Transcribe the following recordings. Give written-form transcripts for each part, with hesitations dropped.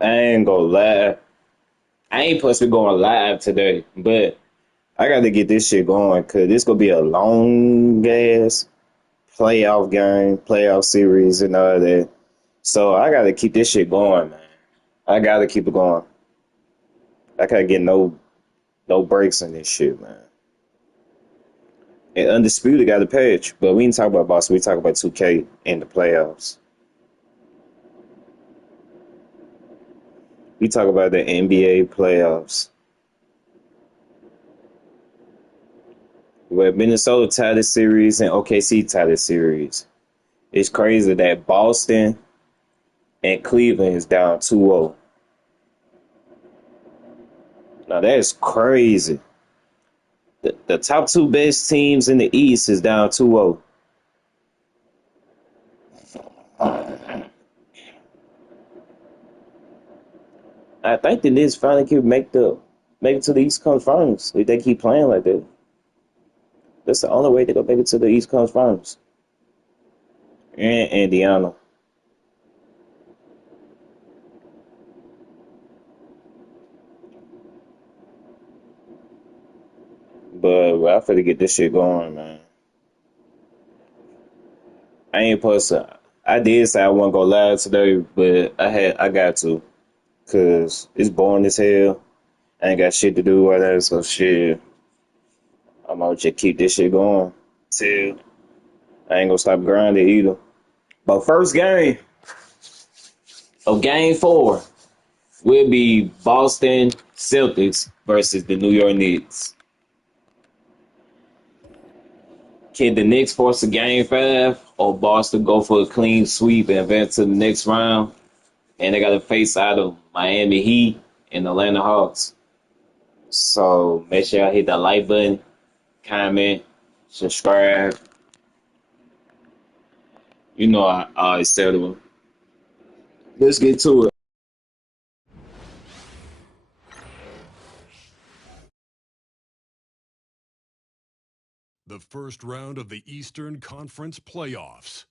I ain't gonna lie. I ain't supposed to be going live today, but I got to get this shit going because this gonna be a long ass playoff game, playoff series, and all that. So I got to keep this shit going, man. I got to keep it going. I can't get no breaks in this shit, man. And Undisputed got a patch, but we didn't talk about Boston. We talk about 2K in the playoffs. We talk about the NBA playoffs. Where Minnesota tied the series and OKC tied the series. It's crazy that Boston and Cleveland is down 2-0. Now that's crazy. The top two best teams in the East is down 2-0. I think the Knicks finally can make it to the East Coast Finals if they keep playing like that. That's the only way they're gonna make it to the East Coast Finals. And Indiana. But I finna get this shit going, man. I ain't supposed to. I did say I wasn't gonna live today, but I got to, cause it's boring as hell. I ain't got shit to do right now, so shit. I'm gonna just keep this shit going till I ain't gonna stop grinding either. But first game of Game 4 will be Boston Celtics versus the New York Knicks. Can the Knicks force a Game 5 or Boston go for a clean sweep and advance to the next round? And they got to face out of Miami Heat and Atlanta Hawks. So make sure y'all hit that like button, comment, subscribe. You know I always say them. Let's get to it. The first round of the Eastern Conference playoffs.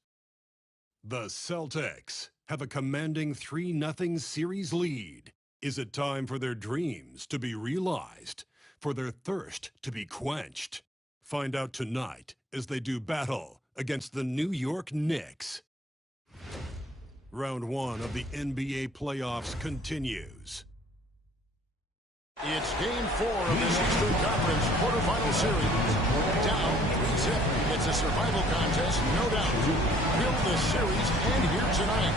The Celtics have a commanding 3-0 series lead. Is it time for their dreams to be realized, for their thirst to be quenched? Find out tonight as they do battle against the New York Knicks. Round 1 of the NBA playoffs continues. It's Game 4 of this Eastern Conference quarterfinal series. Down 3-0. It's a survival contest, no doubt. Will this series end here tonight?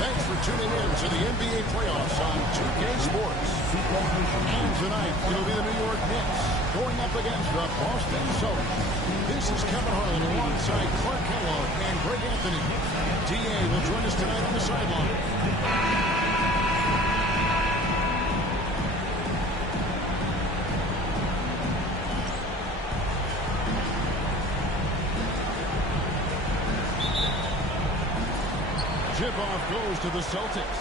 Thanks for tuning in to the NBA playoffs on 2K Sports. And tonight, it'll be the New York Knicks going up against the Boston Celtics. This is Kevin Harlan alongside Clark Kellogg and Greg Anthony. DA will join us tonight on the sideline. Tip-off goes to the Celtics.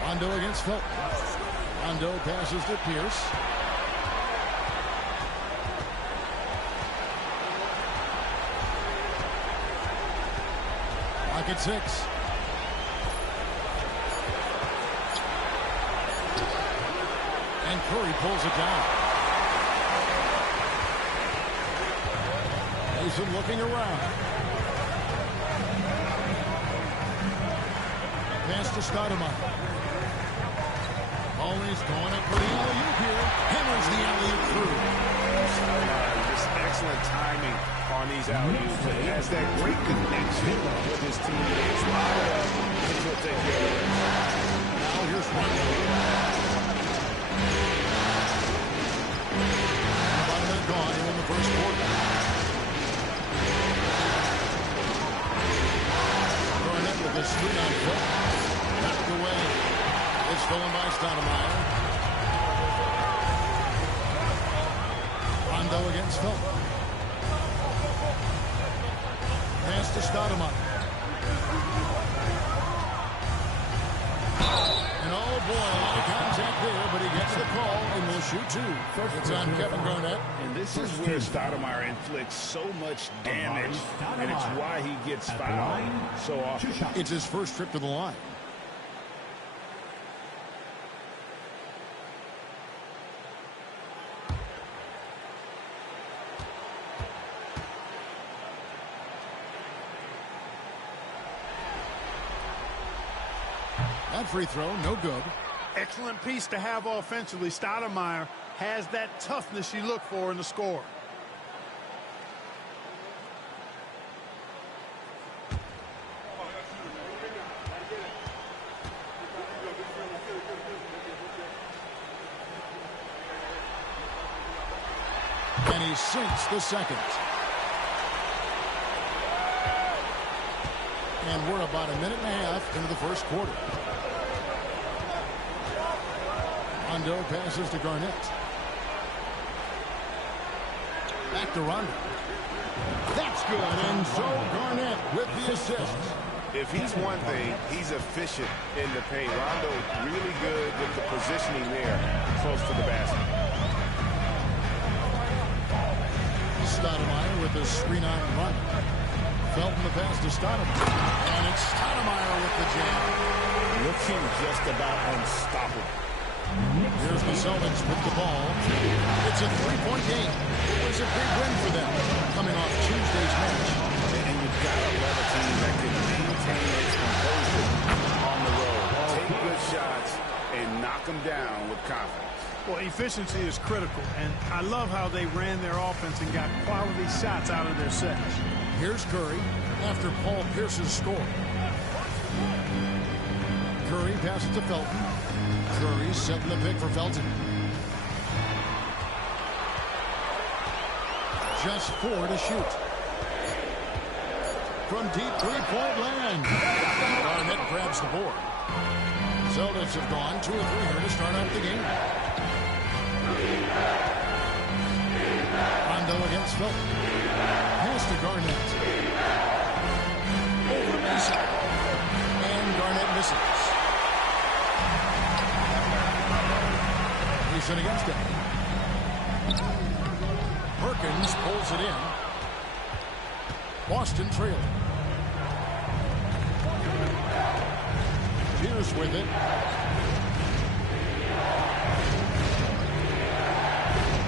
Rondo against Felton. Rondo passes to Pierce. Clock at 6. And Curry pulls it down. Mason looking around. Pass to Stoudemire. Always going up for the alley-oop here. Hammers the alley-oop through. Stoudemire, just excellent timing on these alley-oops. He has that great connection with his teammates. He'll take care of it. Now here's Rondo. About a minute gone here in the first quarter. Garnett with the screen on foot. Knocked away. It's stolen by Stoudemire. Rondo against Felton. Pass to Stoudemire. And all Oh, boy, a lot of contact there, but he gets the call and will shoot two. It's on Kevin Garnett. And this is where Stoudemire inflicts so much damage, and it's why he gets fouled so often. It's his first trip to the line. That free throw, no good. Excellent piece to have offensively. Stoudemire has that toughness you look for in the score. And he sinks the second. And we're about a minute and a half into the first quarter. Rondo passes to Garnett. Back to Rondo. That's good. And so Garnett with the assist. If he's one thing, he's efficient in the paint. Rondo really good with the positioning there close to the basket. Stoudemire with the screen on Rondo. Felton the pass to Stoudemire. And it's Stoudemire with the jam. Looking just about unstoppable. Here's the Celtics with the ball. It's a three-point game. It was a big win for them coming off Tuesday's match. And you've got to love a team that can maintain its composure on the road. Take good shots and knock them down with confidence. Well, efficiency is critical, and I love how they ran their offense and got quality shots out of their sets. Here's Curry after Paul Pierce's score. Curry passes to Felton. Curry setting the pick for Felton. Just 4 to shoot. From deep three-point land. Garnett grabs the board. Celtics have gone 2 or 3 here to start out the game. Rondo against Felton. Pass to Garnett. Over to Mason. And Garnett misses. Mason against it. Perkins pulls it in. Boston trailing. Pierce with it.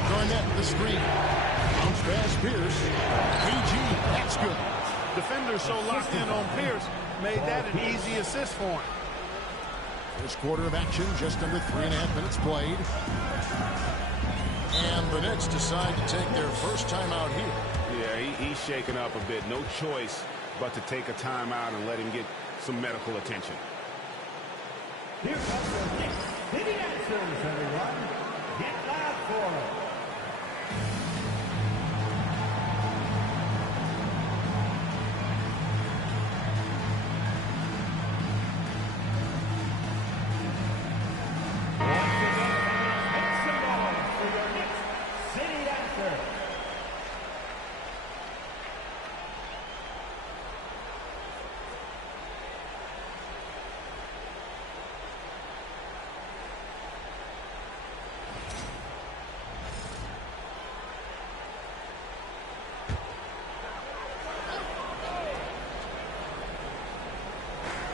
Garnett the screen. Bounce pass Pierce. PG, that's good. Defenders so locked in on Pierce made that an easy assist for him. First quarter of action, just under 3.5 minutes played. And the Nets decide to take their first time out here. Yeah, he's shaking up a bit. No choice but to take a timeout and let him get some medical attention. Here comes the Knicks City Dancers, everyone. Get loud for them.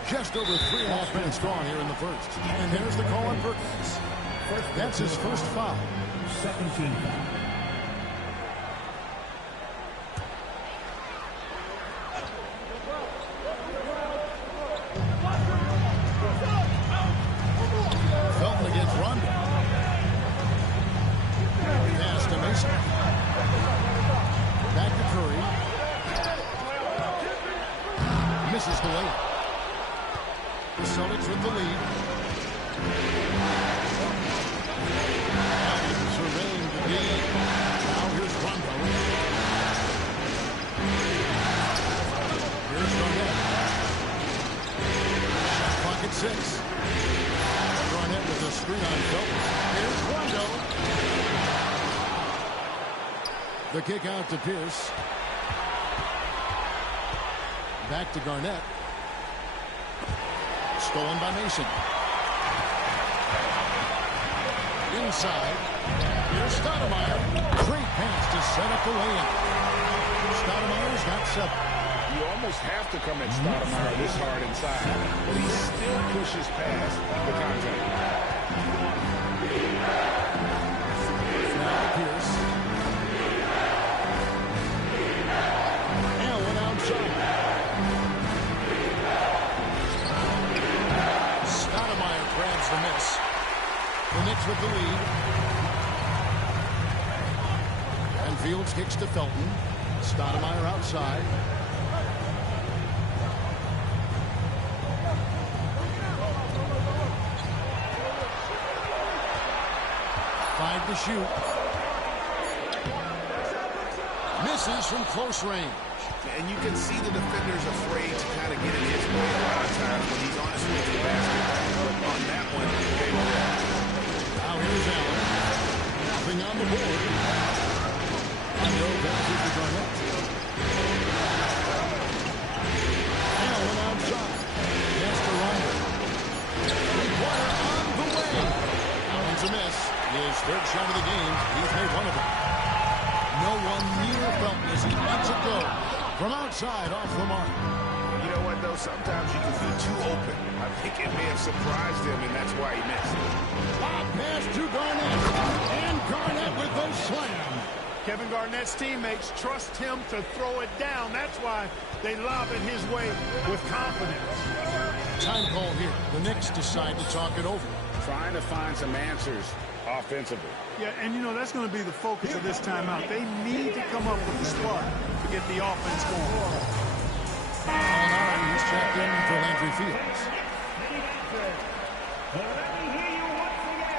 Just over 3.5 minutes gone here in the first. And there's the call on Perkins. That's his first foul. Second team foul. Felton against Rondo. Pass to Mason. Back to Curry. Misses the layup. The Celtics with the lead. Surveying the lead. Now here's Rondo. Here's Garnett. Shot clock at 6. Garnett with a screen on Felton. Here's Rondo. The kick out to Pierce. Back to Garnett. Stolen by Mason. inside. Here's Stoudemire. Great pass to set up the lane. Stoudemire's got 7. You almost have to come at Stoudemire this hard inside, but he still pushes past the contact. Now Pierce. Allen outside. Stoudemire grabs the miss. The Knicks with the lead. And Fields kicks to Felton. Stoudemire outside. Five to shoot. Misses from close range. And you can see the defender's afraid to kind of get in his way a lot of times when he's on his way to the basket. But on that one, they were wrong. Now here's Allen. Nothing on the board. Rondo passes to Garnett. Allen outside. Yes to Rondo. Three-pointer on the way. Allen's a miss. His third shot of the game. He's made one of them. No one near Felton as he lets it go. From outside, off the mark. You know what, though? Sometimes you can be too open. I think it may have surprised him, and that's why he missed. Lob pass to Garnett. And Garnett with the slam. Kevin Garnett's teammates trust him to throw it down. That's why they lob it his way with confidence. Time call here. The Knicks decide to talk it over. Trying to find some answers offensively. Yeah, and you know, that's going to be the focus of this timeout. They need to come up with a spark to get the offense going. And all right, he's checked in for Landry Fields. Let me hear you once again.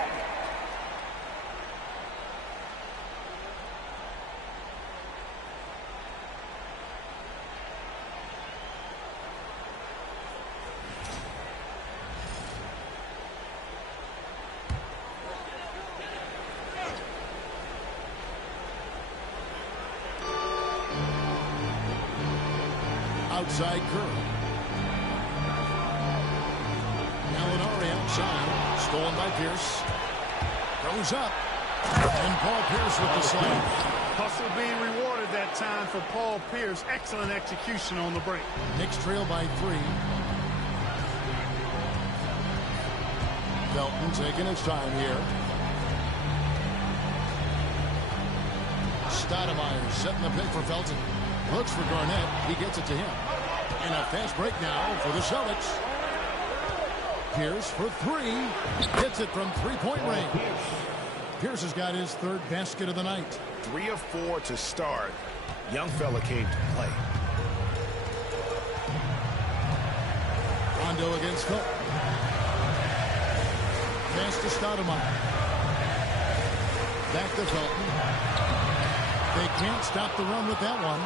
Outside Curry. Gallinari outside. Stolen by Pierce. Goes up. And Paul Pierce with the slam. Hustle being rewarded that time for Paul Pierce. Excellent execution on the break. Knicks trail by 3. Felton taking his time here. Stoudemire setting the pick for Felton. Looks for Garnett. He gets it to him. And a fast break now for the Celtics. Pierce for 3. Hits it from three-point range. Pierce has got his third basket of the night. 3 of 4 to start. Young fella came to play. Rondo against Felton. Pass to Stoudemire. Back to Felton. They can't stop the run with that one.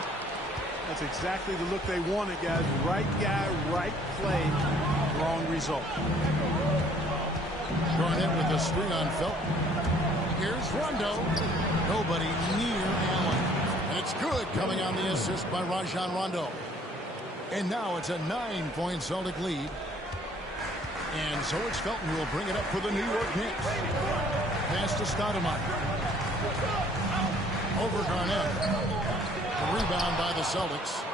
That's exactly the look they wanted, guys. Right guy, right play, wrong result. Garnett with a screen on Felton. Here's Rondo. Nobody near Allen. And it's good coming on the assist by Rajon Rondo. And now it's a 9-point Celtic lead. And so it's Felton who will bring it up for the New York Knicks. Pass to Stoudemire. Over Garnett. A rebound by the Celtics.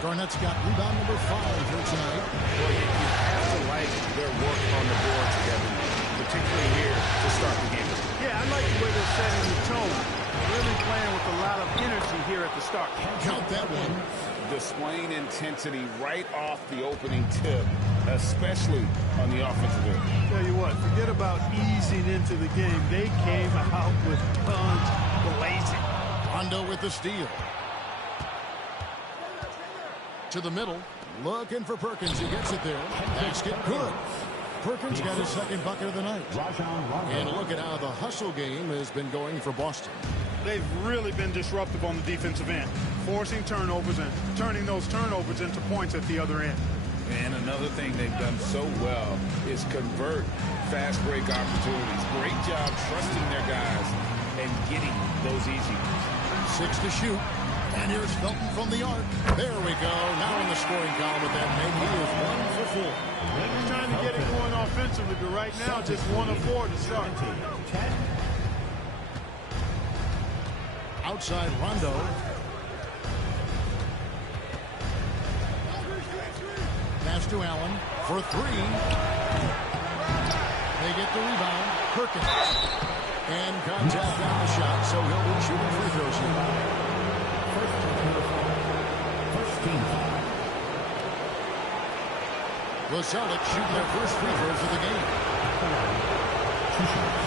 Garnett's got rebound number 5 here tonight. Well, you have to like their work on the board together, particularly here to start the game. Yeah, I like the way they're setting the tone. Really playing with a lot of energy here at the start. Count that one. Displaying intensity right off the opening tip, especially on the offensive end. Tell you what, forget about easing into the game. They came out with guns blazing. Rondo with the steal. To the middle. Looking for Perkins. He gets it there. Basket good. Perkins got his second bucket of the night. And look at how the hustle game has been going for Boston. They've really been disruptive on the defensive end, forcing turnovers and turning those turnovers into points at the other end. And another thing they've done so well is convert fast break opportunities. Great job trusting their guys and getting those easy ones. 6 to shoot. And here's Felton from the arc. There we go. Now in the scoring column with that make. He is 1 for 4. They're trying to get it going offensively, but right now just 1 of 4 to start. Outside Rondo. Pass to Allen for three. They get the rebound. Perkins. And contact on the shot, so he'll be shooting free throws here. First team foul. The Celtics shoot their first free throws of the game. 2 shots.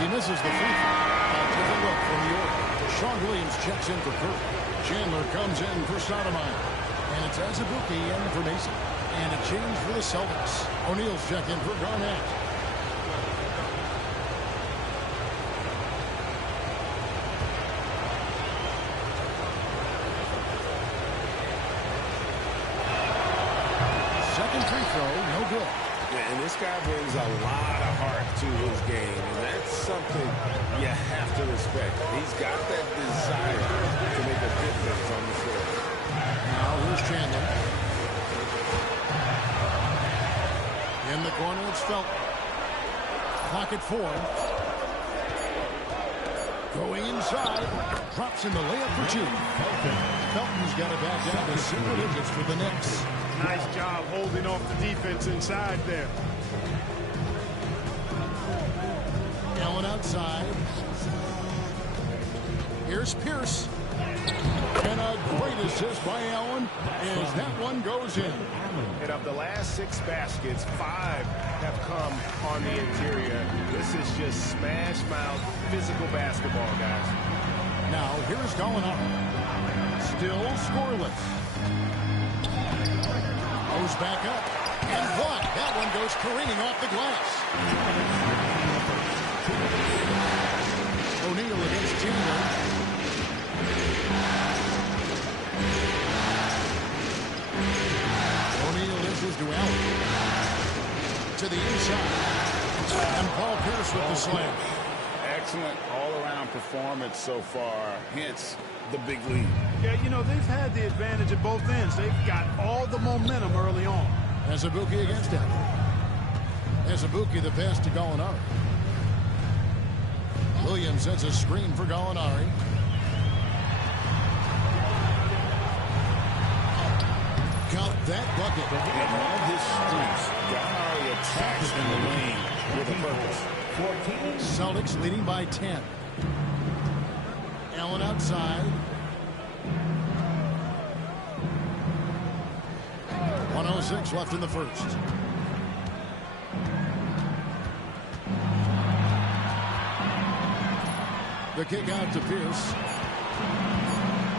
He misses the free throw. I'll take a look from the order. Sean Williams checks in for Curry. Chandler comes in for Sotomayor. And it's Azubuike in for Mason. And a change for the Celtics. O'Neal's check in for Garnett. Second free throw, no good. And this guy brings a lot of heart to his game, and that's something you have to respect. He's got that desire to make a difference on the floor. Now here's Chandler. In the corner, it's Felton. Clock at 4. Going inside. Drops in the layup for 2. Felton's got it back down to single digits for the Knicks. Nice job holding off the defense inside there. Allen outside. Here's Pierce. And a great assist by Allen as that one goes in. And of the last 6 baskets, 5 have come on the interior. This is just smash-mouth physical basketball, guys. Now here's Gallinari. Still scoreless. Goes back up and blocked. That one goes careening off the glass. O'Neal against Chandler. O'Neal inches to Allen. To the inside. And Paul Pierce with the slam. Excellent all-around performance so far, hence the big lead. Yeah, you know, they've had the advantage at both ends. They've got all the momentum early on. Azubuike against Allen. Azubuike the pass to Gallinari. Williams sets a screen for Gallinari. Count that bucket. And all his strengths, Gallinari attacks in the lane with a purpose. 14. Celtics leading by 10. Allen outside. 1:06 left in the first. The kick out to Pierce.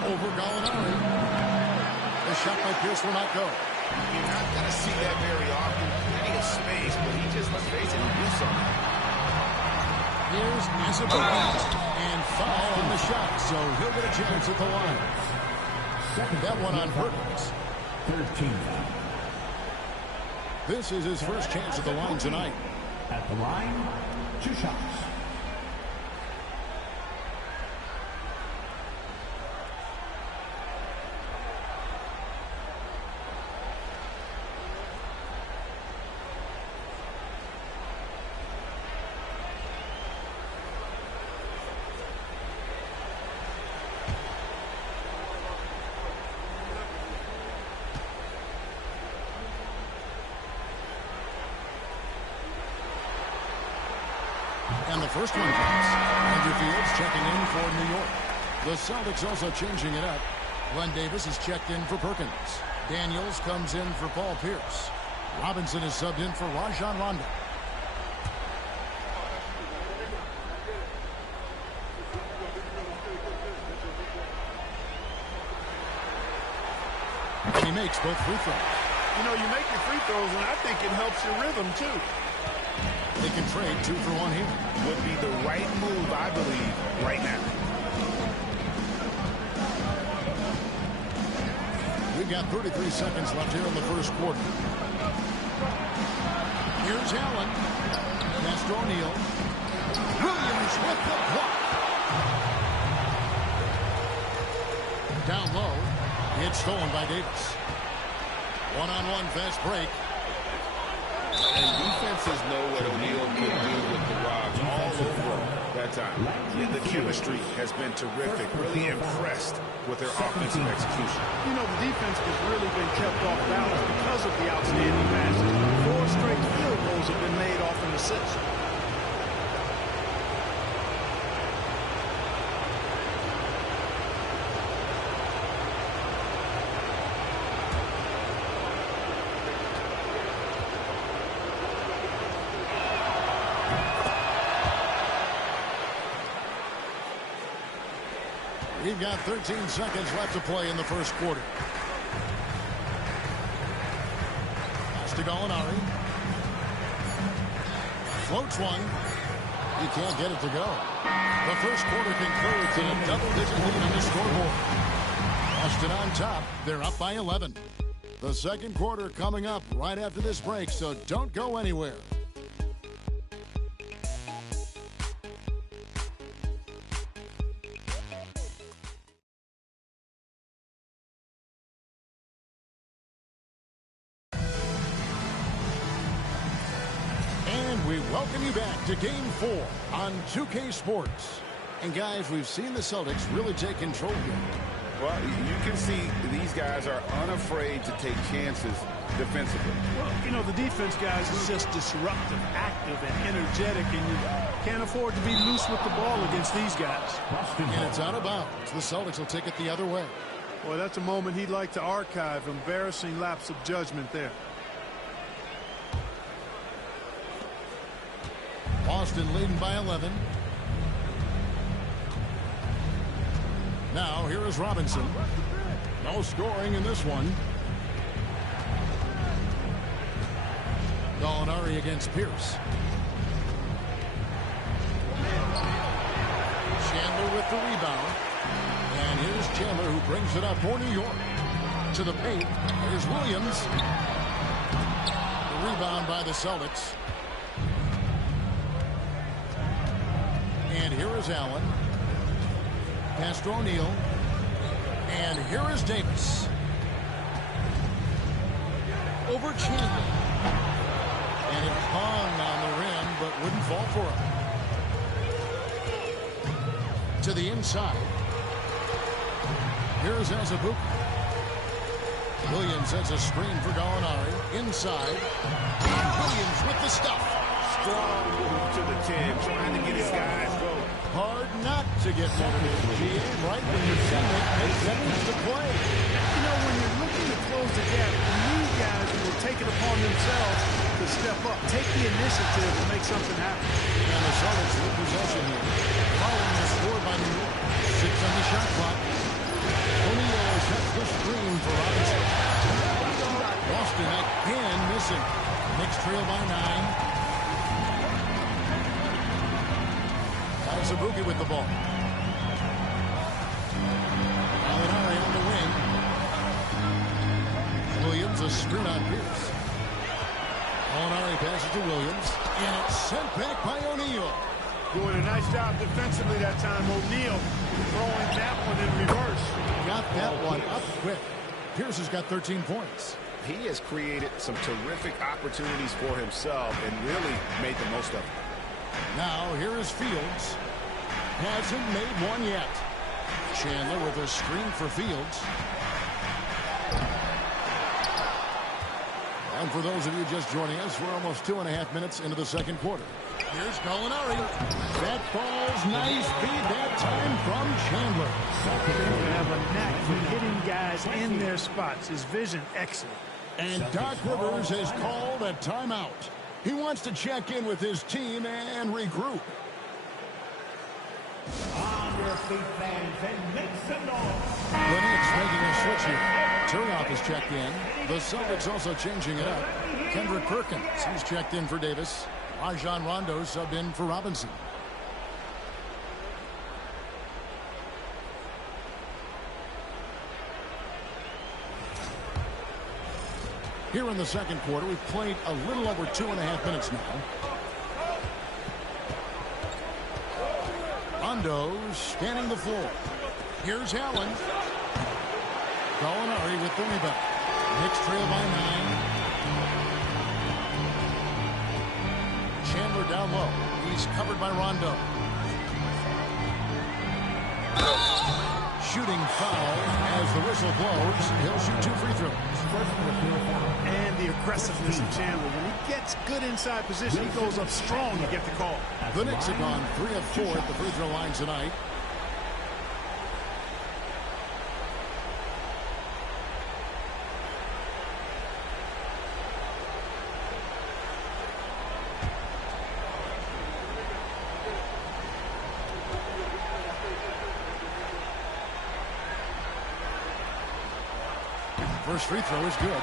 Over Gallinari. The shot by Pierce will not go. You're not going to see that very often. Plenty of space, but he just, let's face it, he do something. Here's Azubuike. And foul on the shot, so he'll get a chance at the line. That one on Perkins. 13 foul. This is his first chance at the line tonight. At the line, 2 shots. And the first one comes. Andrew Fields checking in for New York. The Celtics also changing it up. Glenn Davis is checked in for Perkins. Daniels comes in for Paul Pierce. Robinson is subbed in for Rajon Rondo. He makes both free throws. You know, you make your free throws, and I think it helps your rhythm, too. They can trade 2 for 1 here. Would be the right move, I believe, right now. We've got 33 seconds left here in the first quarter. Here's Allen. Castro O'Neal. Williams with the block. Down low. It's stolen by Davis. One-on-one fast break. And defenses know what O'Neal can do with the Rods all over that time. Yeah, the chemistry has been terrific. Really impressed with their offensive execution. You know, the defense has really been kept off balance because of the outstanding passes. 4 straight field goals have been made off an assist. We've got 13 seconds left to play in the first quarter. Pass to Gallinari. Floats one. He can't get it to go. The first quarter concludes in a double-digit lead on the scoreboard. Boston on top. They're up by 11. The second quarter coming up right after this break, so don't go anywhere. We welcome you back to Game 4 on 2K Sports. And guys, we've seen the Celtics really take control here. Well, you can see these guys are unafraid to take chances defensively. Well, you know, the defense, guys, is just disruptive, active, and energetic, and you can't afford to be loose with the ball against these guys. And it's out of bounds. The Celtics will take it the other way. Boy, that's a moment he'd like to archive. Embarrassing lapse of judgment there. Boston leading by 11. Now, here is Robinson. No scoring in this one. Gallinari against Pierce. Chandler with the rebound. And here's Chandler who brings it up for New York. To the paint. Here's Williams. The rebound by the Celtics. And here is Allen. Castro O'Neal. And here is Davis. Over Chandler. And it hung on the rim, but wouldn't fall for him. To the inside. Here's Azubuike. Williams has a screen for Gallinari. Inside. And Williams with the stuff. Strong move to the 10, trying to get his guys going. Hard not to get motivated, GA, right when you see it, 8 seconds to play. You know, when you're looking to close the gap, you need guys who will take it upon themselves to step up, take the initiative to make something happen. And the Celtics with possession here. Following the score by New York. 6 on the shot clock. O'Neal sets the screen for Robinson. Boston again missing. Knicks trail by 9. Azubuike with the ball. Gallinari on the wing. Williams a screen on Pierce. Gallinari passes to Williams. And it's sent back by O'Neal. Doing a nice job defensively that time. O'Neal throwing that one in reverse. Got that one up quick. Pierce has got 13 points. He has created some terrific opportunities for himself and really made the most of it. Now here is Fields. Hasn't made one yet. Chandler with a screen for Fields. And for those of you just joining us, we're almost 2.5 minutes into the second quarter. Here's Gallinari. That ball's nice feed that time from Chandler. They have a knack for hitting guys in their spots. His vision excellent. And Doc Rivers has called a timeout. He wants to check in with his team and regroup. On your feet, fans, and make some noise. The Knicks making a switch here. Turnoff is checked in. The Celtics also changing it up. Kendrick Perkins, he's checked in for Davis. Rajon Rondo subbed in for Robinson. Here in the second quarter, we've played a little over 2.5 minutes now. Rondo scanning the floor. Here's Allen. Gallinari with the rebound. Knicks trail by 9. Chandler down low. He's covered by Rondo. Shooting foul as the whistle blows. He'll shoot 2 free throws. And the aggressiveness of Chandler. When he gets good inside position, he goes up strong to get the call. The Knicks have gone 3 of 4 at the free throw line tonight. First free throw is good.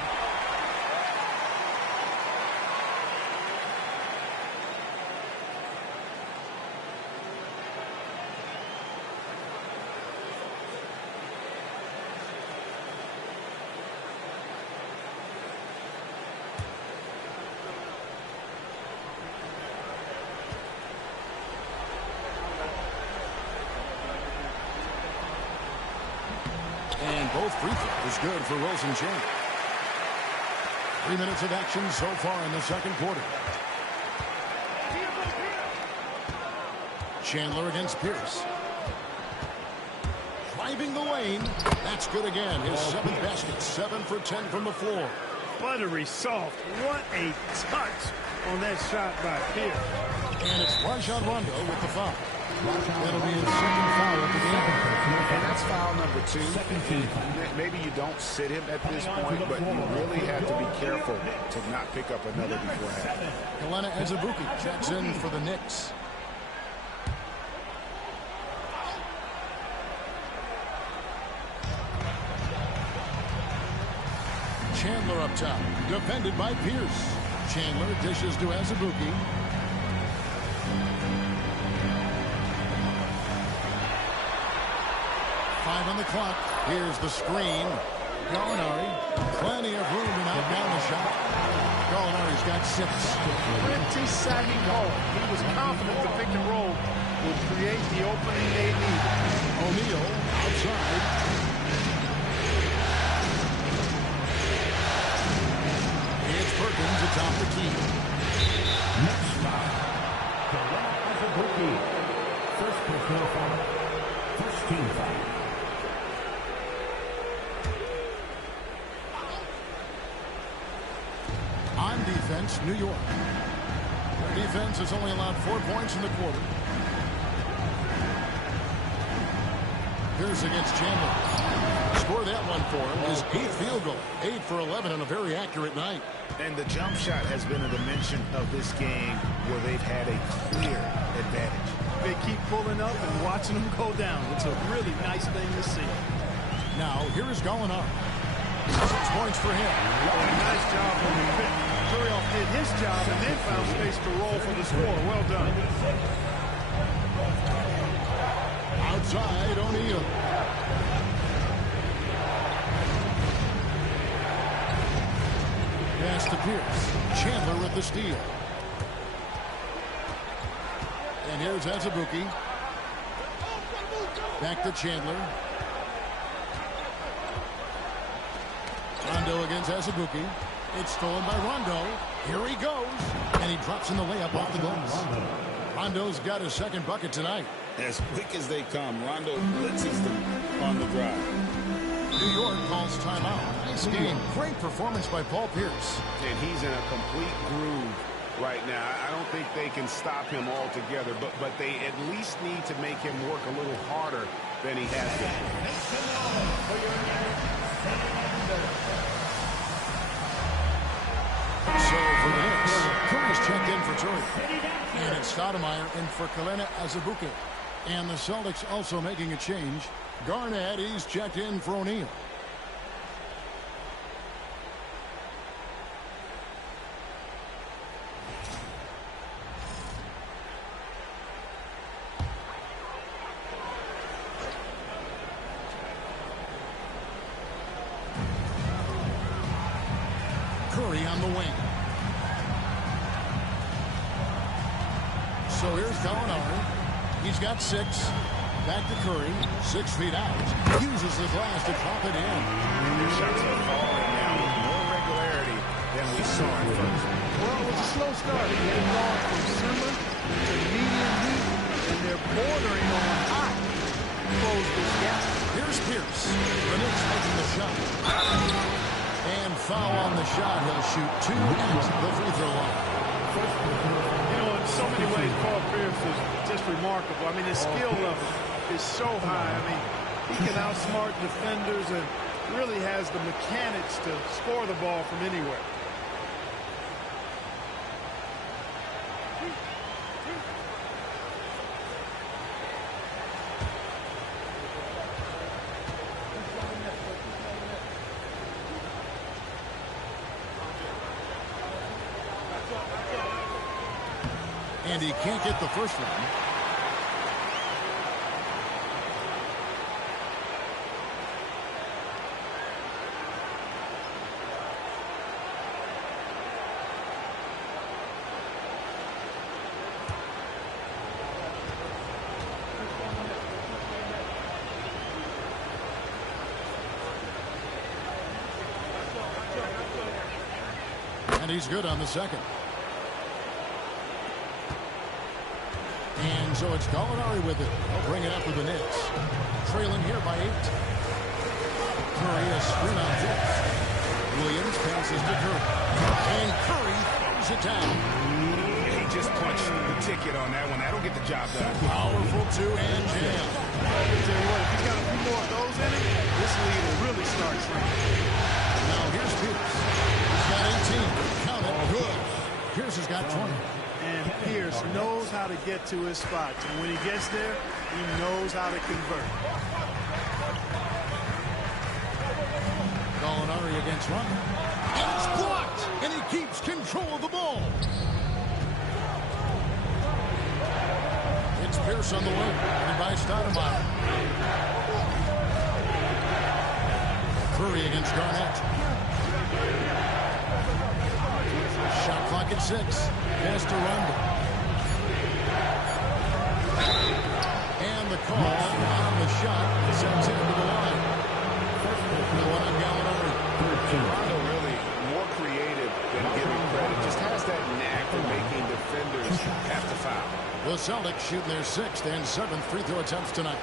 And both free throws good for Wilson Chandler. 3 minutes of action so far in the second quarter. Chandler against Pierce. Driving the lane. That's good again. His 7th basket. 7 for 10 from the floor. Buttery soft. What a touch on that shot by Pierce. And it's Rajon Rondo with the foul. That'll be his 2nd foul of the game. And that's foul number 2. Maybe you don't sit him at this point, but you really have to be careful to not pick up another before half. Kelena Azubuike checks in for the Knicks. Chandler up top, defended by Pierce. Chandler dishes to Azubuike. Five on the clock. Here's the screen. Gallinari. Plenty of room to knock down the shot. Gallinari's got 6. Pretty saggy call. He was confident the pick and roll would create the opening they needed. O'Neal outside. It's Perkins atop the key. Next foul. Kelena Azubuike. First personal foul. First team foul. On defense, New York. Their defense has only allowed 4 points in the quarter. Pierce against Chandler. Score that one for him. His 8th field goal. 8 for 11 on a very accurate night. And the jump shot has been a dimension of this game where they've had a clear advantage. They keep pulling up and watching them go down. It's a really nice thing to see. Now, here is Gallinari. 6 points for him. Nice job on the pick. Turioff did his job and then found space to roll for the score. Well done. Outside, O'Neal. Pass to Pierce. Chandler with the steal. And here's Azubuike. Back to Chandler. Rondo against Azubuike. It's stolen by Rondo. Here he goes. And he drops in the layup off the glass. Rondo's got his 2nd bucket tonight. As quick as they come, Rondo blitzes them on the drive. New York calls timeout. Nice game. Great performance by Paul Pierce. And he's in a complete groove right now. I don't think they can stop him altogether, but they at least need to make him work a little harder than he has been. So for the Knicks, Curry's checked in for Turner. And it's Stoudemire in for Kelena Azubuike. And the Celtics also making a change. Garnett, he's checked in for O'Neal. Curry on the wing. So here's Gallinari. He's got 6. Back to Curry. 6 feet out. Uses the glass to drop it in. Their shots are falling now with more regularity than we saw at first. Well, it was a slow start. They've gone from simmer to medium heat, and they're bordering on hot to close this gap. Here's Pierce. The Knicks making the shot. And foul on the shot. He'll shoot 2 at the free throw line. You know, in so many ways, Paul Pierce is just remarkable. I mean, his skill level is so high. I mean, he can outsmart defenders and really has the mechanics to score the ball from anywhere. And he can't get the first one. And he's good on the second. And so it's Gallinari with it. He'll bring it up with the Knicks. Trailing here by 8. Curry a screen on this. Williams passes to Curry. And Curry throws it down. He just punched the ticket on that one. That'll get the job done. Powerful 2-hand jam. I can tell you what, if he's got a few more of those in him, this lead will really start shrinking. Now here's Pierce. He's got 18. Count it. Good. Pierce has got 20. And Pierce knows how to get to his spots. And when he gets there, he knows how to convert. Gallinari against Rondo. And it's blocked. And he keeps control of the ball. It's Pierce on the wing. And by Stoudemire. Curry against Garnett. Shot clock at 6. Pass to Rondo. And the call on the shot sends him to the line. The one on Gallinari. Rondo really more creative than giving credit. Just has that knack for making defenders have to foul. The Celtics shooting their 6th and 7th free throw attempts tonight.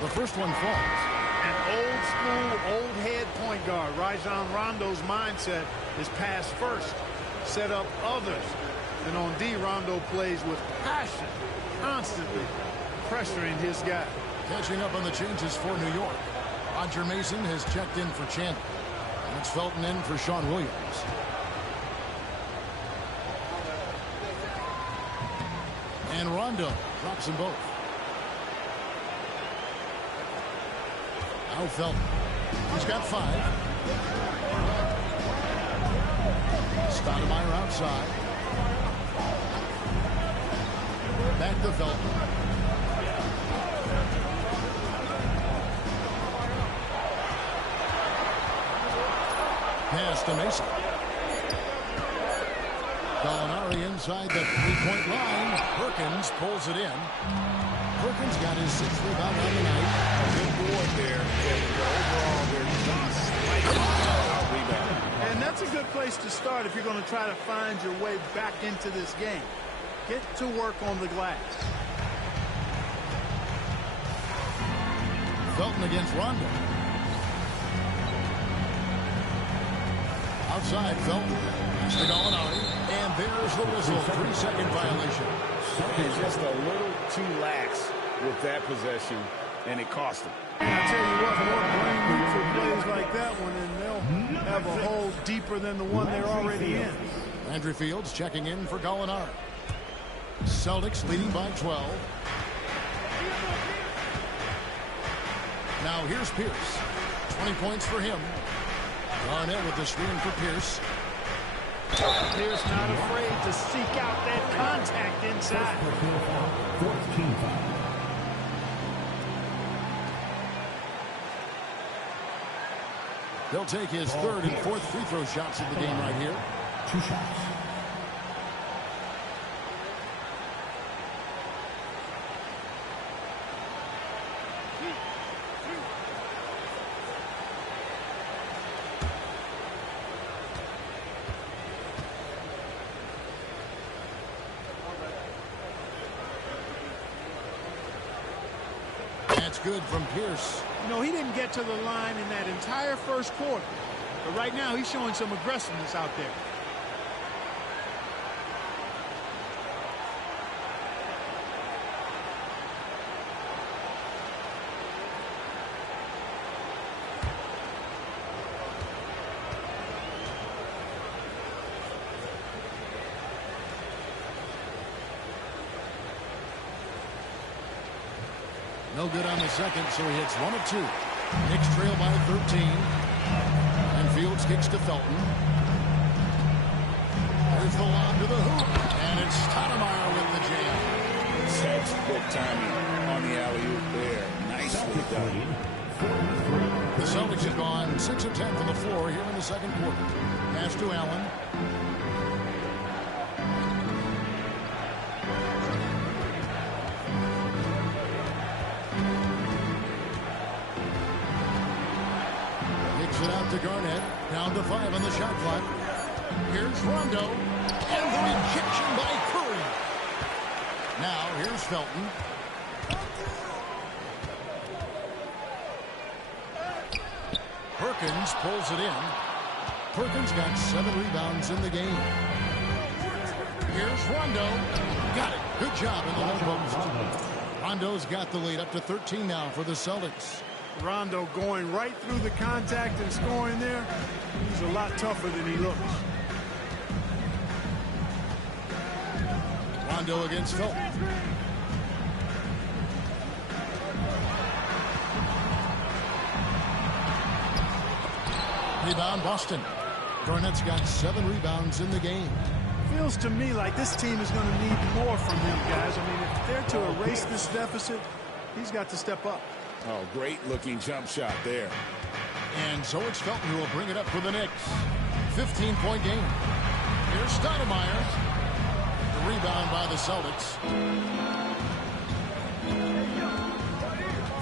The first one falls. An old school, old head point guard. Rajon Rondo's mindset is pass first, set up others. And on D, Rondo plays with passion, constantly pressuring his guy. Catching up on the changes for New York. Roger Mason has checked in for Chandler. That's Felton in for Sean Williams. And Rondo drops them both. Now Felton. He's got 5. Stoudemire outside. Back to Felton. Pass to Mason. Gallinari inside the three-point line. Perkins pulls it in. Perkins got his 6th rebound on the night. Good board there. Overall, they're just like rebound. And that's a good place to start if you're going to try to find your way back into this game. Get to work on the glass. Felton against Rondo. Outside, Felton. Pass to Gallinari. And there's the whistle. 3-second violation. He's just a little too lax with that possession, and it cost him. I tell you what, more brain for plays like that one, and they'll have a hole deeper than the one they're already in. Andrew Fields checking in for Gallinari. Celtics leading by 12. Now here's Pierce. 20 points for him. Garnett with the screen for Pierce. Pierce not afraid to seek out that contact inside. Fourth team foul. He'll take his third and fourth free throw shots of the game right here. 2 shots. That's good from Pierce. You know, he didn't get to the line in that entire first quarter. But right now, he's showing some aggressiveness out there. No good on the second, so he hits 1 of 2. Knicks trail by 13. And Fields kicks to Felton. There's the lob to the hoop. And it's Stoudemire with the jam. Textbook timing on the alley-oop there. Nicely done. The Celtics have gone 6 of 10 from the floor here in the second quarter. Pass to Allen. It out to Garnett. Down to 5 on the shot clock. Here's Rondo. And the rejection by Curry. Now here's Felton. Perkins pulls it in. Perkins got 7 rebounds in the game. Here's Rondo. Got it. Good job in the low post. Rondo's got the lead up to 13 now for the Celtics. Rondo going right through the contact and scoring there. He's a lot tougher than he looks. Rondo against Felton. Rebound Boston. Garnett's got 7 rebounds in the game. Feels to me like this team is going to need more from him, guys. I mean, if they're to erase this deficit, he's got to step up. Oh, great looking jump shot there. And so it's Felton who will bring it up for the Knicks. 15-point game. Here's Stoudemire. The rebound by the Celtics.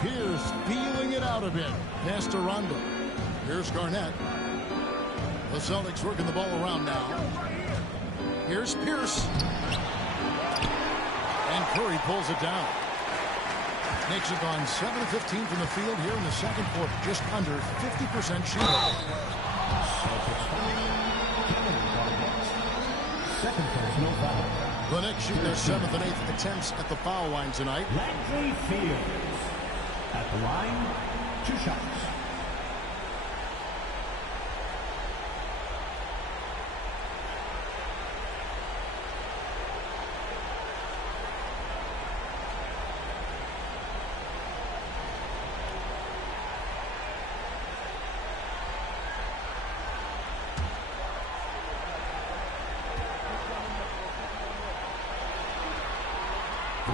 Pierce feeling it out a bit. Pass to Rondo. Here's Garnett. The Celtics working the ball around now. Here's Pierce. And Curry pulls it down. Knicks have gone 7 of 15 from the field here in the second quarter. Just under 50% shooting. Second personal foul. The Knicks shoot their 7th and 8th attempts at the foul line tonight. Landry Fields. At the line, 2 shots.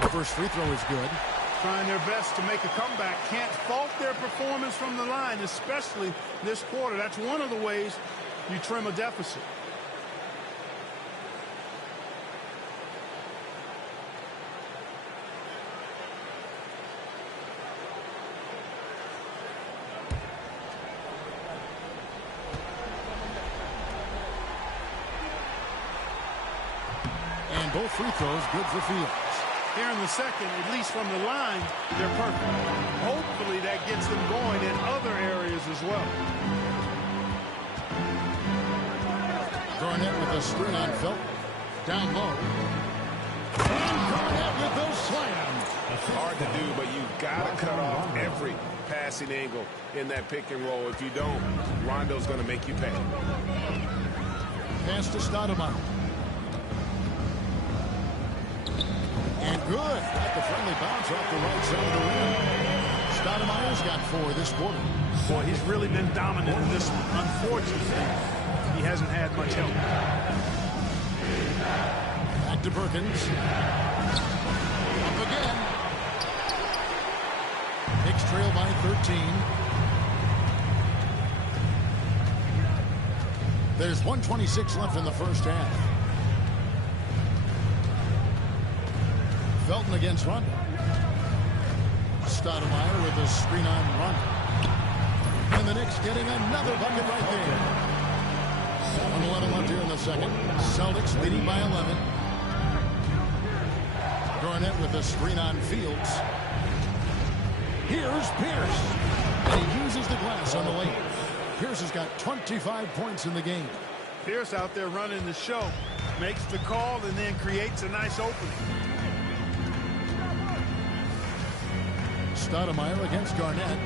The first free throw is good. Trying their best to make a comeback. Can't fault their performance from the line, especially this quarter. That's one of the ways you trim a deficit. And both free throws good for Fields. Here in the second, at least from the line, they're perfect. Hopefully that gets them going in other areas as well. Garnett with a screen on Felton. Down low. And Garnett with the slam. Hard to do, but you've got to cut off every passing angle in that pick and roll. If you don't, Rondo's going to make you pay. Pass to Stoudemire. And good. Got the friendly bounce off the right side of the rim. Stoudemire's got 4 this quarter. Boy, he's really been dominant in this one. Unfortunately, he hasn't had much help. Back to Perkins. Up again. Knicks trail by 13. There's 1:26 left in the first half. Felton against Rondo. Stoudemire with a screen on Rondo. And the Knicks getting another bucket right there. 1:11 left here in the second. Celtics leading by 11. Garnett with a screen on Fields. Here's Pierce. And he uses the glass on the lane. Pierce has got 25 points in the game. Pierce out there running the show. Makes the call and then creates a nice opening. Stoudemire against Garnett.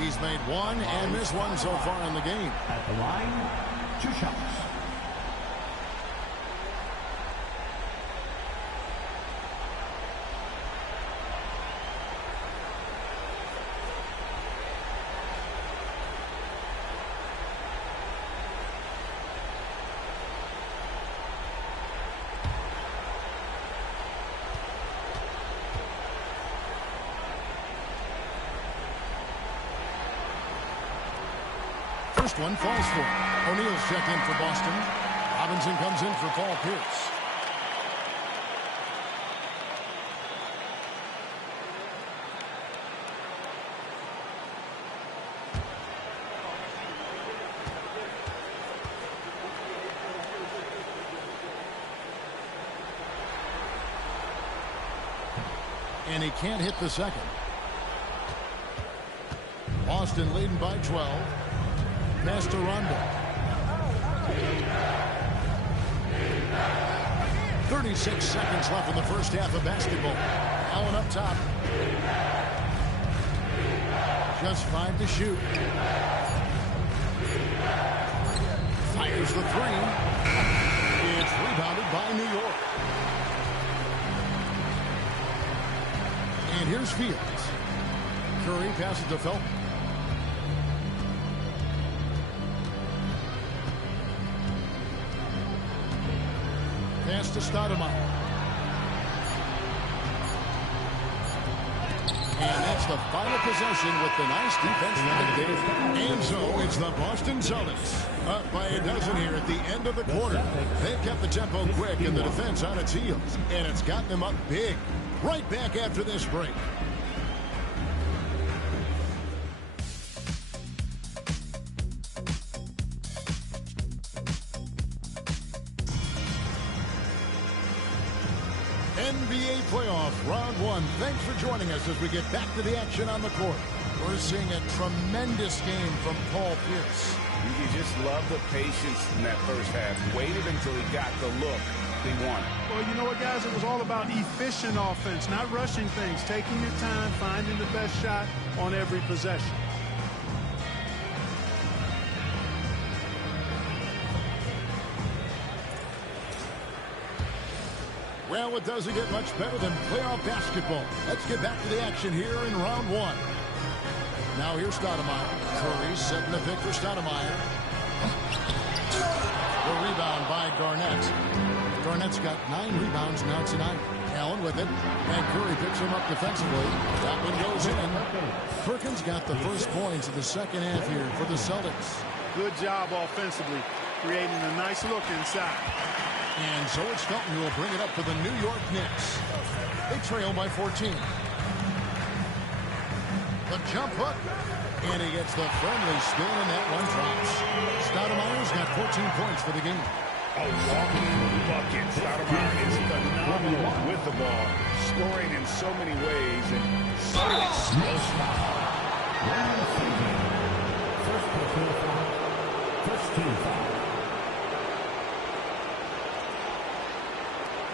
He's made 1 and missed 1 so far in the game. At the line, 2 shots. First one falls for it. O'Neal's checked in for Boston. Robinson comes in for Paul Pierce. And he can't hit the second. Boston leading by 12. Pass to Rondo. 36 seconds left in the first half of basketball. Allen up top. Just 5 to shoot. Fires the 3. It's rebounded by New York. And here's Fields. Curry passes to Felton. Pass to Stoudemire. And that's the final possession with the nice defense right there. And so it's the Boston Celtics up by a dozen here at the end of the quarter. They've kept the tempo quick and the defense on its heels. And it's gotten them up big. Right back after this break. NBA playoff round 1. Thanks for joining us as we get back to the action on the court. We're seeing a tremendous game from Paul Pierce. You just love the patience in that first half. Waited until he got the look he wanted. Well, you know what, guys? It was all about efficient offense, not rushing things, taking your time, finding the best shot on every possession. Well, it doesn't get much better than playoff basketball. Let's get back to the action here in round 1. Now here's Stoudemire. Curry setting the pick for Stoudemire. The rebound by Garnett. Garnett's got 9 rebounds now tonight. Allen with it. And Curry picks him up defensively. That one goes in. Perkins got the first points of the second half here for the Celtics. Good job offensively, creating a nice look inside. And so it's Felton who will bring it up for the New York Knicks. They trail by 14. The jump hook. And he gets the friendly spin, and that one drops. Stoudemire's got 14 points for the game. A walking bucket. Stoudemire is phenomenal with the ball, scoring in so many ways and so explosive. First personal foul. First team foul.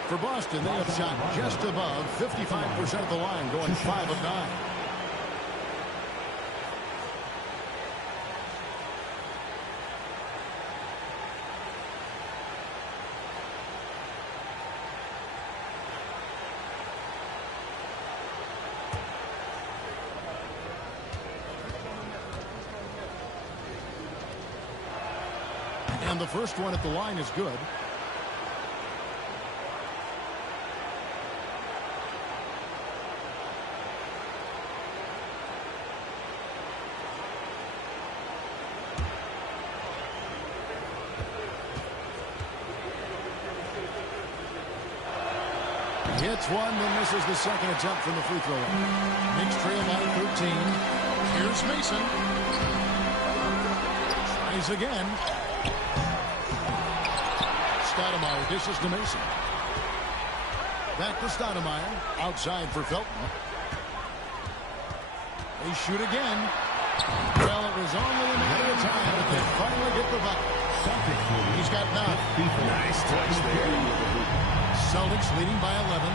For Boston, they have shot just above 55% of the line, going 5 of 9. And the first one at the line is good. Hits one, then misses the second attempt from the free throw line. Knicks trail by 13. Here's Mason. Tries again. Stoudemire dishes to Mason. Back to Stoudemire. Outside for Felton. They shoot again. Well, it was only a matter of time that they finally get the bucket. He's got 9. Nice touch there. Celtics leading by 11.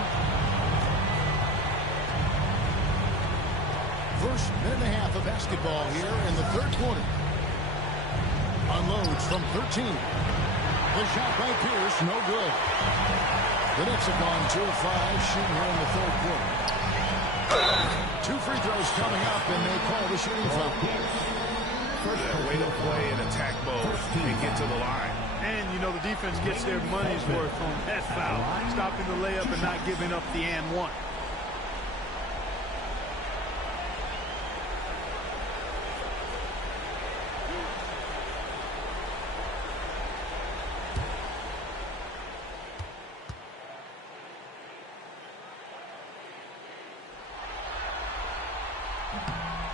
First minute and a half of basketball here in the third quarter. Unloads from 13. The shot by Pierce, no good. The Knicks have gone 2 of 5 shooting here in the third quarter. 2 free throws coming up, and they call the shooting foul. Way to play in attack mode and get to the line. And, you know, the defense gets their money's worth on that foul. Stopping the layup and not giving up the and one.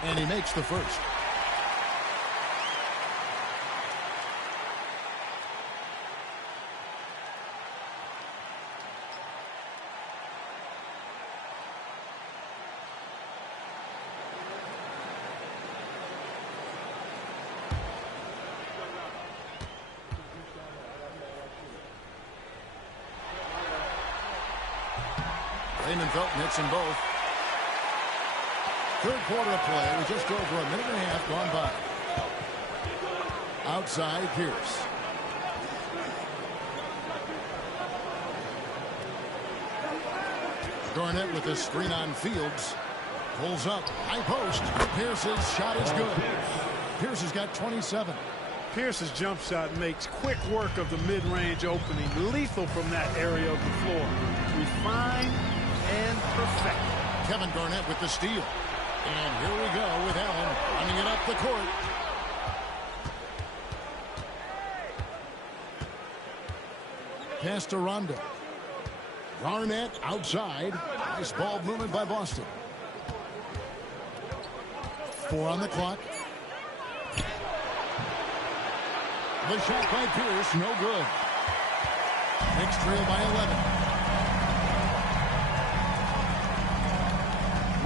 And he makes the first. Raymond Felton hits them both. Third quarter of play with just over a minute and a half gone by. Outside Pierce. Garnett with a screen on Fields. Pulls up. High post. Pierce's shot is good. Pierce has got 27. Pierce's jump shot makes quick work of the mid-range opening. Lethal from that area of the floor. Refined and perfect. Kevin Garnett with the steal. And here we go with Allen running it up the court. Pass to Rondo. Garnett outside. Nice ball movement by Boston. 4 on the clock. The shot by Pierce, no good. Knicks trail by 11.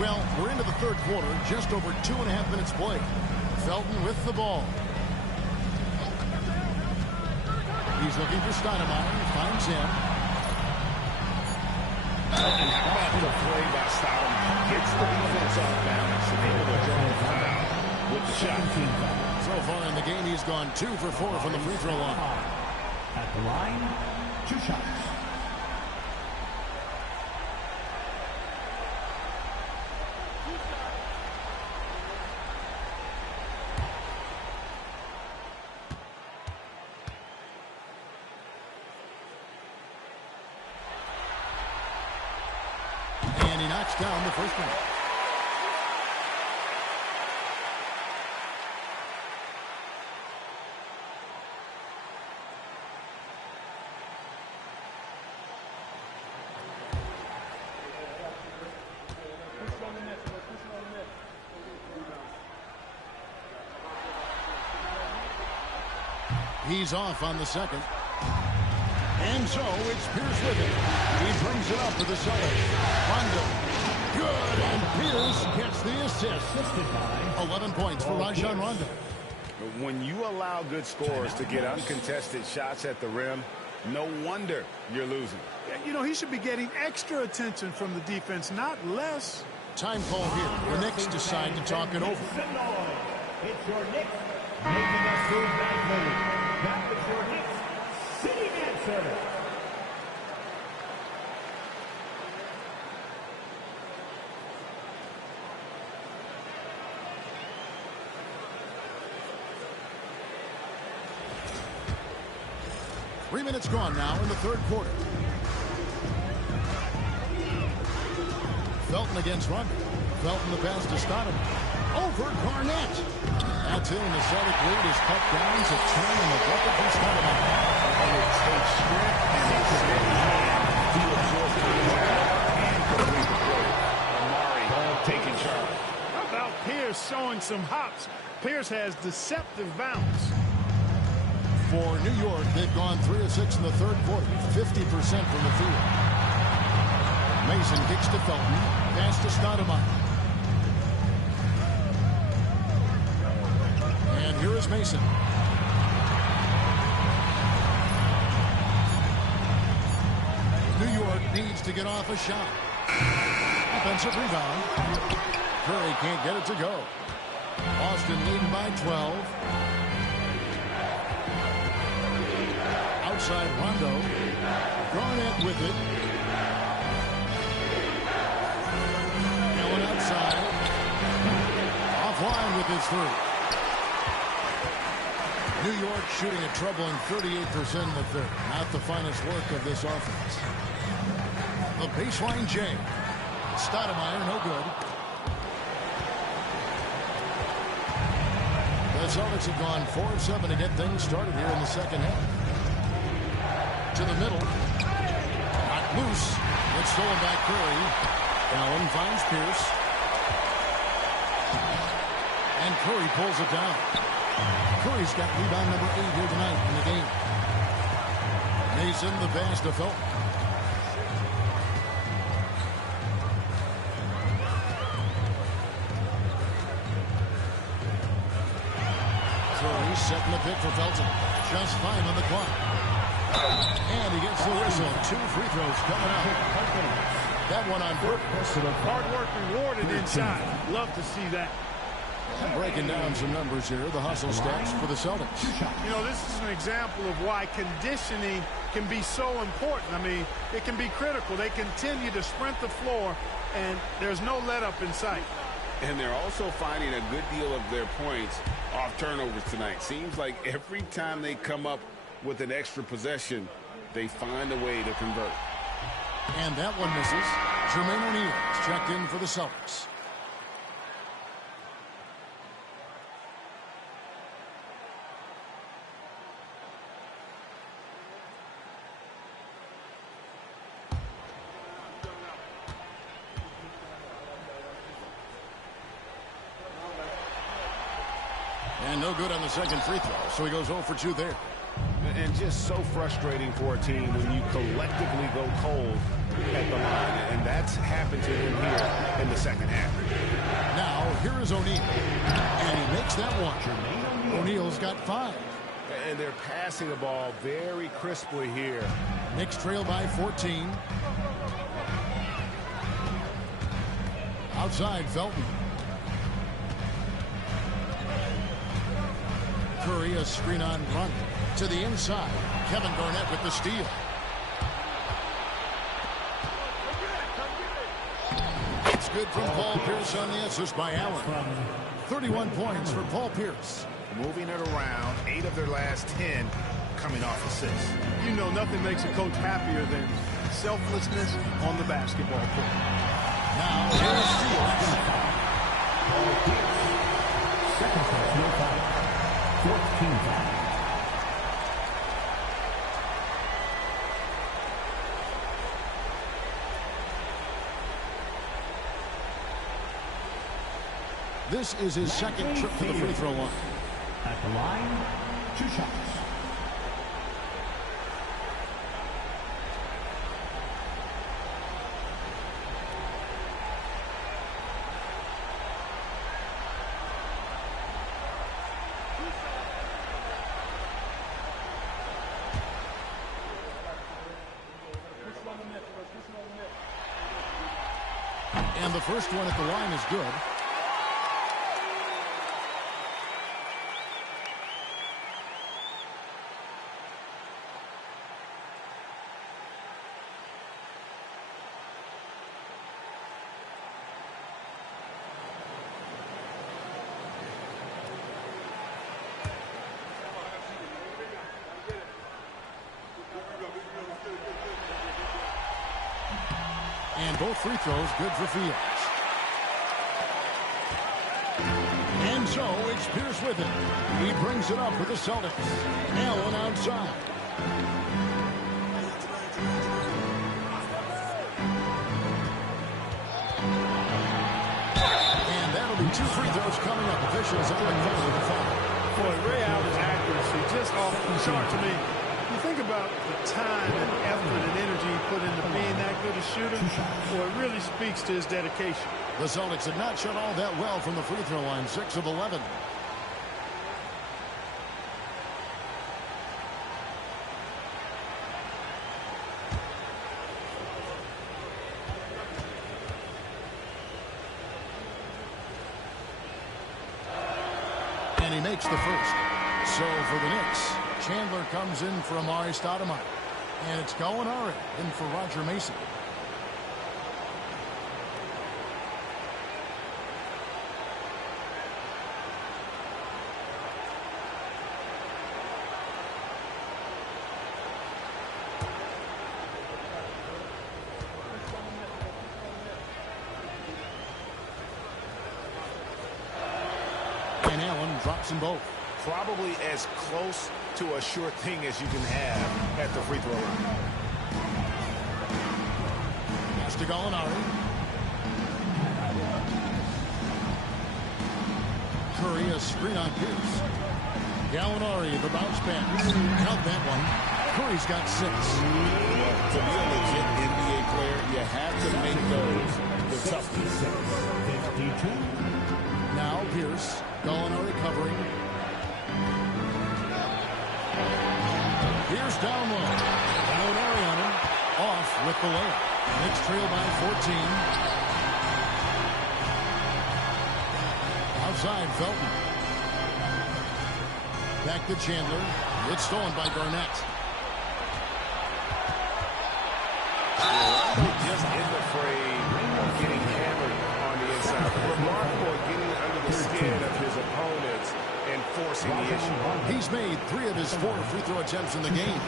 Well, we're into the third quarter, just over 2.5 minutes played. Felton with the ball. He's looking for Stoudemire. Finds him. And how about the play by Stoudemire? Gets the defense off balance and able to draw a foul with the shot. So far in the game, he's gone 2 for 4 from the free throw line. At the line, 2 shots. And he knocks down the first one. He's off on the second. And so it's Pierce with it. He brings it up for the Celtics. Rondo. Good. And Pierce gets the assist. 11 points for Rajon Rondo. When you allow good scorers to get uncontested shots at the rim, no wonder you're losing. You know, he should be getting extra attention from the defense, not less. Time call here. The Knicks decide to talk it over. It's your Knicks making a move that move. That was your Knicks sitting answer. 3 minutes gone now in the third quarter. Felton against Rondo. Felton the pass to Stoudemire. Over Garnett. That's in. The Celtic lead is cut down to 10 in the bucket from Stoudemire. It takes strength and a steady hand to absorb contact and complete the play. Amari taking charge. How about Pierce showing some hops? Pierce has deceptive bounce. For New York, they've gone 3 of 6 in the third quarter, 50% from the field. Mason kicks to Felton, pass to Stoudemire. And here is Mason. New York needs to get off a shot. Offensive rebound. Curry can't get it to go. Boston leading by 12. Outside Rondo. Garnett with it. Allen outside. Offline with his three. New York shooting a troubling 38% in the third. Not the finest work of this offense. The baseline J. Stoudemire, no good. The Celtics have gone 4 of 7 to get things started here in the second half. To the middle. Not loose. It's stolen by Curry. Allen finds Pierce. And Curry pulls it down. Curry's got rebound number 8 here tonight in the game. Mason the pass to Felton. Curry setting the pick for Felton. Just 5 on the clock. And he gets the whistle. 2 free throws coming up. That one on purpose. Hard work rewarded inside. Love to see that. Breaking down some numbers here. The hustle stats for the Celtics. You know, this is an example of why conditioning can be so important. I mean, it can be critical. They continue to sprint the floor, and there's no let-up in sight. And they're also finding a good deal of their points off turnovers tonight. Seems like every time they come up with an extra possession, they find a way to convert. And that one misses. Jermaine O'Neal is checked in for the Celtics. And no good on the second free throw, so he goes 0 for 2 there. And just so frustrating for a team when you collectively go cold at the line. And that's happened to him here in the second half. Now, here is O'Neal. And he makes that one. O'Neal's got 5. And they're passing the ball very crisply here. Knicks trail by 14. Outside, Felton. Curry, a screen on run. To the inside. Kevin Garnett with the steal. It's good from Paul Pierce on the assist by Allen. 31 points for Paul Pierce. Moving it around, 8 of their last 10 coming off assists. You know, nothing makes a coach happier than selflessness on the basketball court. Now, here's Fields. Paul Pierce. Second personal foul. 14 foul. This is his second trip to the free throw line. At the line, 2 shots. And the first one at the line is good. both free throws good for Fields. And so it's Pierce with it. He brings it up for the Celtics. Allen outside. And that'll be 2 free throws coming up. Officials on the call with the foul. Boy, Ray Allen's accuracy just off the chart to me. You think about the time and effort and energy he put into being that good a shooter. Boy, it really speaks to his dedication. The Celtics have not shot all that well from the free throw line. 6 of 11. And he makes the first. So for the Knicks, Chandler comes in for Amari Stoudemire. And it's Gallinari in for Roger Mason. And Allen drops them both. Probably as close to a sure thing as you can have at the free throw line. Pass to Gallinari. Curry a screen on Pierce. Gallinari the bounce back. Count that one. Curry's got 6. To be a legit NBA player, you have to make those the tough ones. Now Pierce. Gallinari covering. Pierce down low. Gallinari on him. Off with the layup. Knicks trail by 14. Outside Felton. Back to Chandler. It's stolen by Garnett. Just isn't afraid of getting hammered on the inside. Remarkable at getting under the skin of his opponents and forcing the issue. He's made 3 of his 4 free throw attempts in the game.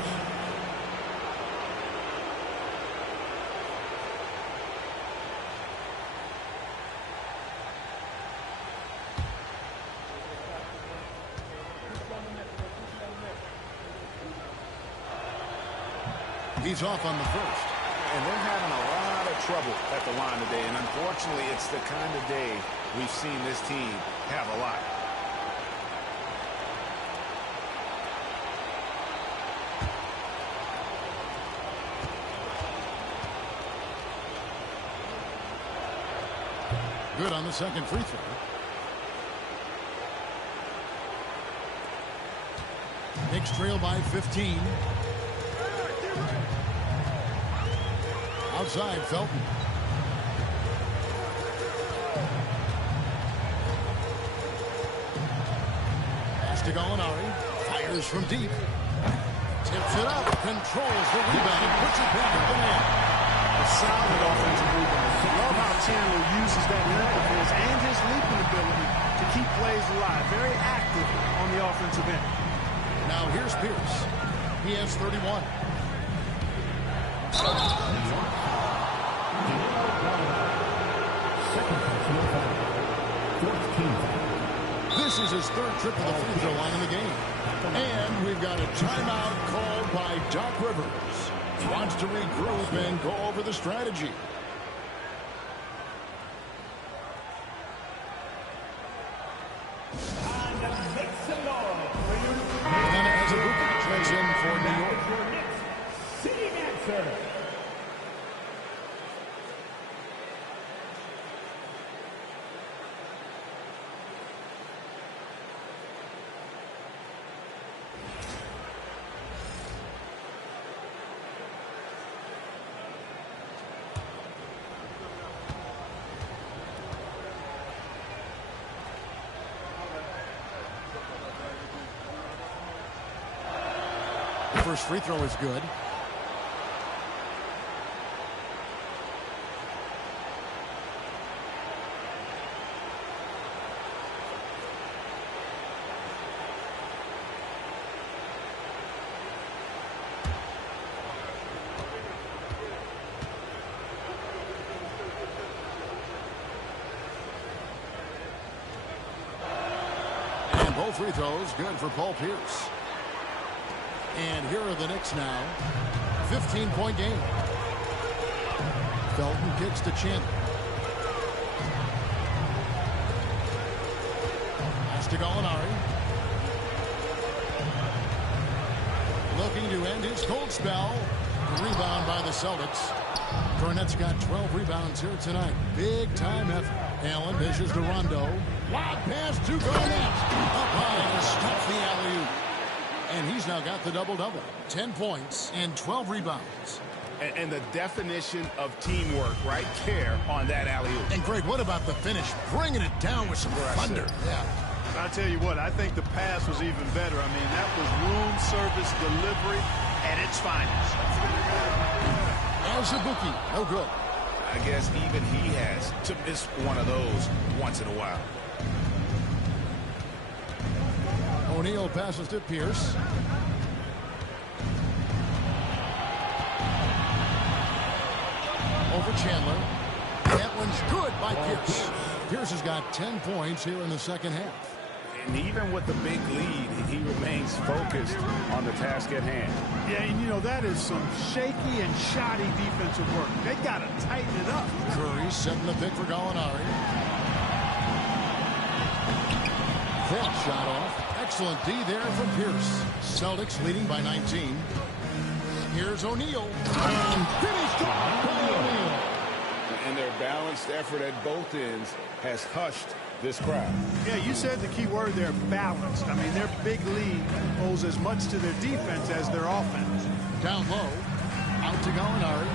He's off on the first. And they're having a lot of trouble at the line today. And unfortunately, it's the kind of day we've seen this team have a lot. Good on the second free throw. Knicks trail by 15. Outside Felton. Pass to Gallinari. Fires from deep. Tips it up. Controls the rebound and puts it back up and in. A solid offensive rebound. Love how Chandler uses that length of his and his leaping ability to keep plays alive. Very active on the offensive end. Now here's Pierce. He has 31. This is his 3rd trip to the free throw line in the game. And we've got a timeout called by Doc Rivers. He wants to regroup and go over the strategy. And as a rookie checks in for New York. City Dancer. First free throw is good. Both free throws good for Paul Pierce. And here are the Knicks now. 15-point game. Felton kicks to Chandler. Pass to Gallinari. Looking to end his cold spell. Rebound by the Celtics. Garnett's got 12 rebounds here tonight. Big time effort. Allen dishes to Rondo. Lob pass to Garnett. Up high and stops the alley-oop. And he's now got the double-double. 10 points and 12 rebounds. And the definition of teamwork right there on that alley-oop. And, Greg, what about the finish? Bringing it down with some thunder. Yeah. I'll tell you what, I think the pass was even better. I mean, that was room service delivery at its finest. Azubuike, no good. I guess even he has to miss one of those once in a while. O'Neal passes to Pierce. Over Chandler. That one's good by Pierce. Pierce has got 10 points here in the second half. And even with the big lead, he remains focused on the task at hand. Yeah, and you know, that is some shaky and shoddy defensive work. They got to tighten it up. Curry setting the pick for Gallinari. That shot off. Excellent D there from Pierce. Celtics leading by 19. Here's O'Neal. And finished off by O'Neal. And their balanced effort at both ends has hushed this crowd. Yeah, you said the key word there, balanced. I mean, their big lead owes as much to their defense as their offense. Down low. Out to Gallinari.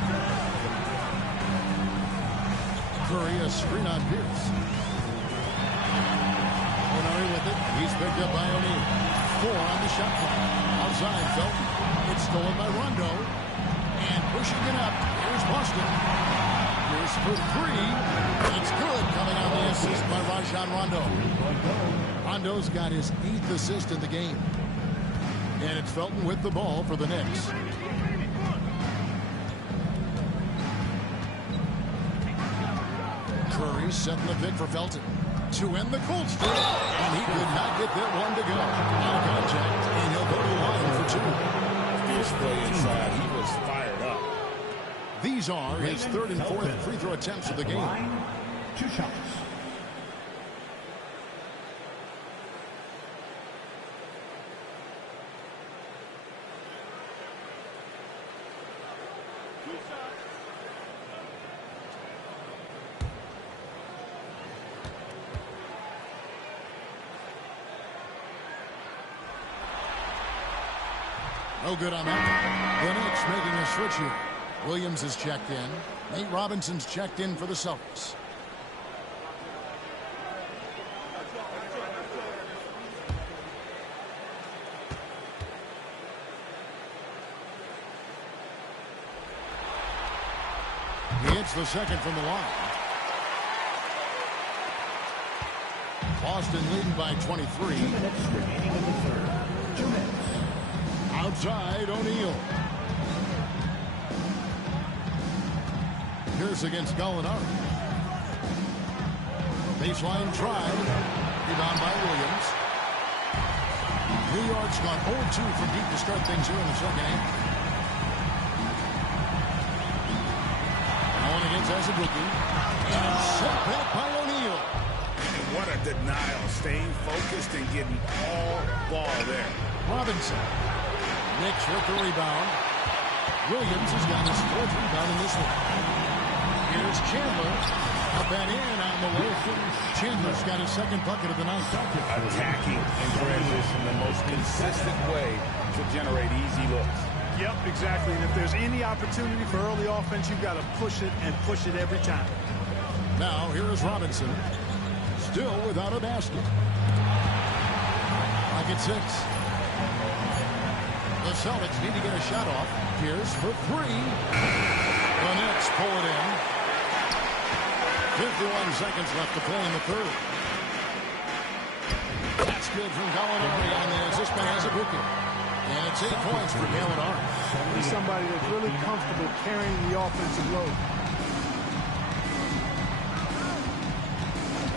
Curry a screen on Pierce. Gallinari with it. He's picked up by O'Neal. 4 on the shot clock. Outside, Felton. It's stolen by Rondo. And pushing it up. Here's Boston. Here's for 3. It's good, coming on the assist by Rajon Rondo. Rondo's got his 8th assist in the game. And it's Felton with the ball for the Knicks. Curry setting the pick for Felton to end the cold streak. And he could not get that one to go. Out of contact, and he'll go to the line for 2. Fierce play inside. He was fired up. These are his 3rd and 4th free throw attempts of the game. 2 shots. No good on that. The Knicks making a switch here. Williams is checked in. Nate Robinson's checked in for the Celtics. He hits the second from the line. Boston leading by 23. 2 minutes remaining in the third. 2 minutes. Outside, O'Neal. Pierce against Gallinari. Baseline drive. Rebound by Williams. New York's gone 0-2 from deep to start things here in the second half. Allen against Azubuike. And set back by O'Neal. And what a denial. Staying focused and getting all ball there. Robinson. Knicks with the rebound. Williams has got his 4th rebound in this one. Here's Chandler. Up and in on the way. Chandler's got his 2nd bucket of the night. Attacking in transition, the most consistent way to generate easy looks. Yep, exactly. And if there's any opportunity for early offense, you've got to push it and push it every time. Now, here is Robinson. Still without a basket. Pocket 6. The Celtics need to get a shot off. Pierce for 3. The Knicks pull it in. 51 seconds left to play in the third. That's good from Gallinari on the assist by Azubuike. And it's 8 points for Gallinari. He's somebody that's really comfortable carrying the offensive load.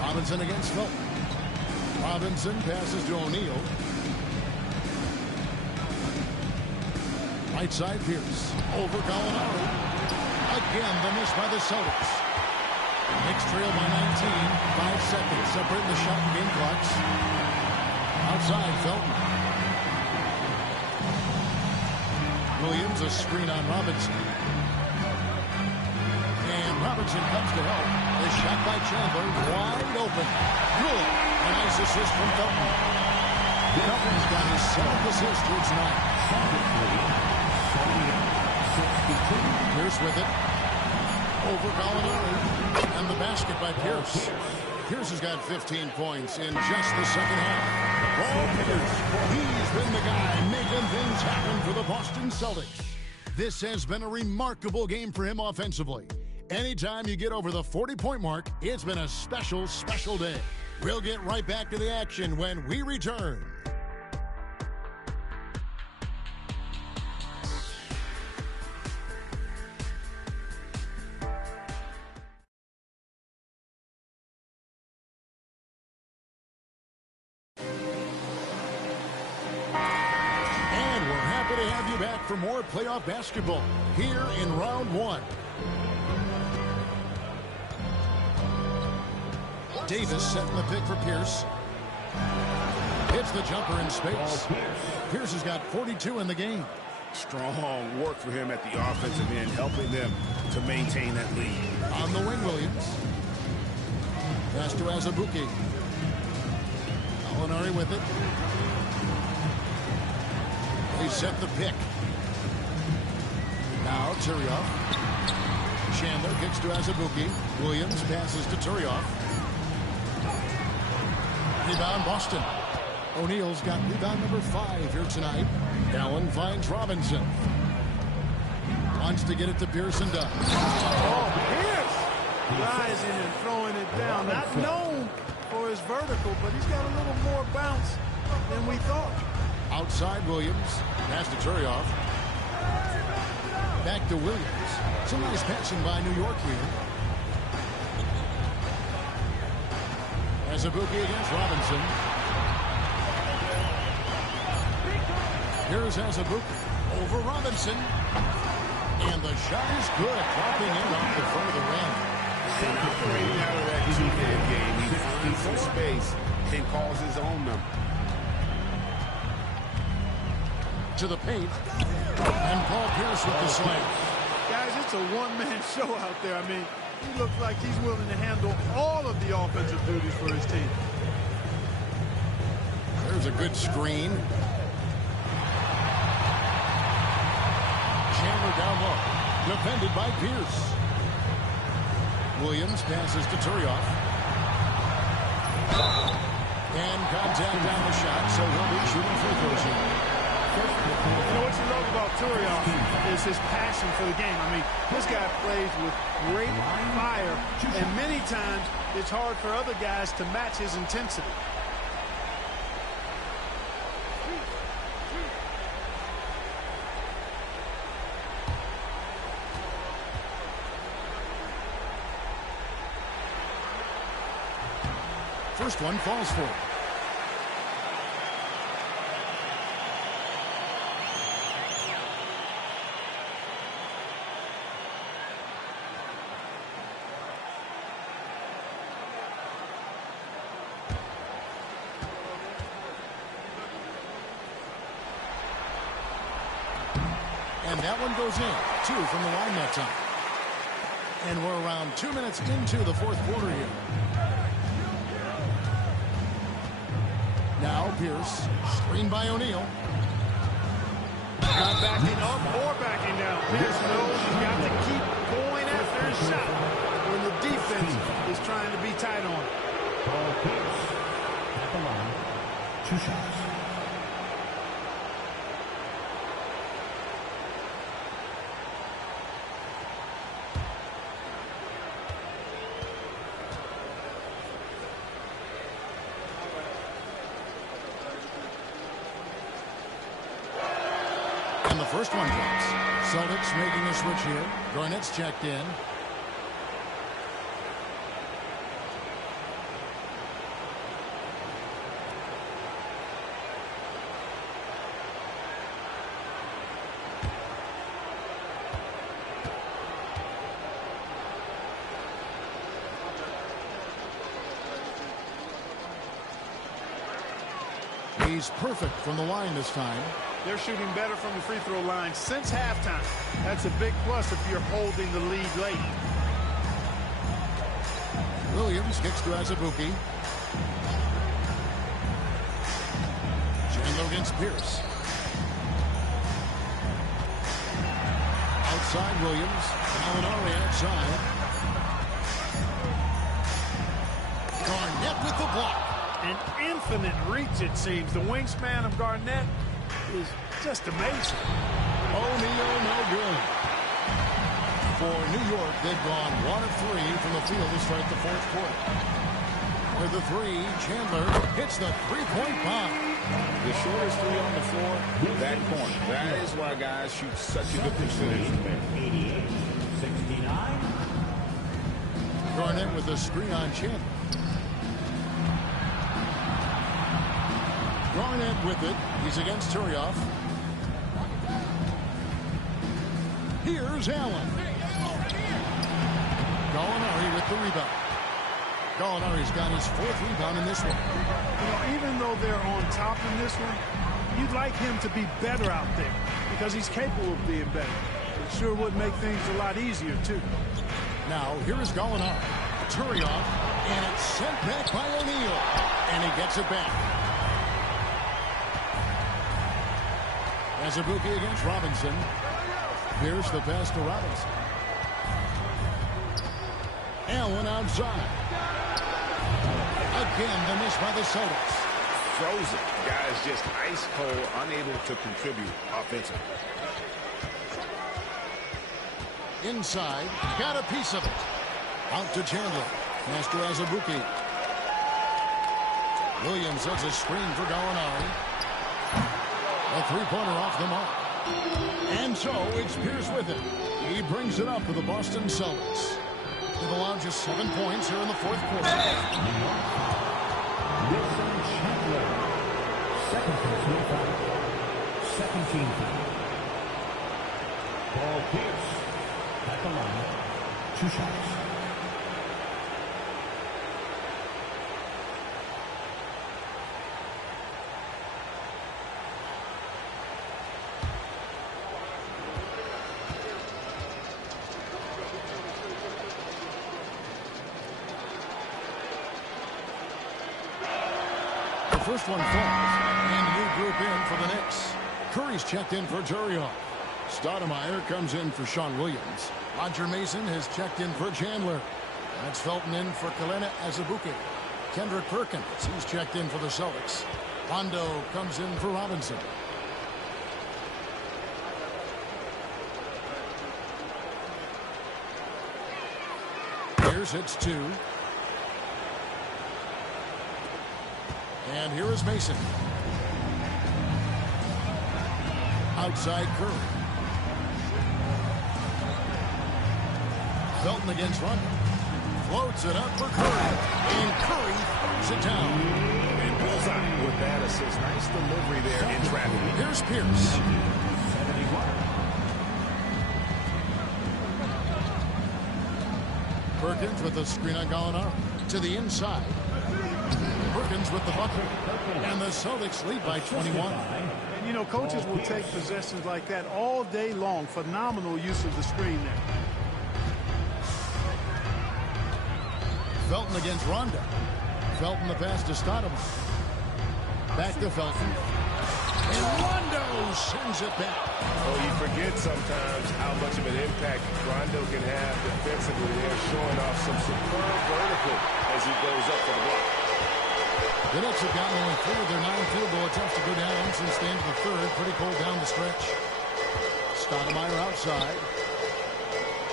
Robinson against Felton. Robinson passes to O'Neal. Right side, Pierce. Over Gallinari. Again, the miss by the Celtics. Knicks trail by 19. 5 seconds separating the shot and game clocks. Outside, Felton. Williams, a screen on Robinson. And Robinson comes to help. The shot by Chandler, wide open. Good. A nice assist from Felton. Felton's got his 7th assist here tonight. Pierce with it. Over Gallinari. And the basket by Pierce. Pierce has got 15 points in just the second half. Paul Pierce, he's been the guy making things happen for the Boston Celtics. This has been a remarkable game for him offensively. Anytime you get over the 40-point mark, it's been a special, special day. We'll get right back to the action when we return. For more playoff basketball here in round 1. Davis setting the pick for Pierce. Hits the jumper in space. Pierce has got 42 in the game. Strong work for him at the offensive end, helping them to maintain that lead. On the wing, Williams. Pass to Azubuike. Gallinari with it. They set the pick. Now Turioff. Chandler kicks to Azubuike. Williams passes to Turioff. Rebound Boston. O'Neal's got rebound number 5 here tonight. Allen finds Robinson. Wants to get it to Pierce and does. Oh, Pierce! Rising and throwing it down. Not known for his vertical, but he's got a little more bounce than we thought. Outside Williams. Pass to Turioff. Back to Williams. Some nice passing by New York here. Azubuike against Robinson. Here's Azubuike over Robinson. And the shot is good. Dropping in off the front of the rim. And operating out of that two-man game, he finds some space and calls his own number. To the paint. And Paul Pierce with the slam. Guys, it's a one-man show out there. I mean, he looks like he's willing to handle all of the offensive duties for his team. There's a good screen. Chandler down low. Defended by Pierce. Williams passes to Turioff. And contact on the shot, so he'll be shooting free throws here. You know what you love about Turioff is his passion for the game. I mean, this guy plays with great fire, and many times it's hard for other guys to match his intensity. First one falls for him. And that one goes in. 2 from the line that time. And we're around 2 minutes into the fourth quarter here. Now Pierce, screened by O'Neal. Not backing up or backing down. Pierce knows he's got to keep going after his shot when the defense is trying to be tight on him. Paul Pierce at the line. 2 shots. And the first one drops. Celtics making a switch here. Garnett's checked in. He's perfect from the line this time. They're shooting better from the free throw line since halftime. That's a big plus if you're holding the lead late. Williams kicks to Azubuike. Chandler against Pierce. Outside Williams. Gallinari outside. Garnett with the block. An infinite reach, it seems. The wingspan of Garnett is just amazing. O'Neal no good. For New York, they've gone 1 of 3 from the field to start the fourth quarter. With the three, Chandler hits the three-point bomb. The shortest three on the floor, that corner. That is why guys shoot such a good percentage from there. 68-69. Garnett with the screen on Chandler. Garnett with it. He's against Turioff. Here's Allen. Gallinari with the rebound. Gallinari's got his 4th rebound in this one. You know, even though they're on top in this one, you'd like him to be better out there because he's capable of being better. It sure would make things a lot easier, too. Now, here is Gallinari. Turioff, and it's sent back by O'Neal. And he gets it back. Azubuike against Robinson. Here's the pass to Robinson. Allen outside. Again, the miss by the Celtics. Frozen. Guys just ice cold, unable to contribute offensively. Inside, got a piece of it. Out to Chandler. Pass to Azubuike. Williams sets a screen for Gallinari. A three-pointer off the mark. And so it's Pierce with it. He brings it up to the Boston Celtics. They've allowed just 7 points here in the fourth quarter. Wilson Chandler. Second personal foul. Second team foul. Paul Pierce at the line. 2 shots. First one falls, and new group in for the Knicks. Curry's checked in for Turioff. Stoudemire comes in for Sean Williams. Roger Mason has checked in for Chandler. That's Felton in for Kalena Azubuike. Kendrick Perkins, he's checked in for the Celtics. Rondo comes in for Robinson. Here's hits 2. And here is Mason. Outside Curry. Felton against Rondo. Floats it up for Curry. And Curry throws it down. And bullseye with that assist. Nice delivery there in traffic. Here's Pierce. 71. Perkins with the screen on Gallinari. To the inside. Perkins with the bucket. And the Celtics lead by 21. And, you know, coaches will take possessions like that all day long. Phenomenal use of the screen there. Felton against Rondo. Felton the pass to Stoudemire. Back to Felton. And Rondo sends it back. Oh, you forget sometimes how much of an impact Rondo can have defensively. They're showing off some superb vertical as he goes up for the block. The Knicks have gotten only 3 of their 9 field goal attempts to go down since the end of the third. Pretty cold down the stretch. Stoudemire outside.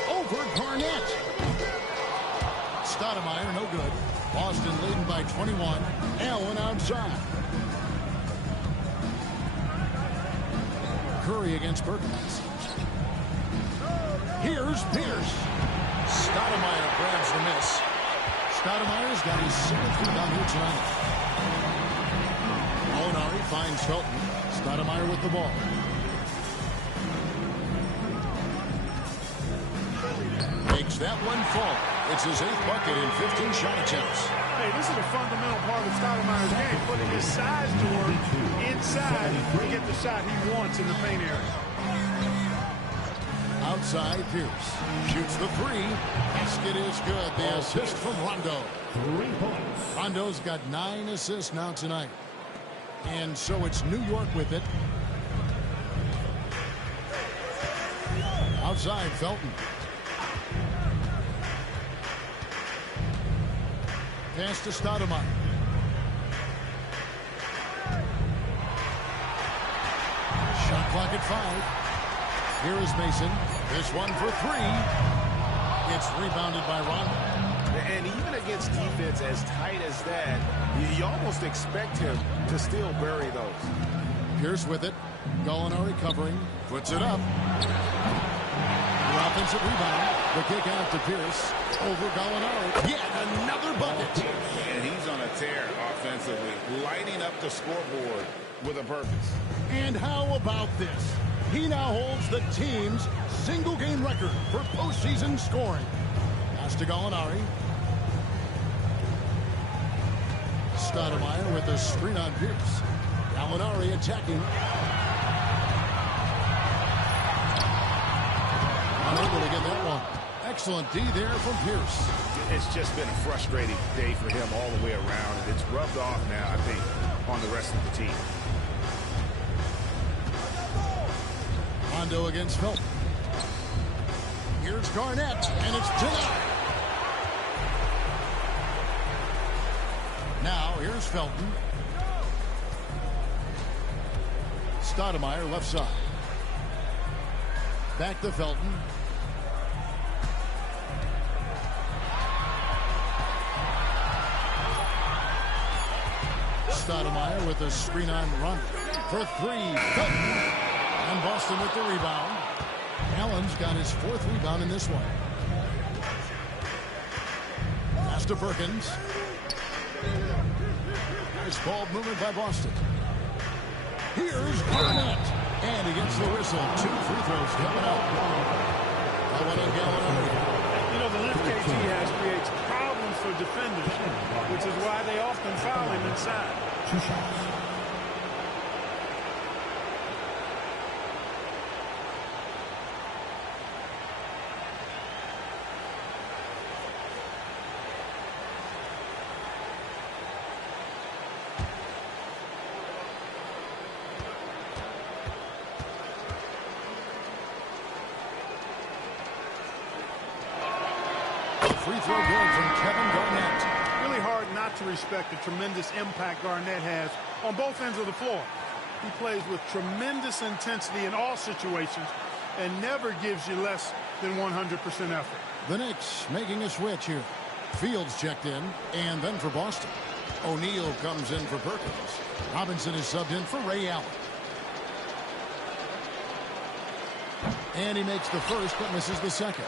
Over Garnett. Stoudemire no good. Boston leading by 21. Allen outside. Curry against Perkins. Here's Pierce. Stoudemire grabs the miss. Stoudemire's got his 7th rebound here tonight. Gallinari finds Felton. Stoudemire with the ball. Makes that one fall. It's his 8th bucket in 15 shot attempts. Hey, this is a fundamental part of Stoudemire's game, putting his size to work inside to get the shot he wants in the paint area. Outside, Pierce shoots the three. Basket is good. The assist from Rondo. 3 points. Rondo's got 9 assists now tonight. And so it's New York with it. Outside, Felton. Pass to Stoudemire. Shot clock at 5. Here is Mason. This one for 3. It's rebounded by Rondo. And even against defense as tight as that, you almost expect him to still bury those. Pierce with it. Gallinari covering. Puts it up. The offensive rebound. The kick out to Pierce. Over Gallinari. Yet another bucket. And he's on a tear offensively, lighting up the scoreboard with a purpose. And how about this? He now holds the team's single-game record for postseason scoring. Pass to Gallinari. Stoudemire with the screen on Pierce. Gallinari attacking. Unable to get that one. Excellent D there from Pierce. It's just been a frustrating day for him all the way around, and it's rubbed off now, I think, on the rest of the team. Rondo against Felton. Here's Garnett, and it's denied. Now, here's Felton. Stoudemire left side. Back to Felton. Stoudemire with a screen on run for 3. Felton. And Boston with the rebound. Allen's got his 4th rebound in this one. Pass to Perkins. Nice ball movement by Boston. Here's Garnett. And he gets the whistle. 2 free throws coming up. That one on Gallinari. You know, the lift KG has creates problems for defenders, which is why they often foul him inside. 2 shots. Free throw good from Kevin Garnett. Really hard not to respect the tremendous impact Garnett has on both ends of the floor. He plays with tremendous intensity in all situations and never gives you less than 100% effort. The Knicks making a switch here. Fields checked in, and then for Boston. O'Neal comes in for Perkins. Robinson is subbed in for Ray Allen. And he makes the first but misses the second.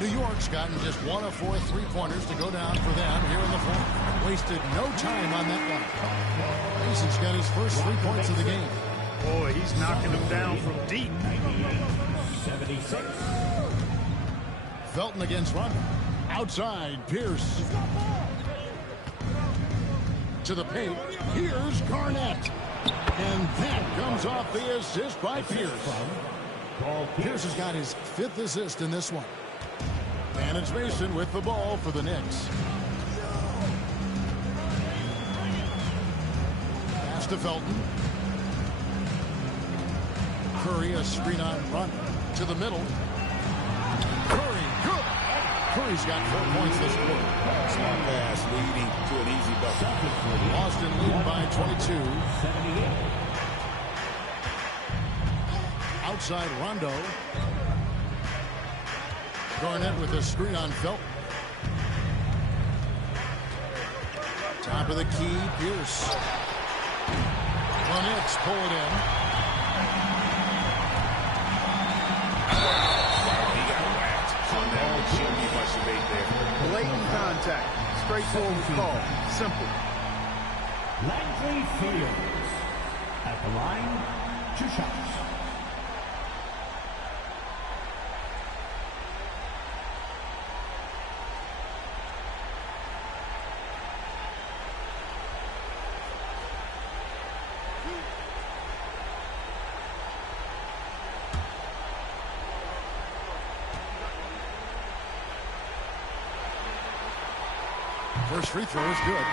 New York's gotten just 1 of 4 3-pointers to go down for them here in the fourth. Wasted no time on that one. Mason's got his first 3 points of the game. Boy, he's knocking them down from deep. 76. Felton against Rondo. Outside, Pierce. To the paint. Here's Garnett. And that comes off the assist by Pierce. Pierce has got his 5th assist in this one. And it's Mason with the ball for the Knicks. Pass to Felton. Curry, a screen on run to the middle. Curry, good. Curry's got 4 points this quarter. Smart pass leading to an easy bucket. Boston lead by 22. Outside Rondo. Garnett with a screen on Felton. Top of the key, Pierce. Garnett's pull it in. He got whacked on that one. Shouldn't be much debate there. Blatant contact. Straightforward call. Simple. Langley Fields. At the line, 2 shots. First free throw is good.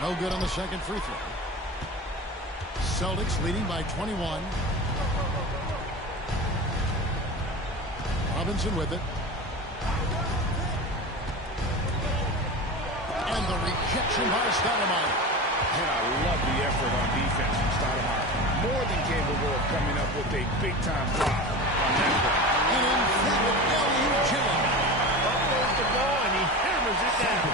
No good on the second free throw. Celtics leading by 21. Robinson with it. And the rejection by Stoudemire. And I love the effort on defense from Stoudemire. More than capable of coming up with a big-time block on that play. An emphatic LU jam. Up goes the ball, and he hammers it down.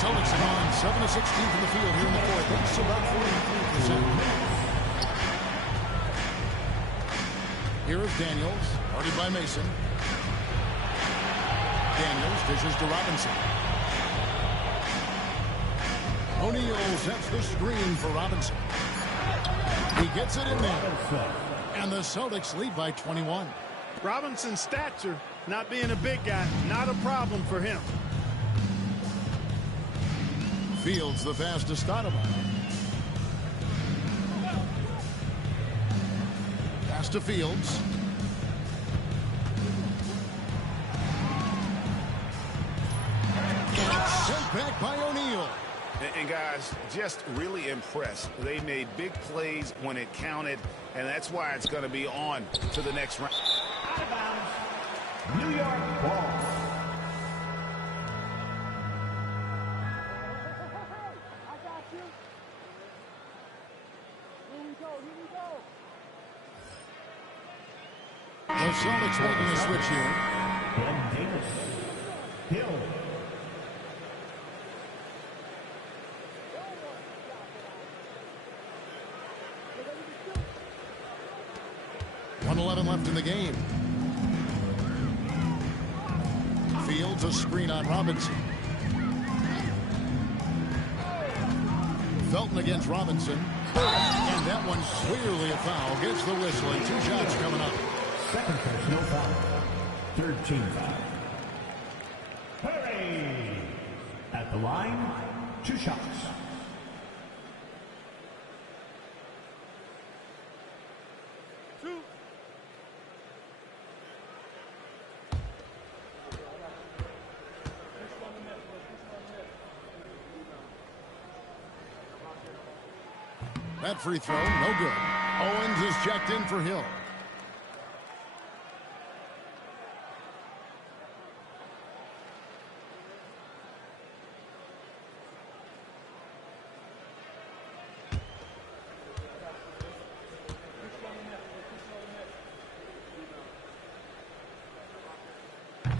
Celtics are on 7 of 16 from the field here in the fourth. That's about 43%. Here is Daniels, guarded by Mason. Daniels dishes to Robinson. O'Neal sets the screen for Robinson. He gets it in there. And the Celtics lead by 21. Robinson's stature, not being a big guy, not a problem for him. Fields the pass to Stoudemire. Pass to Fields. And it's sent back by O'Neal. And guys, just really impressed. They made big plays when it counted, and that's why it's going to be on to the next round. Out of bounds. New York ball. The Celtics making a switch here. Ben Davis. Hill. .111 left in the game. Fields a screen on Robinson. Felton against Robinson. And that one's clearly a foul. Gets the whistle and 2 shots coming up. Second personal foul. Third team foul. Hurry! At the line, 2 shots. That free throw, no good. Owens is checked in for Hill.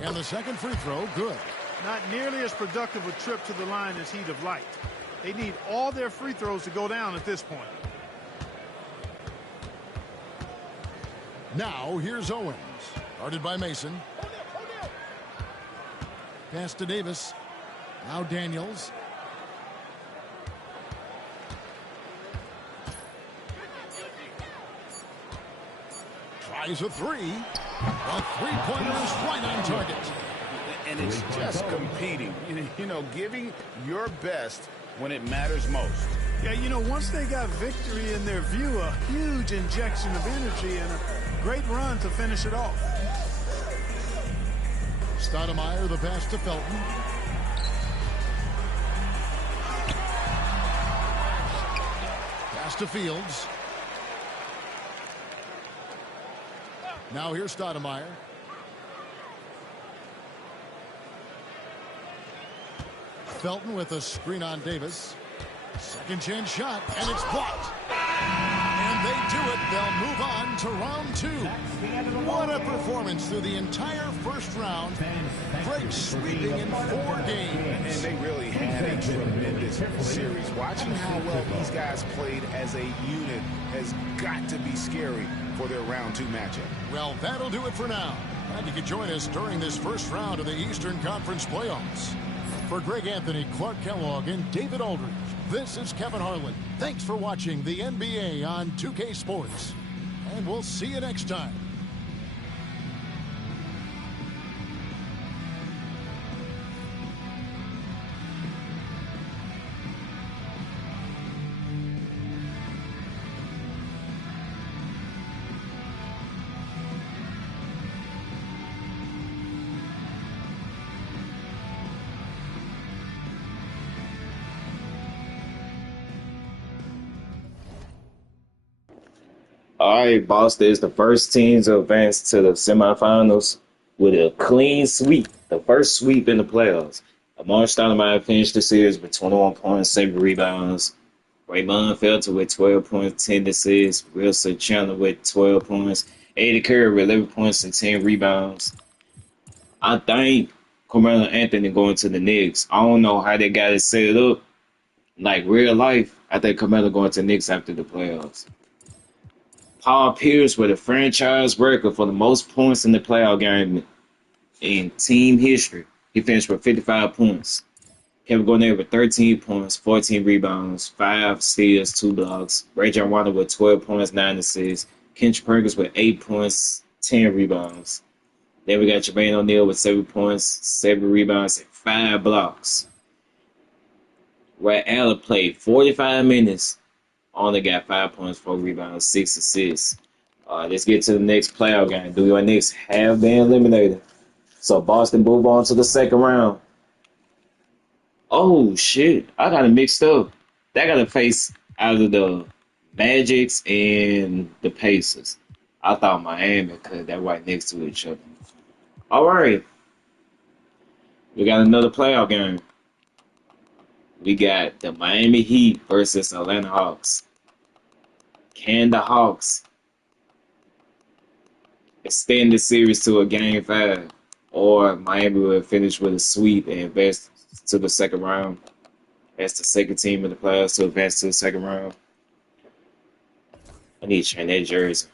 And the second free throw, good. Not nearly as productive a trip to the line as he'd have liked. They need all their free throws to go down at this point. Now, here's Owens. Guarded by Mason. Pass to Davis. Now Daniels. Tries a three. A three-pointer is right on target. And it's just competing. You know, giving your best when it matters most. Yeah, you know, once they got victory in their view, a huge injection of energy and a great run to finish it off. Stoudemire, the pass to Felton. Pass to Fields. Now here's Stoudemire. Felton with a screen on Davis. Second chance shot, and it's blocked. And they do it. They'll move on to round 2. What a performance through the entire first round. Great sweeping in 4 games. And they really had a tremendous series. Watching how well these guys played as a unit has got to be scary for their round 2 matchup. Well, that'll do it for now. Glad you could join us during this first round of the Eastern Conference playoffs. For Greg Anthony, Clark Kellogg, and David Aldridge, this is Kevin Harlan. Thanks for watching the NBA on 2K Sports. And we'll see you next time. All right, Boston is the first team to advance to the semifinals with a clean sweep, the first sweep in the playoffs. Amar Stoudemire finished the series with 21 points, 7 rebounds. Raymond Felton with 12 points, 10 assists. Wilson Chandler with 12 points. Eddie Curry with 11 points and 10 rebounds. I think Carmelo Anthony going to the Knicks. I don't know how they got it set up. Like real life, I think Carmelo going to the Knicks after the playoffs. Paul Pierce with a franchise record for the most points in the playoff game in team history. He finished with 55 points. Kevin Garnett with 13 points, 14 rebounds, 5 steals, 2 blocks. Rajon Rondo with 12 points, 9 assists. Kendrick Perkins with 8 points, 10 rebounds. Then we got Jermaine O'Neal with 7 points, 7 rebounds, and 5 blocks. Ray Allen played 45 minutes. Only got 5 points, 4 rebounds, 6 assists. Let's get to the next playoff game. The New York Knicks have been eliminated. So Boston move on to the second round. Oh, shit. I got it mixed up. They got to face either the Magics and the Pacers. I thought Miami because they're right next to each other. All right. We got another playoff game. We got the Miami Heat versus Atlanta Hawks. Can the Hawks extend the series to a game 5? Or Miami will finish with a sweep and advance to the second round? That's the second team in the playoffs to advance to the second round. I need to change that jersey.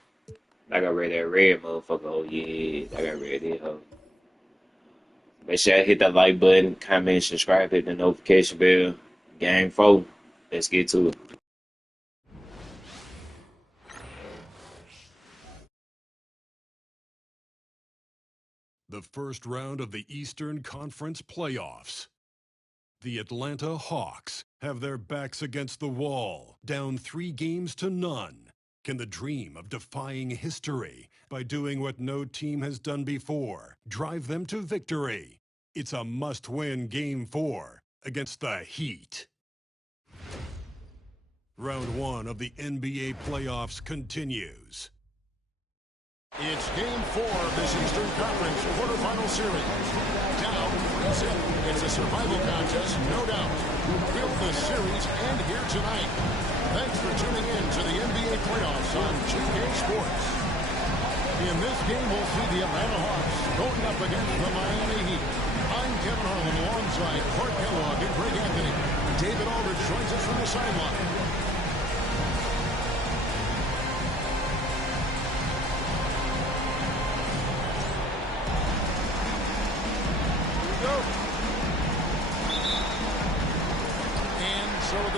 I got rid of that red motherfucker. Oh, yeah. I got rid of it. Oh. Make sure I hit that like button, comment, subscribe, hit the notification bell. Game 4. Let's get to it. The first round of the Eastern Conference playoffs. The Atlanta Hawks have their backs against the wall, down 3-0. Can the dream of defying history by doing what no team has done before drive them to victory? It's a must-win Game 4 against the Heat. Round 1 of the NBA playoffs continues. It's Game 4 of this Eastern Conference quarterfinal series. Down 3-0. It's a survival contest, no doubt. Will the series end here tonight? Thanks for tuning in to the NBA playoffs on 2K Sports. In this game, we'll see the Atlanta Hawks going up against the Miami Heat. I'm Kevin Harlan alongside Clark Kellogg and Greg Anthony. David Aldridge joins us from the sideline.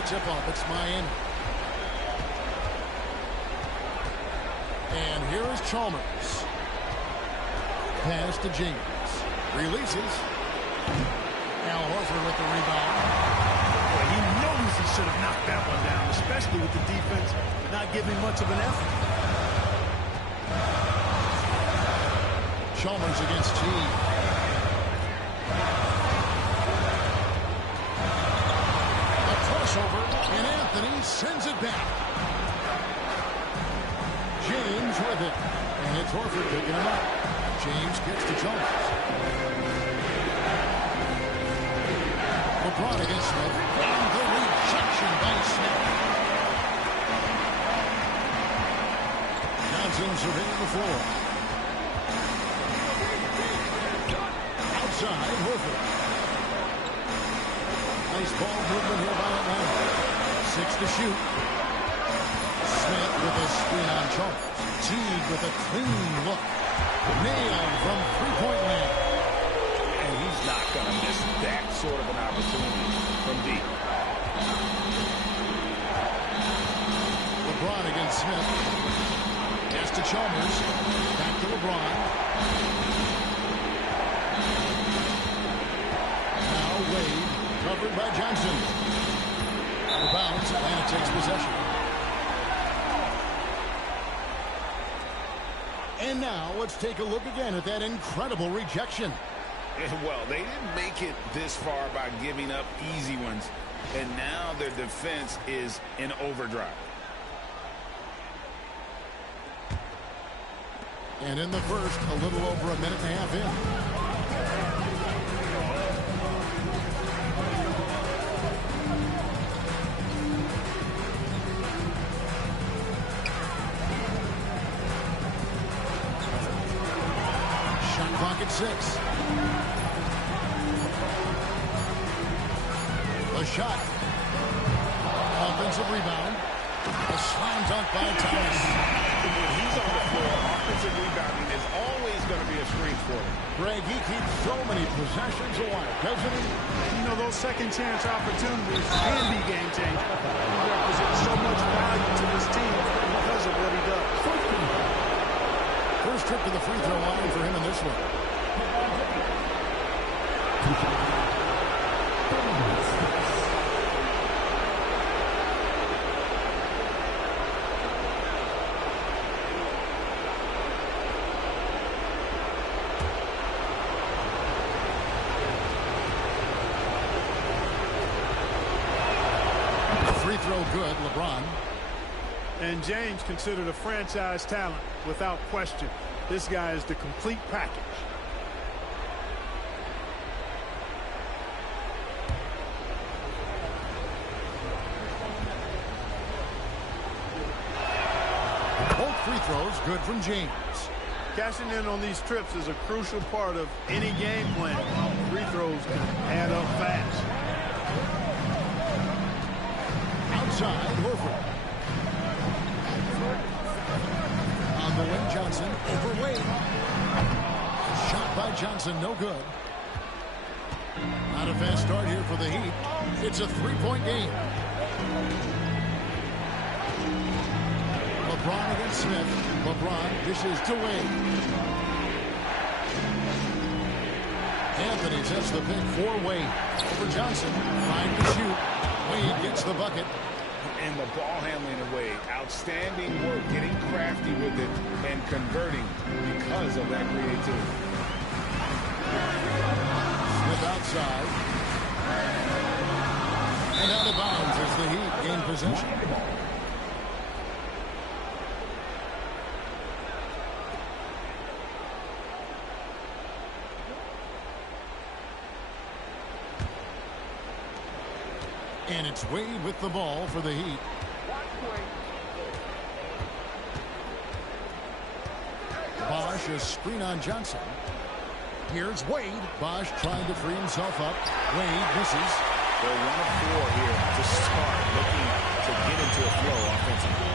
Tip-off, it's Miami. And here is Chalmers. Pass to James. Releases. Al Horford with the rebound. Boy, he knows he should have knocked that one down, especially with the defense not giving much of an effort. Chalmers against Teague. And Anthony sends it back. James with it. And it's Horford picking him up. James gets to Chalmers. LeBron against Smith. And the rejection by Smith. Johnson surveying the floor. Outside, Horford. Nice ball movement here by Atlanta. 6 to shoot. Smith with a screen on Chalmers. Teague with a clean look. Nailed from three-point land. And he's not going to miss that sort of an opportunity from deep. LeBron against Smith. Pass to Chalmers. Back to LeBron. Now Wade, covered by Johnson. Out of bounds, Atlanta takes possession. And now let's take a look again at that incredible rejection. Well, they didn't make it this far by giving up easy ones, and now their defense is in overdrive. And in the first, a little over a minute and a half in. Shot clock at 6. A shot. Offensive rebound. A slam dunk by Thomas. When he's on the floor, offensive rebounding is always going to be a strength for him. Greg, he keeps so many possessions alive, doesn't he? You know, those second chance opportunities can be game changers. He represents so much value to this team because of what he does. First trip to the free throw line for him in this one. Throw good, LeBron. And James considered a franchise talent without question. This guy is the complete package. Both free throws good from James. Cashing in on these trips is a crucial part of any game plan. Free throws can add up fast. Outside, Horford. On the wing, Johnson. Over Wade. Shot by Johnson, no good. Not a fast start here for the Heat. It's a three-point game. LeBron against Smith. LeBron dishes to Wade. Anthony sets the pick for Wade. Over Johnson. Trying to shoot. Wade gets the bucket. And the ball handling away. Outstanding work, getting crafty with it and converting because of that creativity. Smith outside. And out of bounds as the Heat gain possession. And it's Wade with the ball for the Heat. Bosch a screen on Johnson. Here's Wade. Bosch trying to free himself up. Wade misses. They're 1 of 4 here to start, looking to get into a flow offensively.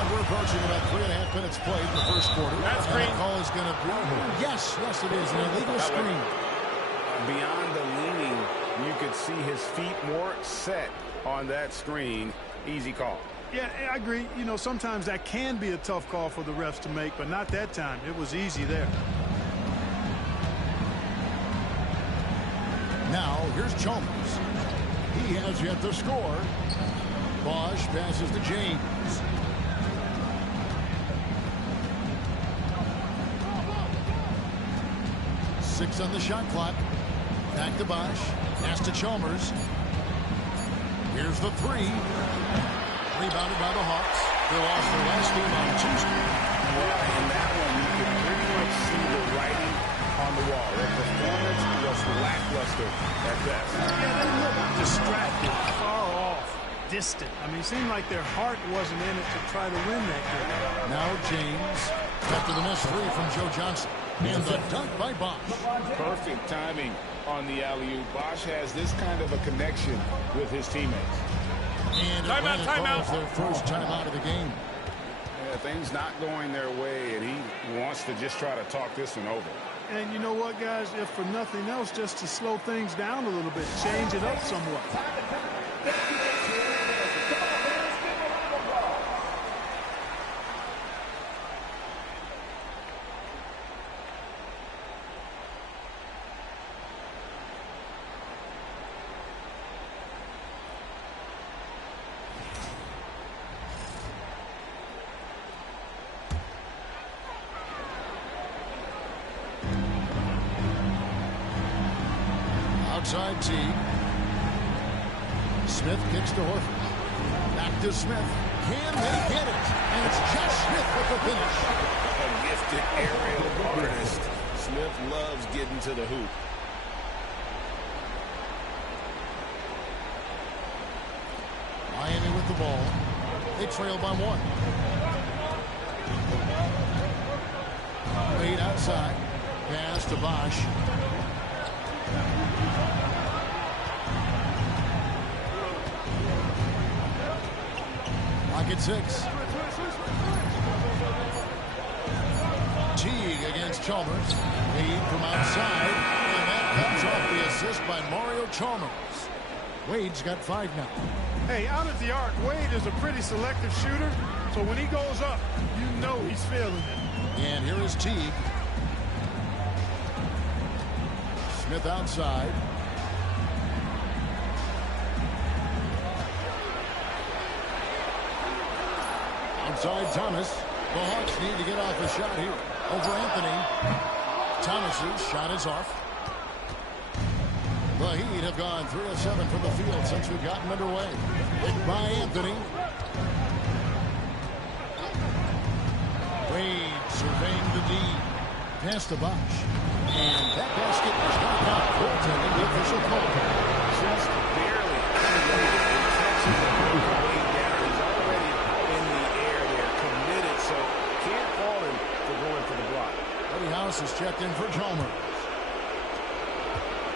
And we're approaching about 3.5 minutes played in the first quarter. That screen call is going to be. Yes, it is an illegal screen. Beyond the leaning, you could see his feet more set on that screen. Easy call. Yeah, I agree. You know, sometimes that can be a tough call for the refs to make, but not that time. It was easy there. Now, here's Chalmers. He has yet to score. Bosch passes to James. Six on the shot clock. Back to Bosch. Pass to Chalmers. Here's the three. Rebounded by the Hawks. They lost their last game on Tuesday. Well, in that one, you could pretty much see the writing on the wall. Their performance was lackluster at best. Yeah, they looked distracted, far off, distant. I mean, it seemed like their heart wasn't in it to try to win that game. Now James. After the missed three from Joe Johnson. And the dunk by Bosch. Perfect timing on the alley-oop. Bosch has this kind of a connection with his teammates. And Atlanta calls their first timeout of the game. Yeah, things not going their way, and he wants to just try to talk this one over. And you know what, guys? If for nothing else, just to slow things down a little bit, change it up somewhat. Outside Teague. Smith kicks to Horford. Back to Smith. Can they get it? And it's just Smith with the finish. A gifted aerial artist. Smith loves getting to the hoop. Miami with the ball. They trail by 1. Wade outside. Pass to Bosch. Lock at 6. Teague against Chalmers. Wade from outside. And that comes off the assist by Mario Chalmers. Wade's got 5 now. Hey, out at the arc, Wade is a pretty selective shooter, so when he goes up, you know he's feeling it. And here is Teague. Smith outside. Outside Thomas. The Hawks need to get off a shot here. Over Anthony. Thomas's shot is off. The Heat have gone 3 of 7 from the field since we've gotten underway. Hit by Anthony. Wade surveying the D. Pass to Bosch. And that basket is not out. Goaltending, the official call. Just barely. Way down. He's already in the air there, committed, so can't fault him for going for the block. Buddy House is checked in for Chalmers.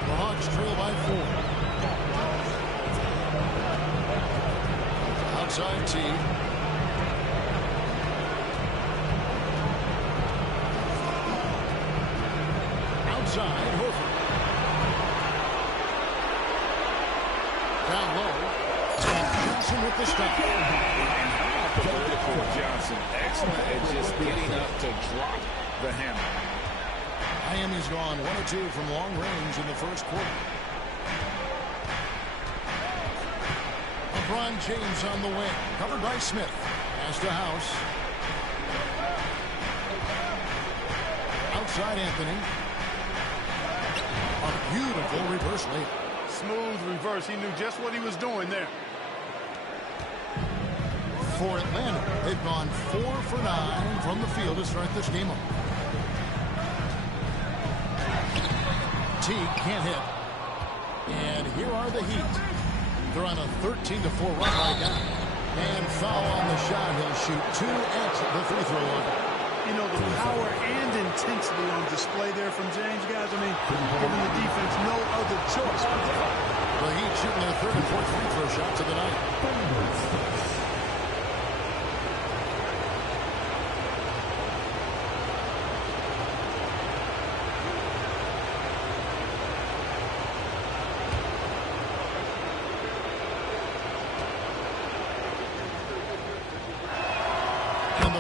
The Hawks trail by 4. Outside Teague. Outside Horford. Down low. Johnson with the stop. And how about the vertical Johnson? Excellent at just getting up to drop the hammer. Miami's gone 1 of 2 from long range in the first quarter. LeBron James on the wing. Covered by Smith. Pass to House. Outside Anthony. A beautiful reverse layup. Smooth reverse. He knew just what he was doing there. For Atlanta, they've gone 4 for 9 from the field to start this game off. Teague can't hit. And here are the Heat. They're on a 13-4 run right now. And foul on the shot. He'll shoot 2 at the free throw line. You know, the power and intensity on display there from James, guys. I mean, giving the defense no other choice but to foul. The Heat shooting their 3rd and 4th free throw shots of the night.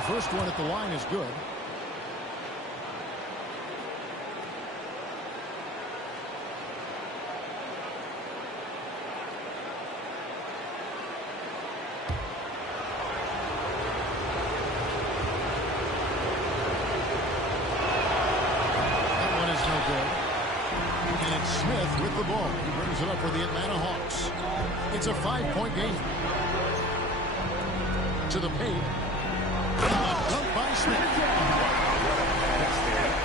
First one at the line is good. That one is no good. And it's Smith with the ball. He brings it up for the Atlanta Hawks. It's a 5-point game. To the paint. Dunk by Smith. They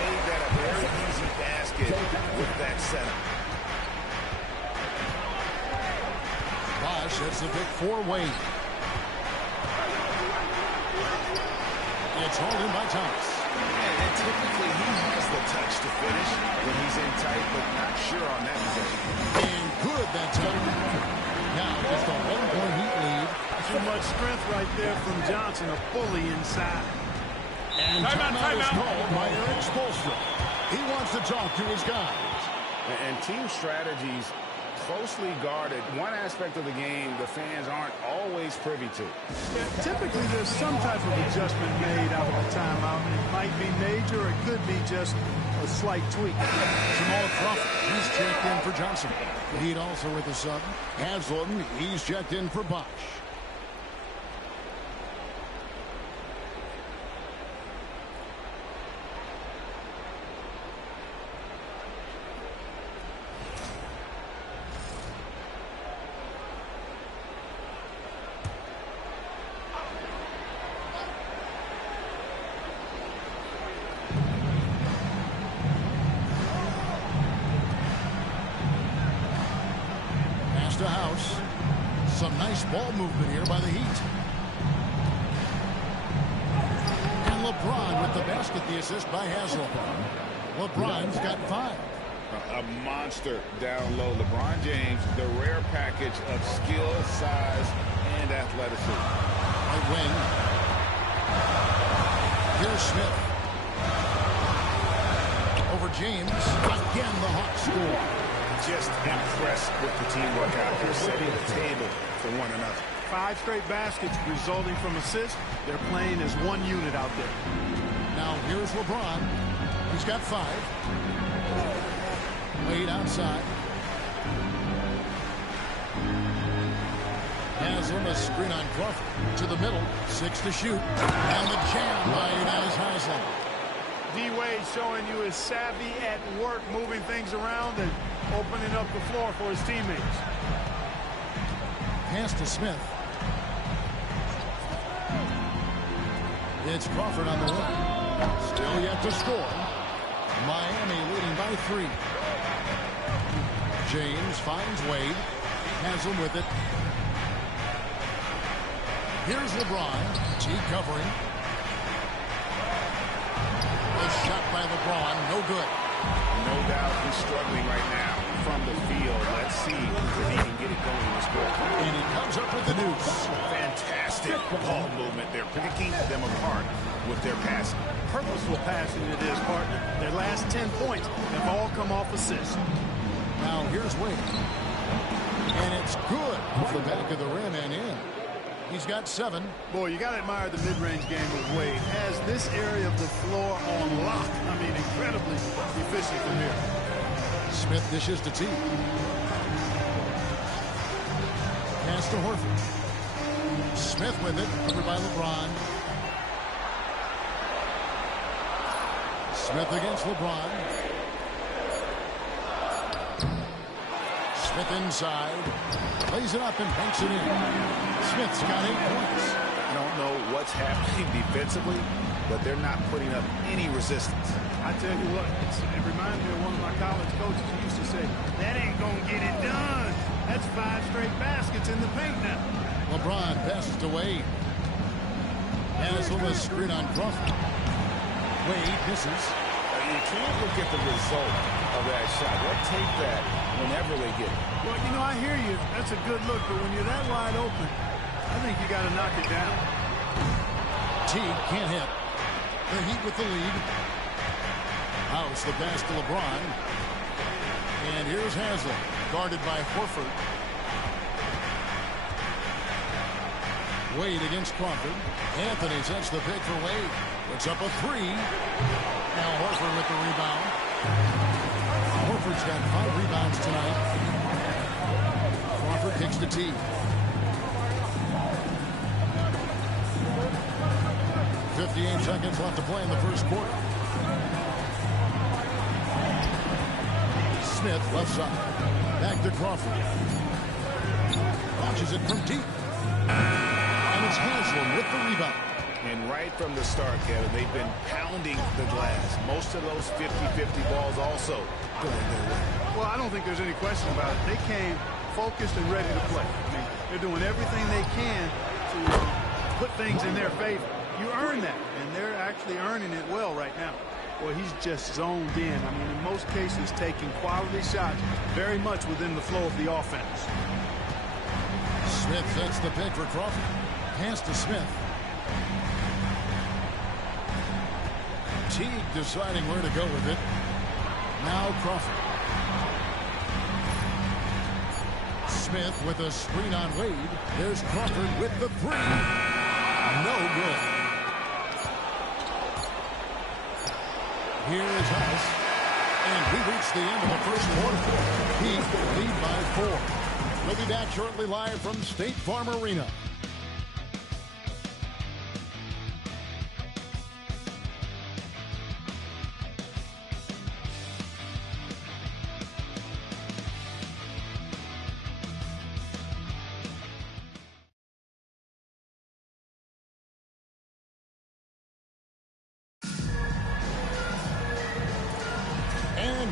made that a very easy basket with that setup. Bosch hits the big 4-way. It's hauled in by Thomas. And typically he has the touch to finish when he's in tight, but not sure on that possession. And good that time. Now just a 1-point Heat lead. Too much strength right there from Johnson, a bully inside. And timeout is called by Eric Spoelstra. He wants to talk to his guys. And team strategies closely guarded. One aspect of the game the fans aren't always privy to. Yeah, typically, there's some type of adjustment made out of a timeout. It might be major, or it could be just a slight tweak. Jamal Crawford, he's checked in for Johnson. Heat also with the sub. Haslam, he's checked in for Bosch. To House. Some nice ball movement here by the Heat. And LeBron with the basket, the assist by Haslam. LeBron's got 5. A monster down low. LeBron James, the rare package of skill, size, and athleticism. Right wing. Here's Smith. Over James. Again, the Hawks score. Just impressed with the teamwork out here, setting the table for one another. 5 straight baskets resulting from assists. They're playing as one unit out there. Now here's LeBron. He's got 5. Wade outside. Haslam a screen on Crawford to the middle. 6 to shoot. And the jam by Udonis Haslam. D-Wade showing you his savvy at work, moving things around and opening up the floor for his teammates. Pass to Smith. It's Crawford on the run. Still yet to score. Miami leading by 3. James finds Wade. Haslam with it. Here's LeBron. T covering. A shot by LeBron. No good. No doubt he's struggling right now from the field. Let's see if he can get it going in this quarter. And he comes up with the deuce. Fantastic ball movement. They're picking them apart with their passing. Purposeful passing it is, partner. Their last 10 points have all come off assists. Now here's Wade. And it's good off the back of the rim and in. He's got 7. Boy, you got to admire the mid-range game of Wade. Has this area of the floor on lock. I mean, incredibly efficient from here. Smith dishes to T. Pass to Horford. Smith with it. Covered by LeBron. Smith against LeBron. Smith inside. Plays it up and banks it in. Smith's got 8 points. I don't know what's happening defensively, but they're not putting up any resistance. I tell you what, it reminds me of one of my college coaches who used to say, that ain't going to get it done. That's 5 straight baskets in the paint now. LeBron passes to Wade. Haslam a screen on Crawford. Wade misses. You can't look at the result of that shot. They'll take that whenever they get it. Well, you know, I hear you. That's a good look, but when you're that wide open, I think you got to knock it down. Teague can't hit. The Heat with the lead. House the pass to LeBron. And here's Haslam, guarded by Horford. Wade against Crawford. Anthony sets the pick for Wade. Puts up a 3. Now Horford with the rebound. Horford's got 5 rebounds tonight. Crawford kicks to T. 58 seconds left to play in the first quarter. Smith left side. Back to Crawford. Launches it from deep. And it's Haslam with the rebound. And right from the start, Kevin, they've been pounding the glass. Most of those 50-50 balls also going their way. Well, I don't think there's any question about it. They came focused and ready to play. I mean, they're doing everything they can to put things in their favor. You earn that, and they're actually earning it well right now. Well, he's just zoned in. I mean, in most cases, taking quality shots very much within the flow of the offense. Smith sets the pick for Crawford. Pass to Smith. Teague deciding where to go with it. Now Crawford. Smith with a screen on Wade. There's Crawford with the three. No good. Here is House. And we reach the end of the first quarter. Heat lead by 4. We'll be back shortly live from State Farm Arena.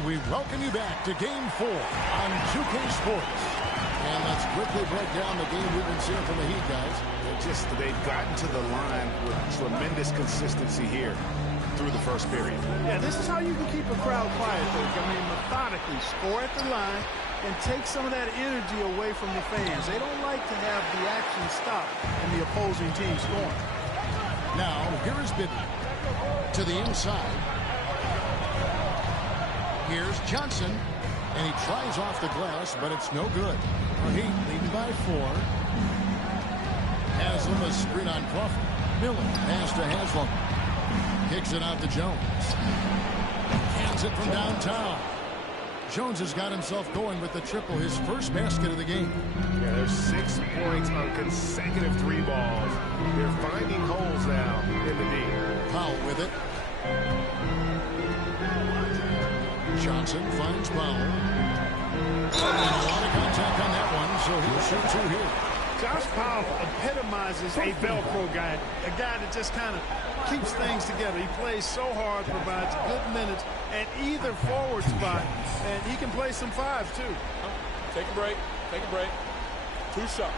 We welcome you back to Game 4 on 2K Sports. And let's quickly break down the game we've been seeing from the Heat, guys. They've gotten to the line with tremendous consistency here through the first period. Yeah, this is how you can keep a crowd quiet, though. I mean, methodically score at the line and take some of that energy away from the fans. They don't like to have the action stop and the opposing team scoring. Now, here is Bibby to the inside. Here's Johnson, and he tries off the glass, but it's no good. Heat leading by 4. Haslam a screen on Crawford. Miller pass to Haslam. Kicks it out to Jones. Hands it from downtown. Jones has got himself going with the triple, his first basket of the game. Yeah, there's 6 points on consecutive 3 balls. They're finding holes now in the D. Powell with it. Johnson finds Powell. And a lot of contact on that one, so he'll shoot 2 here. Josh Powell epitomizes a Velcro guy, a guy that just kind of keeps things together. He plays so hard, provides good minutes at either forward spot, and he can play some 5s too. Take a break. Take a break. 2 shots.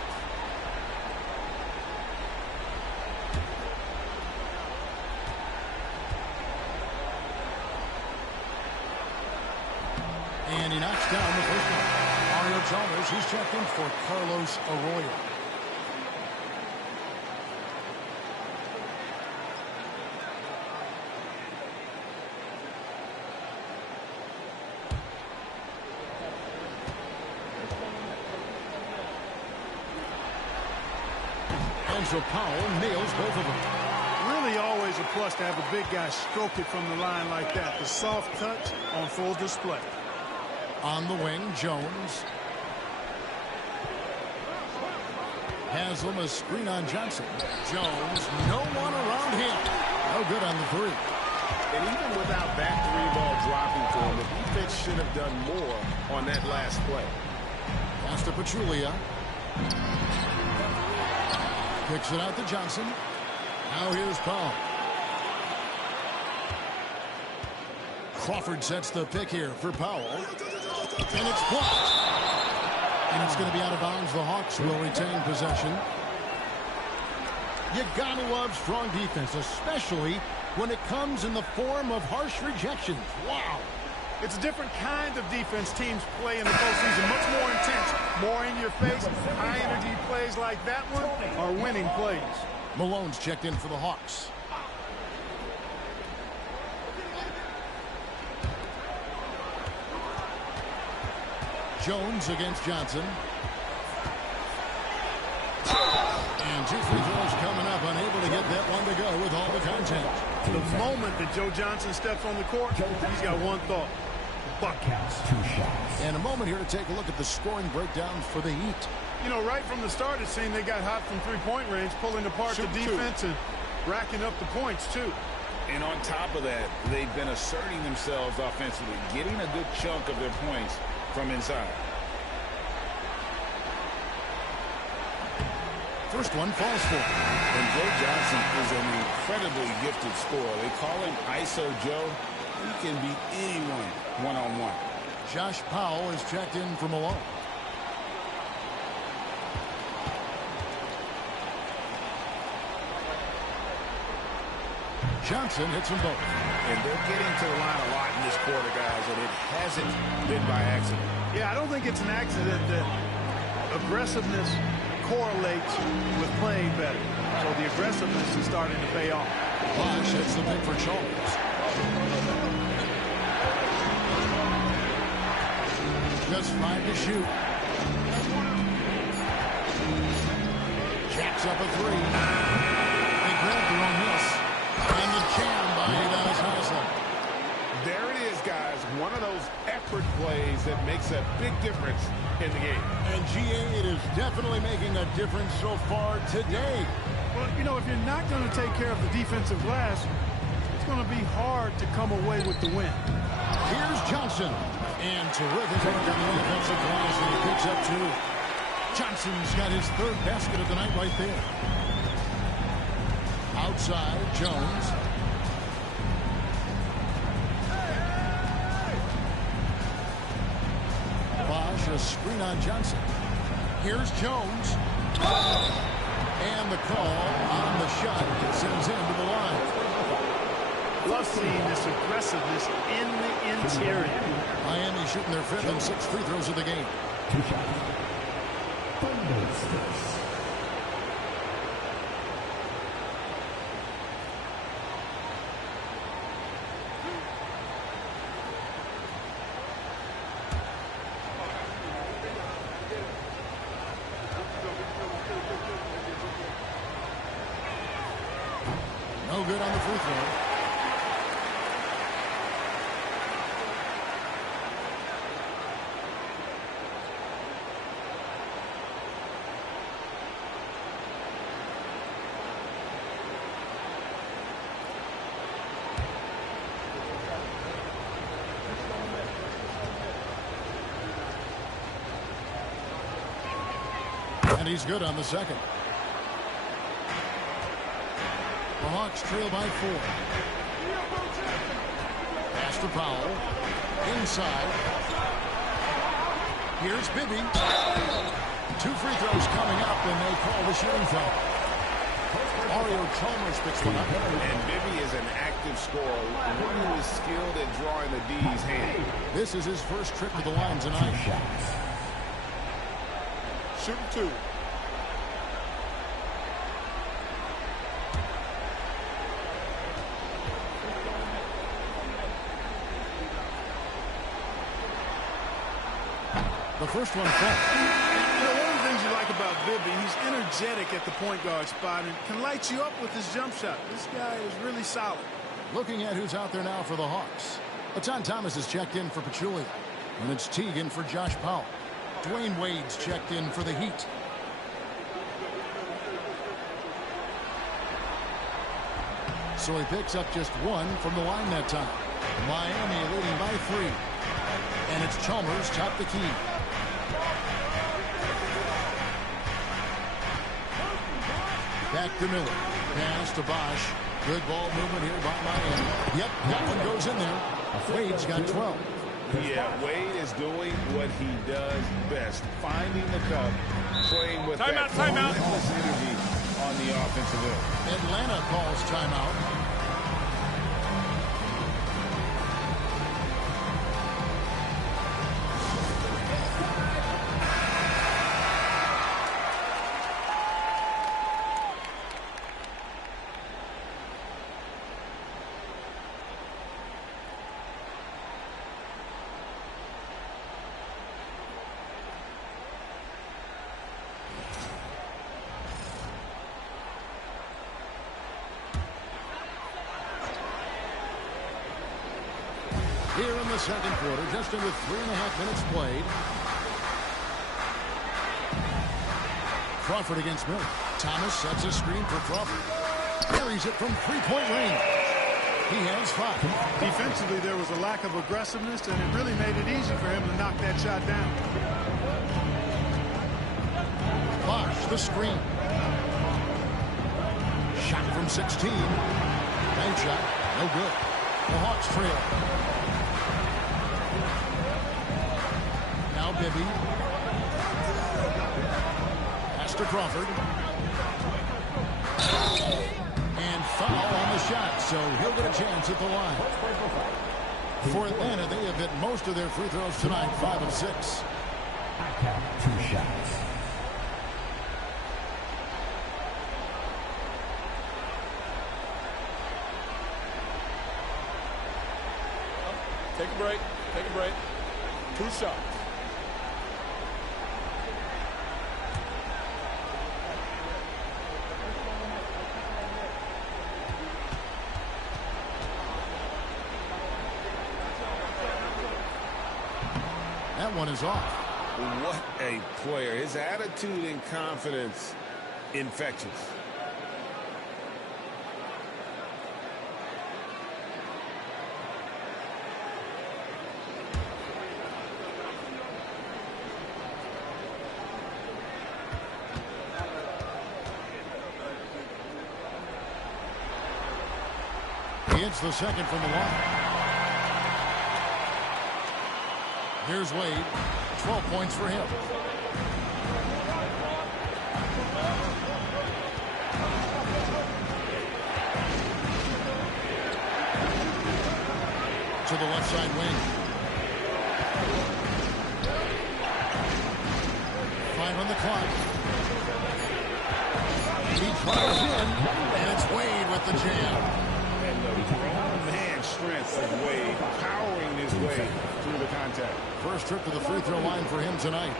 And he knocks down the first one. Mario Chalmers, he's checked in for Carlos Arroyo. And so Powell nails both of them. Really always a plus to have a big guy stroke it from the line like that. The soft touch on full display. On the wing, Jones. Haslam a screen on Johnson. Jones, no one around him. No good on the 3. And even without that 3-ball dropping for him, the defense should have done more on that last play. Pass to Pachulia. Kicks it out to Johnson. Now here's Powell. Crawford sets the pick here for Powell. And it's blocked. And it's going to be out of bounds. The Hawks will retain possession. You gotta love strong defense, especially when it comes in the form of harsh rejections. Wow. It's a different kind of defense teams play in the postseason. Much more intense, more in your face. High energy plays like that one are winning plays. Malone's checked in for the Hawks. Jones against Johnson. And 2 free throws coming up, unable to get that one to go with all the contact. The moment that Joe Johnson steps on the court, he's got one thought. Buckets. 2 shots. And a moment here to take a look at the scoring breakdown for the Heat. You know, right from the start, it seemed they got hot from 3-point range, pulling apart the defense and racking up the points, too. And on top of that, they've been asserting themselves offensively, getting a good chunk of their points from inside. First one falls for him. And Joe Johnson is an incredibly gifted scorer. They call him ISO Joe. He can beat anyone one-on-one. Josh Powell is checked in for Malone. Johnson hits them both. And they're getting to the line a lot in this quarter, guys, and it hasn't been by accident. Yeah, I don't think it's an accident that aggressiveness correlates with playing better. So the aggressiveness is starting to pay off. Bosh hits the pick for Chalmers. Just 5 to shoot. Jacks up a 3. They grab their own miss. And the jam by Udonis Haslem. There it is, guys. One of those effort plays that makes a big difference in the game. And GA, it is definitely making a difference so far today. Well, you know, if you're not going to take care of the defensive glass, it's going to be hard to come away with the win. Here's Johnson. And terrific work on the defensive glass, and he picks up 2. Johnson's got his 3rd basket of the night right there. Outside, Jones. Bosch, a screen on Johnson. Here's Jones. And the call on the shot sends him to the line. Love seeing this aggressiveness in the interior. Miami shooting their 5th and 6th free throws of the game. 2 shots. Thundersticks. No good on the free throw. And he's good on the second. The Hawks trail by 4. Pass to Powell. Inside. Here's Bibby. 2 free throws coming up, and they call the shooting foul. Mario Chalmers picks one up. And Bibby is an active scorer, one who is skilled at drawing the D's hand. This is his first trip to the line tonight. Shooting 2. The first one falls. You know, one of the things you like about Bibby, he's energetic at the point guard spot and can light you up with his jump shot. This guy is really solid. Looking at who's out there now for the Hawks. Latan Thomas is checked in for Pachulia. And it's Teagan for Josh Powell. Dwayne Wade's checked in for the Heat. So he picks up just 1 from the line that time. Miami leading by 3. And it's Chalmers top the key. Back to Miller. Pass to Bosch. Good ball movement here by Miami. Yep, that one goes in there. Wade's got 12. Yeah, Wade is doing what he does best, finding the cup, playing with that relentless energy on the offensive end. Atlanta calls timeout. Here in the second quarter, just under 3.5 minutes played. Crawford against Miller. Thomas sets a screen for Crawford. Carries it from 3-point range. He has 5. Defensively, there was a lack of aggressiveness, and it really made it easy for him to knock that shot down. Bosch, the screen. Shot from 16. Bank shot, no good. The Hawks trail. Now Bibby. Pass to Crawford. And foul on the shot, so he'll get a chance at the line. For Atlanta, they have hit most of their free throws tonight, 5 of 6. I count 2 shots. Take a break. Take a break. 2 shots. that one is off. What a player. His attitude and confidence, infectious. He hits the second from the line. Here's Wade. 12 points for him. To the left side wing. 5 on the clock. He drives in, and it's Wade with the jam. And the grown man strength of Wade powering his way through the contact. First trip to the free throw line for him tonight.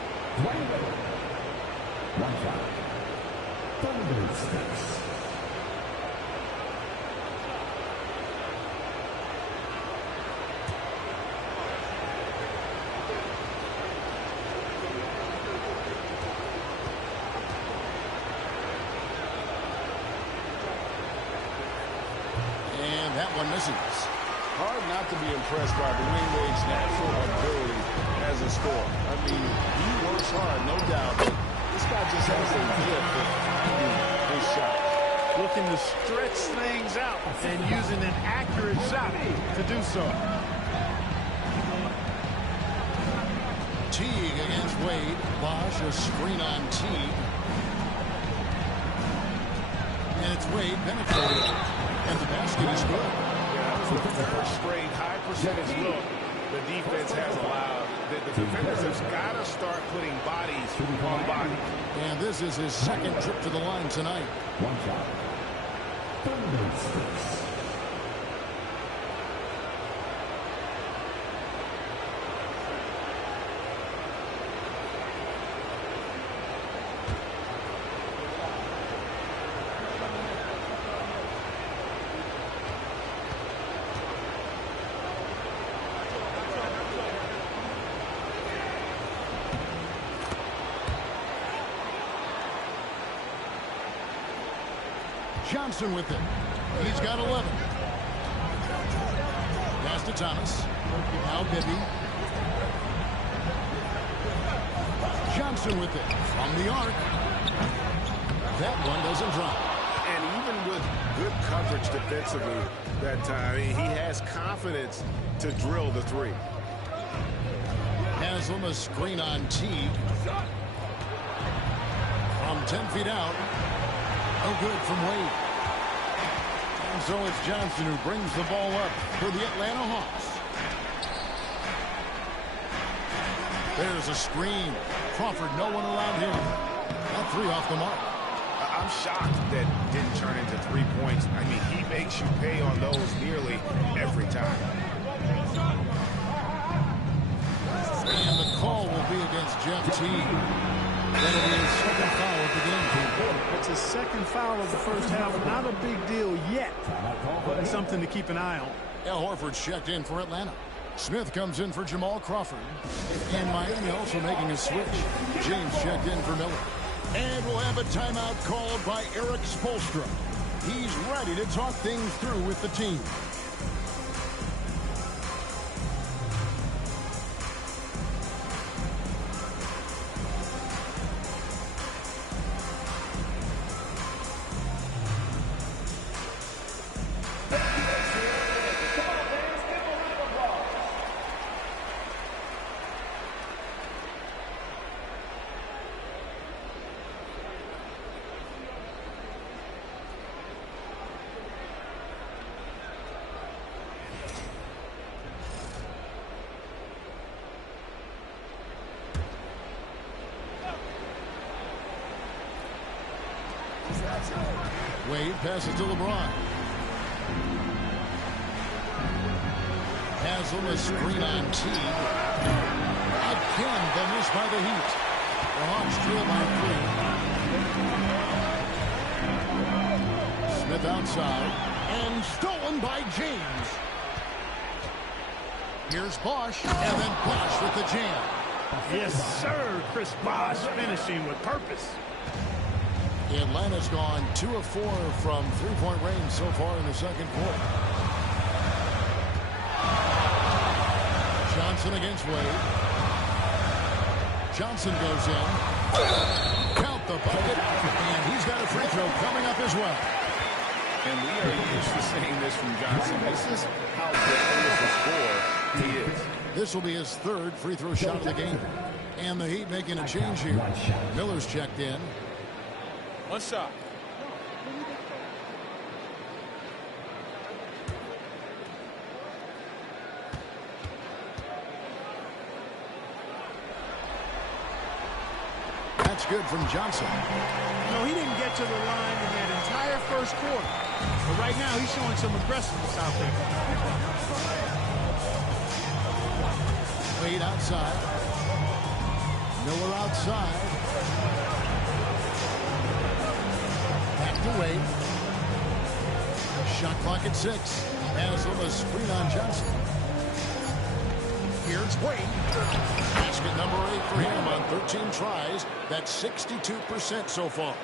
And that one misses. Hard not to be impressed by Dwyane Wade's natural ability as a scorer. I mean, he works hard, no doubt. This guy just has a gift of finding his shot. Looking to stretch things out and using an accurate shot to do so. Teague against Wade. Bosch a screen on Teague. And it's Wade penetrating. And the basket is good. The third straight high percentage look the defense has allowed. The defenders have got to start putting bodies on bodies. And this is his second trip to the line tonight. Watch out. Thundersticks. Johnson with it. He's got 11. Pass to Thomas. Now Bibby. Johnson with it. From the arc. That one doesn't drop. And even with good coverage defensively that time, he has confidence to drill the three. Haslam a screen on Teague. From 10 feet out. No good from Wade. And so it's Johnson who brings the ball up for the Atlanta Hawks. There's a screen. Crawford, no one around him. That three off the mark. I'm shocked that didn't turn into 3 points. I mean, he makes you pay on those nearly every time. And the call will be against Jeff Teague. That'll be his second foul of the game. It's his second foul of the first half. Not a big deal yet, but it's something to keep an eye on. Al Horford checked in for Atlanta. Smith comes in for Jamal Crawford. And Miami also making a switch. James checked in for Miller. And we'll have a timeout called by Eric Spoelstra. He's ready to talk things through with the team. Wade passes to LeBron. Haslam a screen on Teague. Again, the miss by the Heat. The Hawks trail by 3. Smith outside. And stolen by James. Here's Bosch. And then Bosch with the jam. Yes, sir. Chris Bosh finishing with purpose. Atlanta's gone 2 of 4 from three-point range so far in the second quarter. Johnson against Wade. Johnson goes in. Count the bucket. And he's got a free throw coming up as well. And we are used to seeing this from Johnson. This is how good a scorer he is. This will be his third free throw shot of the game. And the Heat making a change here. Miller's checked in. One shot. That's good from Johnson. No, he didn't get to the line in that entire first quarter. But right now, he's showing some aggressiveness out there. Wade outside. Miller outside. Back to Wade. Shot clock at 6. As a screen on Johnson. Here's Wade. Basket number 8 for him on 13 tries. That's 62% so far.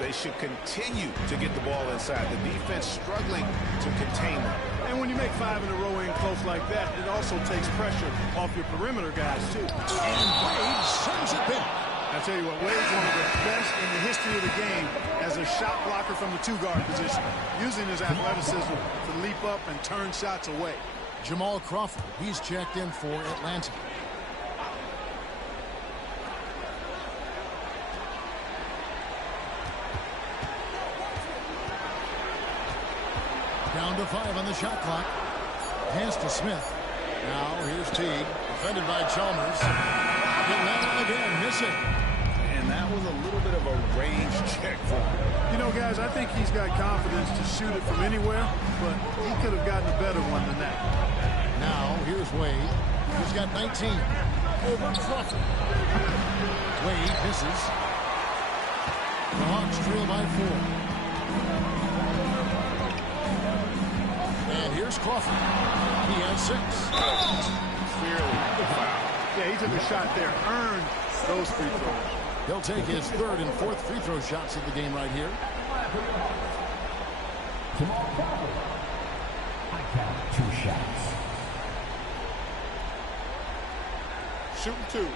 They should continue to get the ball inside. The defense struggling to contain them. And when you make 5 in a row in close like that, it also takes pressure off your perimeter guys, too. And Wade sends it back. I tell you what, Wade's one of the best in the history of the game as a shot blocker from the two-guard position, using his athleticism to leap up and turn shots away. Jamal Crawford, he's checked in for Atlanta. Down to 5 on the shot clock. Pass to Smith. Now here's Teague, defended by Chalmers. Atlanta again, missing. And that was a little bit of a range check for him. You know, guys, I think he's got confidence to shoot it from anywhere, but he could have gotten a better one than that. Now here's Wade. He's got 19. Over Crawford. Wade misses. The Hawks trail by 4. And here's Crawford. He has 6. Clearly the foul. Yeah, he took a shot there, earned those free throws. He'll take his 3rd and 4th free throw shots of the game right here. I count 2 shots. Shooting 2.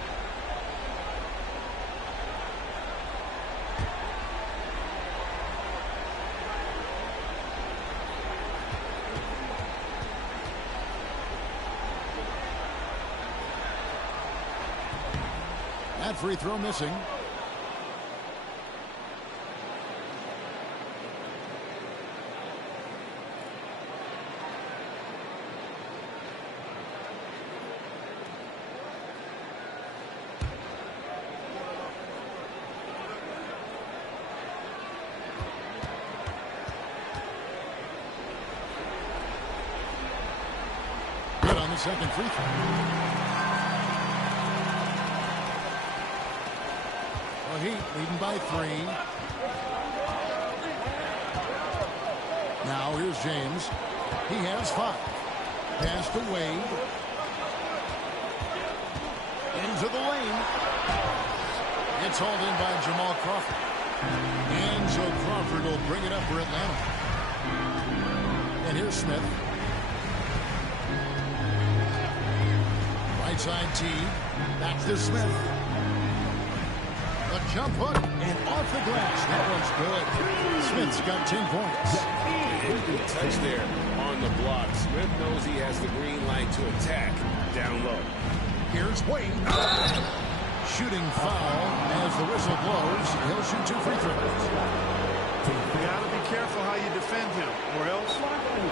That free throw missing. Good on the second free throw. Heat leading by 3. Now here's James. He has 5. Pass to Wade. Into the lane. It's hauled in by Jamal Crawford. And so Crawford will bring it up for Atlanta. And here's Smith. Right side T. Back to Smith. A jump hook and off the glass. That one's good. Smith's got 10 points. Good touch there on the block. Smith knows he has the green light to attack down low. Here's Wade. Shooting foul as the whistle blows. He'll shoot 2 free throws. You got to be careful how you defend him, or else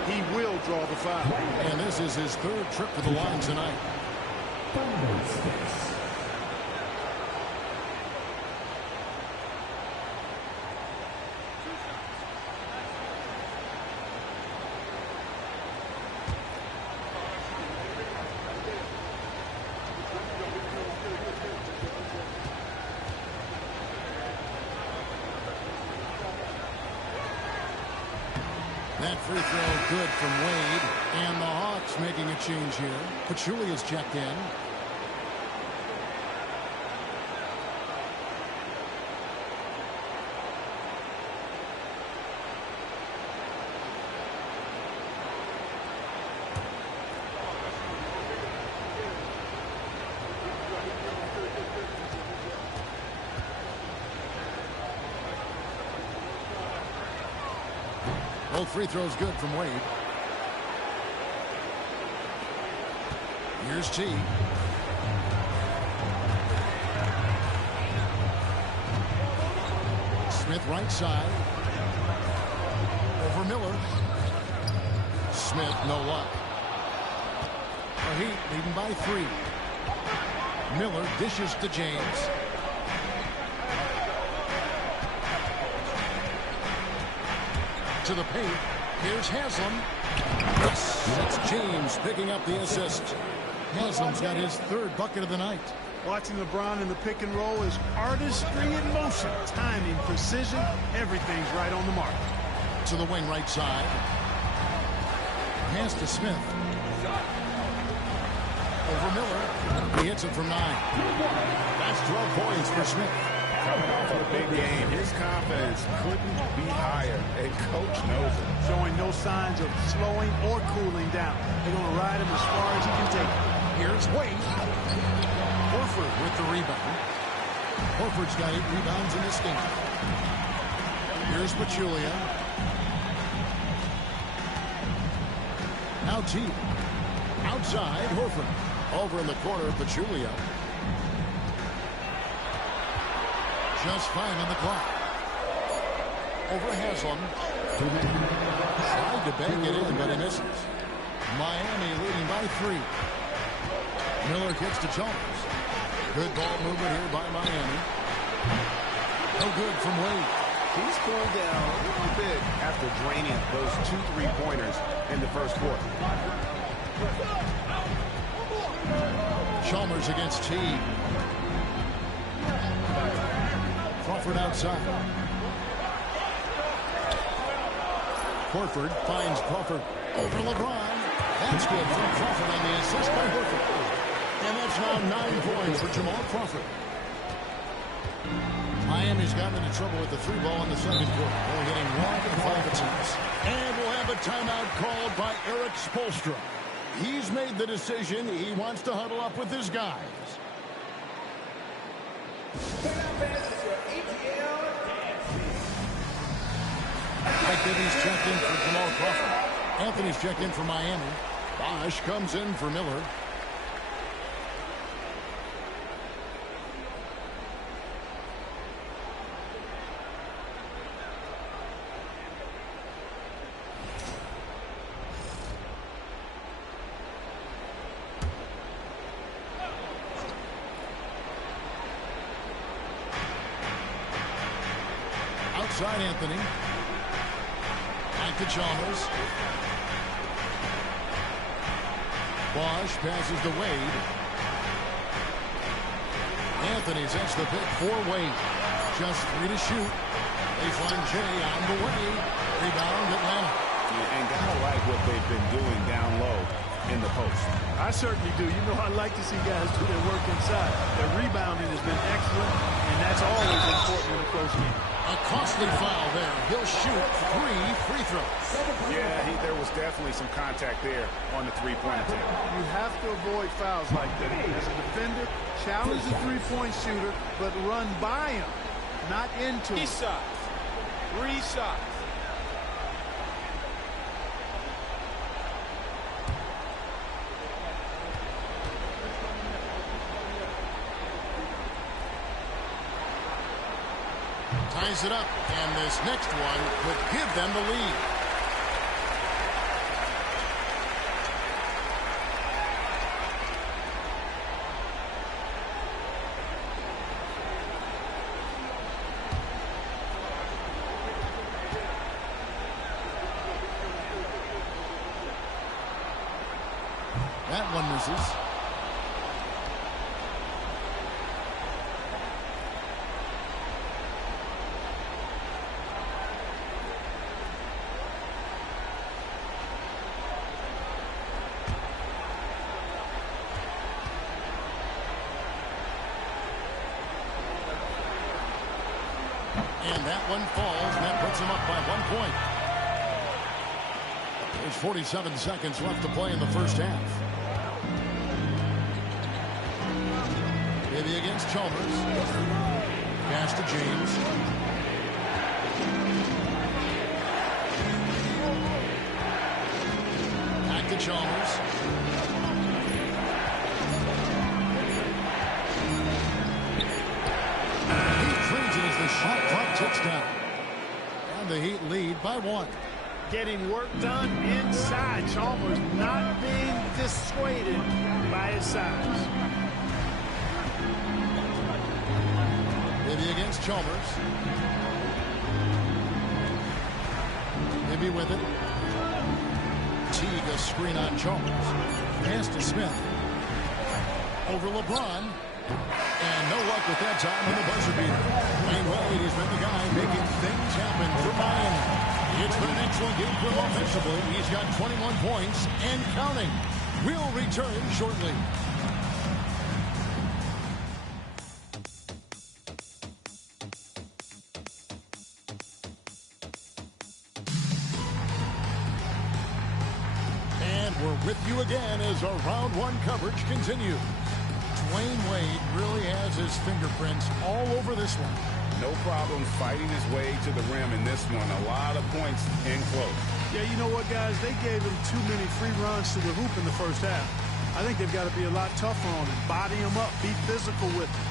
he will draw the foul. And this is his 3rd trip to the line tonight. That free throw good from Wade. And the Hawks making a change here. Pachulia is checked in. Both free throws good from Wade. Here's T. Smith right side. Over Miller. Smith, no luck. The Heat leading by 3. Miller dishes to James. To the paint. Here's Haslam. Yes, that's James picking up the assist. Haslam's got his 3rd bucket of the night. Watching LeBron in the pick and roll is artistry in motion. Timing, precision, everything's right on the mark. To the wing right side. Pass to Smith. Over Miller. He hits it from 9. That's 12 points for Smith. Coming off a big game, his confidence couldn't be higher, and coach knows it. Showing no signs of slowing or cooling down. They're going to ride him as far as he can take it. Here's Wade. Horford with the rebound. Horford's got 8 rebounds in this game. Here's Pachulia. Now T. Outside, Horford. Over in the corner, Pachulia. Just 5 on the clock. Over Haslam. Tried to bang it in, but he misses. Miami leading by 3. Miller gets to Chalmers. Good ball movement here by Miami. No good from Wade. He's cooled down a little bit after draining those 2 3-pointers in the first quarter. Chalmers against T. Crawford outside. Horford finds Crawford over LeBron. That's good from Crawford on the assist by Horford. And that's now 9 points for Jamal Crawford. Miami's gotten into trouble with the 3 ball in the second quarter. They're hitting 1 of 5 attempts. And we'll have a timeout called by Eric Spoelstra. He's made the decision. He wants to huddle up with his guys. Mike Bibby's checked in for Jamal Crawford. Anthony's checked in for Miami. Bosch comes in for Miller. Outside Anthony. Back to Chalmers. Bosch passes to Wade. Anthony's that's the pick for Wade. Just 3 to shoot. Baseline J on the way. Rebound Atlanta. And gotta like what they've been doing down low in the post. I certainly do. You know, I like to see guys do their work inside. Their rebounding has been excellent, and that's always important in a close game. A costly foul there. He'll shoot 3 free throws. Yeah, there was definitely some contact there on the 3-point attempt. You have to avoid fouls like that. As a defender, challenge the 3-point shooter, but run by him, not into him. 3 shots. 3 shots. Ties it up, and this next one would give them the lead. That one misses. And that one falls, and that puts him up by 1 point. There's 47 seconds left to play in the first half. Bibby against Chalmers. Pass to James. Chalmers. He trains it as the shot clock ticks down. And the Heat lead by 1. Getting work done inside. Chalmers not being dissuaded by his size. Maybe against Chalmers. Maybe with it. Teague, a screen on Chalmers. Pass to Smith. Over LeBron. And no luck with that time on the buzzer beater. Dwayne Wade has been the guy making things happen for Miami. It's been an excellent game for him offensively. He's got 21 points and counting. We'll return shortly. And we're with you again as our round 1 coverage continues. Dwayne Wade really has his fingerprints all over this one. No problem fighting his way to the rim in this one. A lot of points in close. Yeah, you know what, guys? They gave him too many free runs to the hoop in the first half. I think they've got to be a lot tougher on him. Body him up. Be physical with him.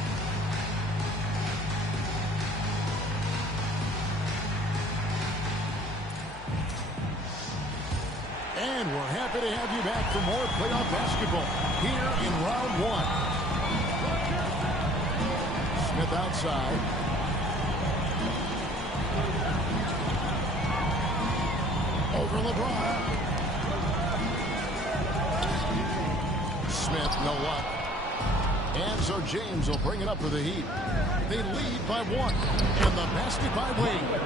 And we're happy to have you back for more playoff basketball here in round 1. Smith outside. Over LeBron. Smith, no luck. And so James will bring it up for the Heat. They lead by 1. And the basket by Wade.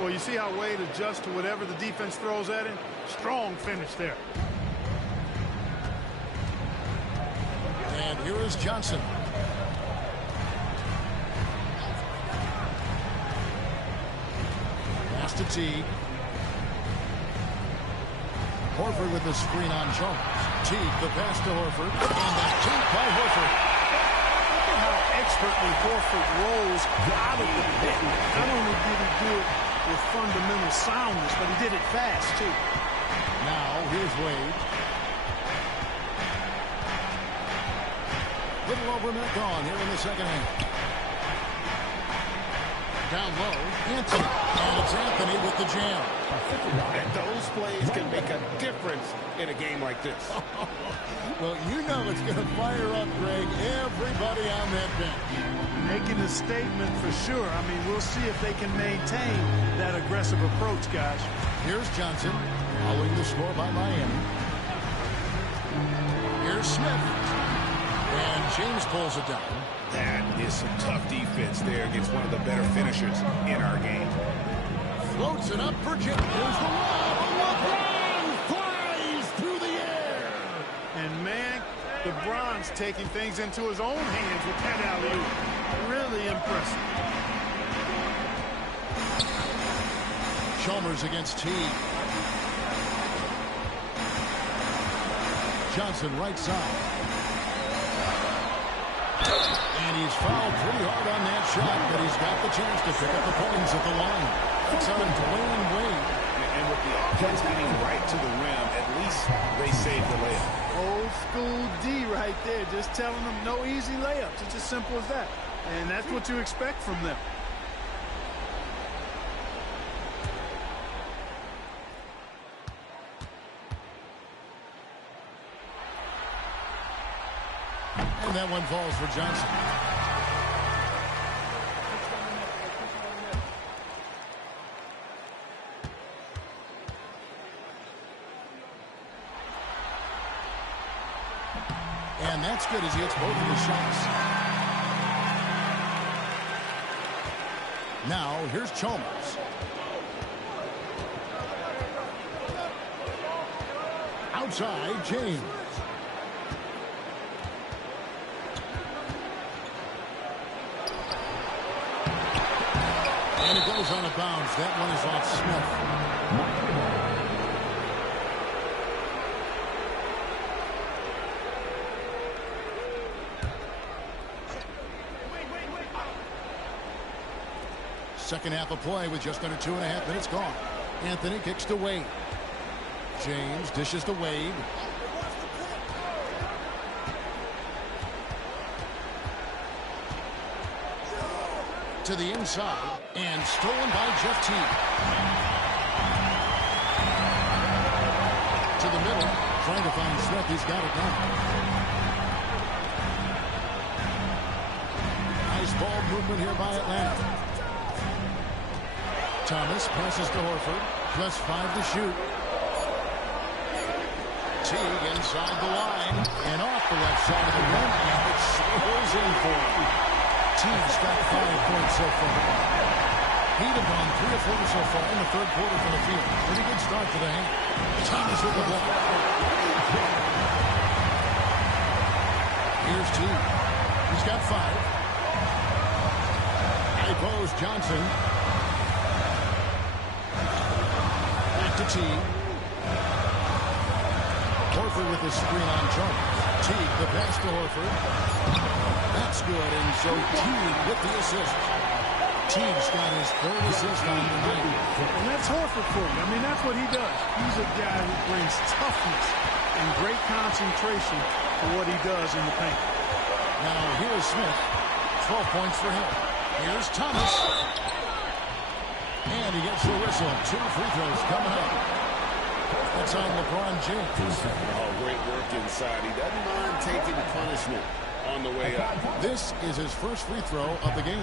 Well, you see how Wade adjusts to whatever the defense throws at him? Strong finish there. And here is Johnson. Pass to Teague. Horford with the screen on Jones. Teague, the pass to Horford. And the dunk by Horford. Look at how expertly Horford rolls out of the pit. Not only did he do it with fundamental soundness, but he did it fast, too. Now, here's Wade. Little over a minute gone here in the second half. Down low, Anthony. And it's Anthony with the jam. And those plays can make a difference in a game like this. Well, you know it's going to fire up, Greg, everybody on that bench. Making a statement for sure. I mean, we'll see if they can maintain that aggressive approach, guys. Here's Johnson, following the score by Miami. Here's Smith. And James pulls it down. That is some tough defense there against one of the better finishers in our game. Floats it up for James. Here's the lob. LeBron flies through the air. And, man, LeBron's taking things into his own hands with that alley-oop. Really impressive. Chalmers against Teague. Johnson right side. And he's fouled pretty hard on that shot, but he's got the chance to pick up the points at the line. It's on Dwayne Wade. And with the offense getting right to the rim, at least they saved the layup. Old school D right there, just telling them no easy layups. It's as simple as that. And that's what you expect from them. And that one falls for Johnson. And that's good as he hits both of his shots. Now, here's Chalmers. Outside, James. And it goes on a bounce. That one is off Smith. Second half of play with just under 2.5 minutes gone. Anthony kicks to Wade. James dishes to Wade. To the inside, and stolen by Jeff Teague. To the middle, trying to find Smith. He's got it now. Nice ball movement here by Atlanta. Thomas passes to Horford. Plus 5 to shoot. Teague inside the line, and off the left side of the rim, and it swirls in for him. Teague's got 5 points so far. He'd have gone 3 or 4 so far in the third quarter from the field. Pretty good start for the hand. Thomas with the block. Here's Teague. He's got 5. Ipos Johnson. Back to Teague. Horford with the screen on Jones. Teague, the pass to Horford. That's good, and so Teague with the assist. Teague's got his 3rd assist on the night. And that's Horford for you. I mean, that's what he does. He's a guy who brings toughness and great concentration to what he does in the paint. Now, here's Smith. 12 points for him. Here's Thomas. And he gets the whistle. 2 free throws coming up. That's on LeBron James. Oh, great work inside. He doesn't mind taking punishment on the way up. This is his first free throw of the game.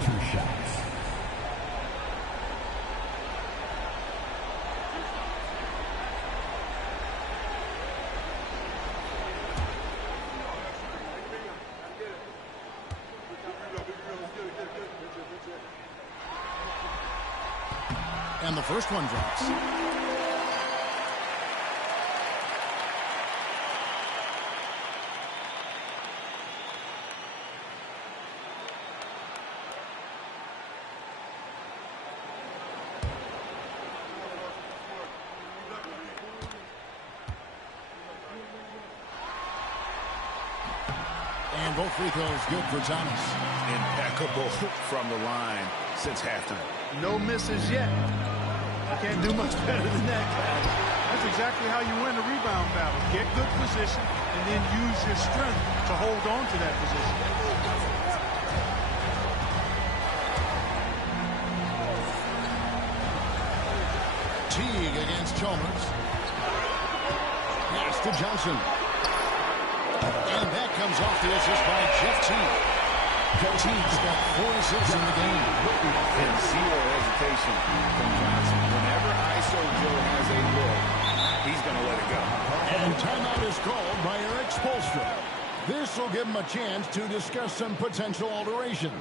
And the first one drops. And both free throws good for Thomas. Impeccable from the line since halftime. No misses yet. You can't do much better than that, guys. That's exactly how you win a rebound battle. Get good position and then use your strength to hold on to that position. Teague against Chalmers. Pass to Johnson. And that comes off the assist by Jeff Teague. Teague's got 4 assists in the game. And 0 hesitation from Johnson. Whenever ISO Joe has a look, he's going to let it go. And timeout is called by Eric Spoelstra. This will give him a chance to discuss some potential alterations.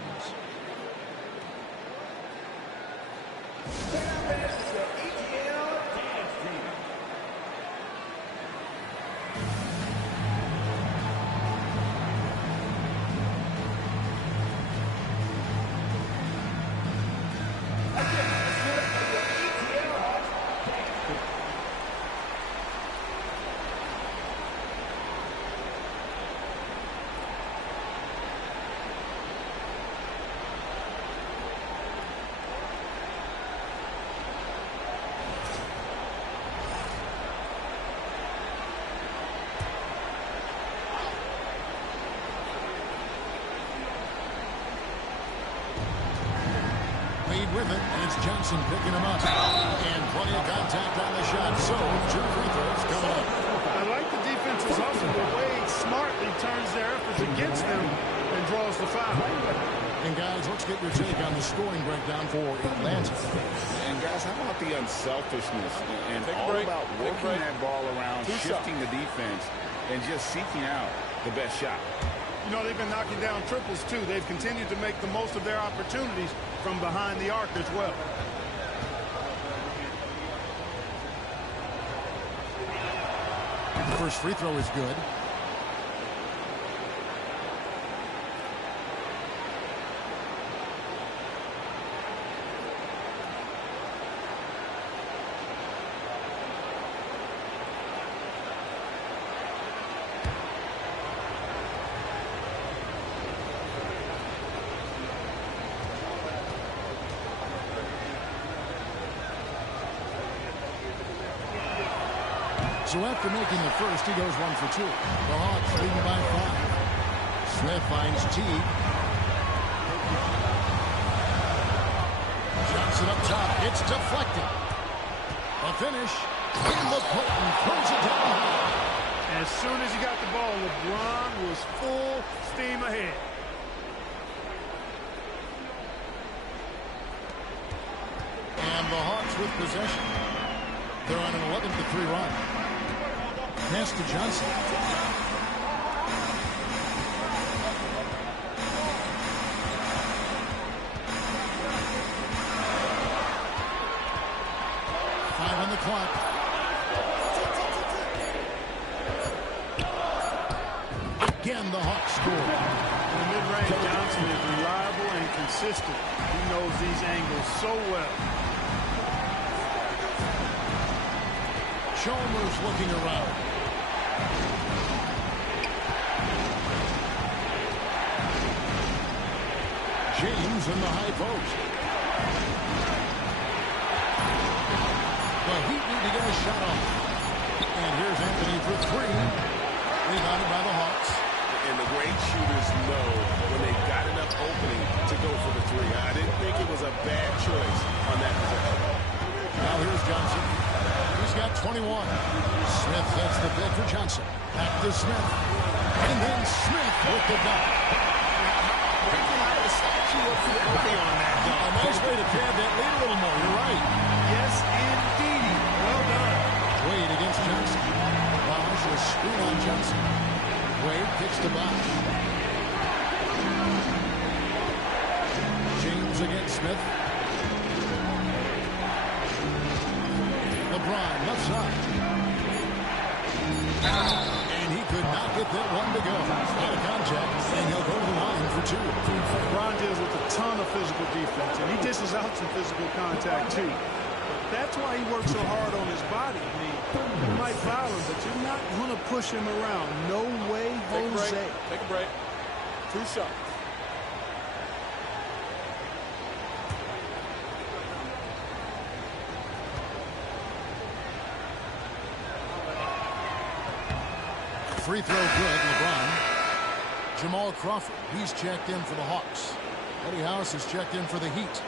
With it, and it's Johnson picking him up. And plenty of contact on the shot, so 2 free throws coming up. I like the defense's hustle. The way smartly turns their efforts against them and draws the foul. And guys, let's get your take on the scoring breakdown for Atlanta. And guys, how about the unselfishness and all about working that ball around, shifting the defense, and just seeking out the best shot. You know, they've been knocking down triples, too. They've continued to make the most of their opportunities from behind the arc as well. The first free throw is good. So after making the first, he goes 1 for 2. The Hawks leading by 5. Smith finds Teague. Johnson up top. It's deflected. A finish. In the post and throws it down. As soon as he got the ball, LeBron was full steam ahead. And the Hawks with possession. They're on an 11-3 run. Pass to Johnson. Five on the clock. Again, the Hawks score. In the mid-range, Johnson is reliable and consistent. He knows these angles so well. Chalmers looking around. James in the high post. The Heat need to get a shot off. And here's Anthony for 3. Rebounded by the Hawks. And the great shooters know when they've got enough opening to go for the 3. I didn't think it was a bad choice on that possession. Now here's Johnson. He's got 21. Smith sets the bid for Johnson. Back to Smith. And then Smith with the dunk. Breaking out of the statue up early on that dunk. A nice way to pad that lead a little more. You're right. Yes, indeed. Well done. Wade against Johnson. Bosch will screen on Johnson. Wade kicks to Bosch. James against Smith. LeBron left side. And he could not get that one to go. Out of contact, and he'll go to the line for 2. LeBron deals with a ton of physical defense, and he dishes out some physical contact, too. That's why he works so hard on his body. I mean, you might foul him, but you're not going to push him around. No way, Jose. Take a break. 2 shots. Free throw good, LeBron. Jamal Crawford, he's checked in for the Hawks. Eddie House has checked in for the Heat.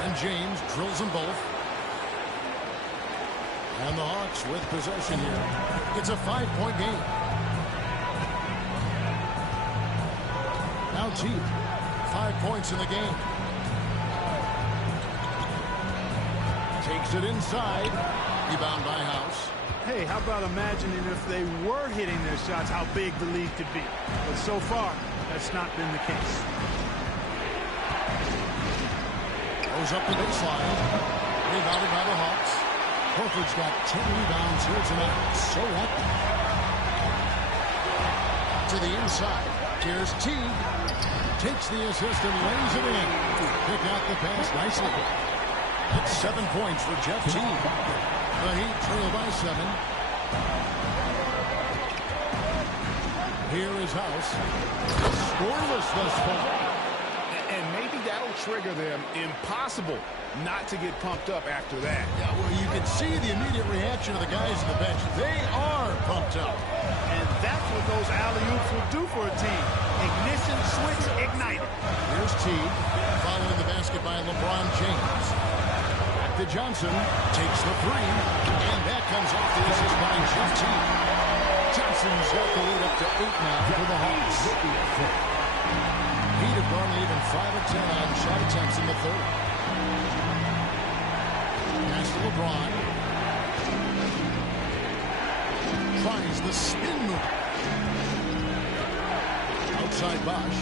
And James drills them both. And the Hawks with possession here. It's a 5-point game. Now Teague, 5 points in the game. Takes it inside. Rebound by House. Hey, how about imagining if they were hitting their shots, how big the lead could be. But so far, that's not been the case. Goes up the baseline. Rebounded by the Hawks. Horford's got 10 rebounds here tonight. So active. To the inside. Here's Teague. Takes the assist and lays it in. Pick out the pass nicely. It's 7 points for Jeff Teague. The Heat trail by 7. Here is House. Scoreless thus far. And maybe that'll trigger them. Impossible not to get pumped up after that. Yeah, well, you can see the immediate reaction of the guys on the bench. They are pumped up. And that's what those alley-oops will do for a team. Ignition switch ignited. Here's Teague following the basket by LeBron James. Back to Johnson. Takes the 3. And that comes off the assist by Jeff Teague. Johnson's got the lead up to 8 now for the Hawks. Heat have gone even 5 of 10 on shot attempts in the third. Pass to LeBron. Tries the spin move. Outside Bosch.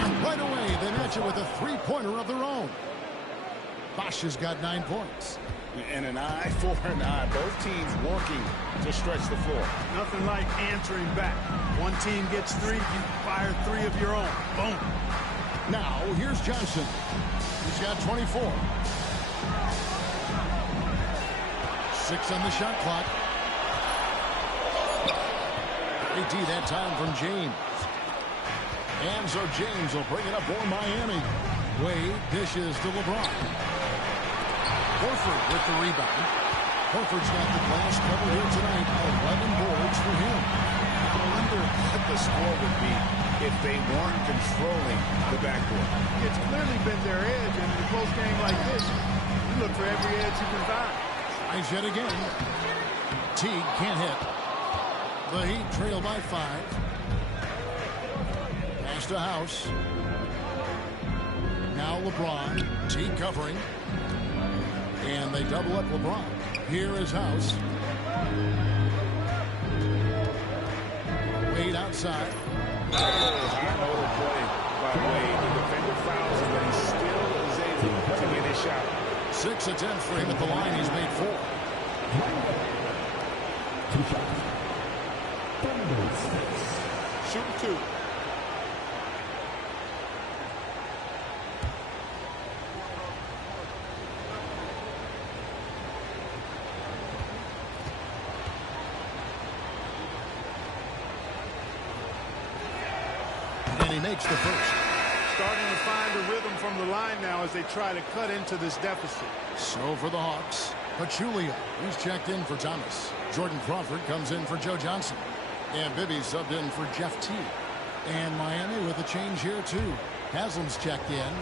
And right away, they match it with a 3-pointer of their own. Bosch has got 9 points. And an eye for an eye. Both teams working to stretch the floor. Nothing like answering back. One team gets 3, you fire 3 of your own. Boom. Now, here's Johnson. He's got 24. 6 on the shot clock. Straight D that time from James. And so James will bring it up for Miami. Wade dishes to LeBron. Horford with the rebound. Horford's got the glass cover here tonight. 11 boards for him. I wonder what the score would be if they weren't controlling the backcourt. It's clearly been their edge, and in a close game like this, you look for every edge you can find. Tries yet again. Teague can't hit. The Heat trail by 5. Pass to House. Now LeBron. Teague covering. And they double up LeBron. Here is House. Wade outside. High motor play by Wade. The defender fouls him, but he still is able to get his shot. 6 attempts for him at the line. He's made 4. 2 shots. Shooting 2. And he makes the first. Starting to find a rhythm from the line now as they try to cut into this deficit. So for the Hawks, Pachulia, he's checked in for Thomas. Jordan Crawford comes in for Joe Johnson. And Bibby subbed in for Jeff T. And Miami with a change here too. Haslam's checked in.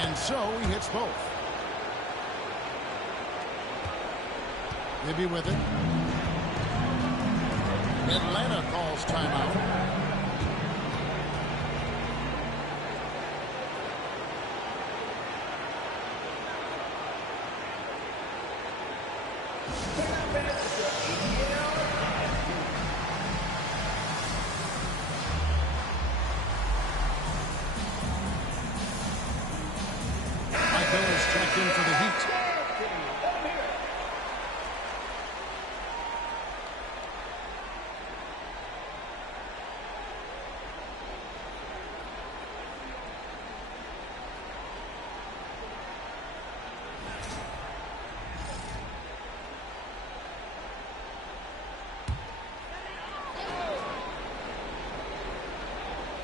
And so he hits both. Bibby with it. Atlanta calls timeout. Mike Miller's checked in for the Heat.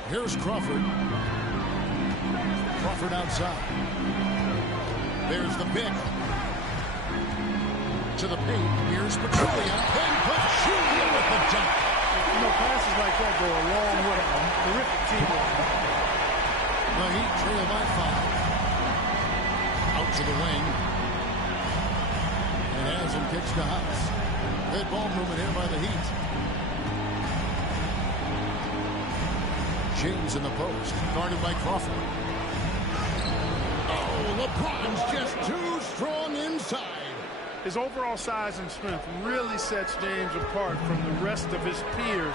Here's Crawford. Crawford outside. There's the pick. To the paint. Here's Pachulia. And Pachulia with the dunk. You know, passes like that go a long way. Terrific teamwork. The Heat trail by 5. Out to the wing. And Haslam kicks to House. Good ball movement here by the Heat. James in the post, guarded by Crawford. Oh, LeBron's just too strong inside. His overall size and strength really sets James apart from the rest of his peers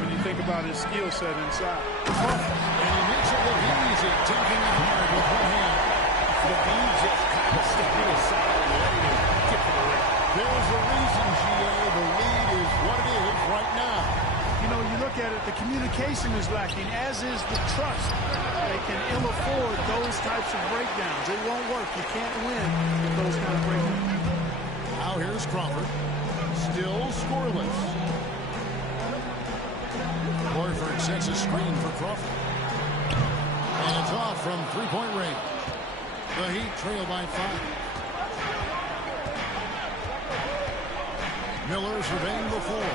when you think about his skill set inside. And he makes it look easy, taking it hard with one hand. The beam just kind of stepping aside and letting him get to the rim. There's a reason, GA. The lead is what it is right now. You know, you look at it, the communication is lacking, as is the trust. They can ill afford those types of breakdowns. It won't work. You can't win with those kind of breakdowns. Now here's Crawford. Still scoreless. Horford sets a screen for Crawford. And it's off from three-point range. The Heat trail by 5. Miller surveying the floor.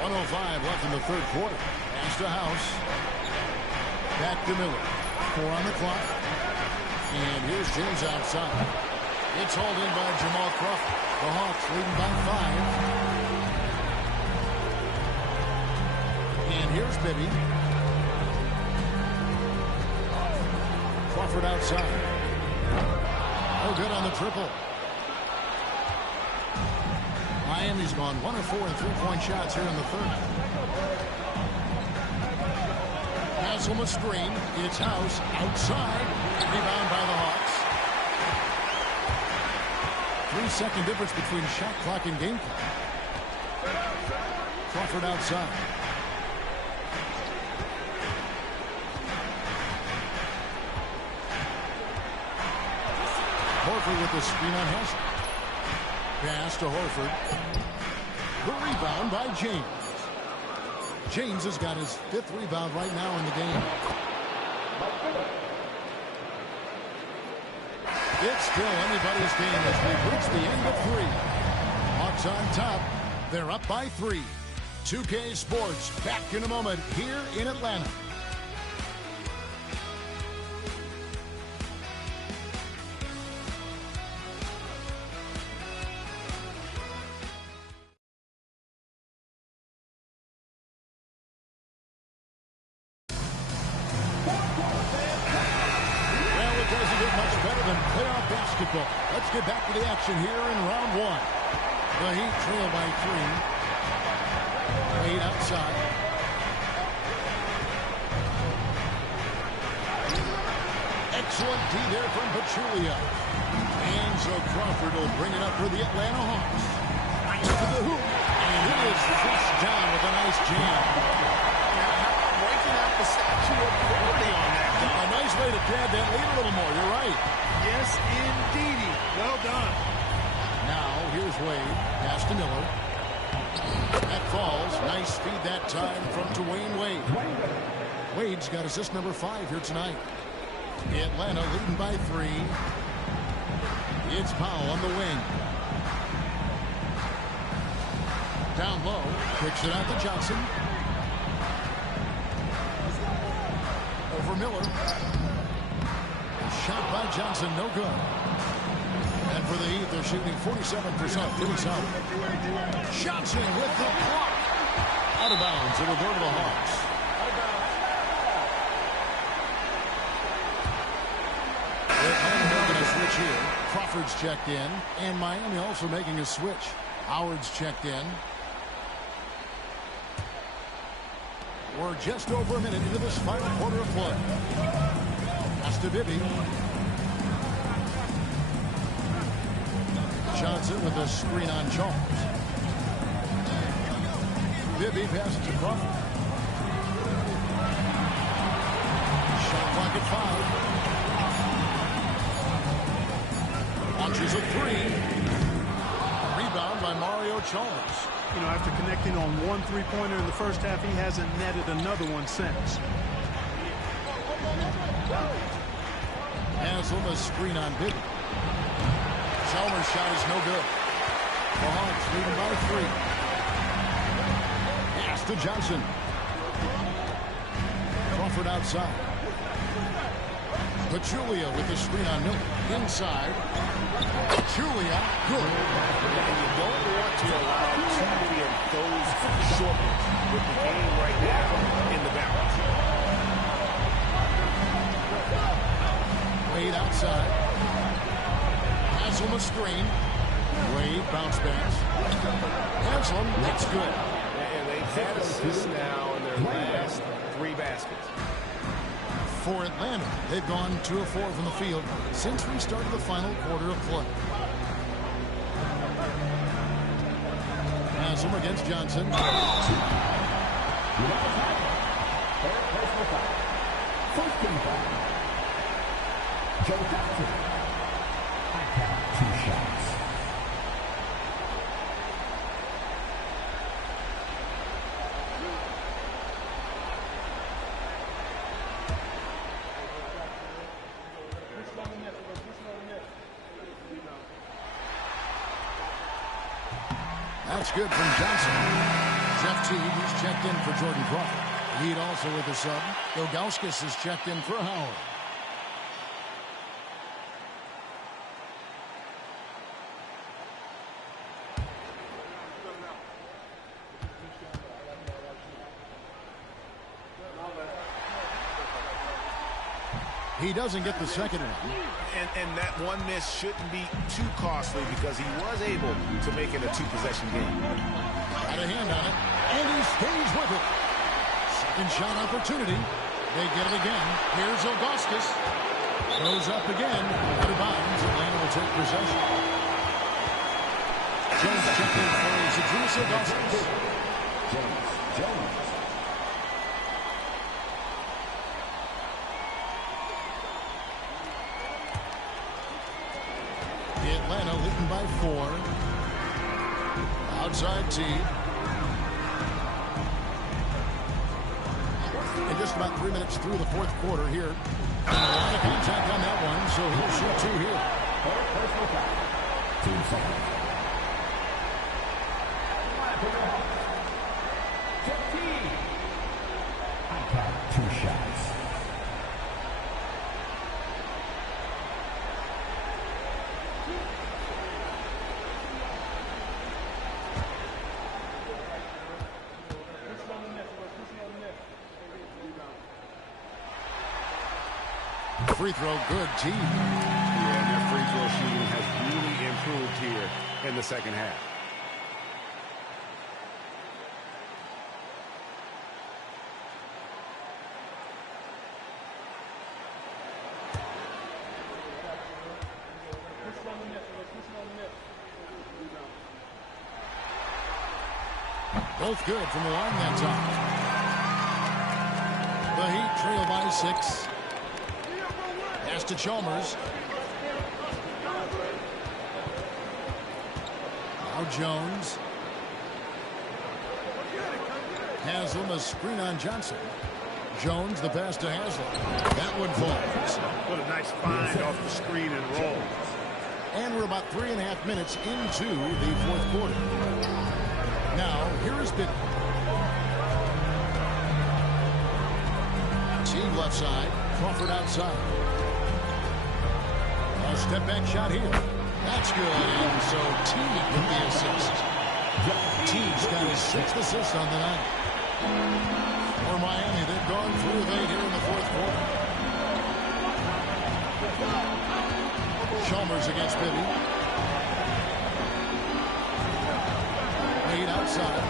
1:05 left in the third quarter. Pass to House. Back to Miller. 4 on the clock. And here's James outside. It's hauled in by Jamal Crawford. The Hawks leading by 5. And here's Bibby. Crawford outside. Oh, good on the triple. Miami's gone 1 of 4 in three-point shots here in the third. Haslam a screen. It's House outside. Rebound by the Hawks. 3-second difference between shot clock and game clock. Crawford outside. Horford with the screen on Haslem. Pass to Horford. The rebound by James. James has got his 5th rebound right now in the game. It's still anybody's game as we've reached the end of 3. Hawks on top. They're up by 3. 2K Sports back in a moment here in Atlanta. Let's get back to the action here in round 1. The Heat trail by 3. Wade outside. Excellent D there from Pachulia. And so Crawford will bring it up for the Atlanta Hawks. Right to the hoop. And it is flushed down with a nice jam. Now, how about breaking out the statue of liberty on that? A nice way to pad that lead a little more. You're right. Yes, indeedy. Well done. Now, here's Wade. Pass to Miller. That falls. Nice feed that time from Dwayne Wade. Wade's got assist number 5 here tonight. Atlanta leading by 3. It's Powell on the wing. Down low. Kicks it out to Johnson. Over Miller. Shot by Johnson, no good. And for the Heat, they're shooting 47%. Pretty solid. Johnson with the block. Out of bounds. It'll go to the Hawks. Atlanta making a switch here. Crawford's checked in. And Miami also making a switch. Howard's checked in. We're just over a minute into this final quarter of play. Pass to Bibby. Johnson with a screen on Charles. Bibby passes to Crawford. Shot clock at 5. Launches a 3. Rebound by Mario Chalmers. You know, after connecting on 1 3-pointer in the first half, he hasn't netted another one since. Haslem a screen on Bibby. Chalmers' shot is no good. The Hawks leading by 3. Pass to Johnson. Crawford outside. Pachulia with the screen on Miller. Inside. Pachulia. Good. And you don't want to allow too many of those short ones with the game right now in the balance. Wade outside. Haslem a screen. Wade bounce backs. Haslem, that's good. And they've had assists now in their last 3 baskets. For Atlanta, they've gone 2 of 4 from the field since we started the final quarter of play. Haslem against Johnson. First team foul. Joe Johnson. I count 2 shots. That's good from Johnson. Jeff Teague, he's checked in for Jordan Crawford. Heat also with the sub. Ilgauskas is checked in for Howard. He doesn't get the second one. And that one miss shouldn't be too costly because he was able to make it a 2-possession game. Got a hand on it, and he stays with it. Second shot opportunity. They get it again. Here's Ilgauskas. Goes up again. Out of bounds. Atlanta will take possession. Jones checking for Zydrunas Ilgauskas. Jones. Atlanta leading by 4. Outside T. And just about 3 minutes through the fourth quarter here. A lot of contact on that one, so he'll shoot 2 here. Personal foul. 2 seconds. 15. I count 2 shots. Free throw, good, T. Yeah, and their free throw shooting has really improved here in the second half. Both good from the line that time. The Heat trail by 6. Pass to Chalmers. Now Jones. Haslam, a screen on Johnson. Jones, the pass to Haslam. That one falls. What a nice find off the screen and roll. And we're about 3.5 minutes into the fourth quarter. Now, here is Bitten. Team left side. Crawford outside. A step back shot here. That's good. And so Teague with the assist. Teague's got his 6th assist on the night. For Miami, they've gone 3 of 8 here in the fourth quarter. Chalmers against Bibby. Wade outside.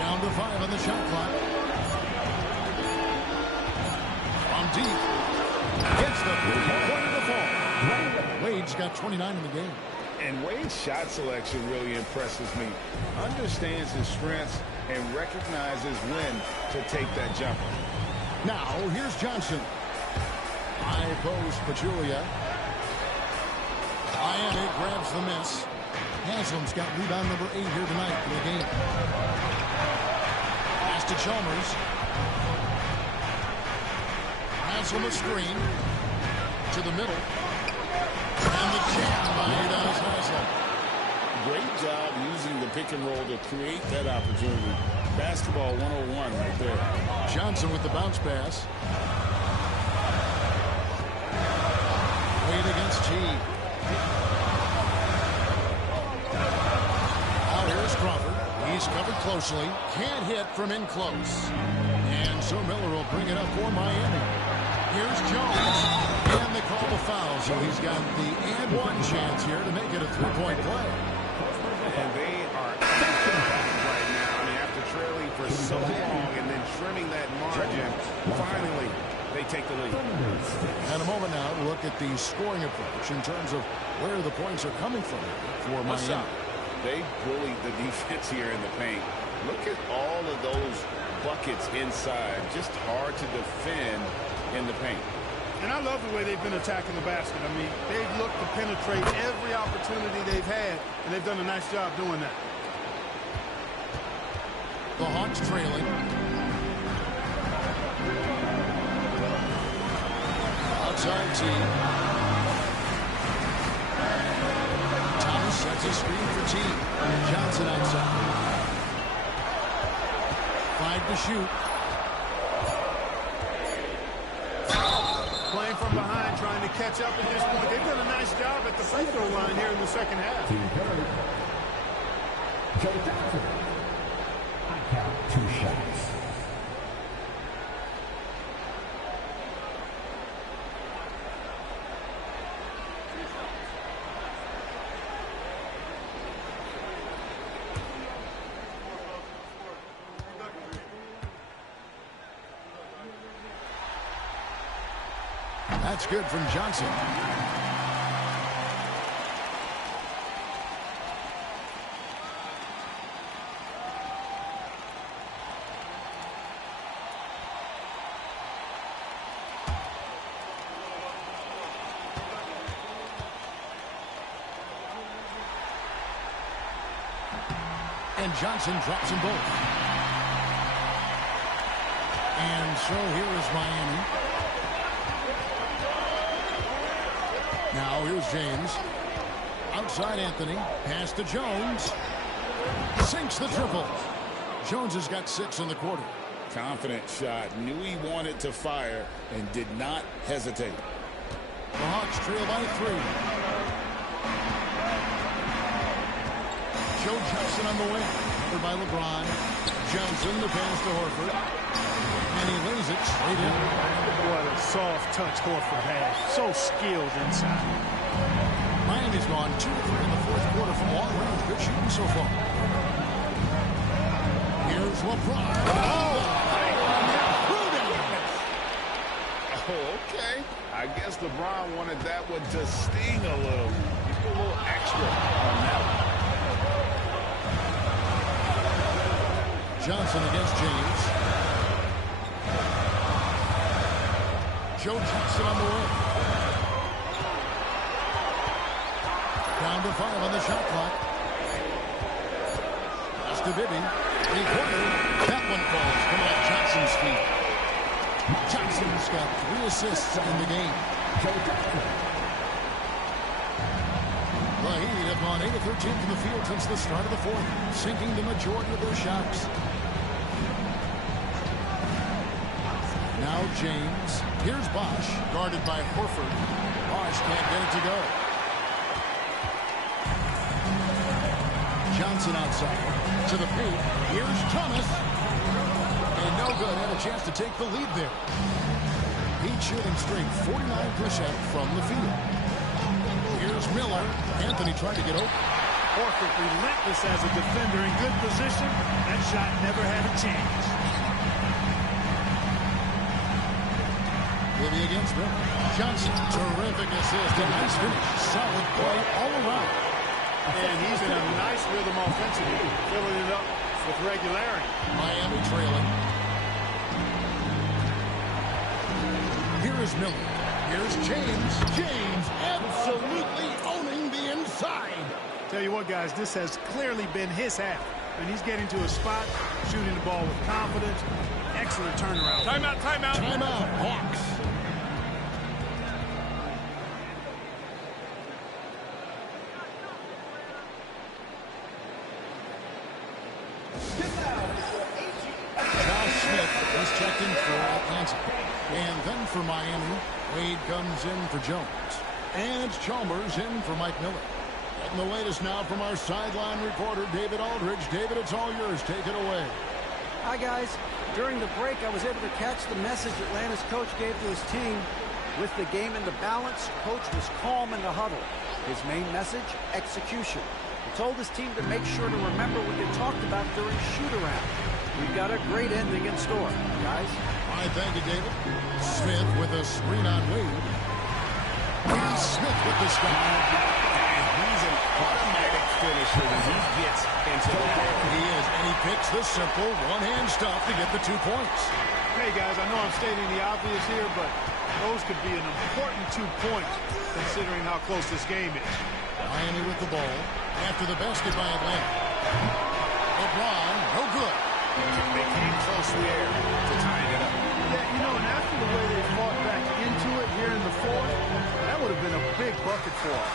Down to 5 on the shot clock. From deep. Gets the 3-point to fall. Wade's got 29 in the game. And Wade's shot selection really impresses me. Understands his strengths and recognizes when to take that jumper. Now, here's Johnson. High post, Pachulia. Miami grabs the miss. Haslam's got rebound number 8 here tonight in the game. Pass to Chalmers. Haslam a screen. To the middle. And the jam by Udonis Haslam. Great job using the pick and roll to create that opportunity. Basketball 101 right there. Johnson with the bounce pass. Wade against T. Now here's Crawford. He's covered closely. Can't hit from in close. And so Miller will bring it up for Miami. Here's Jones. And they call the foul. So he's got the and one chance here to make it a 3-point play. And they are right now. I mean, after trailing for so long and then trimming that margin, finally they take the lead. And a moment now to look at the scoring approach in terms of where the points are coming from for Miami. They bullied the defense here in the paint. Look at all of those buckets inside. Just hard to defend in the paint. And I love the way they've been attacking the basket. I mean, they've looked to penetrate every opportunity they've had, and they've done a nice job doing that. The Hawks trailing. Outside team. Thomas sets a screen for team. Johnson outside. 5 to shoot. Playing from behind, trying to catch up at this point. They've done a nice job at the free throw line here in the second half. Joe Johnson. I count 2 shots. That's good from Johnson. And Johnson drops them both. And so here is Miami. Now here's James. Outside Anthony. Pass to Jones. Sinks the triple. Jones has got 6 in the quarter. Confident shot. Knew he wanted to fire and did not hesitate. The Hawks trail by 3. Joe Johnson on the way. Covered by LeBron. Johnson, the pass to Horford. And he lays it straight in. What a soft touch Horford has. So skilled inside. Miami's gone 2 of 3 in the fourth quarter from long range. Good shooting so far. Here's LeBron. Oh, okay. I guess LeBron wanted that one to sting a little. He put a little extra on that one. Johnson against James. Joe Johnson on the way. Down to 5 on the shot clock. Pass to Bibby. That one falls. Coming off Johnson's feet. Johnson's got 3 assists in the game. The Heat have gone 8 of 13 from the field since the start of the fourth, sinking the majority of their shots. Now James. Here's Bosch, guarded by Horford. Bosch can't get it to go. Johnson outside. To the paint. Here's Thomas. And no good. Had a chance to take the lead there. Heat shooting straight 49% from the field. Here's Miller. Anthony tried to get open. Horford relentless as a defender in good position. That shot never had a chance. Bibby against Miller. Johnson. Terrific assist. A nice finish. Solid play all around. And he's in a nice rhythm offensively, filling it up with regularity. Miami trailing. Here is Miller. Here's James. James absolutely owning the inside. Tell you what, guys, this has clearly been his half. And he's getting to a spot, shooting the ball with confidence. Excellent turnaround. Timeout, timeout. Timeout, Hawks. Smith is checked in for Atlanta. And then for Miami, Wade comes in for Jones. And Chalmers in for Mike Miller. Getting the latest now from our sideline reporter, David Aldridge. David, it's all yours. Take it away. Hi, guys. During the break, I was able to catch the message Atlanta's coach gave to his team. With the game in the balance, coach was calm in the huddle. His main message, execution. He told his team to make sure to remember what they talked about during shoot-around. We've got a great ending in store, guys. All right, thank you, David. Smith with a screen on Wade. Here's Smith with the stop. And he's an automatic finisher when he gets into the paint. He is, and he picks the simple one-hand stuff to get the 2 points. Hey, guys, I know I'm stating the obvious here, but those could be an important 2 points considering how close this game is. Miami with the ball after the basket by Atlanta. LeBron, no good. They came close there to tying it up. Yeah, you know, and after the way they fought back into it here in the fourth, that would have been a big bucket for them.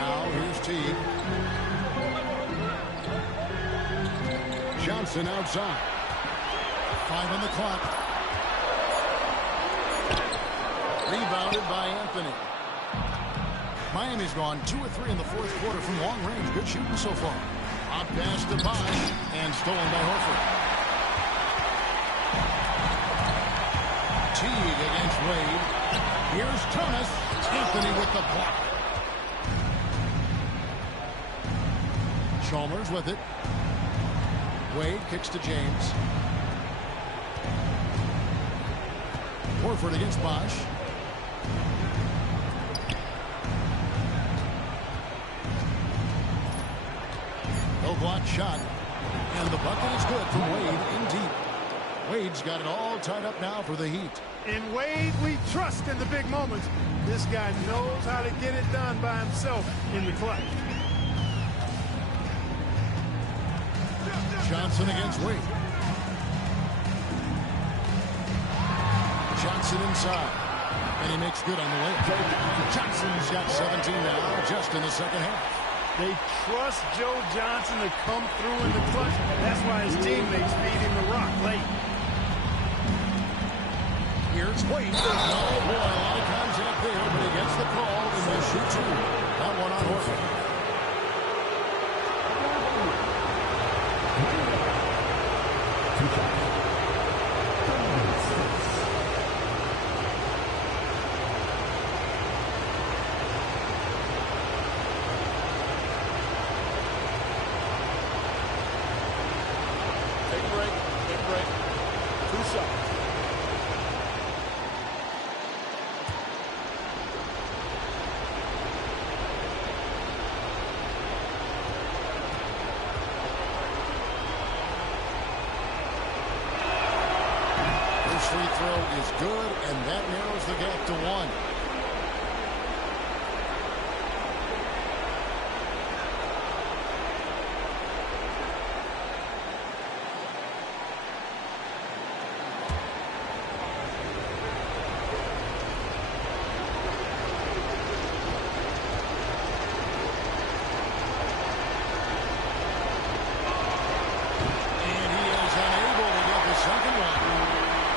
Now here's Teague. Johnson outside. 5 on the clock. Rebounded by Anthony. Miami's gone 2 of 3 in the fourth quarter from long range. Good shooting so far. Up pass to Bosch and stolen by Horford. Teague against Wade. Here's Thomas. Anthony with the block. Chalmers with it. Wade kicks to James. Horford against Bosch. No block shot. And the bucket is good from Wade in deep. Wade's got it all tied up now for the Heat. In Wade, we trust in the big moments. This guy knows how to get it done by himself in the clutch. Johnson against Wade. Johnson inside. And he makes good on the layup. Johnson's got 17 now, just in the second half. They trust Joe Johnson to come through in the clutch. That's why his teammates feed him the rock late. Here's Wade. Oh, boy, a lot of contact there, but he gets the call, and they shoot two. That one on Horford. Free throw is good, and that narrows the gap to one. And he is unable to get the second one.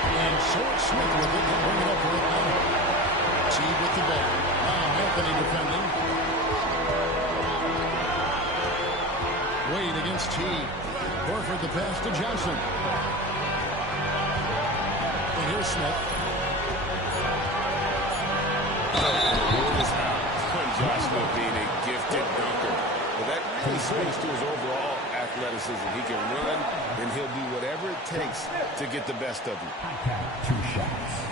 And Short Smith with it to bring it up for Atlanta. Teague with the ball. Now Anthony defending. Wade against Teague. Horford the pass to Johnson. And here's Smith. Josh Smith being a gifted dunker. But that really speaks to his overall athleticism. He can run, and he'll do whatever it takes to get the best of you. 2 shots.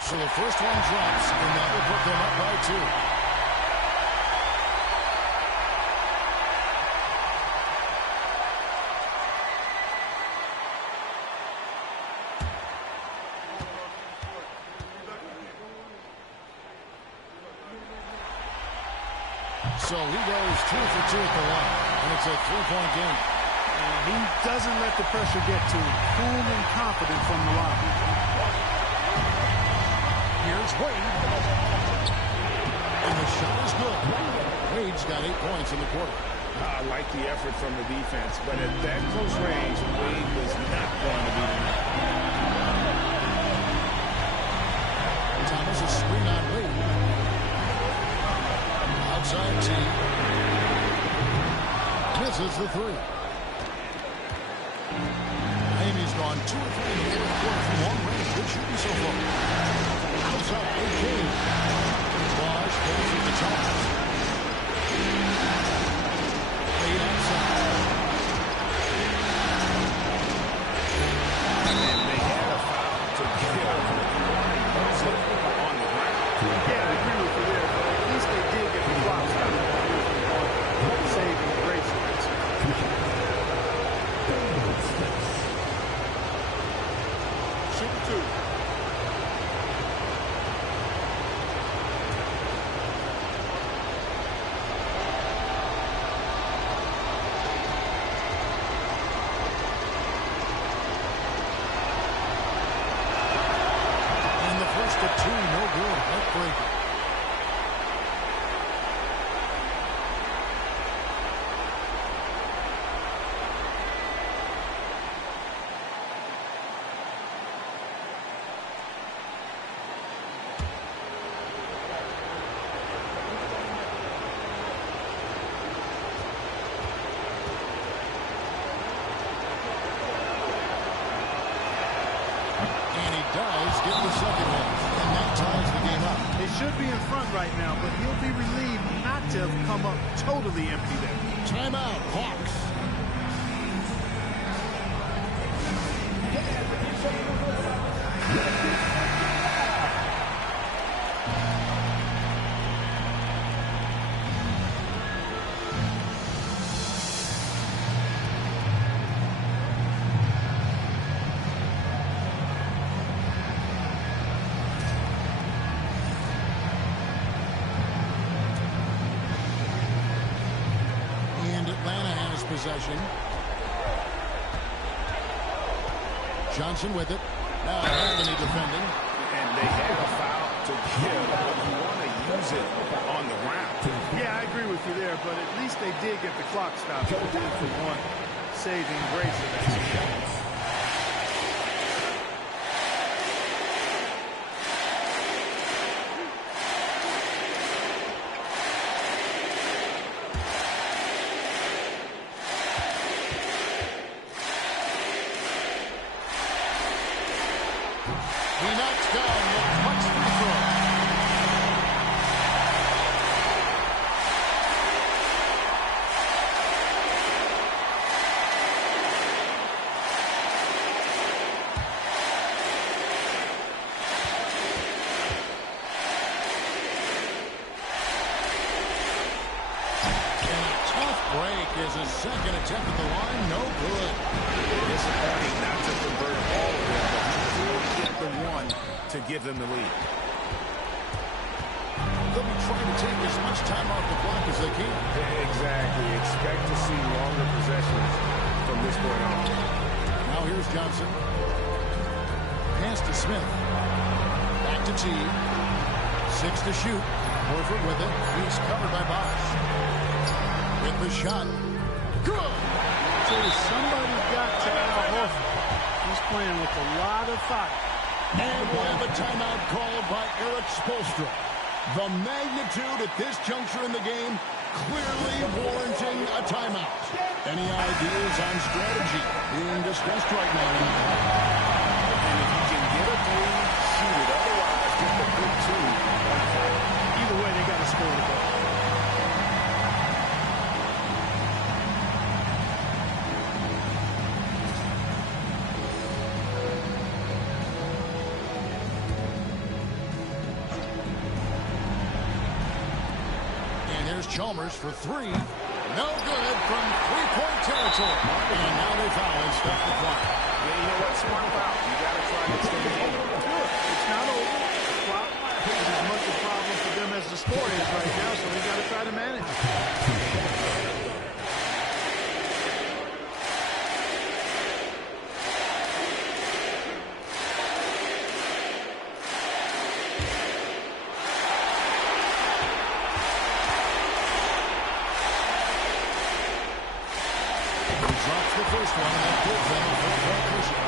So the first one drops, and that will put them up by 2. So he goes 2 for 2 at the line, and it's a 3-point game. He doesn't let the pressure get to him. Cool and confident from the line. Here's Wade. And the shot is good. Wade's got 8 points in the quarter. I like the effort from the defense, but at that close range, Wade was not going to be denied. Thomas is screen on Wade. Outside team. Misses the 3. Amy's gone 2 or 3 in the fourth quarter from long range. Good shooting so far. Outside, AK. Bosch goes with the Thomas. Wade outside. And they had a foul to kill on the ground. Yeah, I agree with you there, but at least they did get the blocks out of the saving grace. Shoot 2. And the first of 2, no good. Heartbreaker. And he does get the second one. And that ties the game up. They should be in front right now, but he'll be relieved not to have come up totally empty there. Timeout, Hawks. possession. Johnson with it. Now Anthony defending. And they had a foul to give, but you want to use it on the ground. Yeah, I agree with you there, but at least they did get the clock stopped. They did for one saving grace of that. He knocks down the clutch free throw. And a tough break is his second attempt at the line. No good. Disappointing not to convert all of them, but he was able to get the one to give them the lead. They'll be trying to take as much time off the clock as they can. Exactly. Expect to see longer possessions from this point on. Now here's Johnson. Pass to Smith. Back to T. 6 to shoot. Horford with it. He's covered by Bosh. With the shot. Good! So somebody got to Al Horford. He's playing with a lot of fire. And we'll have a timeout called by Eric Spoelstra. The magnitude at this juncture in the game clearly warranting a timeout. Any ideas on strategy being discussed right now? And if you can get a three, shoot it. Otherwise, get the good two. Either way, they got to score the ball. Chalmers for three. No good from three-point territory. And now they foul and stop the clock. Yeah, you know what? Smart foul. You got to try to extend the game. It's not over. Clock is as much a problem for them as the score is right now, so they got to try to manage it. The first one, and that gives them a full-court cushion.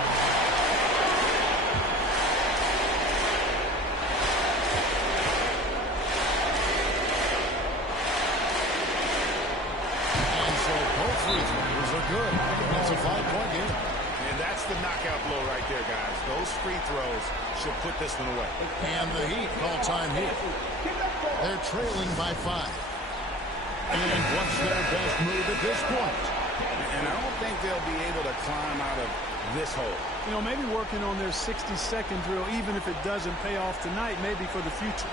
And so both free throws are good. It's a 5-point game. And that's the knockout blow right there, guys. Those free throws should put this one away. And the Heat all-time Heat. They're trailing by 5. And what's their best move at this point? And I don't think they'll be able to climb out of this hole. You know, maybe working on their 60-second drill, even if it doesn't pay off tonight, maybe for the future.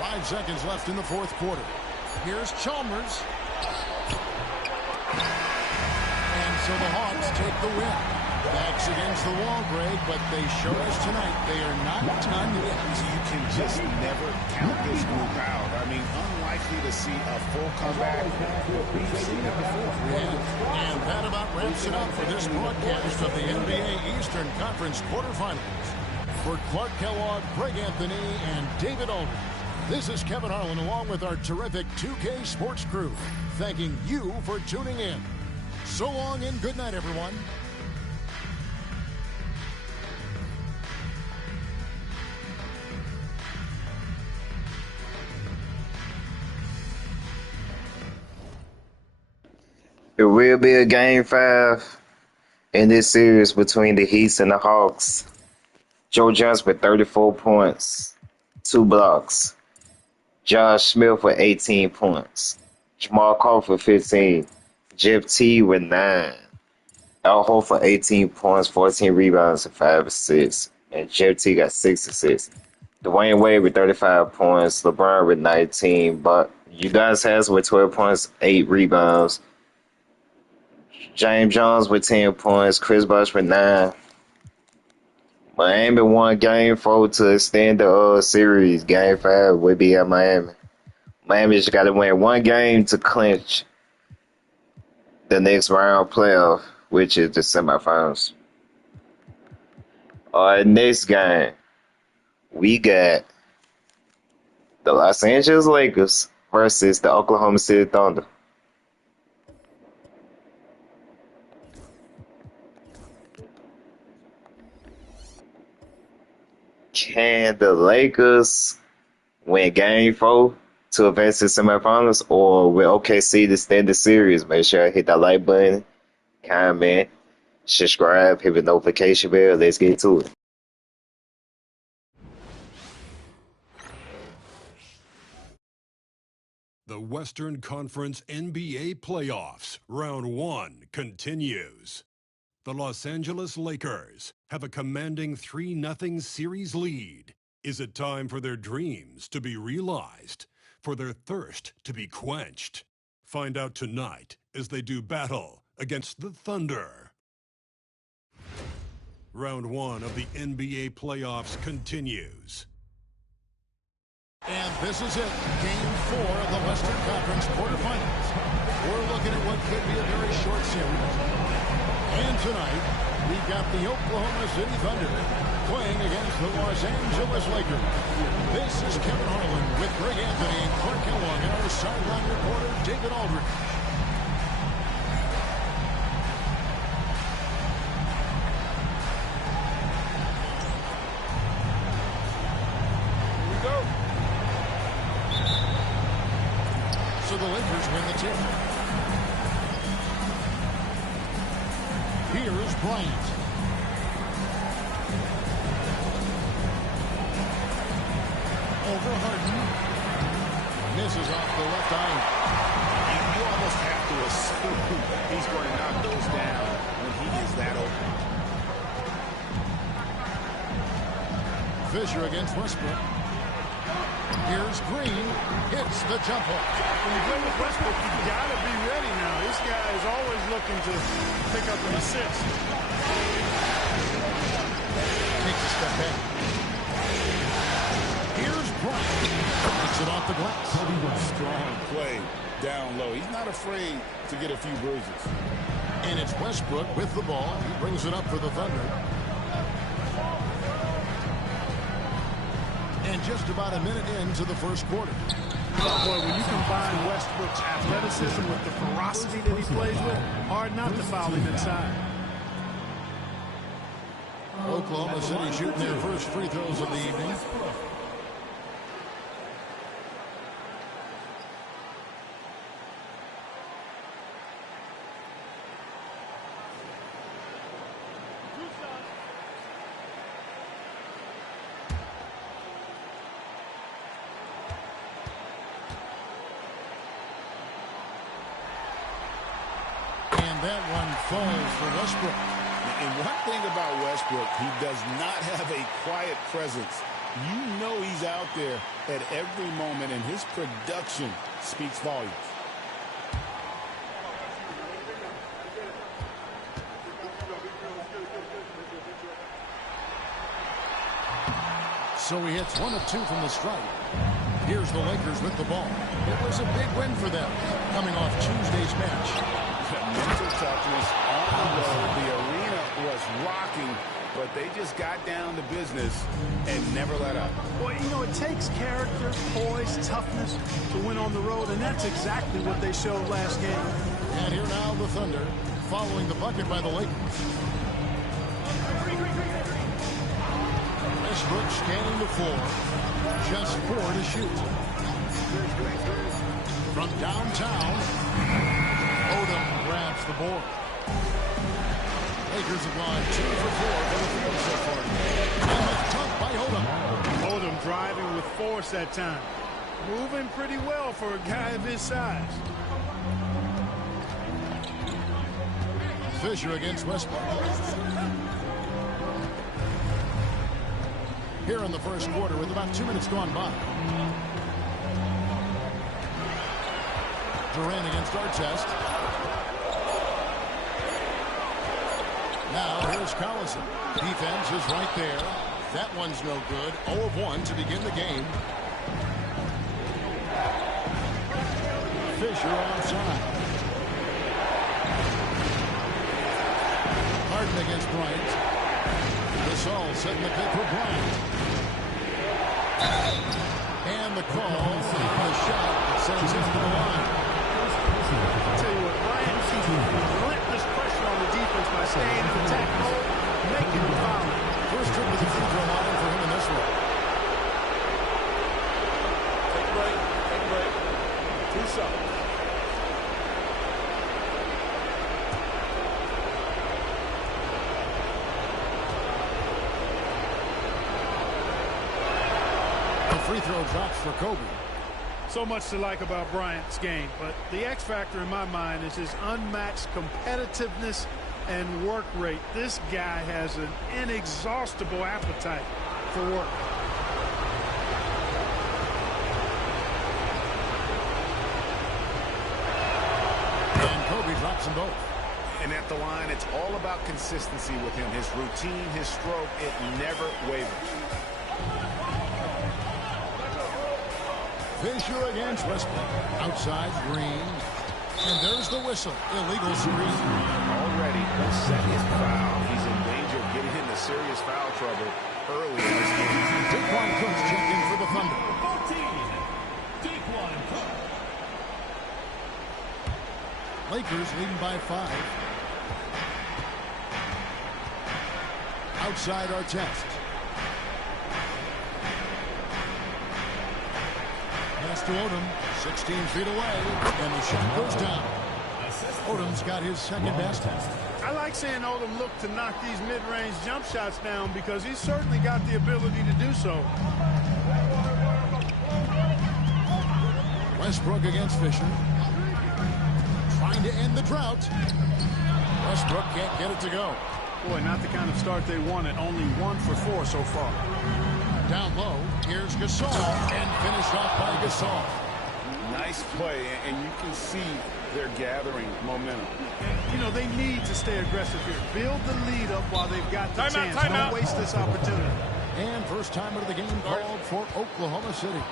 Five seconds left in the fourth quarter. Here's Chalmers. And so the Hawks take the win. Backs against the wall, Greg, but they showed us tonight they are not done yet. You can just never count this group out. I mean, unlikely to see a full comeback. We've seen it before. Yeah. And that about wraps it up for this broadcast of the NBA Eastern Conference quarterfinals. For Clark Kellogg, Greg Anthony, and David Aldridge, this is Kevin Harlan along with our terrific 2K Sports crew, thanking you for tuning in. So long and good night, everyone. It will be a game 5 in this series between the Heat and the Hawks. Joe Johnson with 34 points, 2 blocks. Josh Smith with 18 points. Jamal Crawford 15. Jeff T with 9. Al Horford 18 points, 14 rebounds, and 5 assists. And Jeff T got 6 assists. Dwayne Wade with 35 points. LeBron with 19. But you guys has with 12 points, 8 rebounds. James Jones with 10 points. Chris Bosh with 9. Miami won Game 4 to extend the series. Game 5 will be at Miami. Miami just got to win one game to clinch the next round playoff, which is the semifinals. Next game, we got the Los Angeles Lakers versus the Oklahoma City Thunder. Can the Lakers win Game 4 to advance to the semifinals, or will OKC extend the series? Make sure I hit that like button, comment, subscribe, hit the notification bell. Let's get to it. The Western Conference NBA Playoffs, Round 1 continues. The Los Angeles Lakers have a commanding 3-0 series lead. Is it time for their dreams to be realized, for their thirst to be quenched? Find out tonight as they do battle against the Thunder. Round 1 of the NBA Playoffs continues. And this is it, Game 4 of the Western Conference quarterfinals. We're looking at what could be a very short series. And tonight, we've got the Oklahoma City Thunder playing against the Los Angeles Lakers. This is Kevin Harlan with Greg Anthony and Clark Kellogg and our sideline reporter, David Aldridge. Here we go. So the Lakers win the tip. Here's Bryant. Over Harden. Misses off the left eye. You almost have to assume he's going to knock those down when he is that open. Fisher against Westbrook. Here's Green. Hits the jump hook. When you play with Westbrook, you got to be ready now. This guy is always looking to pick up an assist. Takes a step back. Here's Bryant. Takes it off the glass. Strong play down low. He's not afraid to get a few bruises. And it's Westbrook with the ball. He brings it up for the Thunder. And just about a minute into the first quarter. Boy, when you combine Westbrook's athleticism with the ferocity that he plays with, hard not to foul him inside. Oklahoma City shooting their first free throws of the evening. And that one falls for Westbrook. And one thing about Westbrook, he does not have a quiet presence. You know he's out there at every moment, and his production speaks volumes. So he hits 1 of 2 from the stripe. Here's the Lakers with the ball. It was a big win for them, coming off Tuesday's match. Mental toughness on the road. The arena was rocking, but they just got down to business and never let up. Boy, you know, it takes character, poise, toughness to win on the road, and that's exactly what they showed last game. And here now the Thunder, following the bucket by the Lakers. Westbrook scanning the floor. Just 4 to shoot. From downtown, Odom grabs the board. Lakers have gone 2 for 4 from the field so far. And the dunk by Odom. Odom driving with force that time. Moving pretty well for a guy of his size. Fisher against Westbrook. Here in the first quarter with about 2 minutes gone by. Durant against Artest. Now here's Collison. Defense is right there. That one's no good. 0 of 1 to begin the game. Fisher onside. Harden against Bryant. Gasol setting the pick for Bryant. And the call. The shot sends him to the line. I'll tell you what, Bryant sees relentless pressure on the defense by staying in attack mode, making the foul. First trip to the free throw line for him in this one. Take a break. Take a break. 2 shots. The free throw drops for Kobe. So much to like about Bryant's game, but the X factor in my mind is his unmatched competitiveness and work rate. This guy has an inexhaustible appetite for work. And Kobe drops them both. And at the line, it's all about consistency with him. His routine, his stroke, it never wavers. Fisher against Westbrook. Outside, Green. And there's the whistle. Illegal screen. Already, he'll set his foul. He's in danger of getting into serious foul trouble early in this game. Daquan Cook's checked in for the Thunder. 14, Daquan Cook. Lakers leading by 5. Outside Artest. Pass to Odom, 16 feet away, and the shot goes down. Odom's got his second basket. I like seeing Odom look to knock these mid-range jump shots down because he's certainly got the ability to do so. Westbrook against Fisher. Trying to end the drought. Westbrook can't get it to go. Boy, not the kind of start they wanted. Only 1 for 4 so far. Down low, here's Gasol, and finished off by Gasol. Nice play, and you can see they're gathering momentum. And, you know, they need to stay aggressive here. Build the lead up while they've got the chance. Don't waste this opportunity. And first time of the game called for Oklahoma City.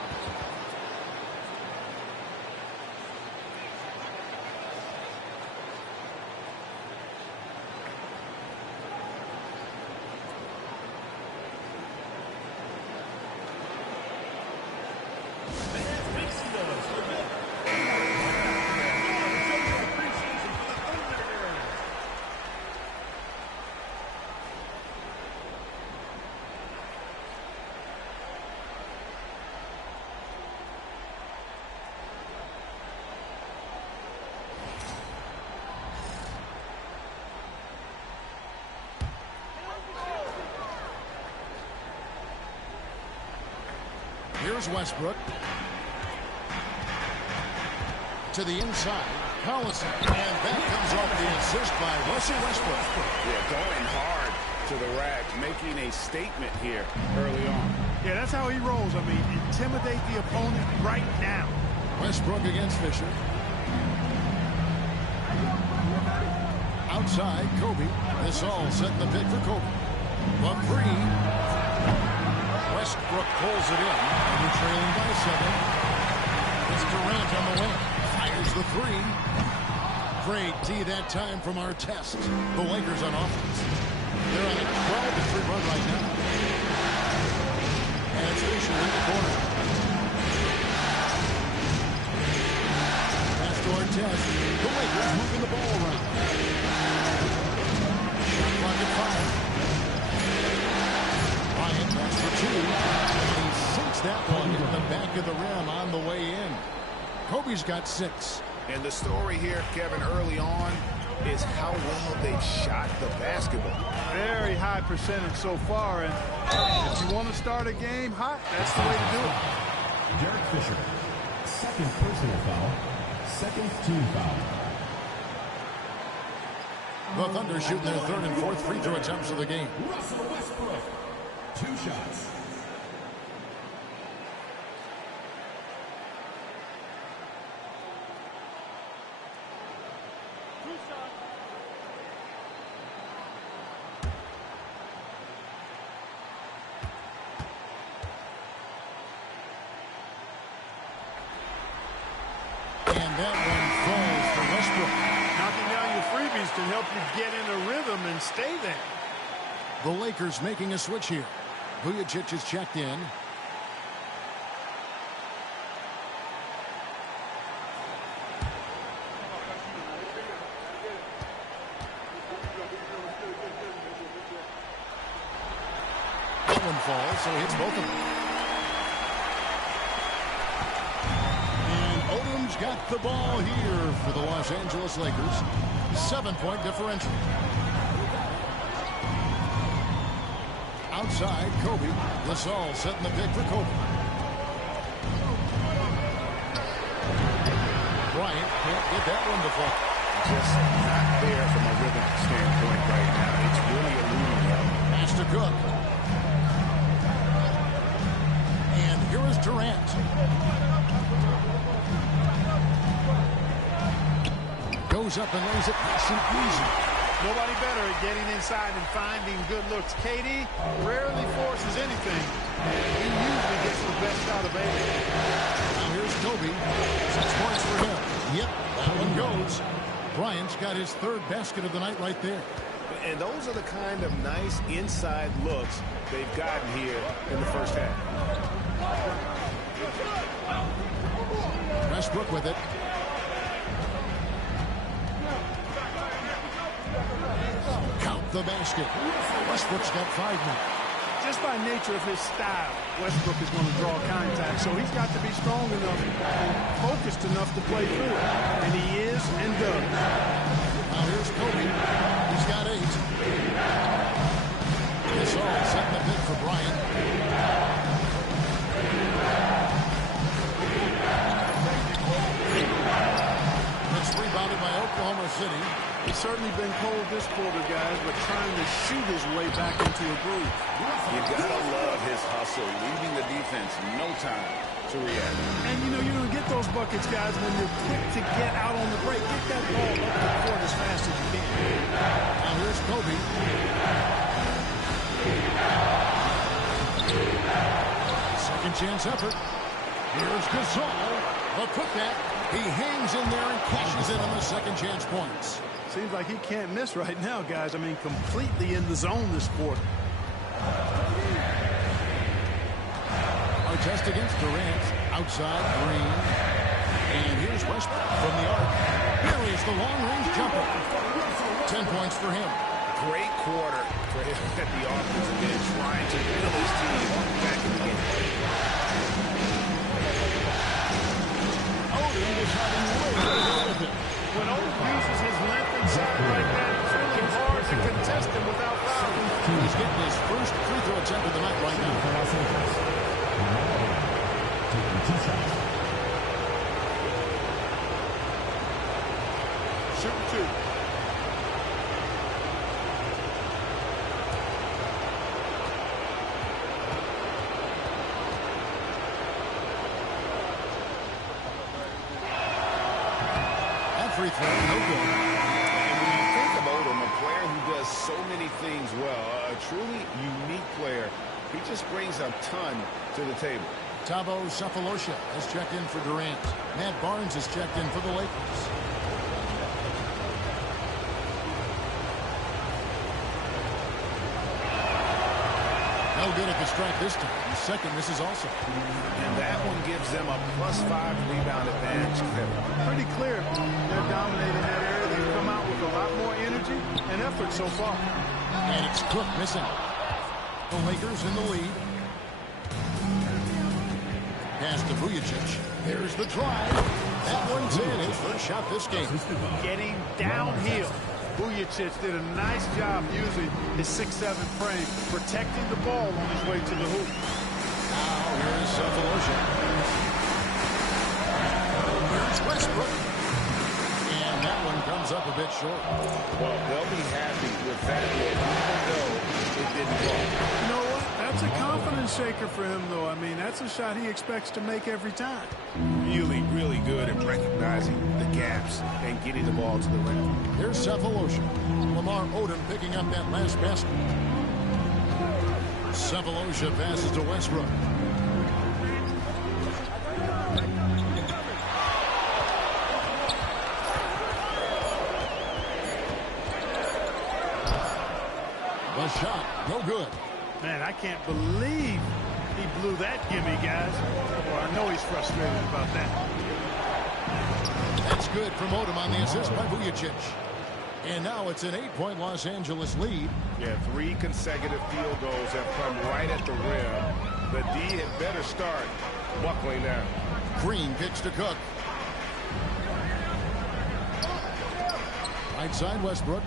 Here's Westbrook. To the inside. Collison. And that comes off the assist by Russell Westbrook. Yeah, going hard to the rack, making a statement here early on. Yeah, that's how he rolls. I mean, intimidate the opponent right now. Westbrook against Fisher. Outside, Kobe. This all setting the pick for Kobe. The three. Westbrook pulls it in. And we're trailing by 7. It's Durant on the wing. Fires the three. Great D that time from Artest. The Lakers on offense. They're on a 12-3 run right now. And it's Fisher in the corner. Pass to Artest. The Lakers moving the ball around. Shot clock at 5. Bryant pass for 2. And he sinks that one in the back of the rim on the way in. Kobe's got 6. And the story here, Kevin, early on, is how well they've shot the basketball. Very high percentage so far, and if you want to start a game hot, that's the way to do it. Derek Fisher, second personal foul, second team foul. The Thunder shooting their third and fourth free throw attempts of the game. Russell Westbrook, 2 shots. and help you get in a rhythm and stay there. The Lakers making a switch here. Vujacic is checked in. That one falls, so he hits both of them. And Odom's got the ball here for the Los Angeles Lakers. 7-point differential. Outside, Kobe. Gasol setting the pick for Kobe. Bryant can't get that one to fall. Just not there from a rhythm standpoint right now. It's really eluding him. Pass to Cook. And here is Durant. Goes up and lays it nice and easy. Nobody better at getting inside and finding good looks. KD rarely forces anything, and he usually gets the best out of it. Now here's Kobe. 6 points for him. Yep, that one goes. Bryant's got his third basket of the night right there. And those are the kind of nice inside looks they've gotten here in the first half. Westbrook with it. Count the basket. Westbrook's got 5 now. Just by nature of his style, Westbrook is going to draw contact, so he's got to be strong enough and focused enough to play through it. And he is and does. Now here's Kobe. He's got 8. Gasol setting the pick for Bryant. It's rebounded by Oklahoma City. He's certainly been cold this quarter, guys, but trying to shoot his way back into a groove. You gotta love his hustle, leaving the defense no time to react. And you know you're going to get those buckets, guys, when you're quick to get out on the break. Get that ball up the court as fast as you can. Now here's Kobe. Second chance effort. Here's Gasol. The putback. He hangs in there and cashes in on the second chance points. Seems like he can't miss right now, guys. I mean, completely in the zone this quarter. Artest against Durant. Outside, Green. And here's Westbrook from the arc. Here is the long-range jumper. 10 points for him. Great quarter for him at the offensive end, trying to will his team back in the game. Odom was having way with it. When Odom uses his length inside like that, it's really hard to contest him without fouling. He's getting his first free throw attempt of the night right now. Shoot 2. Free throw, no good. And when you think of Odom, a player who does so many things well, a truly unique player, he just brings a ton to the table. Thabo Sefolosha has checked in for Durant. Matt Barnes has checked in for the Lakers. No good at the strike this time. The second misses also. And that one gives them a +5 rebound advantage. Pretty clear. They're dominating that area. They've come out with a lot more energy and effort so far. And it's Cook missing. The Lakers in the lead. Pass to Vujacic. There's the drive. That one's in. His first shot this game. Getting downhill. Vujacic did a nice job using his 6'7" frame, protecting the ball on his way to the hoop. Now here is Sefolosha. Here's Westbrook. And that one comes up a bit short. Well, they'll be happy with that look, even though it didn't fall. You know what? That's a confidence shaker for him, though. I mean, that's a shot he expects to make every time. Really, really good at recognizing the gaps and getting the ball to the rim. Here's Sefolosha. Lamar Odom picking up that last basket. Sefolosha passes to Westbrook. good. Man, I can't believe he blew that gimme, guys. Well, I know he's frustrated about that. That's good from Odom on the assist by Vujacic. And now it's an 8-point Los Angeles lead. Yeah, 3 consecutive field goals have come right at the rim. The D had better start buckling down. Green kicks to Cook. Right side, Westbrook.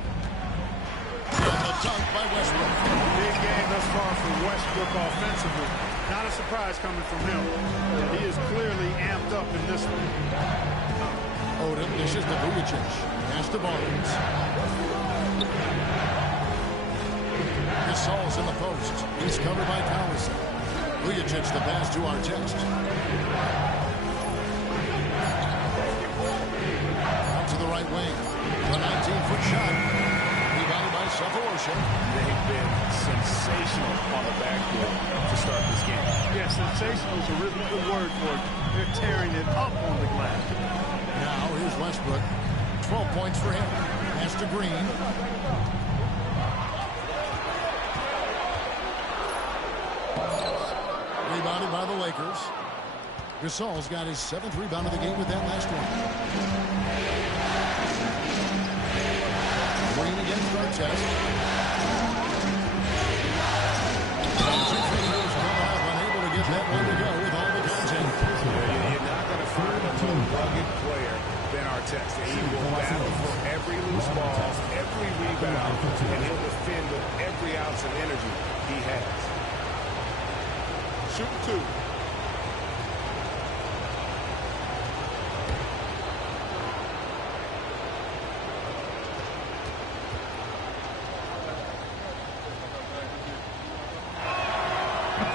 And the dunk by Westbrook. Big game thus far for Westbrook offensively. Not a surprise coming from him. He is clearly amped up in this one. Odom dishes to Vujacic. Pass to Barnes. Gasol's in the post. He's covered by Collison. Vujacic the pass to Artest. Out to the right wing. The 19-foot shot. Rebounded by Sefolosha. They've been sensational on the backboard to start this game. Yeah, sensational is a really good word for it. They're tearing it up on the glass. Now here's Westbrook. 12 points for him. Pass to Green. Rebounded by the Lakers. Gasol's got his 7th rebound of the game with that last one. Green against Artest. 2 fingers come out, unable to get that one to go with all the content. You're not going to find a more rugged player than Artest. He will battle for every loose ball, every rebound, and he'll defend with every ounce of energy he has. Shoot 2.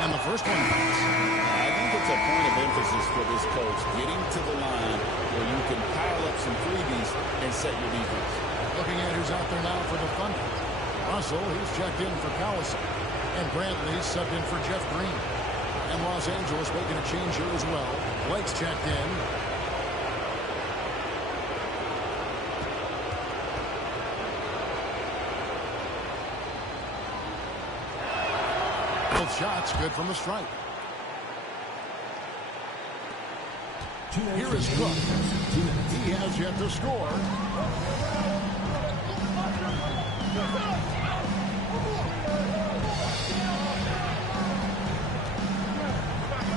And the first one. I think it's a point of emphasis for this coach, getting to the line where you can pile up some freebies and set your defense. Looking at who's out there now for the Thunder. Russell, he's checked in for Collison. And Brantley subbed in for Jeff Green. And Los Angeles making a change here as well. Blake's checked in. Both shots good from the stripe. Here is Cook. He has yet to score.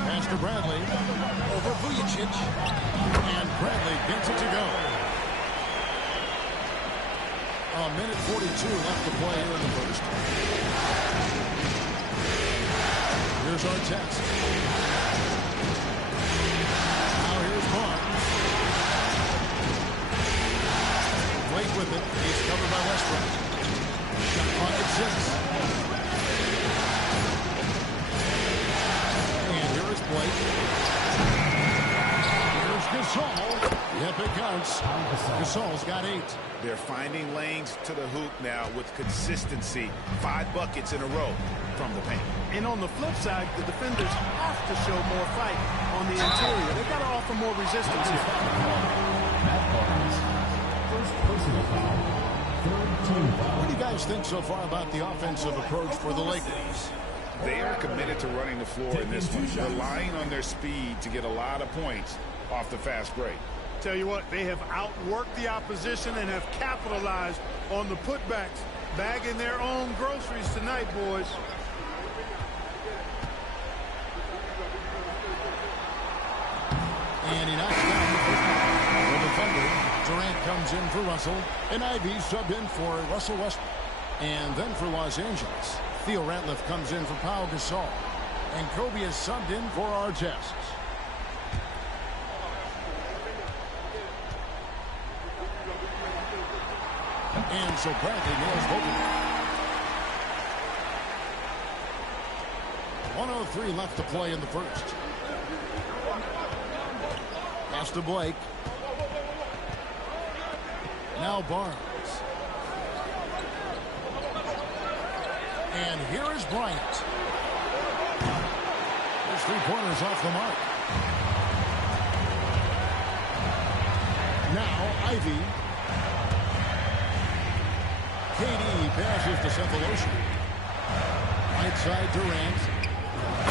Pass to Bradley. Over Vujacic. And Bradley gets it to go. A minute 42 left to play here in the first. Here's Artest. Now here's Barnes. Blake with it. He's covered by Westbrook. Shot clock at 6. And here is Blake. Here's Gasol. Yep, it counts. Gasol's got 8. They're finding lanes to the hoop now with consistency. 5 buckets in a row from the paint. And on the flip side, the defenders have to show more fight on the interior. They've got to offer more resistance here. First personal foul. Third team foul. What do you guys think so far about the offensive approach for the Lakers? They are committed to running the floor in this one, relying on their speed to get a lot of points off the fast break. Tell you what, they have outworked the opposition and have capitalized on the putbacks, bagging their own groceries tonight, boys. And he knocks down the first one. For the Thunder, Durant comes in for Russell, and Ivy subbed in for Russell Westbrook. And then for Los Angeles, Theo Ratliff comes in for Pau Gasol, and Kobe is subbed in for Artest. And so Bradley nails both of them. 1:03 left to play in the first. Pass to Blake. Now Barnes. And here is Bryant. His 3-pointers off the mark. Now Ivy. KD passes to Sefolosha. Right side, Durant.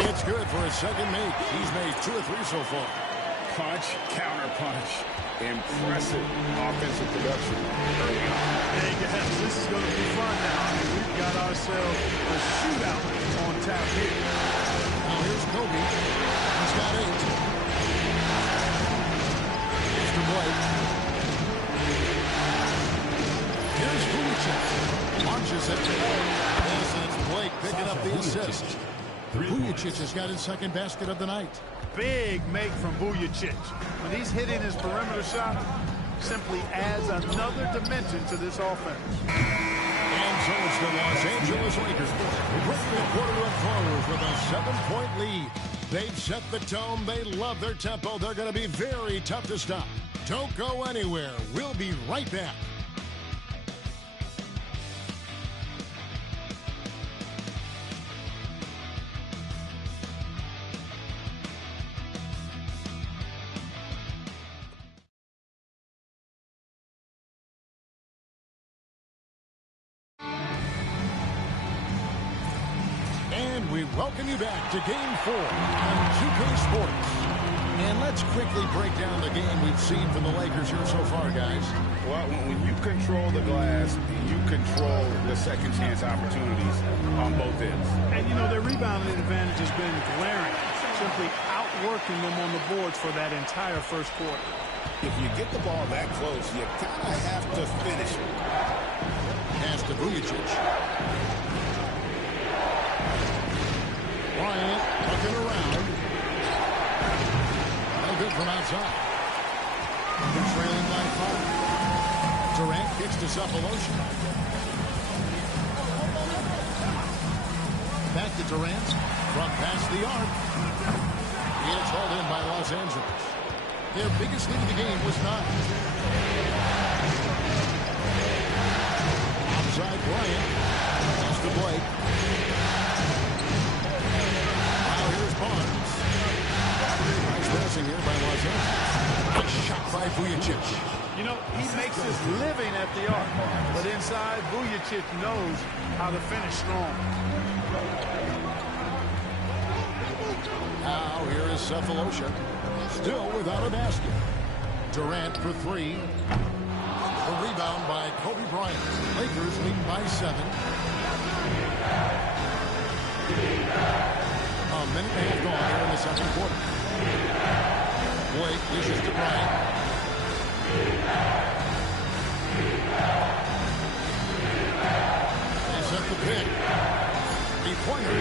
It's good for his second make. He's made 2 or 3 so far. Punch, counter punch. Impressive offensive production early on. Hey, guys, this is going to be fun now. I mean, we've got ourselves a shootout on tap here. Now here's Kobe. He's got 8. Mr. Blake. Here's Vujicic. Launches it. Yes, and it's Blake picking up the assist. Vujicic has got his second basket of the night. Big make from Vujicic. When he's hitting his perimeter shot, simply adds another dimension to this offense. And so it's the Los Angeles Lakers bringing the quarter up forward with a 7-point lead. They've set the tone. They love their tempo. They're going to be very tough to stop. Don't go anywhere. We'll be right back. And we welcome you back to Game 4 on 2K Sports. And let's quickly break down the game we've seen from the Lakers here so far, guys. Well, when you control the glass, you control the second chance opportunities on both ends. And, you know, their rebounding advantage has been glaring, simply outworking them on the boards for that entire first quarter. If you get the ball that close, you kind of have to finish it. Pass to Vujicic. Bryant looking around. No good from outside. They're trailing by 5. Durant kicks to Cephalosha. Back to Durant. Front past the arc. It's hauled in by Los Angeles. Their biggest lead of the game was 9. Outside Bryant. Pass to Blake. Barnes. Nice passing here by Los Angeles. Nice shot by Vujicic. You know, he makes his living at the arc, but inside, Vujicic knows how to finish strong. Now here is Cephalosha, still without a basket. Durant for 3. A rebound by Kobe Bryant. Lakers lead by 7. A minute and a half gone here in the second quarter. Blake dishes to Bryant. They set the pick. Three-pointer.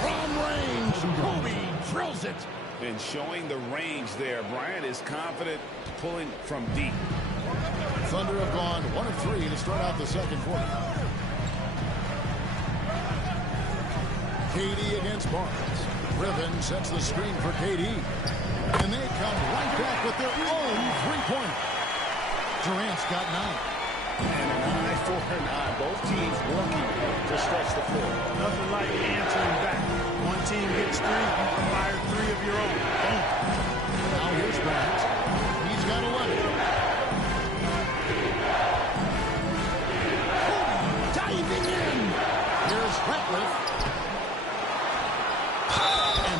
From range. Kobe drills it. And showing the range there, Bryant is confident pulling from deep. Thunder have gone 1 of 3 to start out the second quarter. KD against Barnes. Griffin sets the screen for KD. And they come right back with their own three-pointer. Durant's got 9. And an eye for an eye. Both teams working to stretch the floor. Nothing like answering back. One team gets 3, you fire 3 of your own. Boom. Now here's Bryant. He's got 11. Diving in. Here's Ratliff.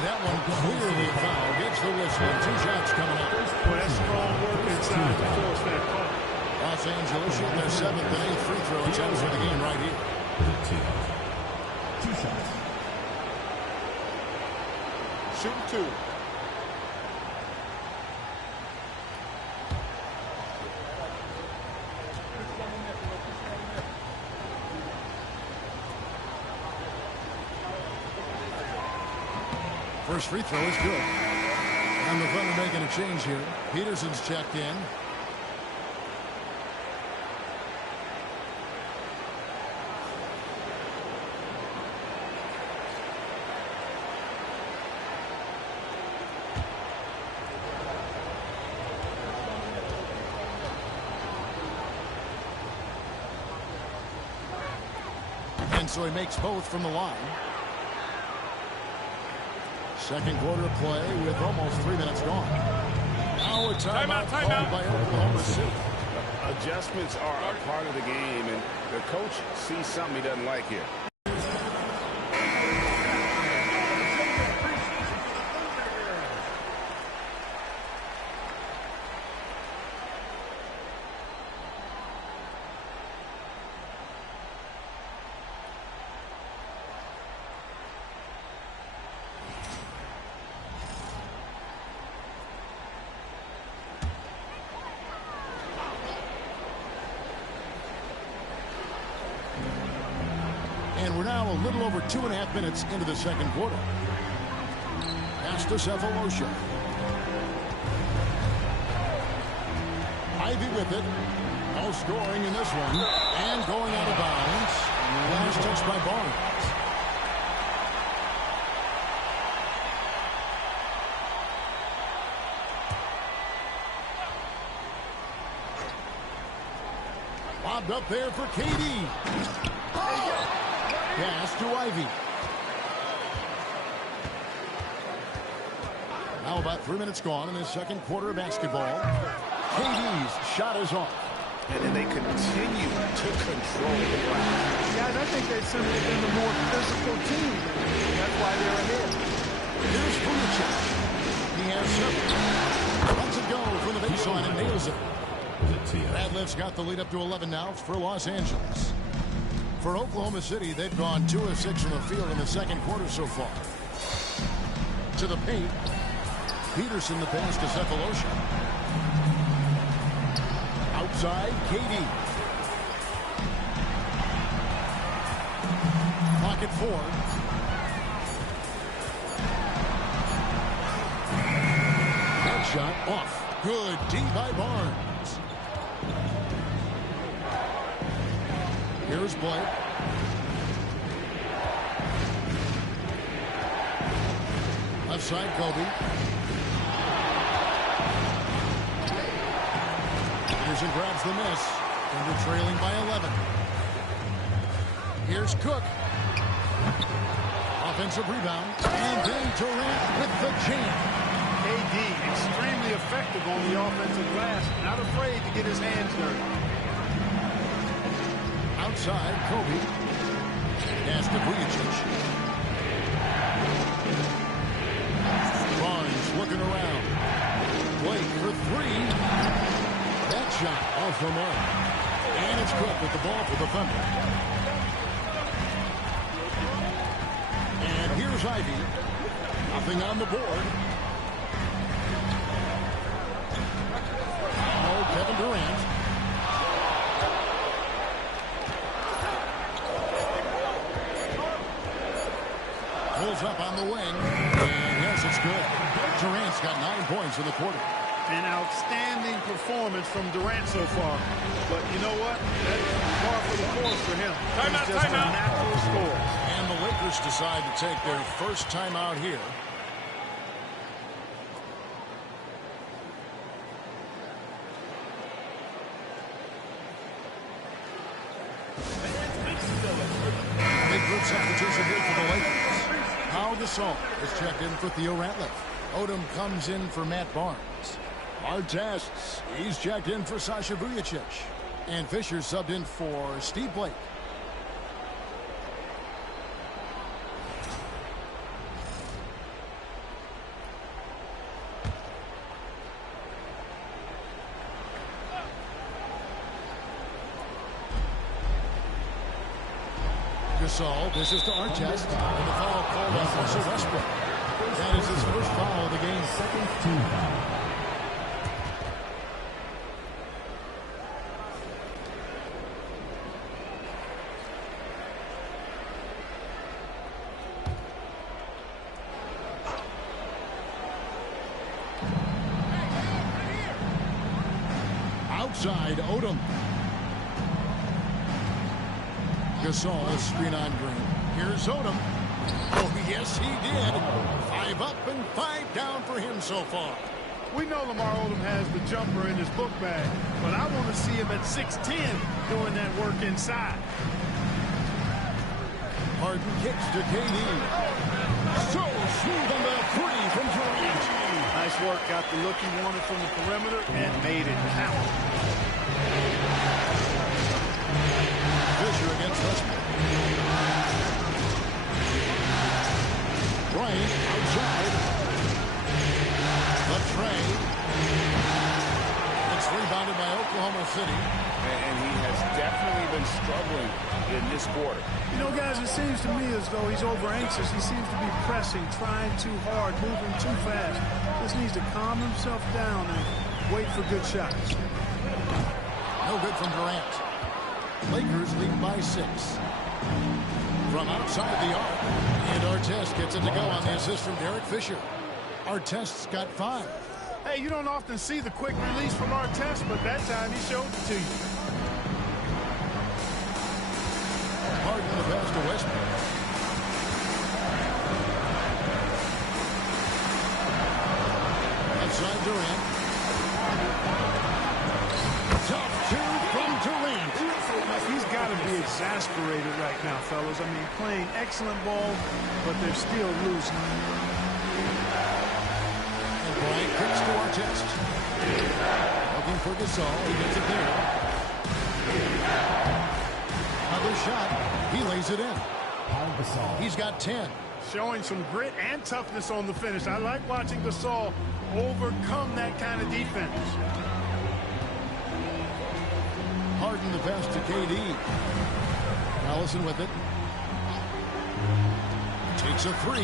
That one clearly a foul. Gets the whistle. 2 shots coming up. Boy, that's strong work inside to force that call. Los Angeles shooting their 7th and 8th free throw attempts for the game right here. 2 shots. Shooting 2. First free throw is good. And the Thunder making a change here. Peterson's checked in. And so he makes both from the line. Second quarter play with almost 3 minutes gone. Now a timeout called by Oklahoma City. Adjustments are a part of the game, and the coach sees something he doesn't like here. now a little over 2.5 minutes into the second quarter. Pass to Sefolosha. Ivy with it. No scoring in this one. And going out of bounds. Last touch by Barnes. Lobbed up there for KD. Pass to Ivy. Now about 3 minutes gone in the second quarter of basketball. KD's shot is off. And then they continue to control the ground. Guys, I think they've simply been the more physical team. That's why they're ahead. Here's Vujacic. He has 7. Lets it go from the baseline and nails it. Radliff's got the lead up to 11 now for Los Angeles. For Oklahoma City, they've gone 2 of 6 from the field in the second quarter so far. To the paint. Peterson the pass to Sefolosha. Outside, KD. Pocket 4. That shot off. Good D by Barnes. Here's Blake. Left side, Kobe. Peterson grabs the miss. Thunder trailing by 11. Here's Cook. Offensive rebound. And then Durant with the jam. KD, extremely effective on the offensive glass. Not afraid to get his hands dirty. Outside, Kobe. Pass to Vujacic. Barnes looking around. Blake for 3. That shot off the mark. And it's Cook with the ball for the Thunder. And here's Ivy. Nothing on the board. Oh, Kevin Durant. Pulls up on the wing. And yes, it's good. Durant's got 9 points in the quarter. An outstanding performance from Durant so far. But you know what? That's par for the course for him. He's just a natural scorer. And the Lakers decide to take their first timeout here. Big group substitution here for the Lakers. Pau Gasol is checked in for Theo Ratliff. Odom comes in for Matt Barnes. Artests, he's checked in for Sasha Vujacic. And Fisher subbed in for Steve Blake. Gasol, this is to Artest. And the foul called on Russell Westbrook. That is his first foul of the game. Second team foul. Outside, Odom. Gasol, a screen on Green. Here's Odom. Oh, yes, he did. 5 up and 5 down for him so far. We know Lamar Odom has the jumper in his book bag, but I want to see him at 6'10", doing that work inside. Harden kicks to KD. So smooth on the 3 from Durant. Nice work. Got the look he wanted from the perimeter and made it count. Fisher against Westbrook. Bryant outside. Left Trey. It's rebounded by Oklahoma City. And he has definitely been struggling in this quarter. You know, guys, it seems to me as though he's over anxious. He seems to be pressing, trying too hard, moving too fast. Just needs to calm himself down and wait for good shots. No good from Durant. Lakers lead by 6. from outside the arc. And Artest gets it to go on the assist from Derek Fisher. Artest's got 5. Hey, you don't often see the quick release from Artest, but that time he showed it to you. Harden the pass to Westbrook. Outside Durant. Tough 2 from Durant. He's got to be exasperated right now, fellas. I mean, playing excellent ball, but they're still losing. And Bryant kicks to Artest. Looking for Gasol. He gets it there. Another shot. He lays it in. He's got 10. Showing some grit and toughness on the finish. I like watching Gasol overcome that kind of defense. Harden the pass to KD. Allison with it. Takes a 3.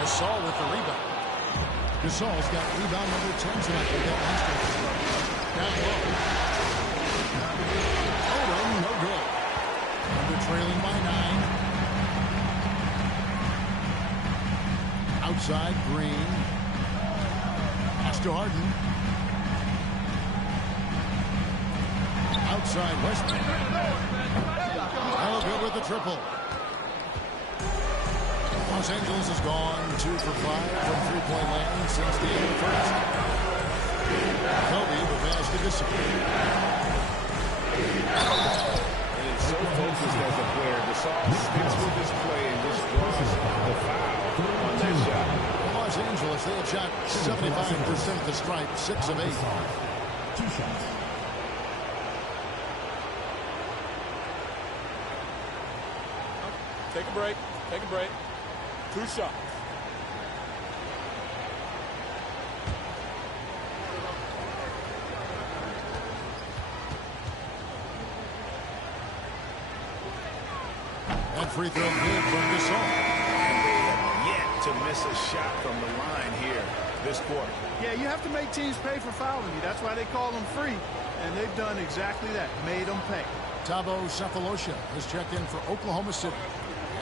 Gasol with the rebound. Gasol's got rebound number 10 tonight. Down low. Odom, no good. They're trailing by 9. Outside, Green. Pass to Harden. Outside, Westbrook. Oh, good with the triple. Los Angeles has gone 2 for 5 from three-point land since the end of the first. Kobe, the pass to Gasol. And it's so focused as a player. Gasol sticks with his play and just draws the foul on that shot. Los Angeles, they had shot 75% at the stripe, 6 of 8. 2 shots. Take a break. Take a break. 2 shots. That free throw good from Gasol. And they have yet to miss a shot from the line here this quarter. Yeah, you have to make teams pay for fouling you. That's why they call them free. And they've done exactly that. Made them pay. Thabo Sefolosha has checked in for Oklahoma City.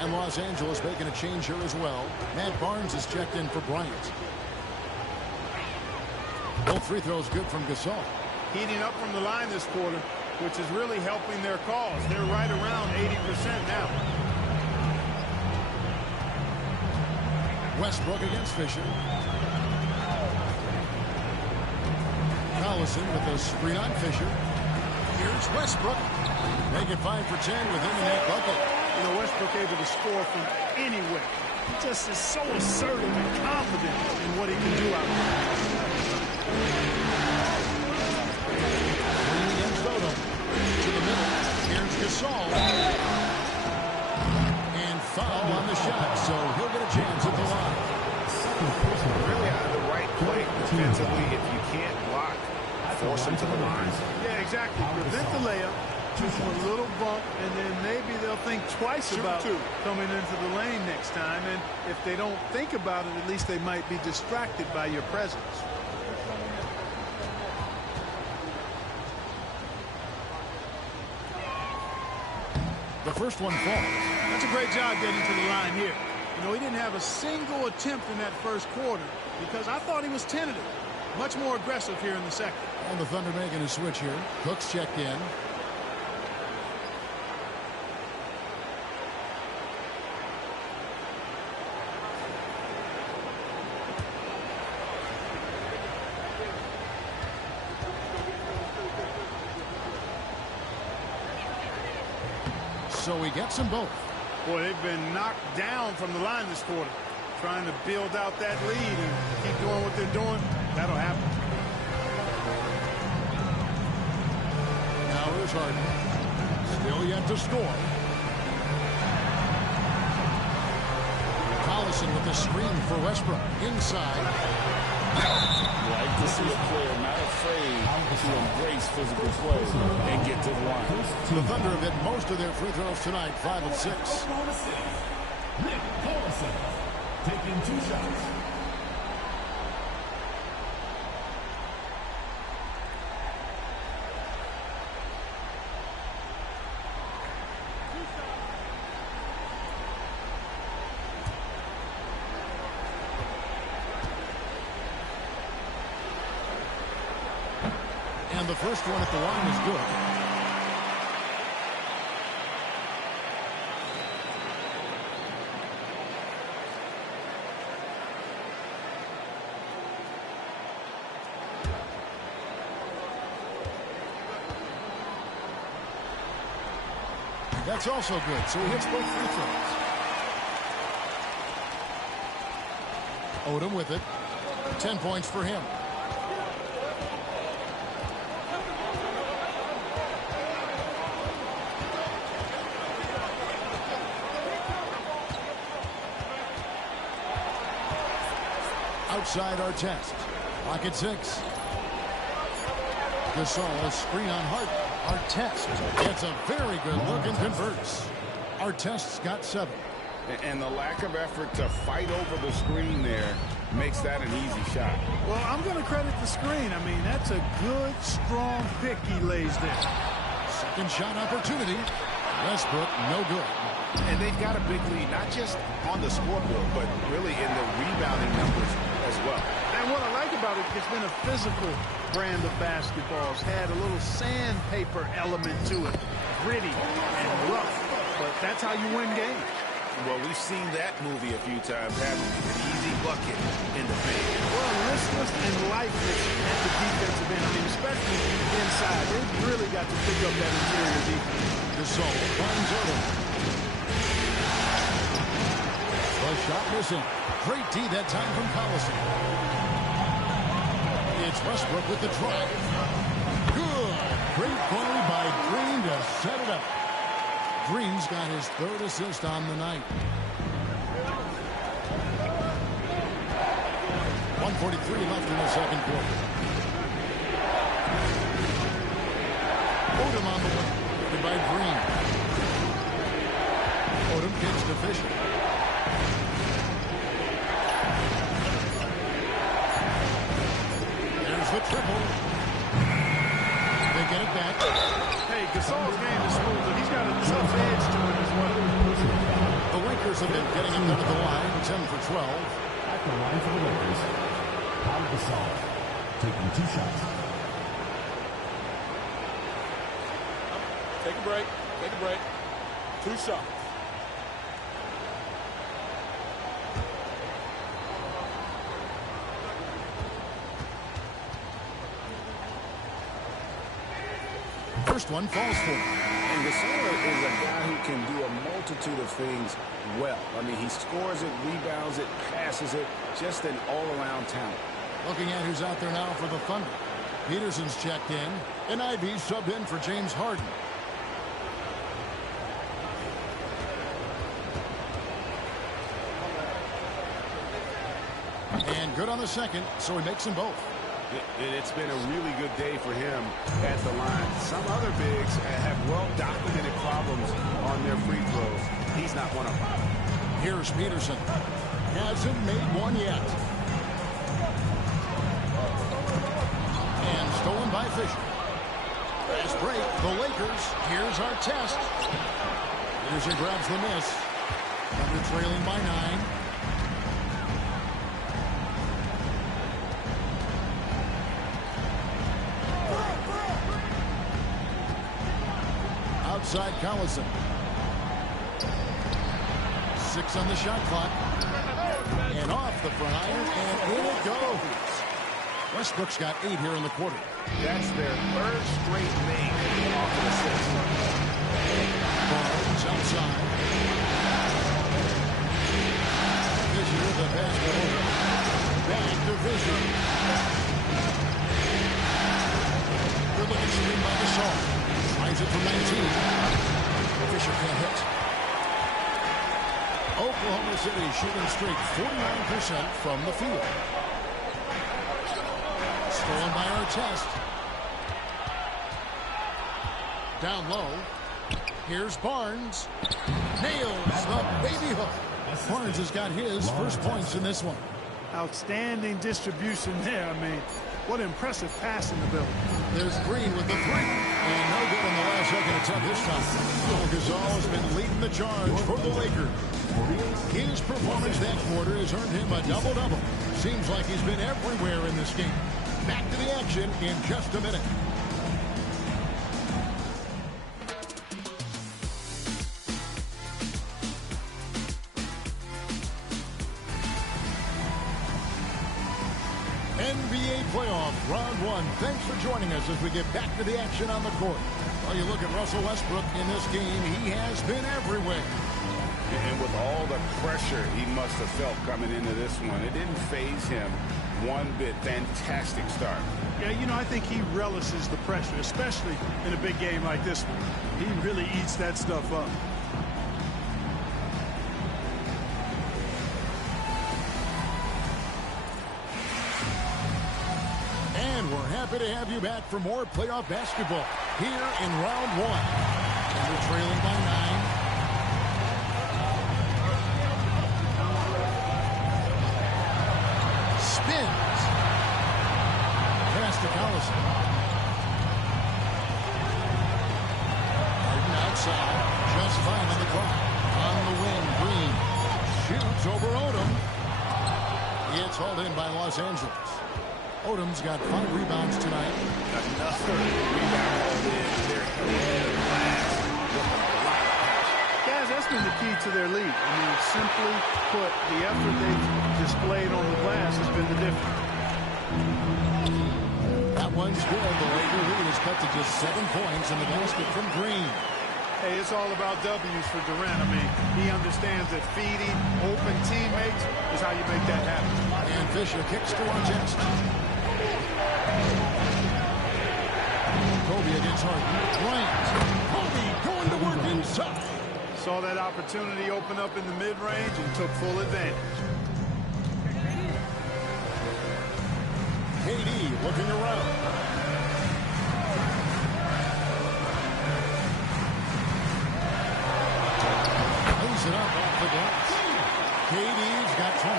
And Los Angeles making a change here as well. Matt Barnes has checked in for Bryant. Both free throws good from Gasol. Heating up from the line this quarter, which is really helping their cause. They're right around 80% now. Westbrook against Fisher. Collison with a screen on Fisher. Here's Westbrook. Make it 5 for 10 with him in that bucket. You know, Westbrook able to score from anywhere. He just is so assertive and confident in what he can do out there. Green against Odom. To the middle. Here's Gasol. And foul on the shot, so he'll get a chance at the line. Really out of the right play defensively. If you can't block, force him to the line. Yeah, exactly. Prevent the layup. A little bump, and then maybe they'll think twice about coming into the lane next time. And if they don't think about it, at least they might be distracted by your presence. The first one falls. That's a great job getting to the line here. You know, he didn't have a single attempt in that first quarter because I thought he was tentative. Much more aggressive here in the second. And the Thunder making a switch here. Cooks checked in. So he gets them both. Boy, they've been knocked down from the line this quarter. Trying to build out that lead and keep doing what they're doing. That'll happen. Now here's Harden. Still yet to score. Collison with the screen for Westbrook. Inside. Like to see a player not afraid to embrace physical play and get to the line. The Thunder have hit most of their free throws tonight, 5 of 6. Nick Collison taking 2 shots. the first one at the line is good. That's also good, so he hits both free throws. Odom with it. 10 points for him. Outside Artest. Pocket 6. Gasol, screen on Hart. Artest gets a very good look and converts. Artest's got 7. And the lack of effort to fight over the screen there makes that an easy shot. Well, I'm going to credit the screen. I mean, that's a good, strong pick he lays there. Second shot opportunity. Westbrook, no good. And they've got a big lead, not just on the scoreboard, but really in the rebounding numbers as well. And what I like about it, it's been a physical brand of basketball. It's had a little sandpaper element to it. Gritty and rough. But that's how you win games. Well, we've seen that movie a few times, haven't we? An easy bucket in the paint. Well, listless and lifeless at the defensive end. I mean, especially inside. They've really got to pick up that interior defense. Gasol finds Odom. The shot missing. Great D that time from Collison. It's Westbrook with the drive. Good. Great play by Green to set it up. Green's got his 3rd assist on the night. 1:43 left in the second quarter. Odom on the wing. Lifted by Green. Odom gets to Fisher. There's the triple. They get it back. Hey, Gasol's game is smooth, but he's got a tough edge to it as well. The Lakers have been getting him down to the line, 10 for 12. At the line for the Lakers, Pau Gasol, taking 2 shots. Take a break. Take a break. 2 shots. First one falls for him. And Gasol is a guy who can do a multitude of things well. I mean, he scores it, rebounds it, passes it, just an all-around talent. Looking at who's out there now for the Thunder. Peterson's checked in, and Ivy subbed in for James Harden. And good on the second, so he makes them both. It's been a really good day for him at the line. Some other bigs have well-documented problems on their free throws. He's not one of them. Here's Peterson. Hasn't made one yet. And stolen by Fisher. Fast break, the Lakers. Here's Artest. Peterson grabs the miss. Thunder trailing by 9. Outside Collison. 6 on the shot clock. And off the front iron, and in it goes. Westbrook's got 8 here in the quarter. That's their 3rd straight make off of the 6. Barnes outside. Fisher with the basket. Back to Fisher. Good looking screen by Gasol. Tries it from 19. Fisher can't hit. Oklahoma City shooting straight 49% from the field. Stolen by Artest. Down low. Here's Barnes. Nails the baby hook. Barnes has got his first points in this one. Outstanding distribution there. I mean, what impressive passing ability. There's Green with the 3. And no good in the last second attempt this time. Gasol has been leading the charge for the Lakers. His performance that quarter has earned him a double-double. Seems like he's been everywhere in this game. Back to the action in just a minute. NBA playoff round one. Thanks for joining us as we get back to the action on the court. Well, you look at Russell Westbrook in this game, he has been everywhere. And with all the pressure he must have felt coming into this one, it didn't faze him one bit. Fantastic start. Yeah, you know, I think he relishes the pressure, especially in a big game like this one. He really eats that stuff up. And we're happy to have you back for more playoff basketball here in round one. And we're trailing by 9. Spins. Pass to Collison. Harden outside. Just fine on the clock. On the wing, Green. Shoots over Odom. It's hauled in by Los Angeles. Odom's got 5 rebounds tonight. Another rebound hauled in. They're hitting the glass with a lot of passion. Guys, that's been the key to their lead. I mean, simply put, the effort they've displayed on the glass has been the difference. That one's good. The Laker lead is cut to just 7 points in the basket from Green. Hey, it's all about W's for Durant. I mean, he understands that feeding open teammates is how you make that happen. And Fisher kicks to Artest. Kobe against Harden. Bryant. Kobe going to work inside. Saw that opportunity open up in the mid-range and took full advantage. KD looking around. Lays it up off the glass. KD's got 20.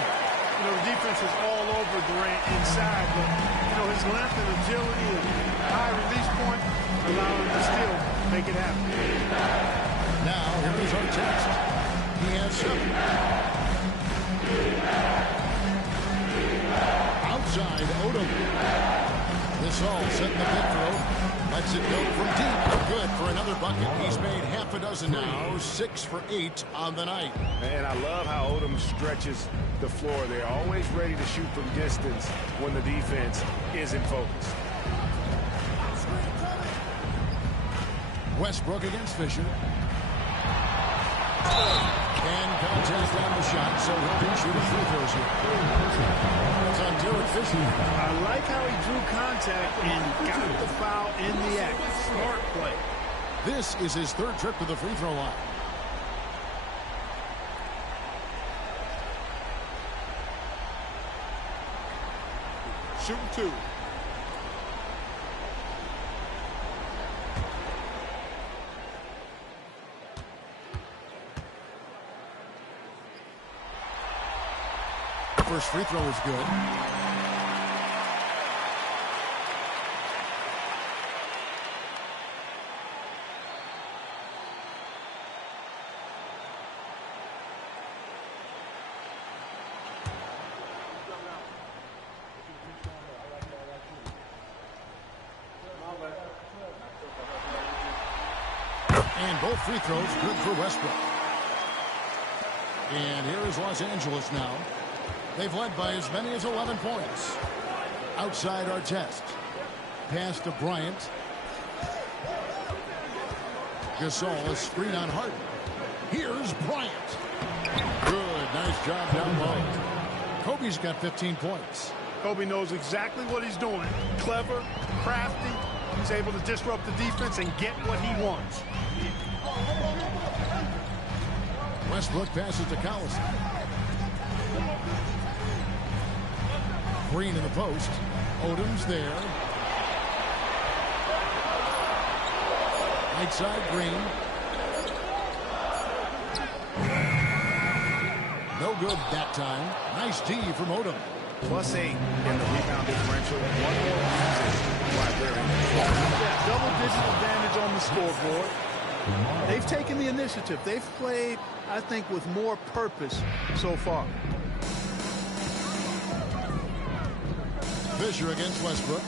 You know, the defense is all over Durant inside, but, you know, his length and agility and high release point allow him to still make it happen. Now, here is Artest. He has 7. Outside, Odom. This all setting the pit for Odom. Lets it go from deep. Good for another bucket. He's made half a dozen now. 6 for 8 on the night. And I love how Odom stretches the floor. They're always ready to shoot from distance when the defense isn't focused. Westbrook against Fisher. And contact on the shot, so he'll be shooting free throws here. It's on Derek Fisher. I like how he drew contact and got the foul in the act. Smart play. This is his 3rd trip to the free throw line. Shooting 2. First free throw is good. And both free throws good for Westbrook. And here is Los Angeles now. They've led by as many as 11 points. Outside Artest. Pass to Bryant. Gasol, a screen on Harden. Here's Bryant. Good, nice job down low. Kobe's got 15 points. Kobe knows exactly what he's doing. Clever, crafty. He's able to disrupt the defense and get what he wants. Westbrook passes to Collison. Green in the post. Odom's there. Right side, Green. No good that time. Nice D from Odom. +8 in the rebound differential. One more position right there in control. Yeah, double-digit advantage on the scoreboard. They've taken the initiative. They've played, I think, with more purpose so far. Fisher against Westbrook.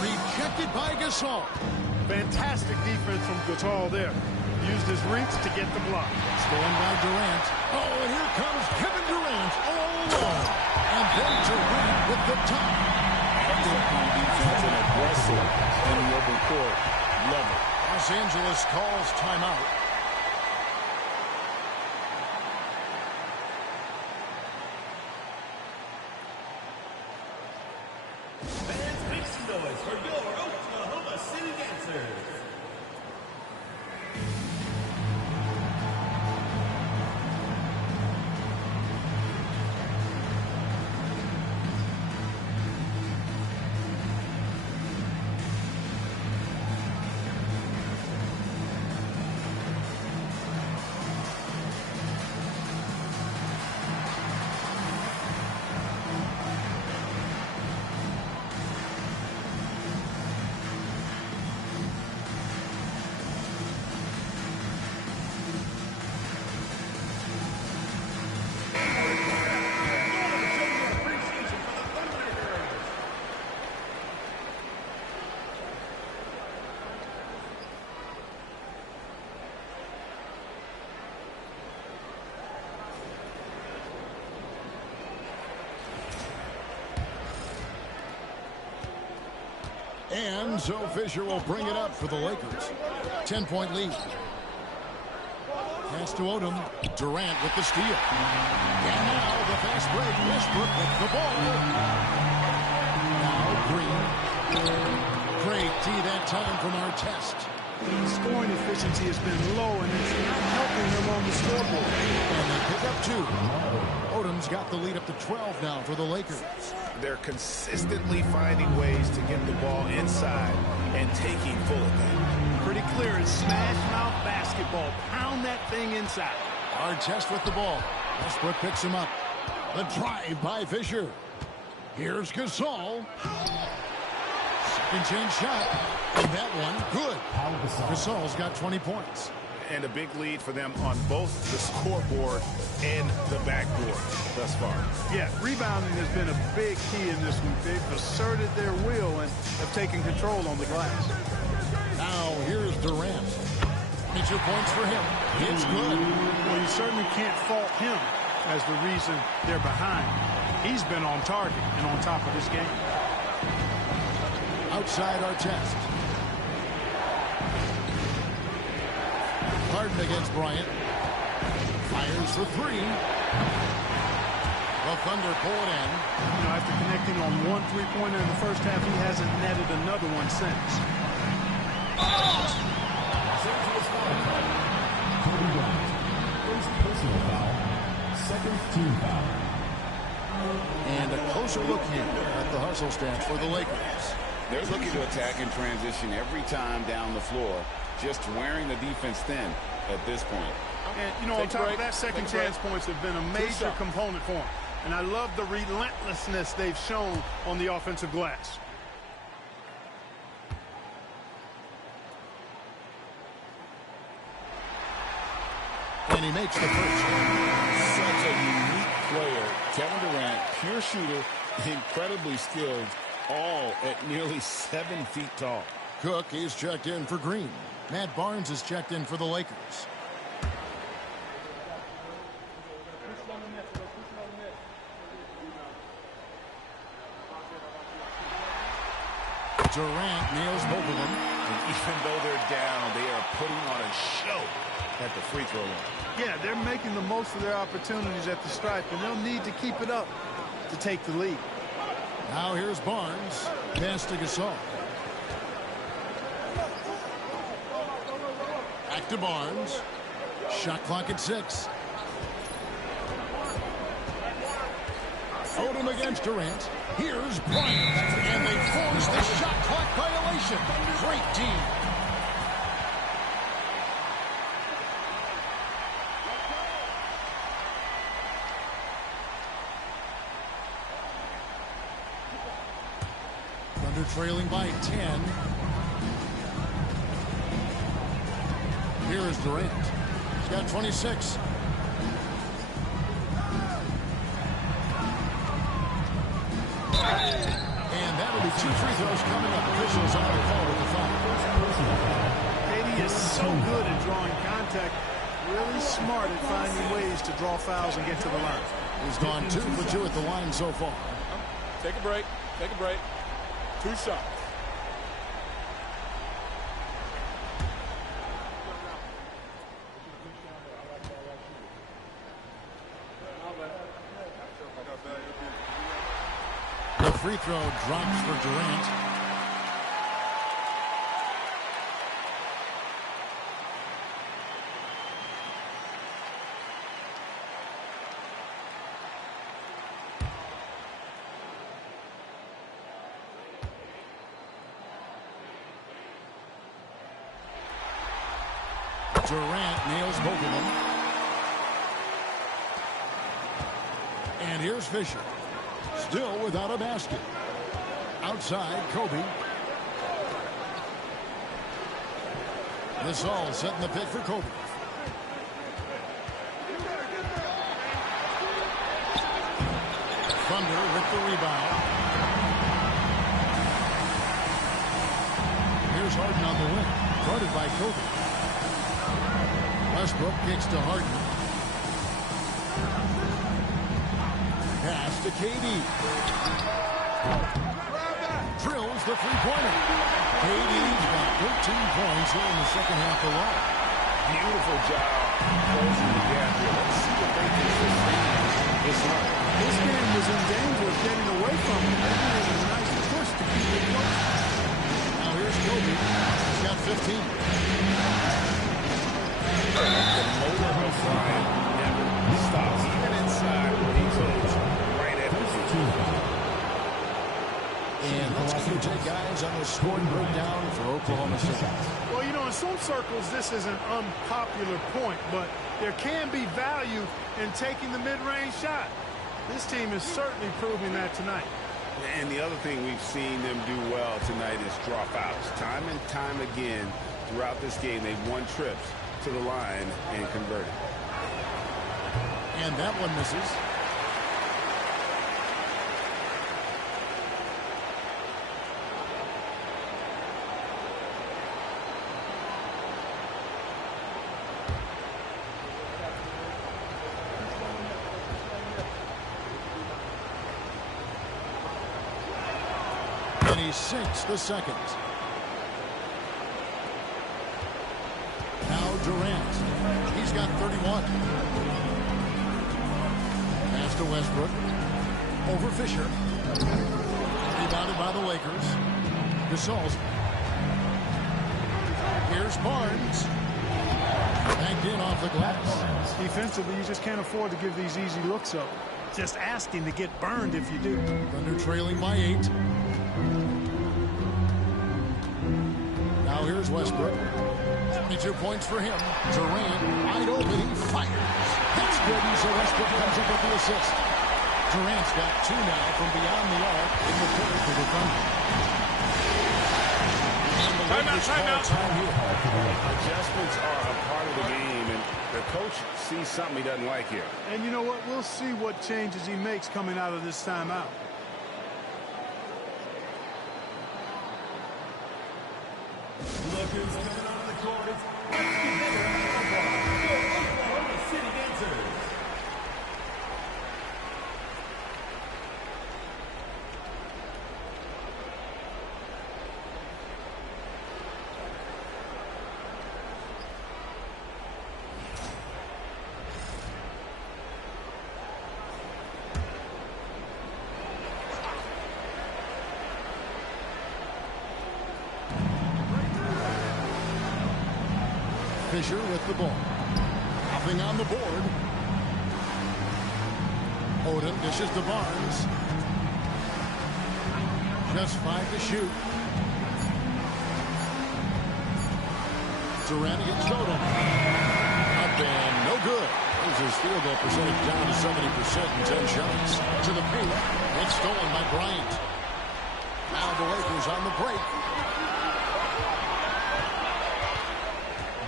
Rejected by Gasol. Fantastic defense from Gasol there. Used his reach to get the block. Stolen by Durant. Oh, and here comes Kevin Durant all alone. And then Durant with the top. Active on defense and aggressive in the open court. Love it. Los Angeles calls timeout. Fans, make some noise for your Oklahoma City Dancers. And so Fisher will bring it up for the Lakers. 10-point lead. Pass to Odom. Durant with the steal. And now the fast break. Westbrook with the ball. Now Green. Great D that time from Artest. Scoring efficiency has been low, and it's not helping him on the scoreboard. And they pick up 2. Odom's got the lead up to 12 now for the Lakers. They're consistently finding ways to get the ball inside and taking full advantage. Pretty clear, it's smash mouth basketball. Pound that thing inside. Artest with the ball. Westbrook picks him up. The drive by Fisher. Here's Gasol. Second chance shot. And that one, good. Gasol's got 20 points. And a big lead for them on both the scoreboard and the backboard thus far. Yeah, rebounding has been a big key in this one. They've asserted their will and have taken control on the glass. Now here's Durant. 22 points for him. It's good. Well, you certainly can't fault him as the reason they're behind. He's been on target and on top of this game. Outside Artest. Harden against Bryant. Fires for 3. The Thunder pull it in. You know, after connecting on 1 3-pointer in the first half, he hasn't netted another one since. Kobe Bryant. First personal foul. Second team foul. And a closer look here at the hustle stance for the Lakers. They're looking to attack in transition every time down the floor, just wearing the defense thin at this point. And, you know, on top of that, second chance points have been a major component for him. And I love the relentlessness they've shown on the offensive glass. And he makes the first. Such a unique player. Kevin Durant, pure shooter, incredibly skilled, all at nearly 7 feet tall. Cook is checked in for Green. Matt Barnes is checked in for the Lakers. Durant nails both of them. And even though they're down, they are putting on a show at the free throw line. Yeah, they're making the most of their opportunities at the stripe, and they'll need to keep it up to take the lead. Now here's Barnes. Pass to Gasol. Back to Barnes. Shot clock at 6. Odom against Durant. Here's Bryant. And they force the shot clock violation. Great team. Thunder trailing by 10. Here is Durant. He's got 26. And that'll be 2 free throws coming up. Officials on the call with the foul. KD is so good at drawing contact. Really smart at finding ways to draw fouls and get to the line. He's gone 2 for 2 at the line so far. Take a break. Take a break. 2 shots. The free throw drops for Durant. Durant nails both of them. And here's Fisher. Still without a basket. Outside, Kobe. This all setting the pick for Kobe. Thunder with the rebound. Here's Harden on the wing. Guarded by Kobe. Westbrook kicks to Harden. Pass to KD. Drills the three-pointer. KD's got 13 points here in the second half alone. Beautiful job closing the gap here. Let's see what they can sustain this run. This game was in danger of getting away from him. That was a nice push to keep it close. Now here's Kobe. He's got 15. The motor of Bryant never stops, even inside when he goes right at the And let's get your take, guys, on the scoring breakdown for Oklahoma City. Well, you know, in some circles, this is an unpopular point, but there can be value in taking the mid-range shot. This team is certainly proving that tonight. And the other thing we've seen them do well tonight is draw fouls. Time and time again throughout this game, they've won trips to the line and converted. And that one misses. And he sinks the second. Now Durant. He's got 31. Pass to Westbrook. Over Fisher. Rebounded by the Lakers. Gasol's. Here's Barnes. Backed in off the glass. Defensively, you just can't afford to give these easy looks up. Just asking to get burned if you do. Thunder trailing by 8. Now here's Westbrook. 22 points for him. Durant wide open. He fires. That's good. And so Westbrook comes up with the assist. Durant's got 2 now from beyond the arc in the third for the Thunder. Timeout. Adjustments are a part of the game, and the coach sees something he doesn't like here. And you know what? We'll see what changes he makes coming out of this timeout. Lookers coming onto the court. It's Oklahoma City Dancers. Fisher with the ball. Nothing on the board. Odom dishes to Barnes. Just 5 to shoot. Durant against Odom. Up and no good. There's his field goal percentage down to 70% in 10 shots. To the paint. It's stolen by Bryant. Now the Lakers on the break.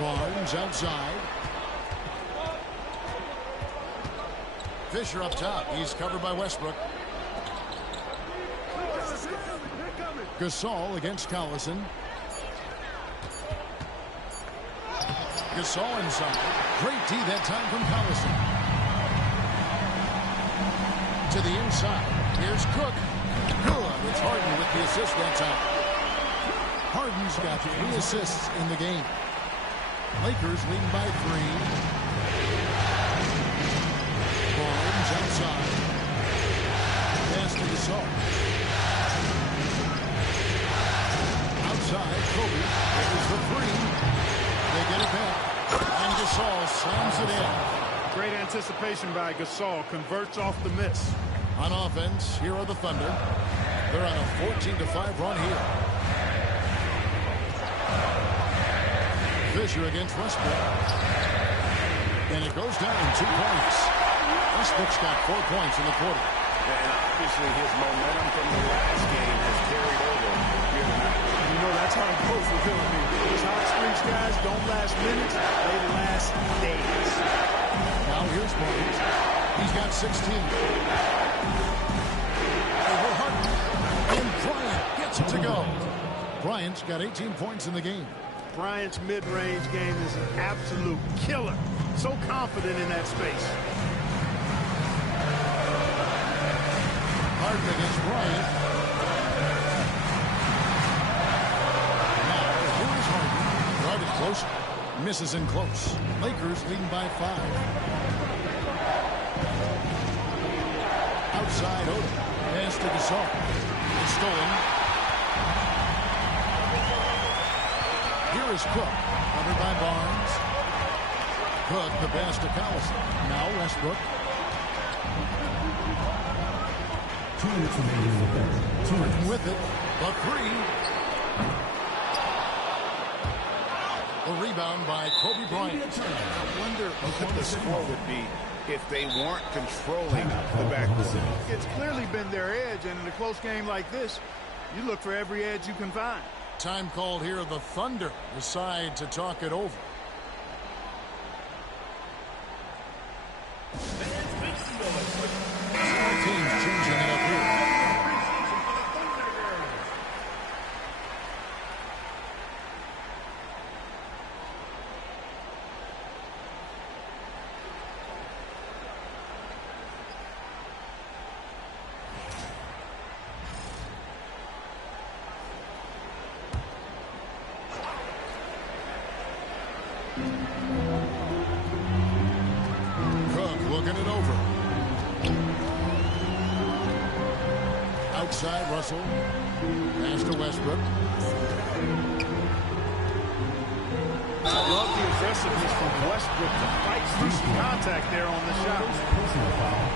Barnes outside. Fisher up top. He's covered by Westbrook. Gasol against Collison. Gasol inside. Great D that time from Collison. To the inside. Here's Cook. Good. It's Harden with the assist that time. Harden's got 3 assists in the game. Lakers leading by 3. Barnes outside. Pass to Gasol. Outside, Kobe. There's the 3. They get it back. And Gasol slams it in. Great anticipation by Gasol. Converts off the miss. On offense, here are the Thunder. They're on a 14-5 run here. Fisher against Westbrook. And it goes down 2 points. Westbrook's got 4 points in the quarter. And obviously his momentum from the last game has carried over here tonight. You know, that's how it goes with him. I mean, these hot streaks, guys, don't last minutes. They last days. Now here's Barnes. He's got 16. Over Harden. And Bryant gets it to go. Bryant's got 18 points in the game. Bryant's mid-range game is an absolute killer. So confident in that space. Harden against Bryant. Now, here is Harden. Guarded close. Misses in close. Lakers leading by 5. Outside Odom. Pass to Gasol. It's stolen. Here is Cook. Covered by Barnes. Cook, the pass to Collison. Now Westbrook. 2 minutes remaining in the third. 2 minutes. With it. The 3. The rebound by Kobe Bryant. I wonder what the score would be if they weren't controlling the backcourt. It's clearly been their edge, and in a close game like this, you look for every edge you can find. Time called here. The Thunder decide to talk it over. Teams changing it up here. Cook looking it over. Outside Russell. Pass to Westbrook. I love the aggressiveness from Westbrook to fight through some contact there on the shot.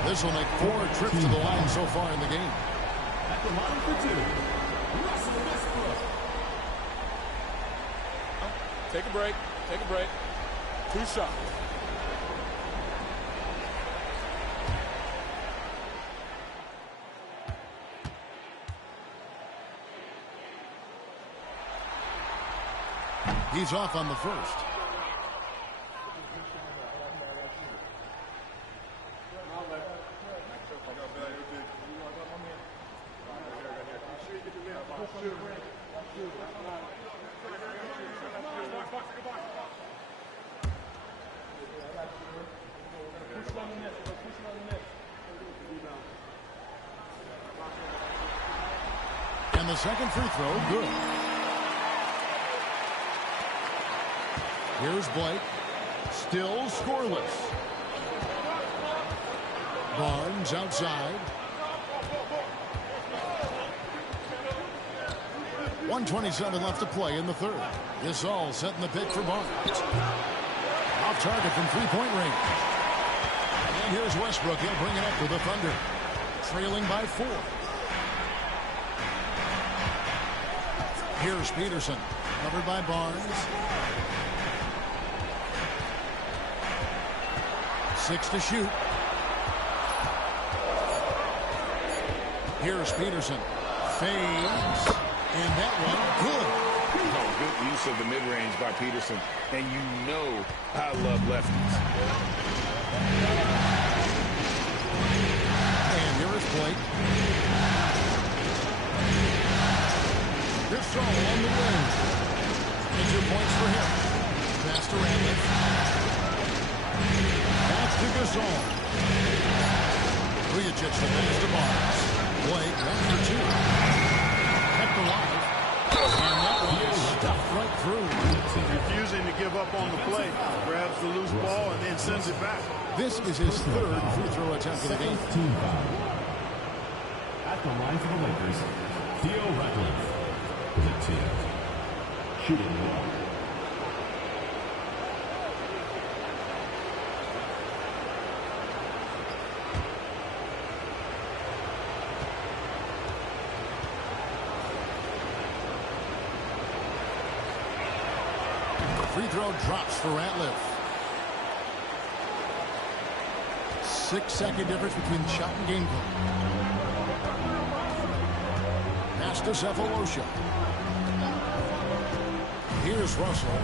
This will make 4 trips to the line so far in the game. At the line for 2, Russell Westbrook. Take a break. Take a break. 2 shots. He's off on the first. And the second free throw, good. Here's Blake. Still scoreless. Barnes outside. 1:27 left to play in the third. Gasol setting the pick for Barnes. Off target from three-point range. And here's Westbrook. He'll bring it up to the Thunder. Trailing by 4. Here's Peterson. Covered by Barnes. 6 to shoot. Here's Peterson. Fades. And that one, good. Oh, good use of the mid-range by Peterson. And you know I love lefties. And here is Blake. Gasol on the wing. And 2 points for him. pass to Ratliff. Back to Gasol. Vujacic the pass to Barnes. Blake runs for two. Kept alive. And that one is stuffed right through. Refusing to give up on the play. Grabs the loose ball and then sends it back. This is his third free throw attempt of the game. At the line for the Lakers, Theo Ratliff with a 10. Shooting one. Free throw drops for Ratliff. 6-second difference between shot and game clock. Pass to Sefolosha. Here's Russell.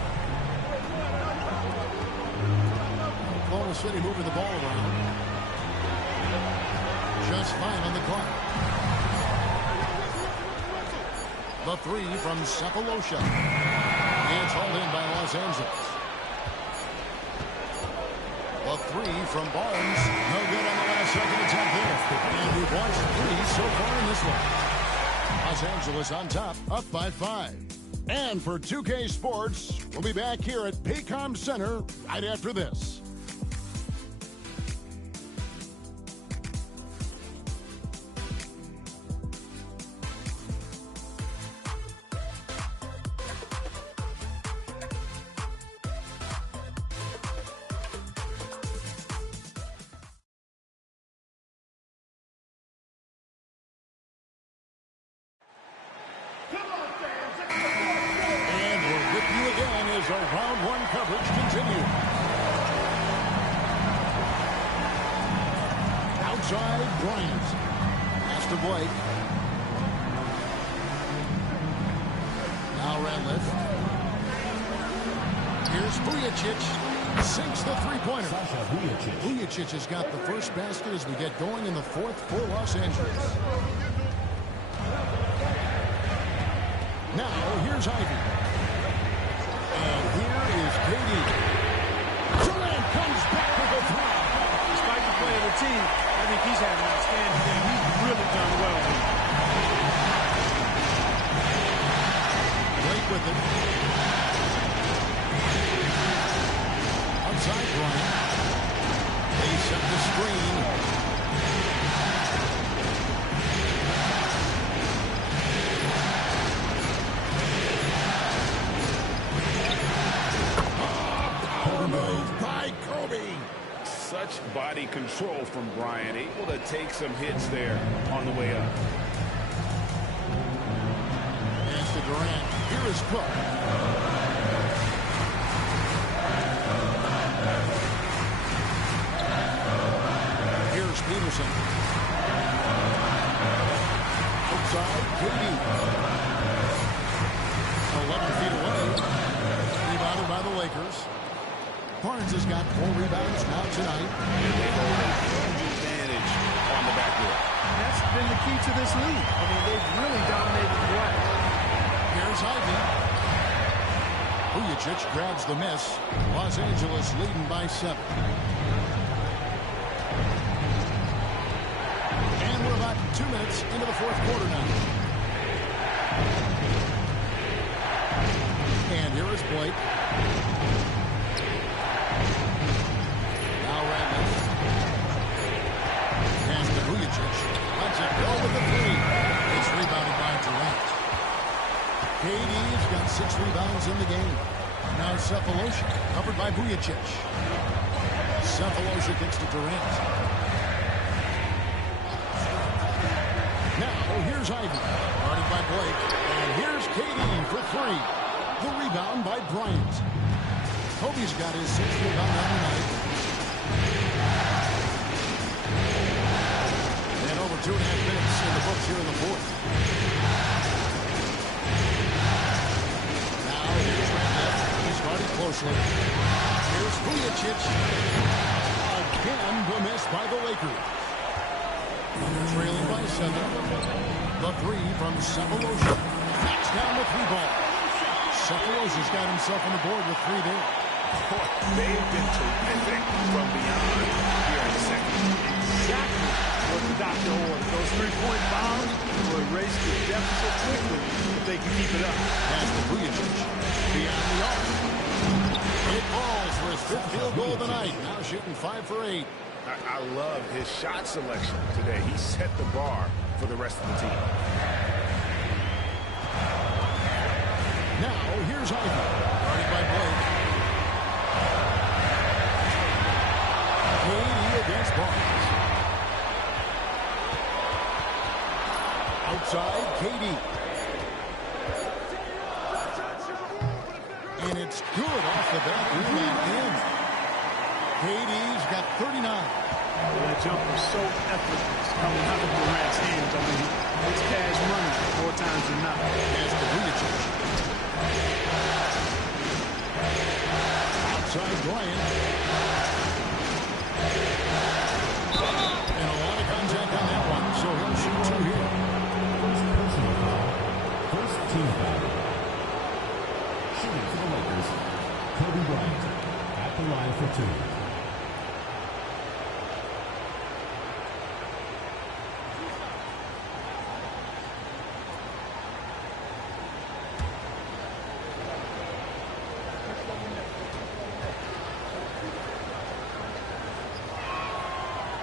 Oklahoma City moving the ball around. Just fine on the clock. The three from Sefolosha. It's hauled in by Los Angeles. The three from Barnes. No good on the last second attempt there. And we've watched three so far in this one. Los Angeles on top, up by 5. And for 2K Sports, we'll be back here at Paycom Center right after this. As our round one coverage continues. Outside, Bryant. Pass to Blake. Now Ratliff. Here's Vujacic. Sinks the three-pointer. Vujacic has got the first basket as we get going in the fourth for Los Angeles. Now, here's Ivy. And here is KD. Durant comes back with a three. Despite the play of the team, I think he's had an outstanding game. He's really done well here. Blake with it. Outside Bryant. They set the screen. By Kobe. Such body control from Bryant, able to take some hits there on the way up. Pass to Durant. Here is Cook. Here's Peterson. Outside, KD. 11 feet away. Rebounded by the Lakers. Barnes has got 4 rebounds now tonight. And they hold a huge advantage on the backcourt. That's been the key to this league. I mean, they've really dominated the play. Here's Ivy. Vujacic grabs the miss. Los Angeles leading by 7. And we're about 2 minutes into the fourth quarter now. And here is Blake. Lets it go with the three. It's rebounded by Durant. KD's got 6 rebounds in the game. Now Sefolosha, covered by Vujacic. Sefolosha kicks to Durant. Now here's Ivy, guarded by Blake. And here's KD for 3. The rebound by Bryant. Kobe's got his 6th rebound on the night. 2.5 minutes in the books here in the fourth. Now here's Ratliff. He's guarded closely. Here's Vujacic. Again, the miss by the Lakers. Trailing by 7. The three from Sefolosha. Knocks down the 3 ball. Sefolosha's got himself on the board with 3 there. They've been terrific from beyond here in the second. Exactly what the doctor ordered. Those three-point bombs will erase the deficit quickly if they can keep it up. Pass to Vujacic. Beyond the arc. It falls for his fifth field goal of the night. Now shooting 5 for 8. I love his shot selection today. He set the bar for the rest of the team. Now here's Ivey. Guarded by Blake. KD against Barnes. Outside, KD. And it's good off the bat. Rebound in. KD's got 39. That jump was so effortless coming out of Durant's hands. I mean, it's cash money more times than not. Pass to Vujacic. Outside Bryant. And a lot of contact on that one, so he'll shoot 2 here. First personal foul. First team foul. Shooting for the Lakers, Kobe Bryant at the line for 2.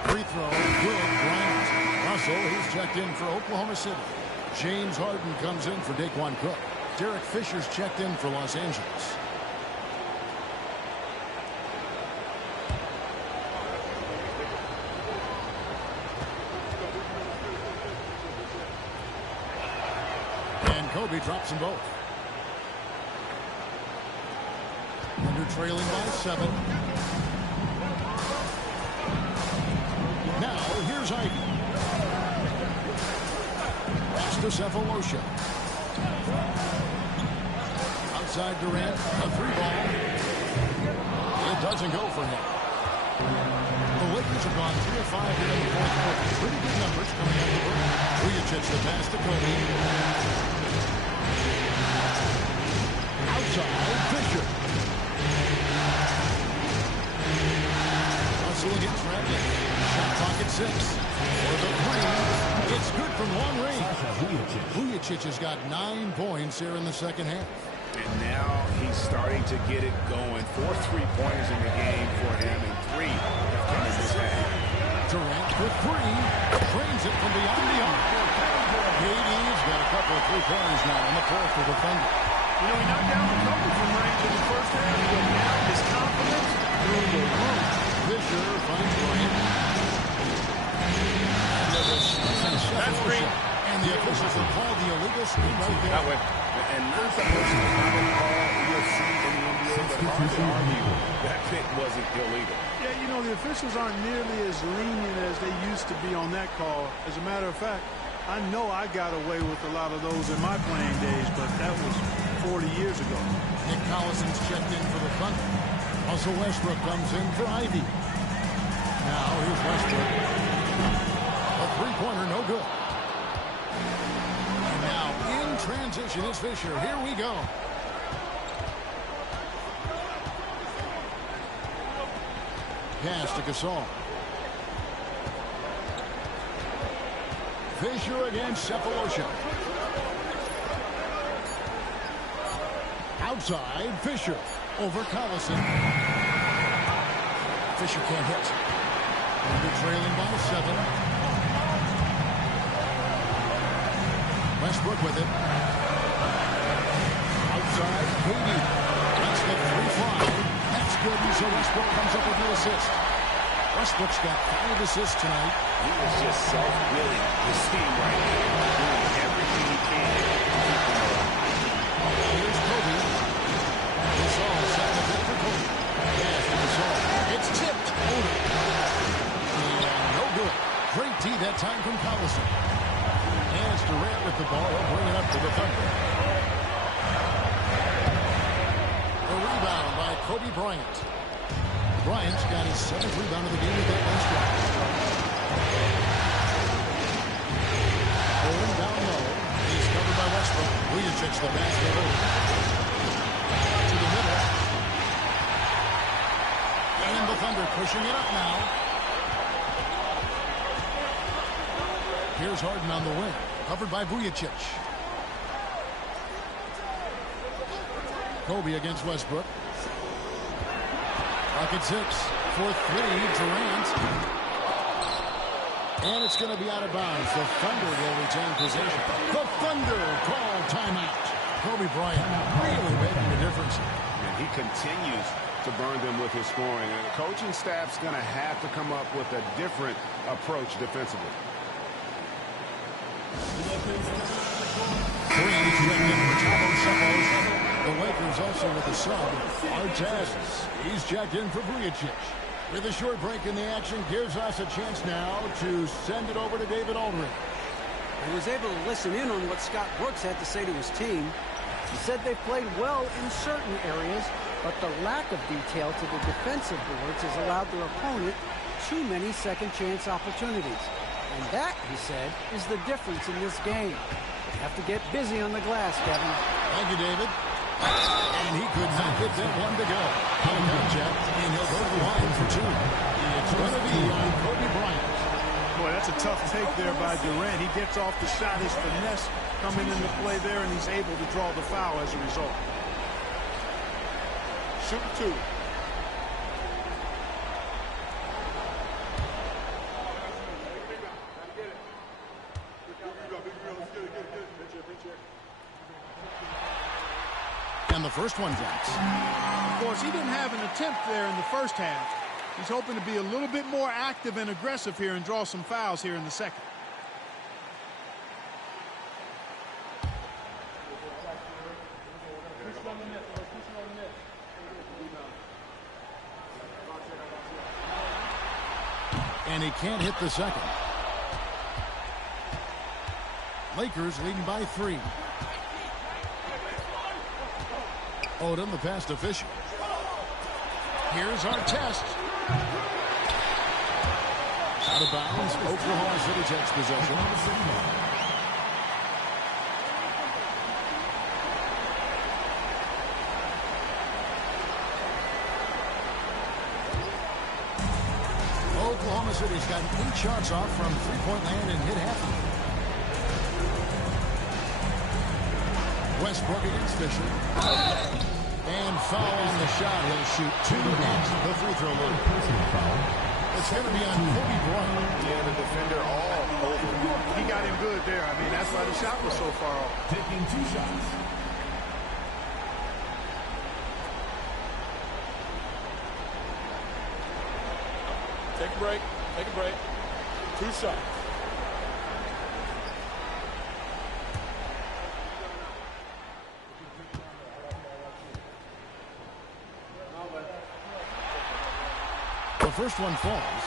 Free throw, good, Bryant. Russell, he's checked in for Oklahoma City. James Harden comes in for Daquan Cook. Derek Fisher's checked in for Los Angeles. And Kobe drops them both. Under trailing by 7. Now, here's Ivey. Pass to Cephalosha. Outside Durant, a 3-ball. It doesn't go for him. The Lakers have gone 3 of 5 here in the fourth quarter. Pretty good numbers coming out of the break. Vujacic the pass to Kobe. Outside, Fisher. Russell against Radley. Shot clock at 6. For the 3. It's good from long range. Vujacic has got 9 points here in the second half. And now he's starting to get it going. 4 3-pointers in the game for him, and 3 have come in this half. Durant for 3. Trains it from beyond the arc. KD's got a couple of 3-pointers now in the fourth for the Thunder. You know, he knocked down a couple from range in the first half, but now his confidence through the roof. Fisher finds Bryant. That's great. And the officials have called the illegal screen right there. That way. And not the most common call you'll see in the NBA, but hard to argue that pick wasn't illegal. Yeah, you know, the officials aren't nearly as lenient as they used to be on that call. As a matter of fact, I know I got away with a lot of those in my playing days, but that was 40 years ago. Nick Collison's checked in for the Thunder. Russell Westbrook comes in for Ivey. Now here's Westbrook. A 3-pointer, no good. And now in transition is Fisher. Here we go. Pass to Gasol. Fisher against Cephalosha. Outside, Fisher over Collison. Fisher can't hit. They're trailing by 7. Westbrook with it. Outside, KD. That's the 3-5. That's good, and so Westbrook comes up with the assist. Westbrook's got 5 assists tonight. He is just self-willing this team right now, doing everything he can to keep them alive. Here's Kobe. Gasol set the pick for Kobe. Pass to Gasol. It's tipped. Over. And no good. Great D that time from Collison. And it's Durant with the ball. He'll bring it up to the Thunder. The rebound by Kobe Bryant. Bryant's got his 7th rebound of the game with that last drive. Going down low. He's covered by Westbrook. Vujacic the basket over. To the middle. And the Thunder pushing it up now. Here's Harden on the wing. Covered by Vujacic. Kobe against Westbrook. Pocket 6 for 3. Durant. And it's going to be out of bounds. The Thunder will retain possession. The Thunder call timeout. Kobe Bryant really making a difference. And he continues to burn them with his scoring. And the coaching staff's going to have to come up with a different approach defensively. The Lakers also with a sub. Artest. He's checked in for Vujacic. With a short break in the action, gives us a chance now to send it over to David Aldridge. He was able to listen in on what Scott Brooks had to say to his team. He said they played well in certain areas, but the lack of detail to the defensive boards has allowed their opponent too many second-chance opportunities. And that, he said, is the difference in this game. They have to get busy on the glass, Kevin. Thank you, David. And he could not get that one to go. On contact, and he'll go to the line for 2. It's going to be on Kobe Bryant. Boy, that's a tough take there by Durant. He gets off the shot, his finesse coming into play there, and he's able to draw the foul as a result. Shoot 2. And the first one drops. Of course, he didn't have an attempt there in the first half. He's hoping to be a little bit more active and aggressive here and draw some fouls here in the second. And he can't hit the second. Lakers leading by 3. Odom, the pass to Fisher. Here's Artest. Out of bounds. Oklahoma City takes possession. Oklahoma City's got 8 shots off from three-point land and hit half of it. Westbrook against Fisher. And foul on the shot. He'll shoot 2 at the free throw line. It's going to be on Kobe Bryant. Yeah, the defender all over. He got him good there. I mean, that's why the shot was so far off. Taking 2 shots. Take a break. Take a break. 2 shots. The first one falls.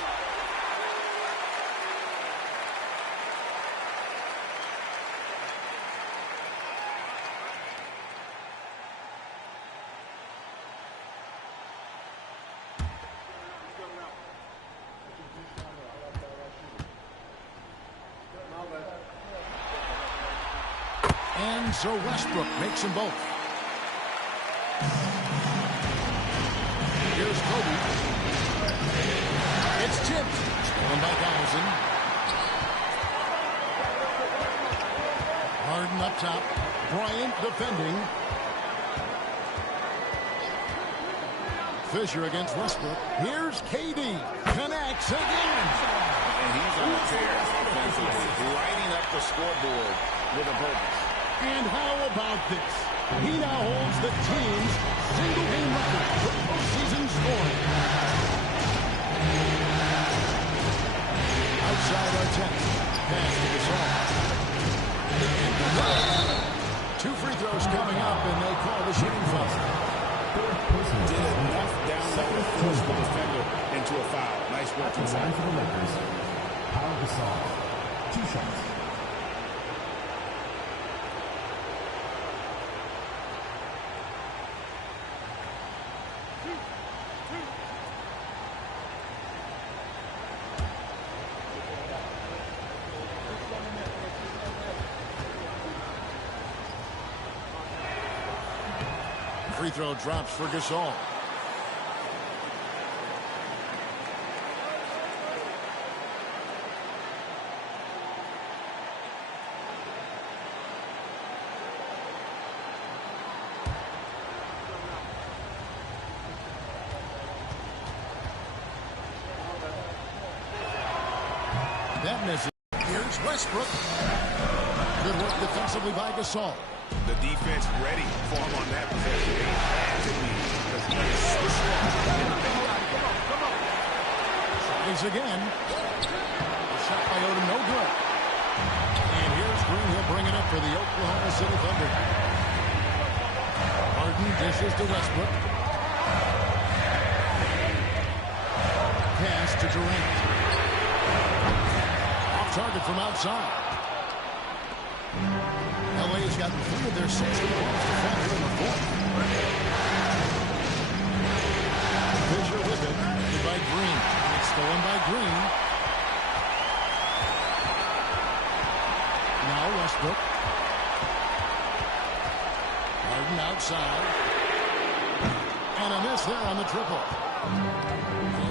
And so Westbrook makes them both. Here's Kobe. It's tipped. Stolen by Donaldson. Harden up top. Bryant defending. Fisher against Westbrook. Here's KD. Connects again. And he's on the tear offensively, lighting up the scoreboard with a purpose. And how about this? He now holds the team's single-game record for postseason scoring. Outside our 10. Pass to Gasol. 2 free throws coming up, and they call the shooting foul. Did enough down low to force the defender into a foul. Nice work inside. For the Lakers, Pau Gasol. 2 shots. Free throw drops for Gasol. that message. Here's Westbrook. Good work defensively by Gasol. The defense ready for him on that possession. They had to be because he is so strong. Come on. Tries again. A shot by Odom, no good. And here's Green. He'll bring it up for the Oklahoma City Thunder. Harden dishes to Westbrook. Pass to Durant. Off target from outside. LA's gotten 3 of their 6 rebounds to fall here in the fourth. Fisher with it. By Green. It's stolen by Green. Now Westbrook. Harden outside. And a miss there on the triple.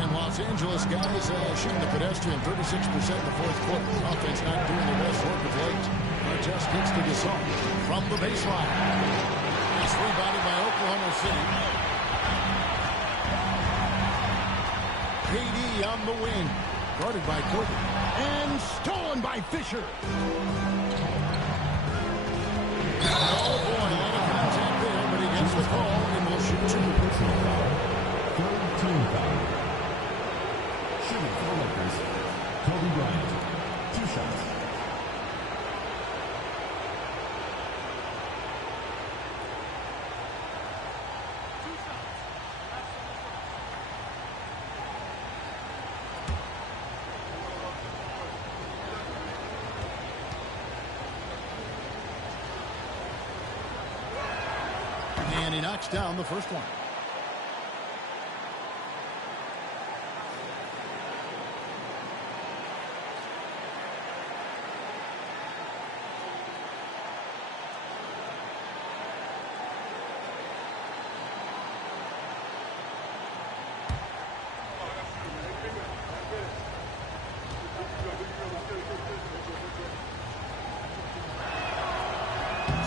And Los Angeles guys shooting the pedestrian 36% in the fourth quarter. Offense not doing the best work of late. Just kicks to Gasol from the baseline. It's rebounded by Oklahoma City. KD on the wing. Guarded by Kobe. And stolen by Fisher. Oh boy, a lot of contact there, but he gets the call and will shoot 2. Personal foul. Third team foul. Shooting for the Lakers, Kobe Bryant. 2 shots. And he knocks down the first one.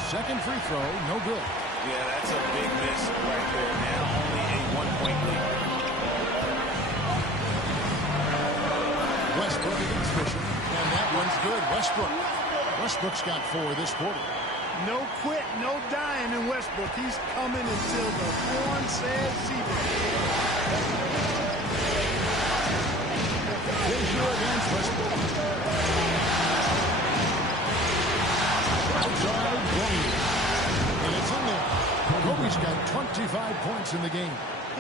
Second free throw, no good. Yeah, that's a big miss right there. Now only a 1-point lead. Westbrook against Fisher. And that one's good. Westbrook's got 4 this quarter. No quit, no dying in Westbrook. He's coming until the horn says zero. Fisher against Westbrook. Outside Green. And it's in there. Kobe's got 25 points in the game.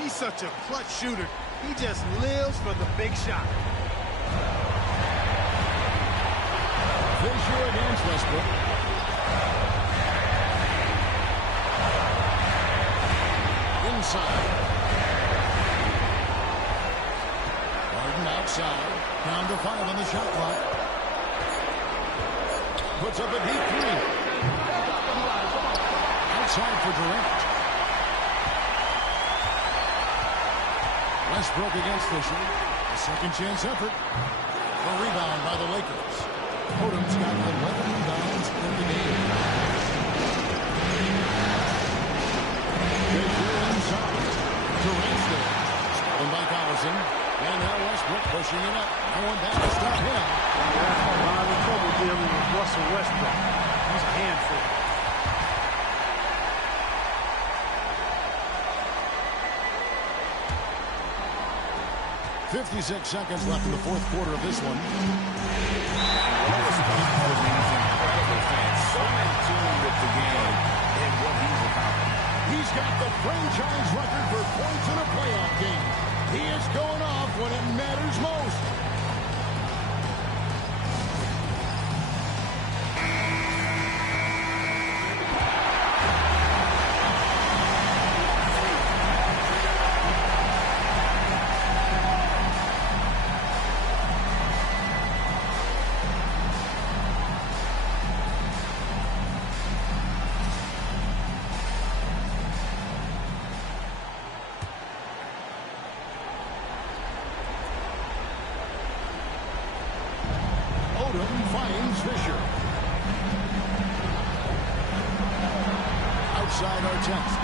He's such a clutch shooter. He just lives for the big shot. Fisher against Westbrook. Inside. Harden outside. Down to 5 on the shot clock. Puts up a deep 3. Outside for Durant. Westbrook against Fisher. A second chance effort. A rebound by the Lakers. Odom's got 11 rebounds in the game. Fisher inside. Durant's there. Stolen by Collison. And now Westbrook pushing it up. No one back to stop him. Yeah, a lot of trouble dealing with Russell Westbrook. He's a handful. 56 seconds left in the fourth quarter of this one. Well responded for these incredible fans. So in tune with the game and what he's accomplished. He's got the franchise record for points in a playoff game. He is going off when it matters most. Finds Fisher. Outside Artest.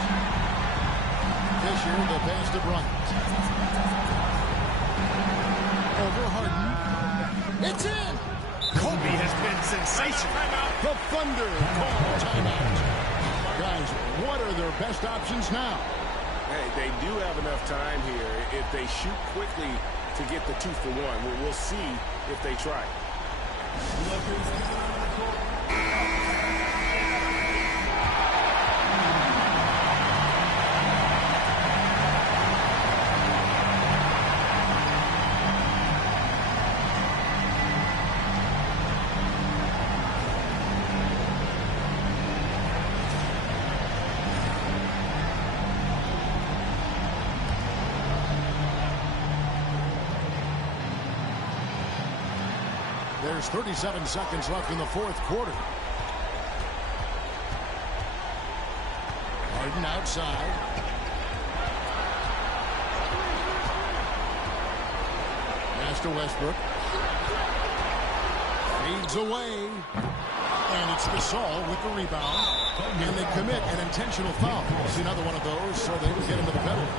Fisher, the pass to Bryant. Over Harden. It's in! sensational. The Thunder call timeout. Guys, what are their best options now? Hey, they do have enough time here if they shoot quickly to get the 2-for-1. We'll see if they try. There's 37 seconds left in the fourth quarter. Harden outside. Pass to Westbrook. Fades away. And it's Gasol with the rebound. And they commit an intentional foul. It's another one of those, so they will get into the penalty.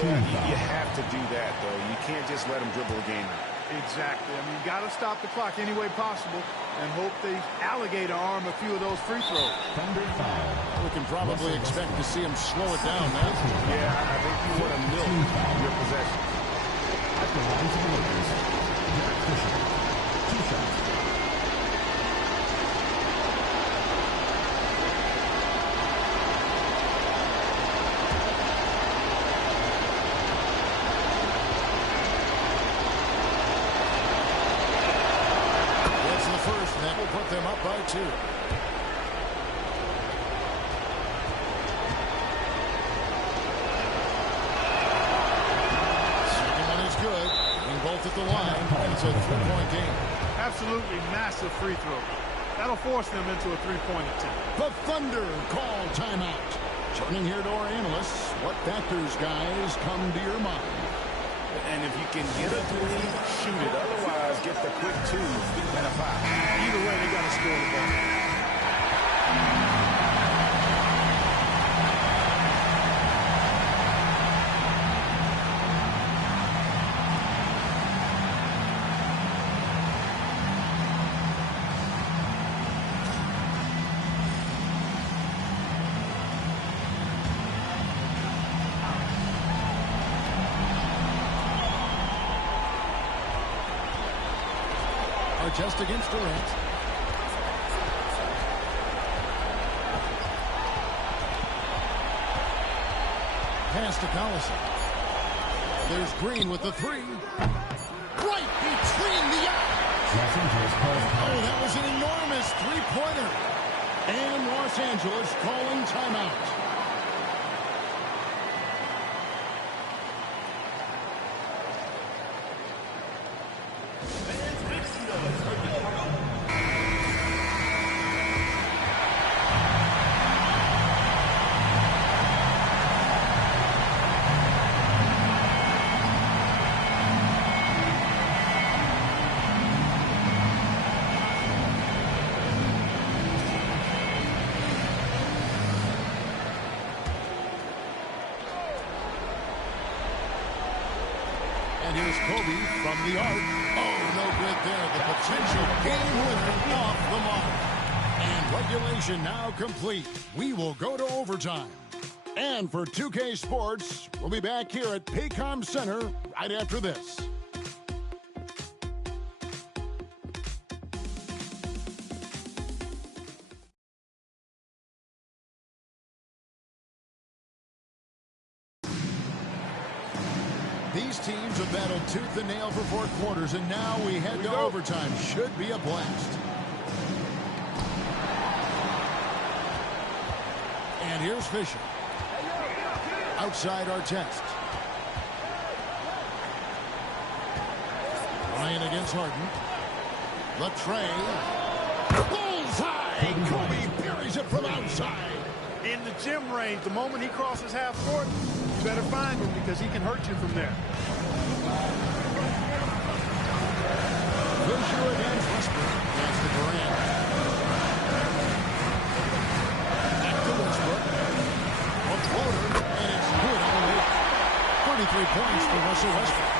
Yeah, you have to do that, though. You can't just let them dribble a game out. Exactly. I mean, you got to stop the clock any way possible and hope they alligator arm a few of those free throws. We can probably expect to see him slow it down now. Yeah, I think you want to milk your possession. At the line to the Lakers, Derek Fisher. 2 shots. That will put them up by 2. Second one is good. And both at the line. And it's a 3-point game. Absolutely massive free throw. That'll force them into a 3-point attempt. The Thunder call timeout. Turning here to our analysts. What factors, guys, come to your mind? And if you can get a 3, shoot it. Otherwise, get the quick 2 and a 5. Either way, they got to score the ball. Just against Durant. Pass to Collison. There's Green with the 3. Right between the eyes. Oh, that was an enormous 3-pointer. And Los Angeles calling timeout. And here's Kobe from the arc. Oh, no good there. The potential game winner off the mark. And regulation now complete. We will go to overtime. And for 2K Sports, we'll be back here at Paycom Center right after this. These teams have battled tooth and nail for 4 quarters, and now we head to overtime. Should be a blast. And here's Fisher. Outside Artest. Ryan against Harden. Latrey. Bullseye! Kobe buries it from outside. In the gym range, the moment he crosses half court, you better find him because he can hurt you from there. Fisher against Westbrook. That's to Durant. Back to Westbrook. A floater, and it's good on the way. 33 points for Russell Westbrook.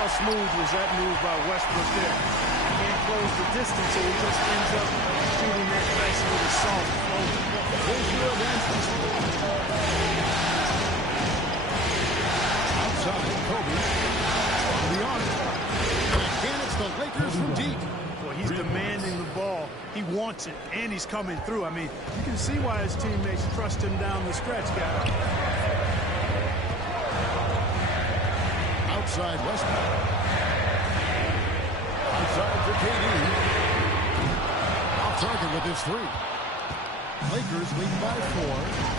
How smooth was that move by Westbrook there? He can't close the distance, so he just ends up shooting that nice little soft floater. Outside, Kobe. On the arc. And again, it's the Lakers from deep. Well, he's demanding the ball. He wants it, and he's coming through. I mean, you can see why his teammates trust him down the stretch, guys. Outside Westbrook. Outside for KD. Off target with his three. Lakers lead by 4.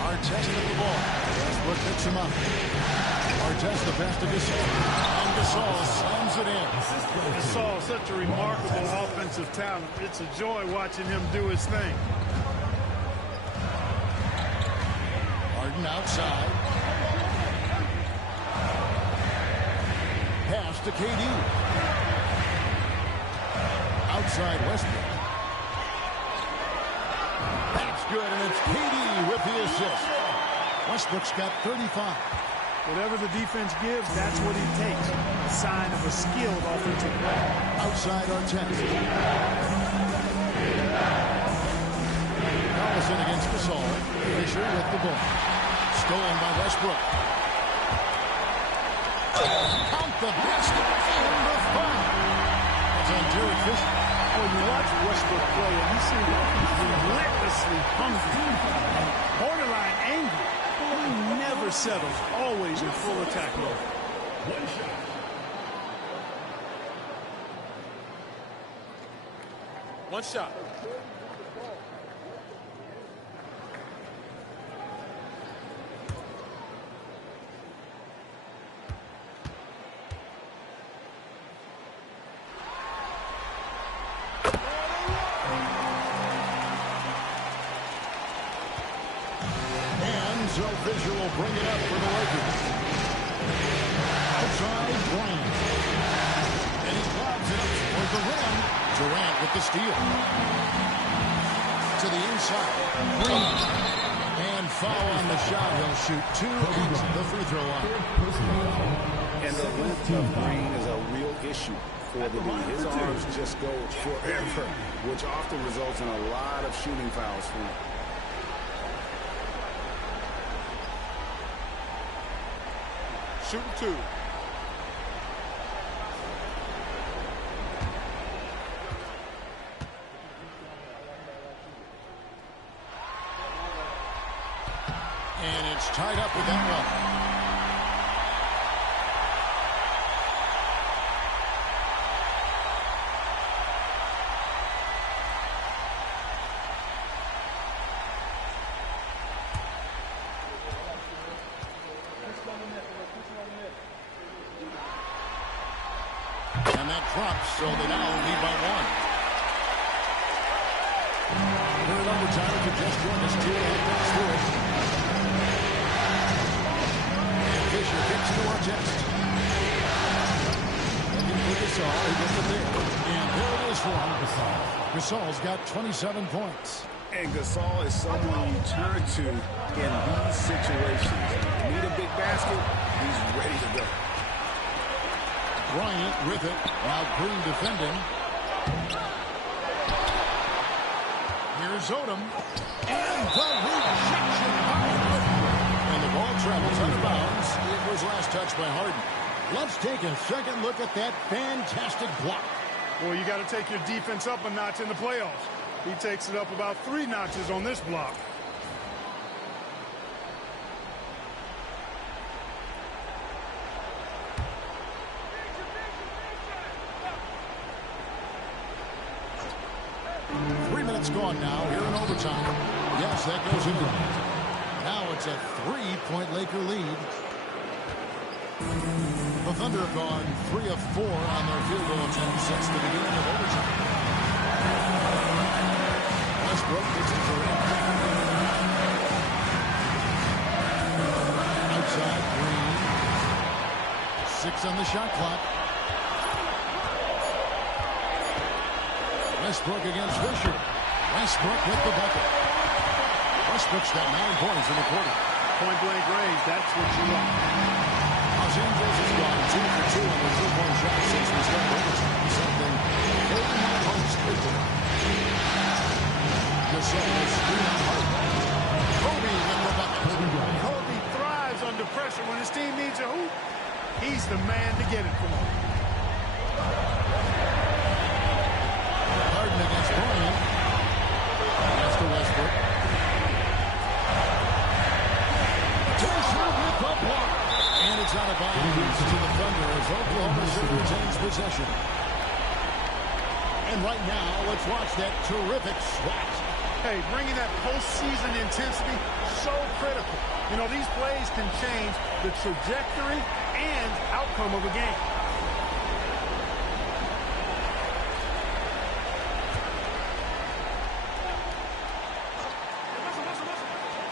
Artest with the ball. Westbrook picks him up. Artest the pass to Gasol. And Gasol slams it in. Gasol, such a remarkable offensive talent. It's a joy watching him do his thing. Harden outside. Pass to KD. Outside Westbrook. That's good, and it's KD with the assist. Westbrook's got 35. Whatever the defense gives, that's what he takes. A sign of a skilled offensive player. Outside Artest. Collison against Gasol. Fisher with the ball. Stolen by Westbrook. Count the basket in the fun. That's on Derek Fisher. When you watch Westbrook play, and you see that he's relentlessly hungry, borderline angry. He never settles, always in full attack mode. One shot. One shot. So Fisher will bring it up for the Lakers. Outside Bryant. And he lobs it up toward the rim. Durant with the steal. To the inside. Green. And foul on the shot. He'll shoot 2 at the free throw line. And the length of Green is a real issue for the league. His arms just go forever, which often results in a lot of shooting fouls for him. Shooting 2. And it's tied up with that one. And that drops, so they now lead by 1. We're in overtime. If you just joined us, 2 minutes through it. And Fisher kicks to Artest. Looking for Gasol. He gets it there. And there it is for him. Gasol's got 27 points. And Gasol is someone you turn to in these situations. Need a big basket, he's ready to go. Bryant with it. Now Green defending. Here's Odom. And the rejection by Harden. And the ball travels out of bounds. It was last touched by Harden. Let's take a second look at that fantastic block. Well, you got to take your defense up a notch in the playoffs. He takes it up about 3 notches on this block. Gone now here in overtime. Yes, that goes into it. Now it's a 3-point Laker lead. The Thunder have gone 3 of 4 on their field goal attempts since the beginning of overtime. Westbrook gets to Durant. Outside Green. 6 on the shot clock. Westbrook against Fisher. Westbrook with the bucket. Westbrook's got 9 points in the quarter. Point-blank range, that's what you want. Los Angeles has gone 2 for 2 on their 3-point shot since we started overtime. Something very much Oklahoma City retains possession. And right now, let's watch that terrific swat. Hey, bringing that postseason intensity, so critical. You know, these plays can change the trajectory and outcome of a game.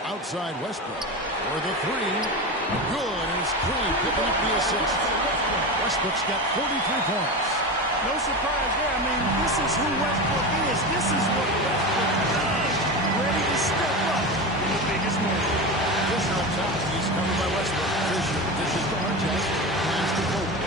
Outside Westbrook for the three. Good, and it's clean, picking up the assist. Westbrook's got 43 points. No surprise there. I mean, this is who Westbrook is. This is what Westbrook does. Ready to step up in the biggest moment. Fisher up top. He's covered by Westbrook. Fisher dishes to Artest. Hands to Kobe.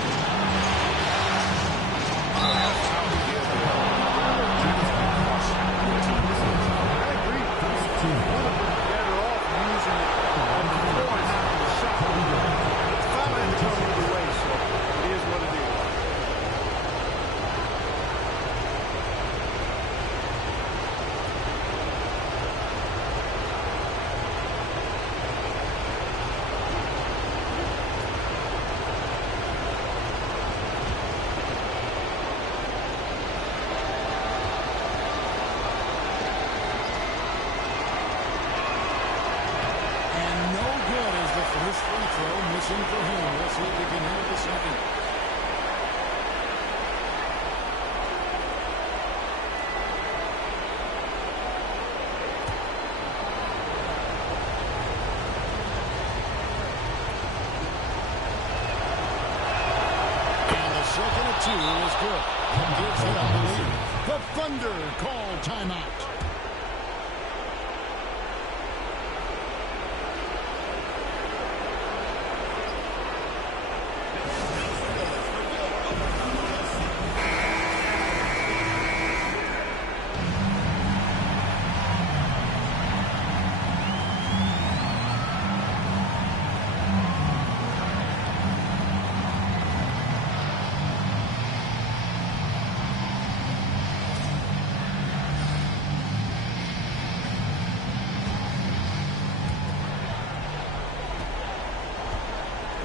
For him. Let's see if he can handle the second. And the second of two is good. And gives them the lead. The Thunder call timeout.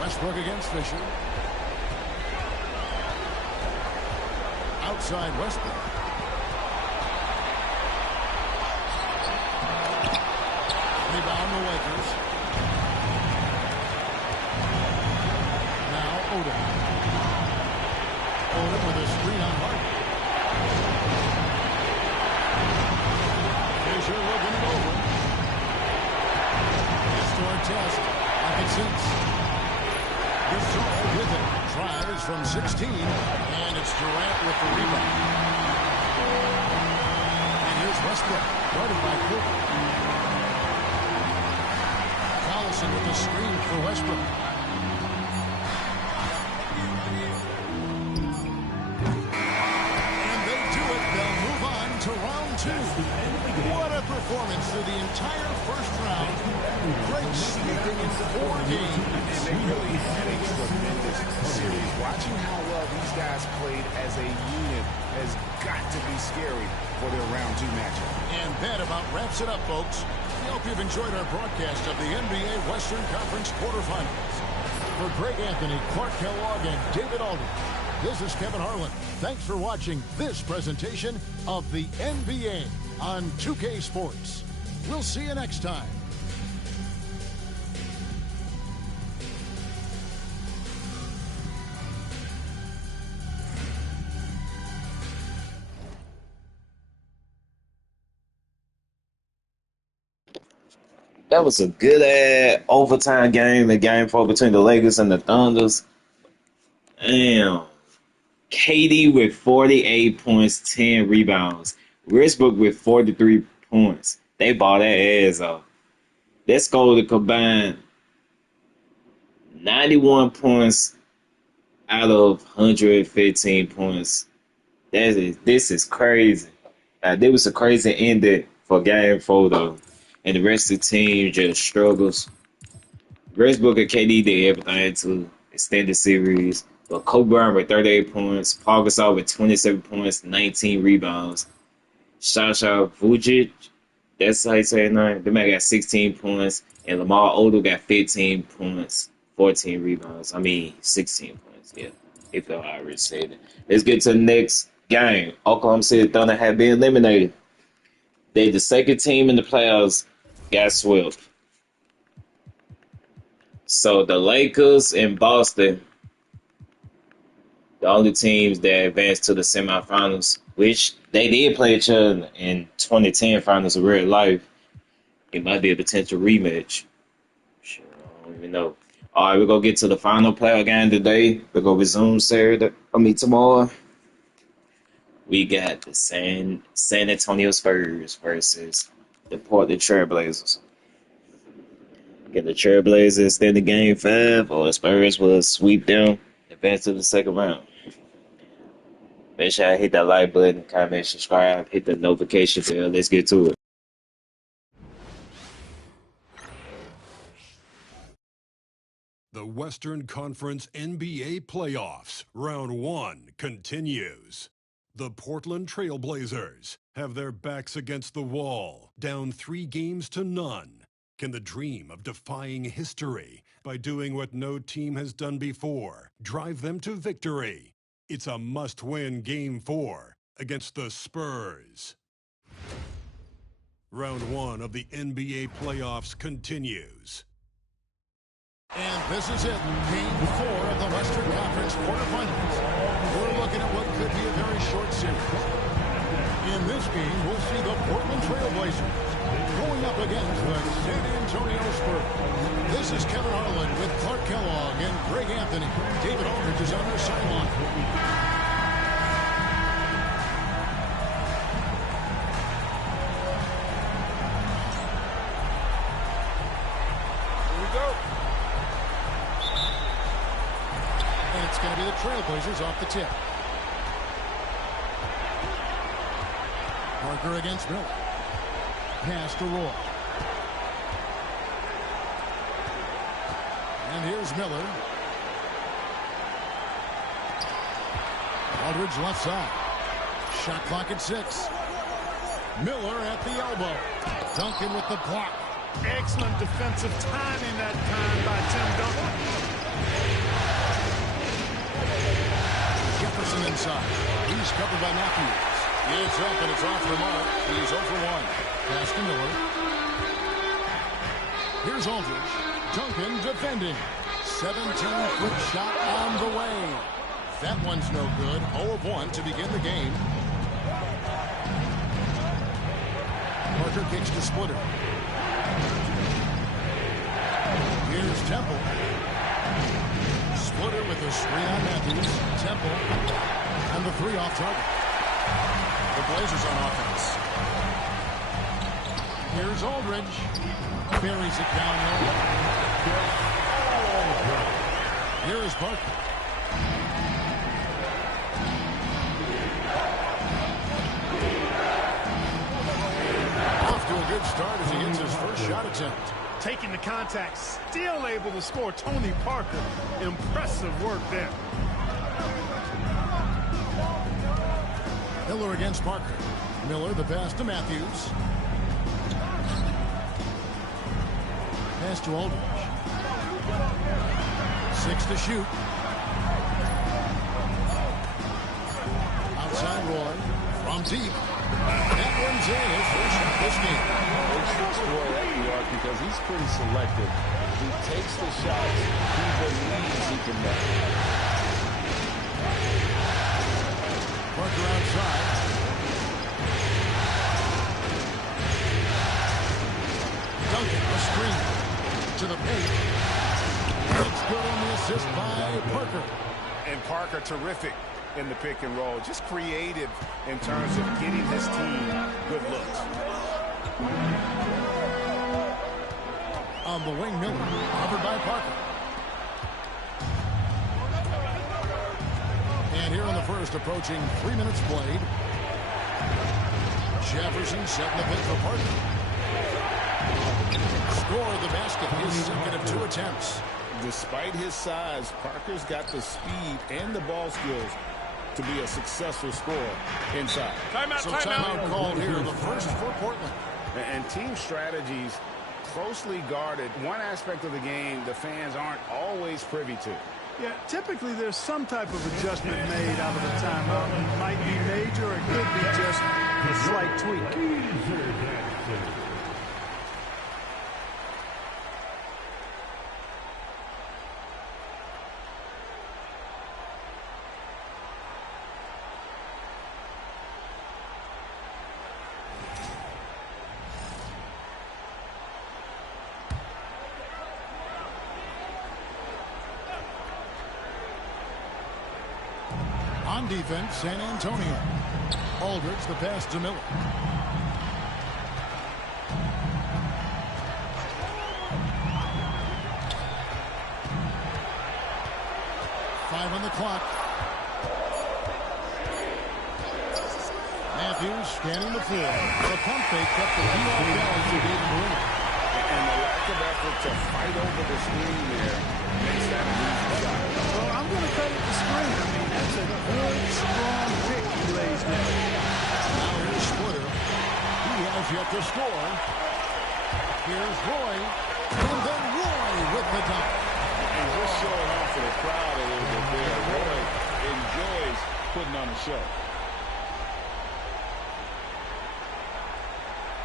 Westbrook against Fisher. Outside Westbrook. Rebound the Lakers. Now Odom. Odom with a screen on Harden. Fisher looking it over. Gets to Artest. Up at 6. Gasol with it. Tries from 16. And it's Durant with the rebound. And here's Westbrook. Guarded by Cooper. Collison with the screen for Westbrook. And they do it. They'll move on to round 2. What a performance through the entire first round. Great sweeping in 4 games. And they really had a tremendous series. Watching how well these guys played as a unit has got to be scary for their round 2 matchup. And that about wraps it up, folks. We hope you've enjoyed our broadcast of the NBA Western Conference quarterfinals. For Greg Anthony, Clark Kellogg, and David Aldridge, this is Kevin Harlan. Thanks for watching this presentation of the NBA on 2K Sports. We'll see you next time. That was a good overtime game, a game 4 between the Lakers and the Thunders. Damn. KD with 48 points, 10 rebounds. Westbrook with 43 points. They bought their ass off. They scored a combined 91 points out of 115 points. This is crazy. There was a crazy ending for game 4, though. And the rest of the team just struggles. Westbrook and KD did everything to extend the series. But Kobe Bryant with 38 points. Paul Gasol with 27 points, 19 rebounds. Sasha Vujic, that's how you say his name. The man got 16 points. And Lamar Odom got 15 points, 14 rebounds. 16 points, yeah. If I already said it. Let's get to the next game. Oklahoma City Thunder have been eliminated. They the second team in the playoffs got swept. So the Lakers and Boston, the only teams that advanced to the semifinals, which they did play each other in 2010 finals of real life. It might be a potential rematch. Sure, I don't even know. All right, we're going to get to the final playoff game today. We're going to resume tomorrow. We got the San Antonio Spurs versus the Portland Trailblazers. Get the Trailblazers in the game 5, or the Spurs will sweep them, advance to the second round. Make sure I hit that like button, comment, subscribe, hit the notification bell. Let's get to it. The Western Conference NBA Playoffs, Round 1 continues. The Portland Trailblazers have their backs against the wall, down 3-0. Can the dream of defying history by doing what no team has done before drive them to victory? It's a must-win Game 4 against the Spurs. Round 1 of the NBA Playoffs continues. And this is it, Game 4 of the Western Conference quarterfinals. We're looking at what could be a very short series. In this game, we'll see the Portland Trailblazers going up against the San Antonio Spurs. This is Kevin Harlan with Clark Kellogg and Greg Anthony. David Aldridge is on the sideline. Here we go. It's going to be the Trailblazers off the tip. Parker against Miller. Pass to Roy. And here's Miller. Aldridge left side. Shot clock at 6. Miller at the elbow. Duncan with the block. Excellent defensive timing that time by Tim Duncan. Jefferson inside. He's covered by Matthews. It's up and it's off the mark. He's 0 for 1. Pass to Miller. Here's Aldridge. Duncan defending. 17-foot shot on the way. That one's no good. 0 of 1 to begin the game. Parker kicks to Splitter. Here's Temple. Splitter with the screen on Matthews. Temple. And the 3 off target. The Blazers on offense. Here's Aldridge. Buries it down low. Here is Parker. Off to a good start as he hits his first shot attempt. Taking the contact, still able to score. Tony Parker. Impressive work there. Miller against Parker. Miller the pass to Matthews. Pass to Aldridge. 6 to shoot. Outside Roy. From deep. That one's in. His first shot this game. They trust Roy at the arc because he's pretty selective. He takes the shots he believes he can make. Parker outside. Duncan, a screen. To the paint. It's good on the assist by Parker. And Parker terrific in the pick and roll. Just creative in terms of getting his team good looks. On the wing, Miller. Covered by Parker. And here in the first, approaching 3 minutes played. Jefferson setting the pick for Parker. Scored the basket, his second of 2 attempts. Despite his size, Parker's got the speed and the ball skills to be a successful scorer inside. Timeout called here, the first for Portland. And team strategies closely guarded. One aspect of the game the fans aren't always privy to. Yeah, typically there's some type of adjustment made out of a timeout. It might be major, or it could be just a slight tweak. On defense, San Antonio. Aldridge, the pass to Miller. Five on the clock. Matthews scanning the floor. The pump fake kept the heat off balance and gave him room. And the lack of effort to fight over the screen there makes that an easy shot. Well, I'm going to credit the screen. I mean, that's a good, strong pick he lays there. Now here's Splitter. He has yet to score. Here's Roy. And then Roy with the dunk. And just showing off for the crowd a little bit there. Roy enjoys putting on a show.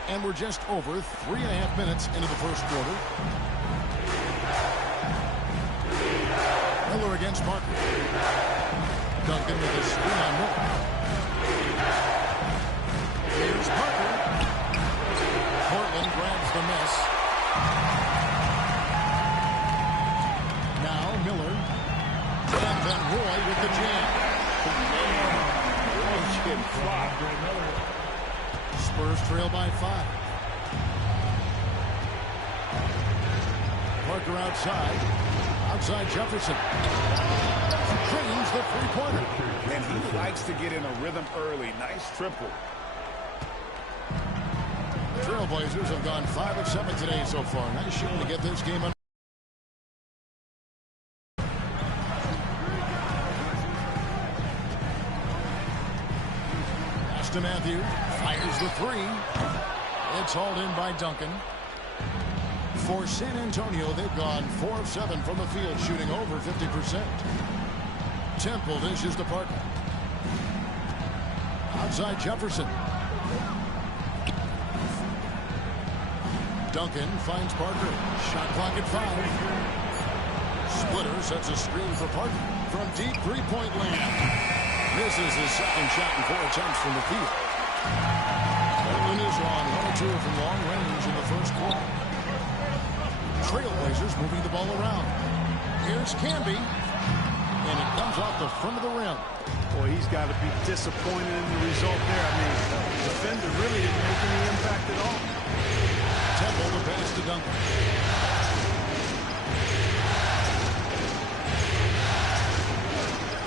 And we're just over 3.5 minutes into the first quarter. Miller against Parker. Duncan with a screen on Miller. Here's Parker. Portland grabs the miss. Now Miller. And then Roy with the jam. Roy's getting flopped. Spurs trail by 5. Parker outside. Outside Jefferson. Drains the three-pointer. And he likes to get in a rhythm early. Nice triple. Trailblazers have gone 5 of 7 today so far. Nice shooting to get this game under. Pass to Matthews. Fires the 3. It's hauled in by Duncan. For San Antonio, they've gone 4 of 7 from the field, shooting over 50%. Temple dishes to Parker. Outside Jefferson. Duncan finds Parker. Shot clock at 5. Splitter sets a screen for Parker from deep three-point land. Misses his second shot in 4 attempts from the field. Portland is on 1 or 2 from long range in the first quarter. Trailblazers moving the ball around. Here's Camby. And it comes off the front of the rim. Boy, he's got to be disappointed in the result there. I mean, the defender really didn't make any impact at all. Temple the pass to Duncan.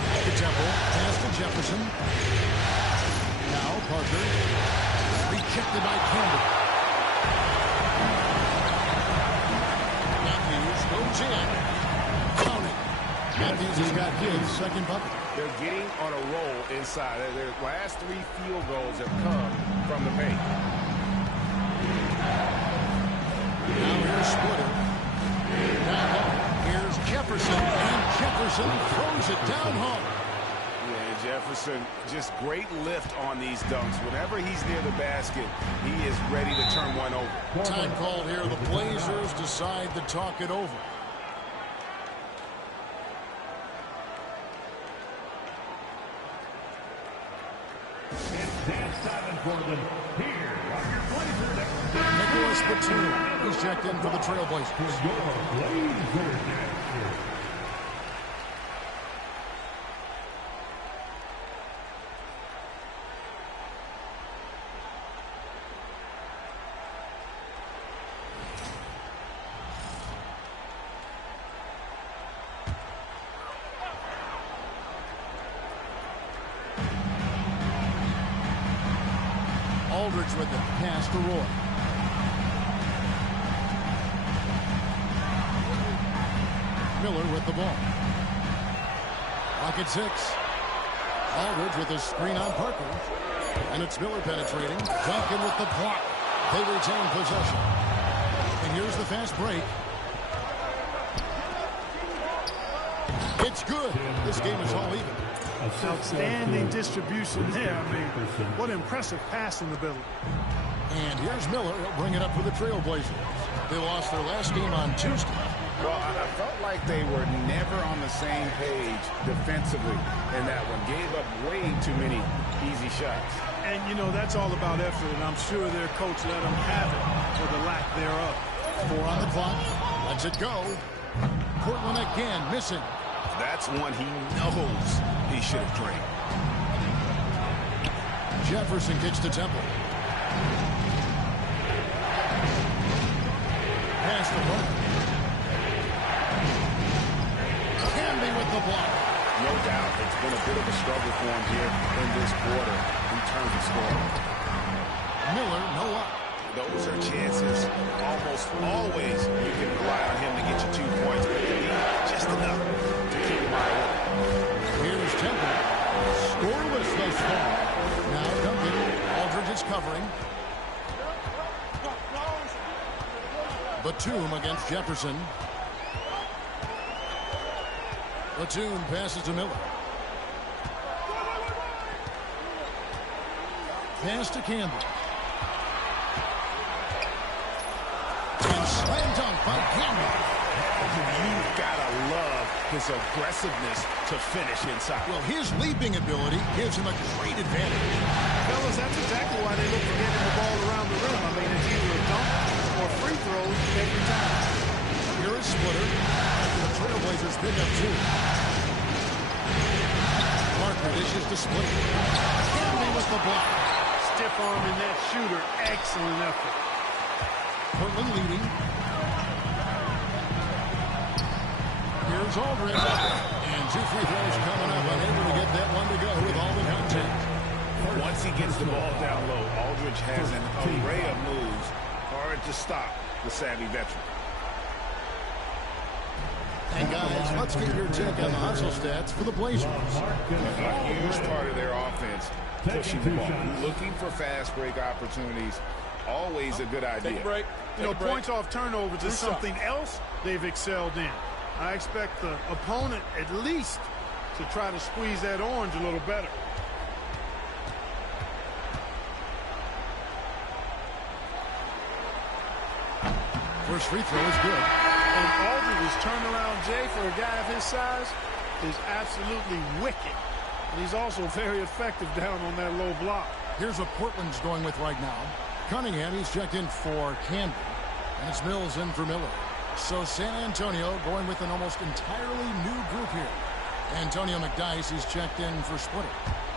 Back to Temple. Pass to Jefferson. Now Parker. Rejected by Camby. Matthews goes in. Counting. Matthews has got his second bucket. They're getting on a roll inside. Their last 3 field goals have come from the paint. Now here's Splitter. Down low. Here's Jefferson. And Jefferson throws it down home. Yeah, Jefferson, just great lift on these dunks. Whenever he's near the basket, he is ready to turn one over. Time called here. The Blazers decide to talk it over. Nicholas Batum. He's checked in for the Trailblazers. Aldridge with it. Pass to Roy. Miller with the ball. Clock at 6. Aldridge with a screen on Parker. And it's Miller penetrating. Duncan with the block. They retain possession. And here's the fast break. It's good. This game is all even. Outstanding distribution there. I mean, what impressive passing ability. And here's Miller. He'll bring it up for the Trailblazers. They lost their last game on Tuesday. Well, I felt like they were never on the same page defensively in that one. Gave up way too many easy shots. And, you know, that's all about effort, and I'm sure their coach let them have it for the lack thereof. 4 on the clock. Lets it go. Portland again missing. That's one he knows he should have drained. Jefferson gets to Temple. Pass to Parker. Camby with the block. No doubt it's been a bit of a struggle for him here in this quarter in terms of scoring. Miller, no up. Those are chances. Almost always you can rely on him to get you 2 points, but you need just enough to keep him out of it. Here's Temple. Scoreless thus far. Now Duncan. Aldridge is covering. Batum against Jefferson. Batum passes to Miller. Pass to Campbell. And slam dunk by Campbell. You've got to love his aggressiveness to finish inside. Well, his leaping ability gives him a great advantage. Fellas, that's exactly why they look for getting the ball around the rim. I mean, it's either a dunk or free throws every time. Here is Splitter. The Trailblazers pick up 2. Parker dishes to Splitter. Camby with the block. Stiff arming that shooter. Excellent effort. Portland leading. Here's Aldridge. And 2 free throws coming up. Unable to get that one to go with all the contact. Once he gets the ball down low, Aldridge has an array of moves. Hard to stop the savvy veteran. And guys, let's get your take on the hustle stats for the Blazers. A huge part of their offense, pushing the ball, looking for fast break opportunities. Always a good idea. Take a break. You know, points off turnovers is something else they've excelled in. I expect the opponent at least to try to squeeze that orange a little better. First free throw is good. And Aldridge's turnaround, Jay, for a guy of his size, is absolutely wicked. And he's also very effective down on that low block. Here's what Portland's going with right now. Cunningham, he's checked in for Camby. And it's Mills in for Miller. So San Antonio going with an almost entirely new group here. Antonio McDyess is checked in for Splitter.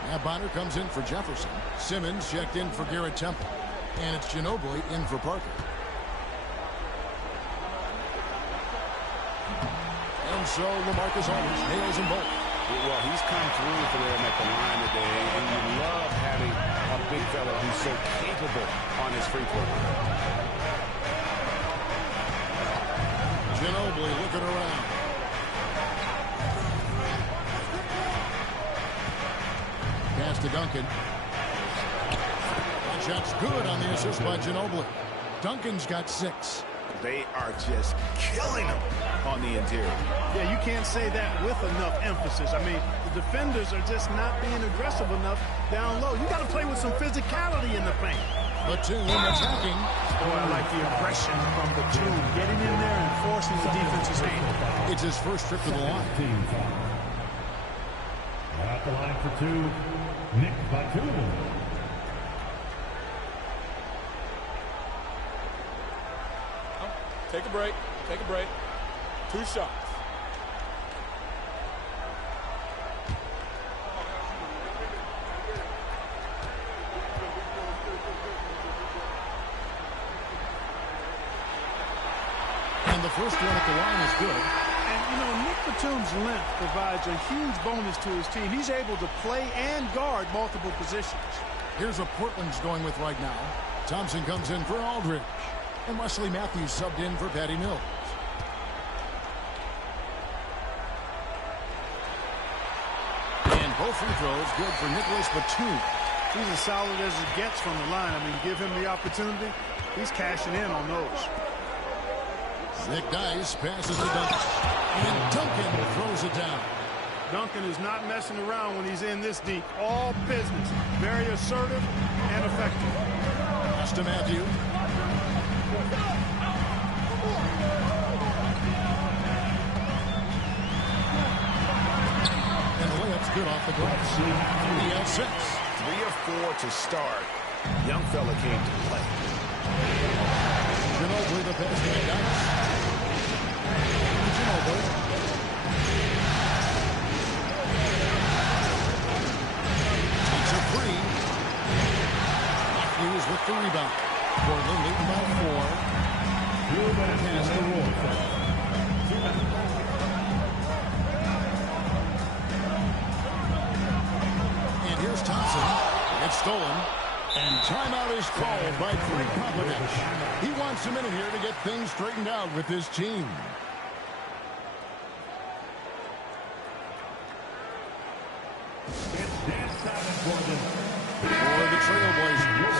Now Bonner comes in for Jefferson. Simmons checked in for Garrett Temple. And it's Ginobili in for Parker. And so LaMarcus Aldridge nails them both. Well, he's come through for them at the line today, and you love having a big fella who's so capable on his free throw. Ginobili looking around. Pass to Duncan. That shot's good on the assist by Ginobili. Duncan's got 6. They are just killing them on the interior. Yeah, you can't say that with enough emphasis. I mean, the defenders are just not being aggressive enough down low. You got to play with some physicality in the paint. Batum attacking. Boy, I like the aggression from Batum, getting in there and forcing the defense's hand. It's his first trip to the line. At the line for 2, Nick Batum. Take a break. Take a break. 2 shots. And the first one at the line is good. And, you know, Nick Batum's length provides a huge bonus to his team. He's able to play and guard multiple positions. Here's what Portland's going with right now. Thompson comes in for Aldridge. And Wesley Matthews subbed in for Patty Mills. And both free throws good for Nicholas Batum. He's as solid as it gets from the line. I mean, give him the opportunity. He's cashing in on those. McDyess passes to Duncan. And Duncan throws it down. Duncan is not messing around when he's in this deep. All business. Very assertive and effective. Pass to Matthews. And the layup's good off the glass. He has 6. 3 of 4 to start. Young fella came to play. Ginobili the pass to McDyess. Ginobili. Takes a 3. Matthews with the rebound. Portland leading by 4. Pass to Roy. And here's Thompson. It's stolen. And timeout is called by Greg Popovich. He wants a minute here to get things straightened out with his team. For the Trailblazers,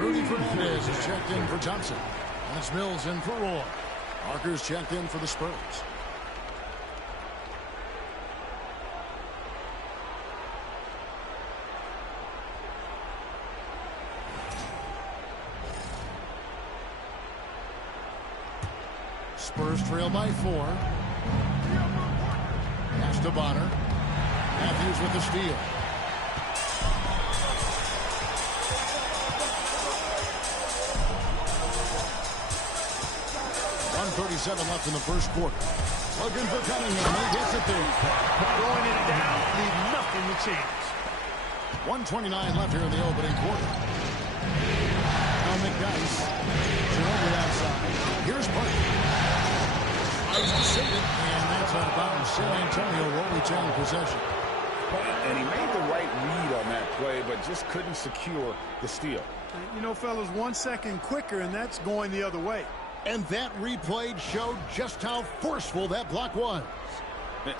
Rudy Fernandez is checked in for Thompson. And it's Mills in for Roy. Parker's checked in for the Spurs. Spurs trail by 4. Pass to Bonner. Matthews with the steal. .137 left in the first quarter. Looking for Cunningham. He gets it there. Throwing it down, leave nothing to chance. 1:29 left here in the opening quarter. Now McDyess. Ginobili outside. Here's Parker. Tries to save it, and that's out of bounds. San Antonio will retain possession. And he made the right read on that play, but just couldn't secure the steal. You know, fellas, 1 second quicker, and that's going the other way. And that replay showed just how forceful that block was.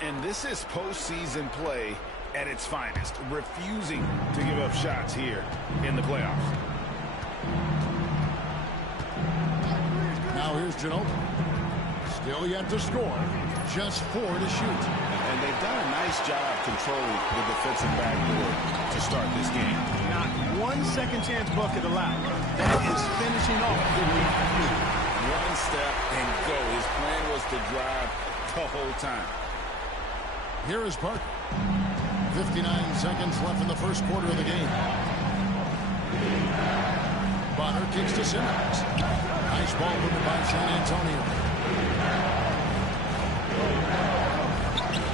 And this is postseason play at its finest, refusing to give up shots here in the playoffs. Now here's Ginobili. Still yet to score. Just 4 to shoot. And they've done a nice job controlling the defensive backboard to start this game. Not 1 second chance bucket allowed. That is finishing off the lead. 1 step and go. His plan was to drive the whole time. Here is Parker. 59 seconds left in the first quarter of the game. Bonner kicks to Simmons. Nice ball movement by San Antonio.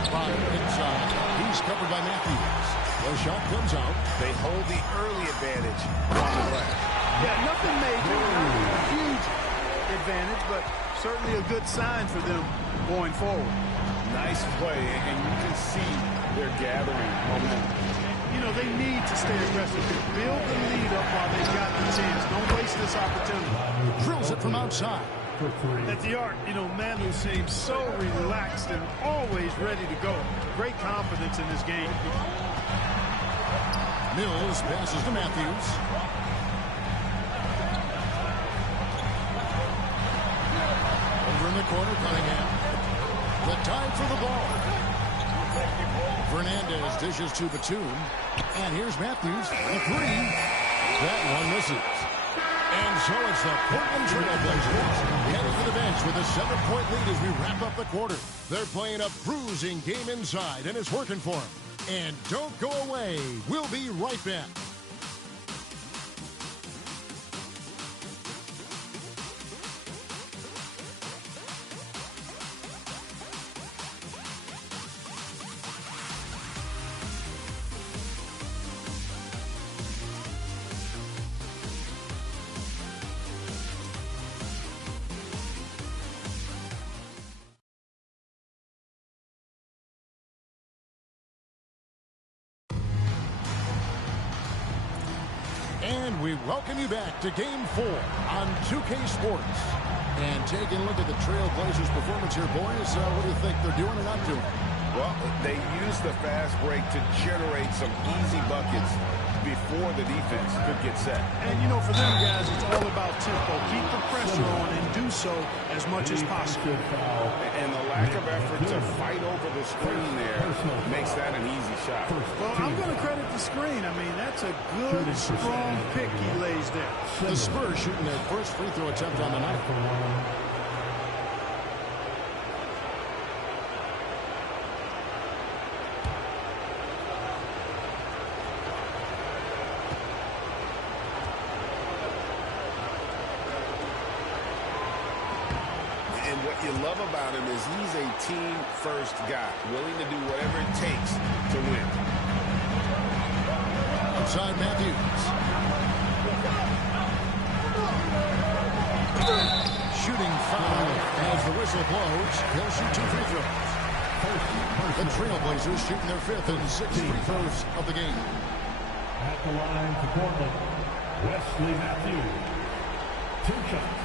Bonner inside. He's covered by Matthews. The shot comes out. They hold the early advantage on the glass. Yeah, nothing major. A huge advantage, but certainly a good sign for them going forward. Nice play, and you can see they're gathering momentum. You know, they need to stay aggressive. Build the lead up while they've got the chance. Don't waste this opportunity. Drills it from outside. At the arc, you know, Manu seems so relaxed and always ready to go. Great confidence in this game. Mills passes to Matthews. Over in the corner, Cunningham. The time for the ball. Fernandez dishes to Batum. And here's Matthews. The 3. That one misses. And so it's the Portland Trailblazers heading to the bench with a 7-point lead as we wrap up the quarter. They're playing a bruising game inside, and it's working for them. And don't go away. We'll be right back. And we welcome you back to Game 4 on 2K Sports. And taking a look at the Trailblazers' performance here, boys, what do you think they're doing or not doing? Well, they used the fast break to generate some easy buckets before the defense could get set. And, you know, for them guys, it's all about tempo. Keep the pressure on and do so as much as possible. And the lack of effort to fight over the screen there makes that an easy shot. Well, I'm going to credit the screen. I mean, that's a good, strong pick he lays there. The Spurs shooting their first free throw attempt on the night. And what you love about him is he's a team-first guy, willing to do whatever it takes to win. Outside Matthews. Shooting foul as the whistle blows. He'll shoot 2 free throws. The Trailblazers shooting their 5th and 6th free throws of the game. At the line for Portland, Wesley Matthews. 2 shots.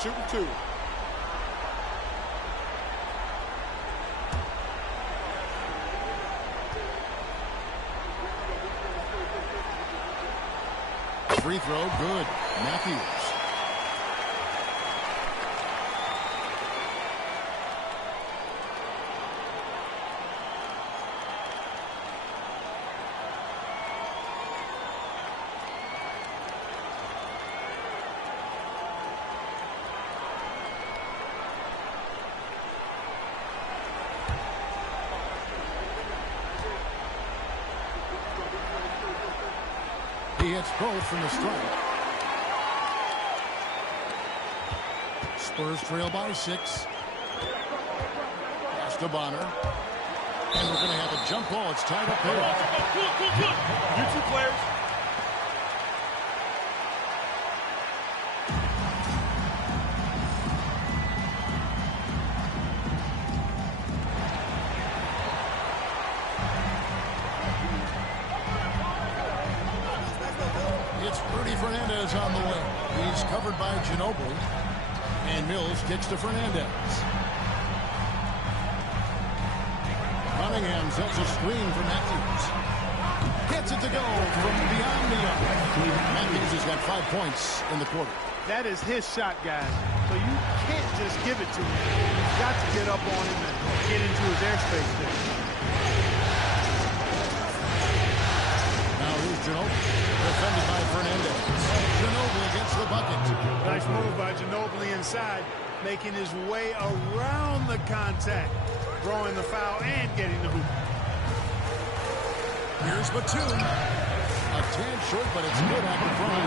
Shooting 2. Free throw, good. Matthews. He hits both from the stripe. Spurs trail by 6. Pass to Bonner. And we're going to have a jump ball. It's tied up there. You 2 players. It's Rudy Fernandez on the way. He's covered by Ginobili. And Mills kicks to Fernandez. Cunningham sets a screen for Matthews. Gets it to go from beyond the arc. Matthews has got 5 points in the quarter. That is his shot, guys. So you can't just give it to him. You've got to get up on him and get into his airspace there. Now here's Ginobili. Defended by Fernandez. Ginobili gets the bucket. Nice move by Ginobili inside, making his way around the contact, drawing the foul and getting the hoop. Here's Batum. A tad short, but it's good out in front.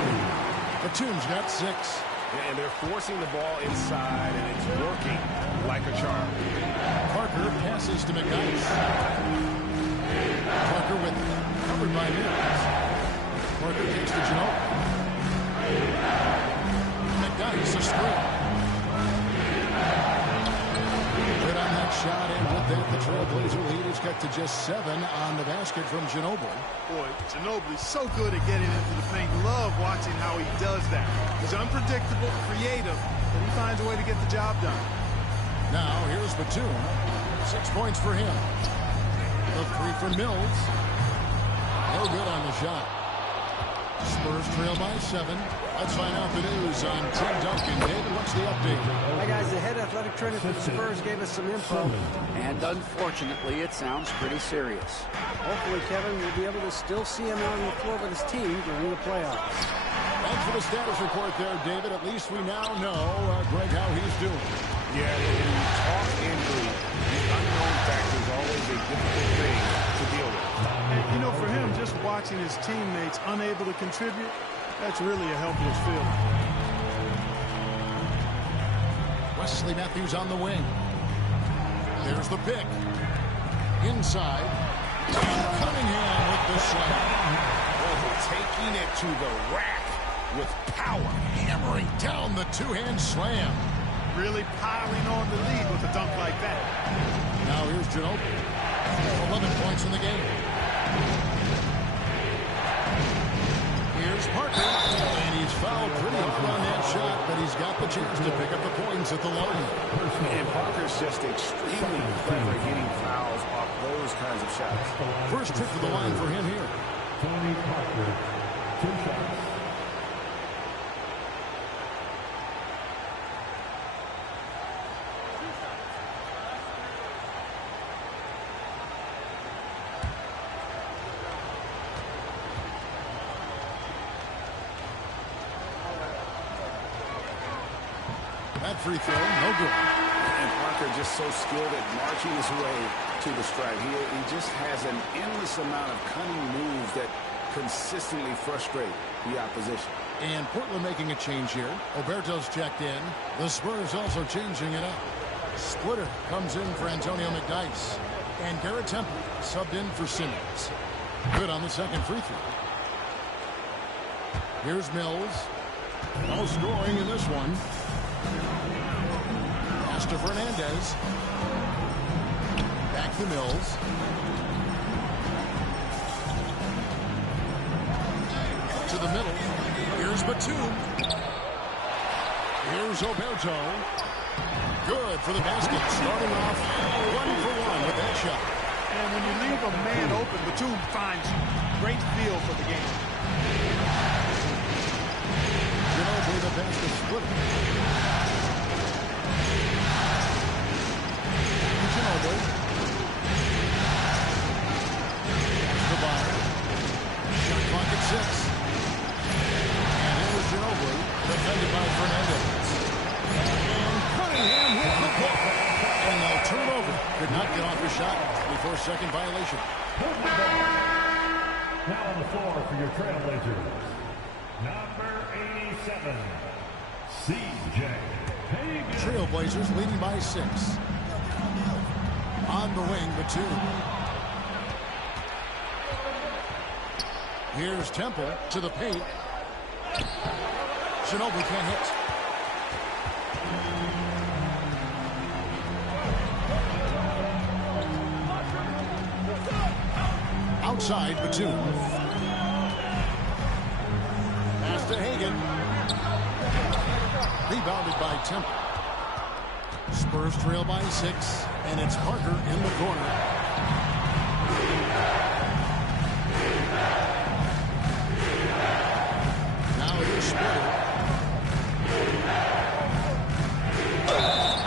Batum's got 6. And they're forcing the ball inside, and it's working like a charm. Parker passes to McNice. Parker with it. Covered by Mills. Parker kicks to Ginobili. McNice a screen. Good on that shot, and with that, the Trailblazer lead is cut to just 7 on the basket from Ginobili. Boy, Ginobili's so good at getting into the paint. Love watching how he does that. He's unpredictable, creative, but he finds a way to get the job done. Now, here's Batum. 6 points for him. The 3 for Mills. No good on the shot. Spurs trail by 7. Let's find out the news on Tim Duncan. David, what's the update? Hi, guys. The head athletic trainer for the Spurs gave us some info, and unfortunately, it sounds pretty serious. Hopefully, Kevin will be able to still see him out on the floor with his team during the playoffs. Thanks for the status report there, David. At least we now know, Greg, how he's doing. Yeah, when you talk injury, the unknown factor is always a difficult thing to deal with. And, you know, for him, just watching his teammates unable to contribute, that's really a helpless feeling. Wesley Matthews on the wing. There's the pick. Inside. Cunningham with the slam. Taking it to the rack with power. Hammering down the two-hand slam. Really piling on the lead with a dunk like that. Now here's Ginobili. 11 points in the game. Here's Parker. And he's fouled pretty hard on that shot, but he's got the chance to pick up the points at the line. And Parker's just extremely clever getting fouls off those kinds of shots. First trip to the line for him here. Tony Parker, 2 shots. That free throw, no good. And Parker just so skilled at marching his way to the stripe. He just has an endless amount of cunning moves that consistently frustrate the opposition. And Portland making a change here. Oberto's checked in. The Spurs also changing it up. Splitter comes in for Antonio McDyess. And Garrett Temple subbed in for Simmons. Good on the second free throw. Here's Mills. No scoring in this one. Pass to Fernandez. Back to Mills. To the middle. Here's Batum. Here's Oberto. Good for the basket. Starting off 1 for 1 with that shot. And when you leave a man open, Batum finds great feel for the game. Ginobili, the basket splitter. Ginobili. That's the bottom. Shot clock at 6. And here's Ginobili, defended by Fernandez. And Cunningham with the ball. And they'll turn it over. Could not get off the shot before second violation. Now on the floor for your Trailblazers, number 87, C.J. Hagan. Trailblazers leading by 6. On the wing, Batum. Here's Temple to the paint. Ginobili can't hit. Outside, Batum. Pass to Hagan. Rebounded by Temple. Spurs trail by 6, and it's Parker in the corner. Now here's Splitter.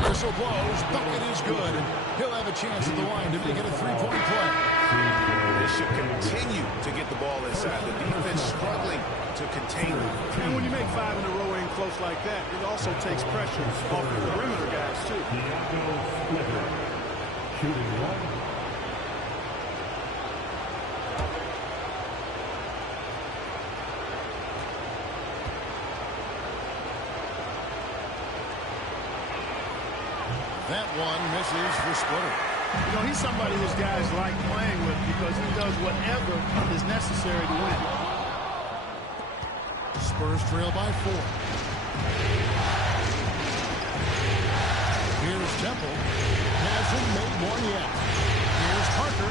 Whistle blows. Bucket is good. He'll have a chance at the line to make it a three-point play. They should continue to get the ball inside. The defense struggling to contain it. And when you make 5 in a row in close like that, it also takes pressure off the perimeter guys, too. Diego Splitter, shooting 1. That one misses for Splitter. You know, he's somebody his guys like playing with because he does whatever is necessary to win. Spurs trail by 4. Here's Temple. Hasn't made one yet. Here's Parker.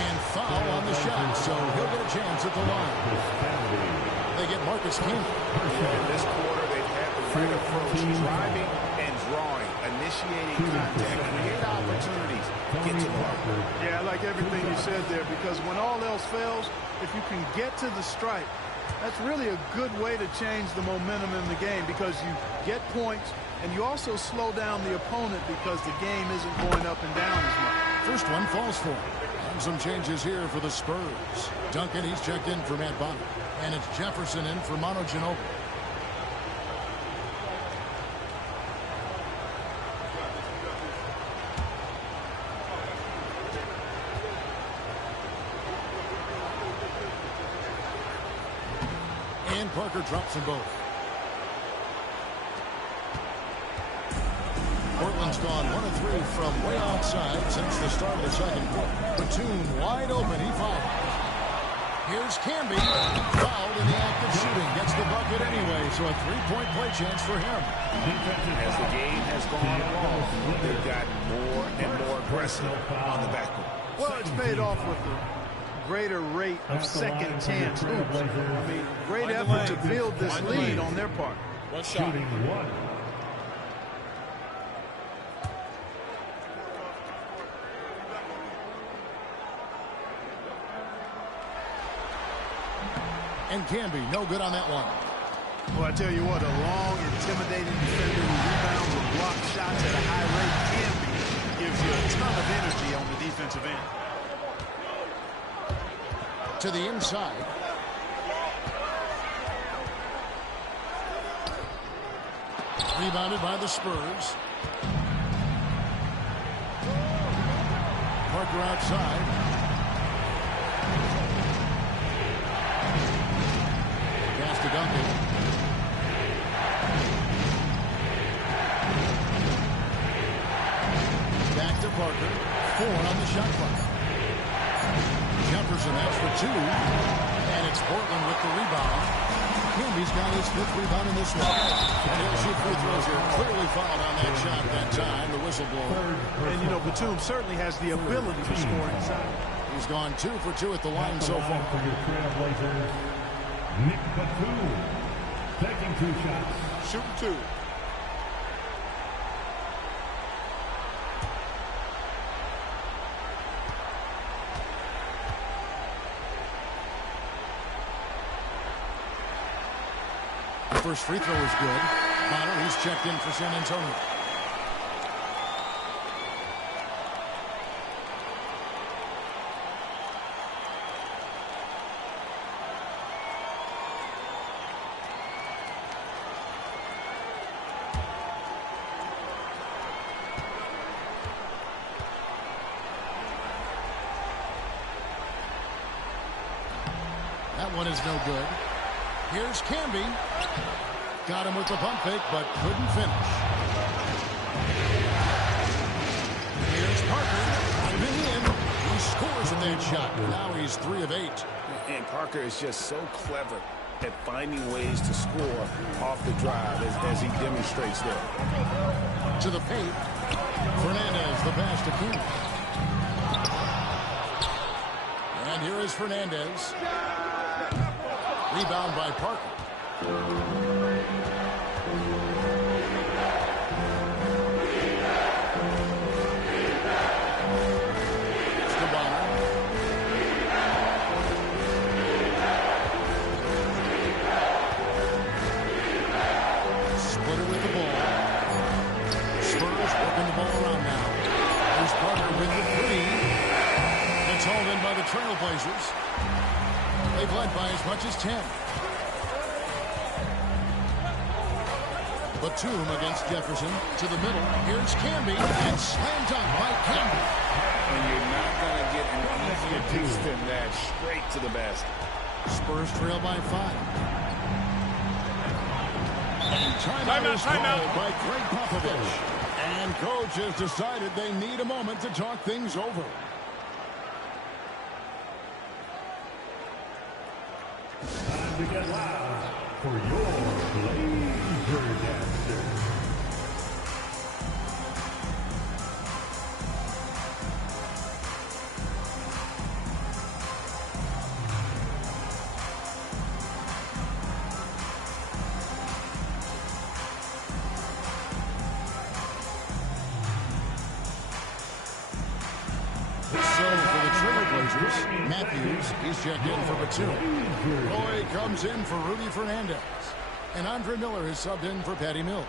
And foul on the shot, so he'll get a chance at the line. They get Marcus King. In this quarter, they've had the right approach, driving and drawing, initiating contact, create opportunities, get to the line. Yeah, I like everything you said there because when all else fails, if you can get to the stripe, that's really a good way to change the momentum in the game because you get points and you also slow down the opponent because the game isn't going up and down as much. First one falls for him. And some changes here for the Spurs. Duncan, he's checked in for Matt Bonner. And it's Jefferson in for Manu Ginobili. And Parker drops them both. Portland's gone 1 of 3 from way outside since the start of the second quarter. Batum wide open, he fouls. Here's Camby, fouled in the act of shooting. Gets the bucket anyway, so a three-point play chance for him. As the game has gone along, they've gotten more and more aggressive on the backcourt. Well, it's paid off with a greater rate of second chance hoops. I mean, great effort to build this lead on their part. One shot. Shooting 1. And Camby, no good on that one. Well, I tell you what, a long, intimidating defender who rebounds and blocks shots at a high rate gives you a ton of energy on the defensive end. To the inside. Rebounded by the Spurs. Parker outside. Pass to Duncan. Back to Parker. 4 on the shot clock. Jefferson, that's for 2. And it's Portland with the rebound. Camby's got his 5th rebound in this one. And he'll shoot free throws here. Clearly fouled on that shot that time. The whistle blower. And, you know, Batum certainly has the ability to score inside. He's gone 2 for 2 at the line so far. For your Trailblazers, Nick Batum, taking 2 shots. Shooting 2. First free throw is good. Bonner, he's checked in for San Antonio. That one is no good. Here's Camby. Got him with the pump fake, but couldn't finish. Here's Parker. Driving in. He scores with that shot. Now he's 3 of 8. And Parker is just so clever at finding ways to score off the drive as he demonstrates there. To the paint. Fernandez, the pass to King. And here is Fernandez. Rebound by Parker. Trailblazers. They've led by as much as 10. Batum against Jefferson. To the middle. Here's Camby. And slam dunk by Camby. And you're not going to get an easier piece than that. Straight to the basket. Spurs trail by 5. And timeout is called by Greg Popovich. And coach has decided they need a moment to talk things over. Time to get loud for your Blazer Dancer. Matthews, he's checked in for Batum. Roy comes in for Rudy Fernandez. And Andre Miller is subbed in for Patty Mills.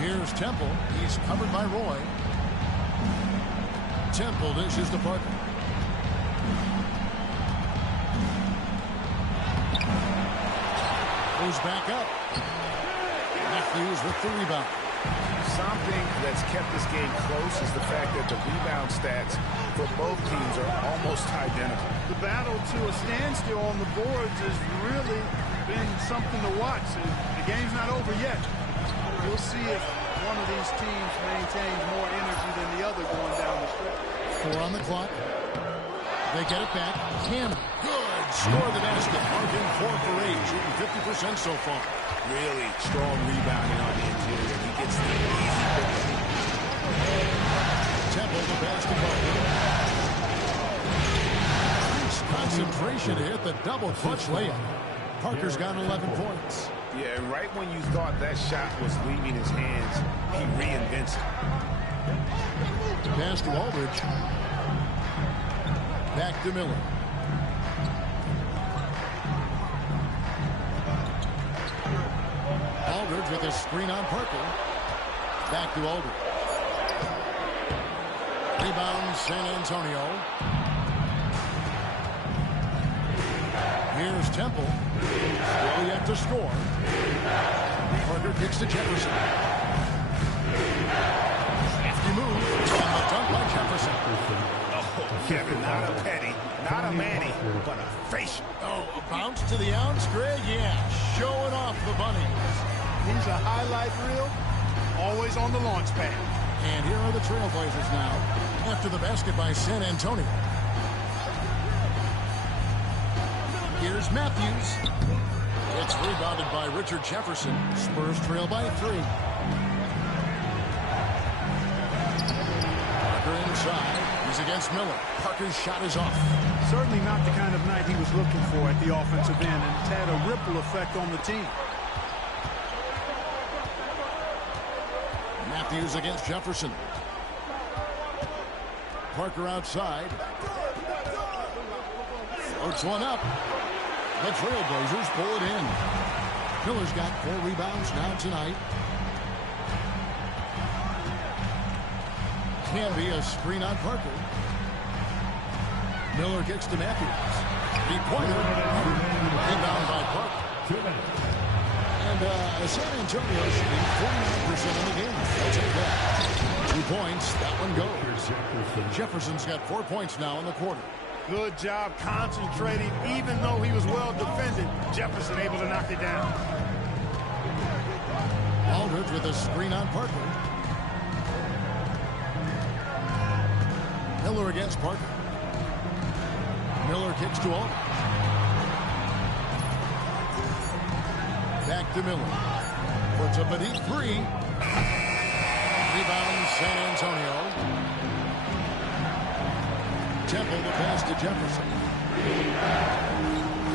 Here's Temple. He's covered by Roy. Temple dishes to Parker. Goes back up. Matthews with the rebound. Something that's kept this game close is the fact that the rebound stats for both teams are almost identical. The battle to a standstill on the boards has really been something to watch. The game's not over yet. We'll see if one of these teams maintains more energy than the other going down the stretch. 4 on the clock. They get it back. Cannon. Good. Score the basket. Marking 4 for 8. Shooting 50% so far. Really strong rebounding on the interior. He gets the easy pick. Temple to pass to Parker. Increased concentration to hit the double clutch layup. Parker's got 11 points. Yeah, and right when you thought that shot was leaving his hands, he reinvents it. Pass to Aldridge. Back to Miller. Aldridge with a screen on Parker. Back to Aldridge. Rebound San Antonio. Here's Temple. Still yet to score. Parker kicks to Jefferson. Safety move. And the dunk by Jefferson. Oh, Kevin, not a Petty, not a Manny, but a facial. Oh, a bounce to the ounce, Greg? Yeah, showing off the bunnies. He's a highlight reel, always on the launch pad. And here are the Trailblazers now, after the basket by San Antonio. Here's Matthews. It's rebounded by Richard Jefferson. Spurs trail by 3. Parker inside. He's against Miller. Parker's shot is off. Certainly not the kind of night he was looking for at the offensive end, and it's had a ripple effect on the team. Matthews against Jefferson. Parker outside. Floats one up. The Trailblazers pull it in. Miller's got 4 rebounds now tonight. Can be a screen on Parker. Miller kicks to Matthews. Three-pointer. Rebound by Parker. And San Antonio shooting 49% in the game. They'll take that. 2 points. That one goes. Jefferson's got 4 points now in the quarter. Good job concentrating. Even though he was well defended, Jefferson able to knock it down. Aldridge with a screen on Parker. Miller against Parker. Miller kicks to Aldridge. Back to Miller. Puts up a deep 3. Rebound San Antonio. Temple the pass to Jefferson.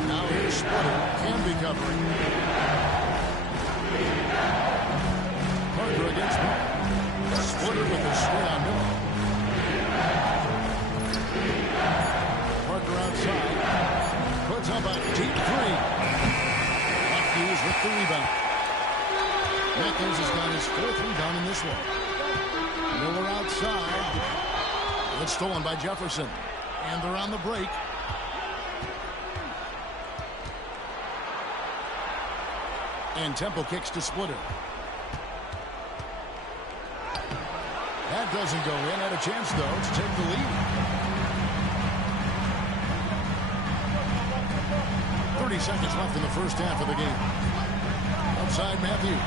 Now here's Splitter. Can be covering. Parker against Miller. Splitter with the screen on Miller. Parker outside. Puts up a deep 3. Matthews with the rebound. Matthews has got his 4th rebound in this one. Miller outside. It's stolen by Jefferson. And they're on the break. And Temple kicks to Splitter. That doesn't go in. Had a chance, though, to take the lead. 30 seconds left in the first half of the game. Outside Matthews.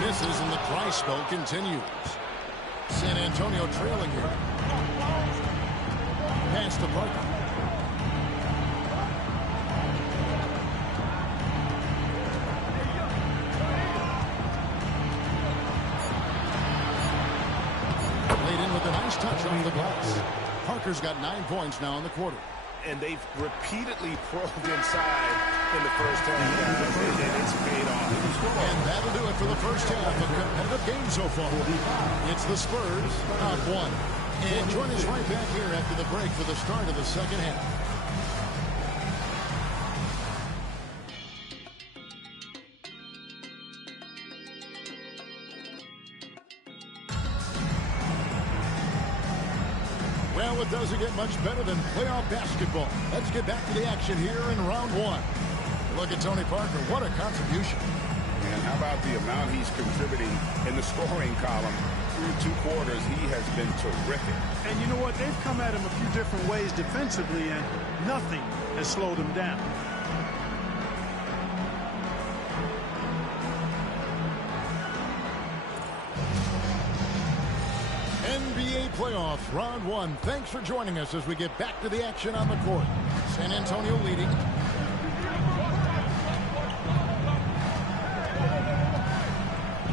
Misses and the dry spell continues. San Antonio trailing here. Pass to Parker. Laid in with a nice touch off the glass. Parker's got 9 points now in the quarter. And they've repeatedly probed inside in the first half. And it's paid off. And that'll do it for the first half. A competitive game so far. It's the Spurs up 1. And join us right back here after the break for the start of the second half. Well, it doesn't get much better than playoff basketball. Let's get back to the action here in round 1. Look at Tony Parker. What a contribution. And how about the amount he's contributing in the scoring column? Through 2 quarters, he has been terrific. And you know what? They've come at him a few different ways defensively, and nothing has slowed him down. NBA playoffs, round 1. Thanks for joining us as we get back to the action on the court. San Antonio leading.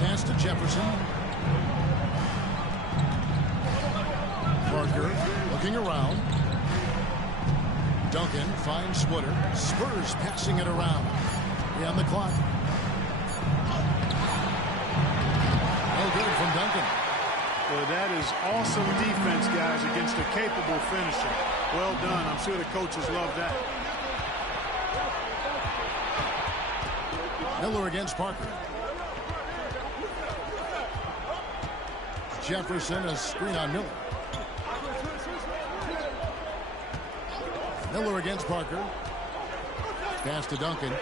Pass to Jefferson. Parker looking around. Duncan finds Woodard. Spurs passing it around. On the clock. No good from Duncan. Well, that is awesome defense, guys, against a capable finisher. Well done. I'm sure the coaches love that. Miller against Parker. Jefferson, a screen on Miller. Miller against Parker. Pass to Duncan.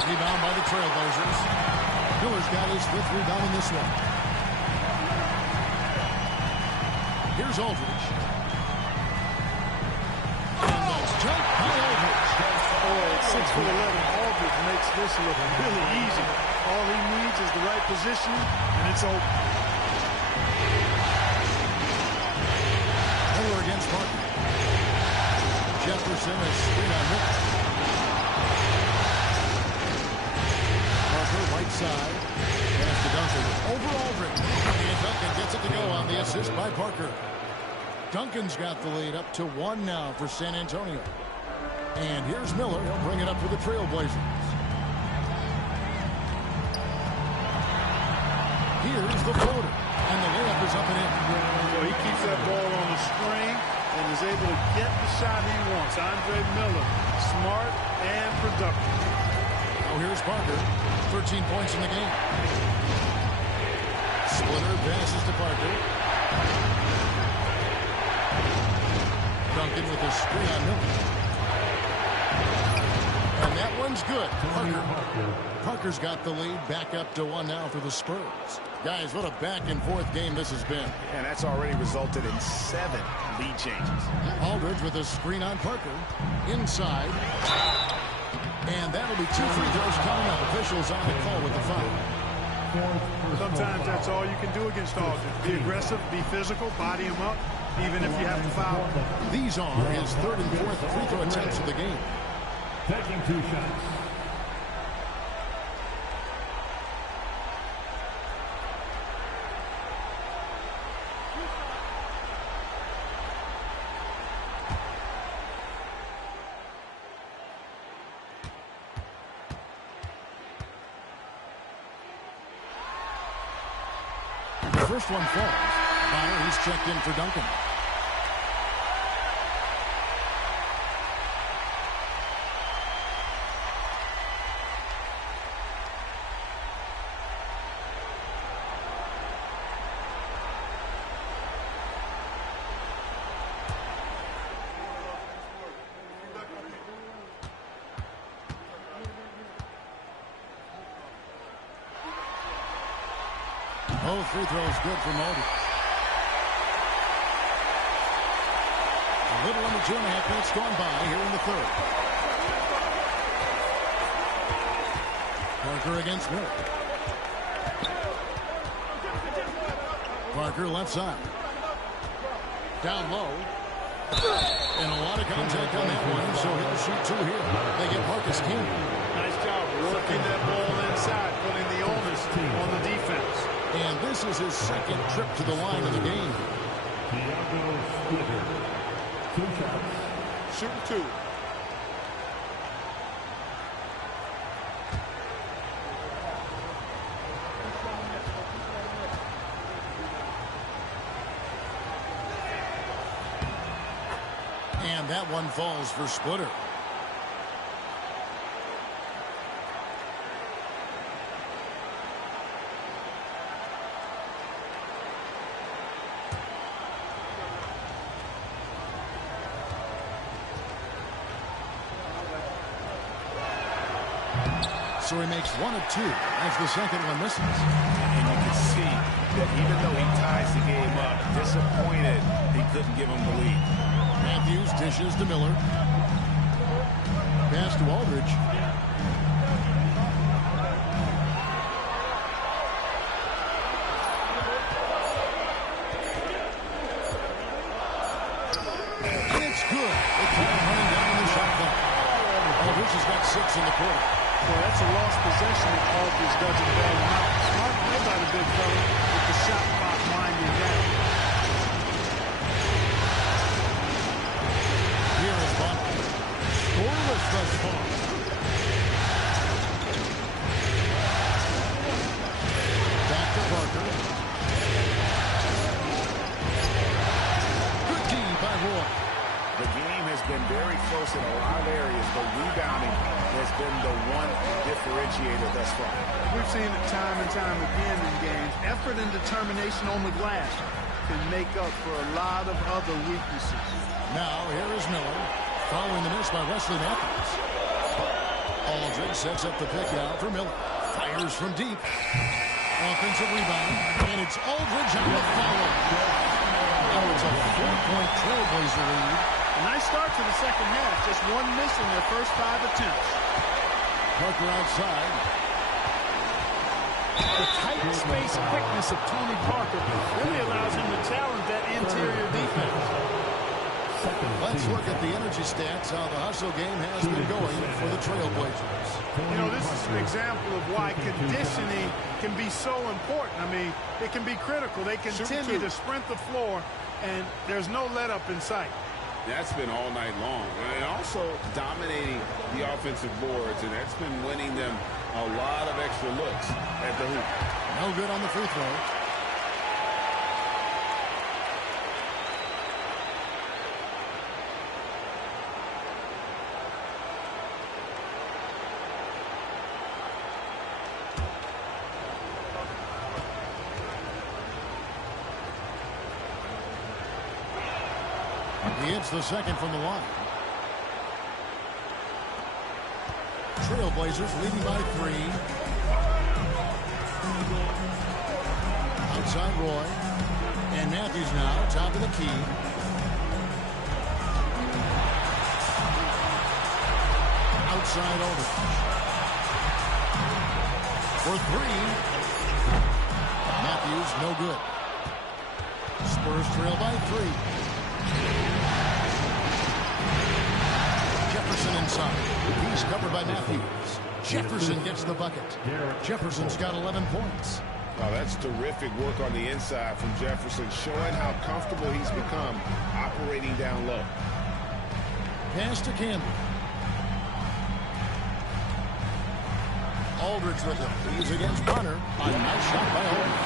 Rebound by the Trailblazers. Miller's got his 5th rebound in this one. Here's Aldridge. And that's jump by Aldridge. Boy, at 6'11", Aldridge makes this look really easy. All he needs is the right positioning, and it's open. Miller against Parker. Jefferson is screen on Miller. Parker, right side. Pass to Duncan. Over Aldridge. And Duncan gets it to go on the assist by Parker. Duncan's got the lead up to 1 now for San Antonio. And here's Miller. He'll bring it up for the Trailblazers. Here's the floater. And the layup is up and in. Well, he keeps that ball on the string and is able to get the shot he wants. Andre Miller, smart and productive. Now here's Parker. 13 points in the game. Splitter passes to Parker. Duncan with a screen on Miller. And that one's good. Parker's got the lead back up to 1 now for the Spurs. Guys, what a back-and-forth game this has been. And that's already resulted in 7 lead changes. Aldridge with a screen on Parker. Inside. And that'll be 2 free throws coming up. Officials on the call with the foul. Sometimes that's all you can do against Aldridge. Be aggressive, be physical, body him up, even if you have to foul. These are his 3rd and 4th free throw attempts of the game. Taking 2 shots. The first one falls. Connor, he's checked in for Duncan. Both free throws good for Aldridge. A little under 2.5 minutes gone by here in the 3rd. Parker against Miller. Parker left side. Down low. And a lot of contact on that one, so he'll shoot 2 here. They get Marcus King. Nice job working that ball inside, putting the onus on the defense. And this is his 2nd trip to the line of the game. Shooting 2. And that one falls for Splitter. So he makes 1 of 2 as the 2nd one misses. And you can see that even though he ties the game up, disappointed he couldn't give him the lead. Matthews dishes to Miller. Pass to Aldridge. It's good. The clock running down on the shot clock. Aldridge has got 6 in the quarter. Well, that's a lost possession if Aldridge doesn't bail him out. Smart play by the big fella with the shot clock winding down. Here is Butler. Scoreless thus far. Back to Parker. Good D by Roy. The game has been very close in a lot of areas, but rebounding has been the one differentiator thus far. We've seen it time and time again in games. Effort and determination on the glass can make up for a lot of other weaknesses. Now, here is Miller, following the miss by Wesley Matthews. Aldridge sets up the pick out for Miller. Fires from deep. Offensive rebound, and it's Aldridge on the follow. Now it's a 4-point Trailblazer lead. A nice start to the second half. Just one miss in their first 5 attempts. Parker outside. The tight space quickness of Tony Parker really allows him to challenge that interior defense. Let's look at the energy stats, how the hustle game has been going for the Trailblazers. You know, this is an example of why conditioning can be so important. I mean, it can be critical. They continue to sprint the floor, and there's no let-up in sight. That's been all night long. And also dominating the offensive boards, and that's been winning them a lot of extra looks at the hoop. No good on the free throw. He hits the second from the line. Trailblazers leading by 3. Outside Roy. And Matthews now, top of the key. Outside Aldridge. For 3. Matthews, no good. Spurs trail by 3. Jefferson inside. He's covered by Matthews. Jefferson gets the bucket. Jefferson's got 11 points. Wow, that's terrific work on the inside from Jefferson, showing how comfortable he's become operating down low. Pass to Campbell. Aldridge with him. He's against Bonner. A nice shot by Aldridge.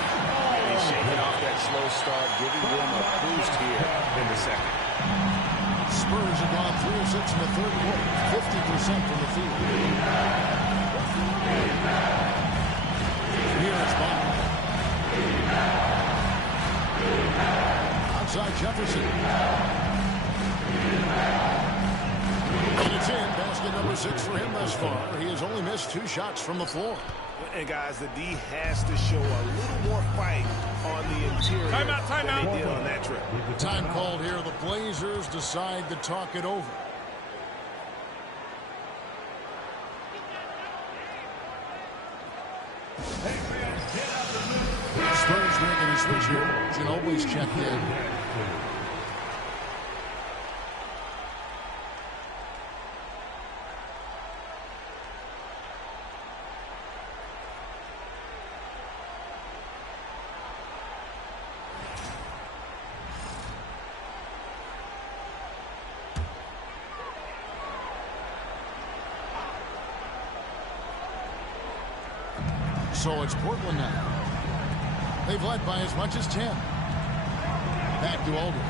He's shaking off that slow start, giving them a boost here in the second. Spurs have gone 3 of 6 in the third quarter, 50% from the field. Here is Bonner. Outside Jefferson. And it's in. Basket number 6 for him thus far. He has only missed 2 shots from the floor. And guys, the D has to show a little more fight on the interior than they did on that trip. Time called here. The Blazers decide to talk it over. Spurs making a switch here. Ginobili's checked in. So it's Portland now. They've led by as much as 10. Back to Aldridge.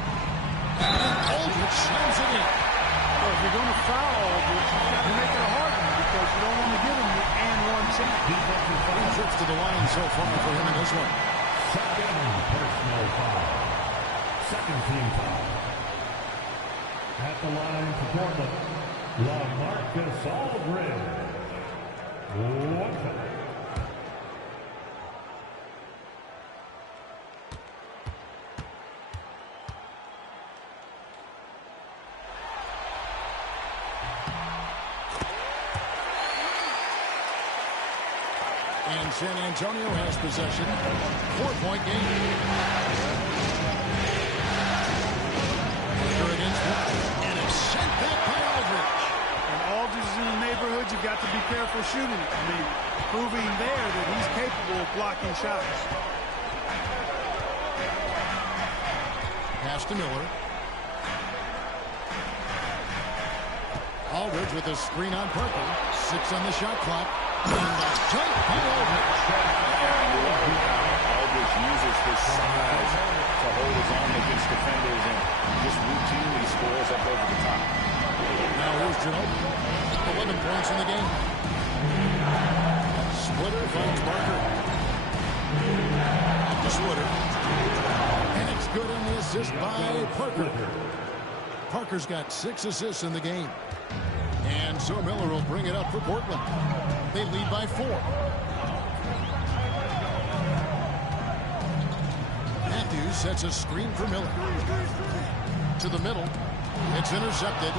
And Aldridge slams it in. Well, if you're going to foul Aldridge, you got to make it a hard one because you don't want to give him the and-one chance. 3 trips to the line so far for him in this one. Second personal foul. Second team foul. At the line for Portland, LaMarcus Aldridge. 1 foul. And San Antonio has possession. 4-point game. Parker against Wood. And it's sent back by Aldridge. And Aldridge is in the neighborhood. You've got to be careful successful shooting. I mean, proving there that he's capable of blocking shots. Pass to Miller. Aldridge with a screen on Parker. 6 on the shot clock. And that's tight by Aldridge. Aldridge uses his size to hold his own against defenders and just routinely scores up over the top. Now here's Ginobili. 11 points in the game. Splitter finds Parker. To Splitter. And it's good on the assist by Parker. Parker's got 6 assists in the game. And so Miller will bring it up for Portland. They lead by 4. Matthews sets a screen for Miller. To the middle. It's intercepted.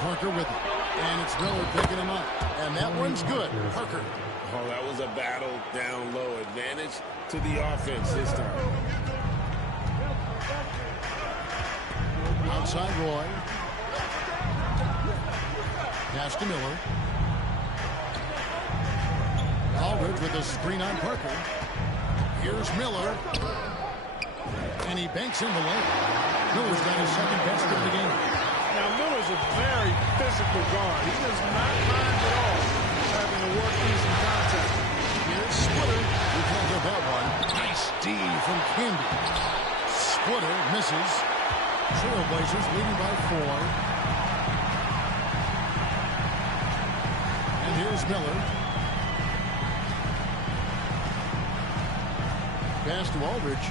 Parker with it. And it's Miller picking him up. And that one's good. Parker. Oh, that was a battle down low. Advantage to the offense this time. Outside Roy. Pass to Miller. Aldridge with a screen on Parker. Here's Miller. And he banks in the lane. Miller's got his second basket of the game. Now, Miller's a very physical guard. He does not mind at all having to work through some contact. Here's Splitter. He calls up that one. Nice D from Candy. Splitter misses. Trailblazers leading by 4. And here's Miller. Pass to Aldridge.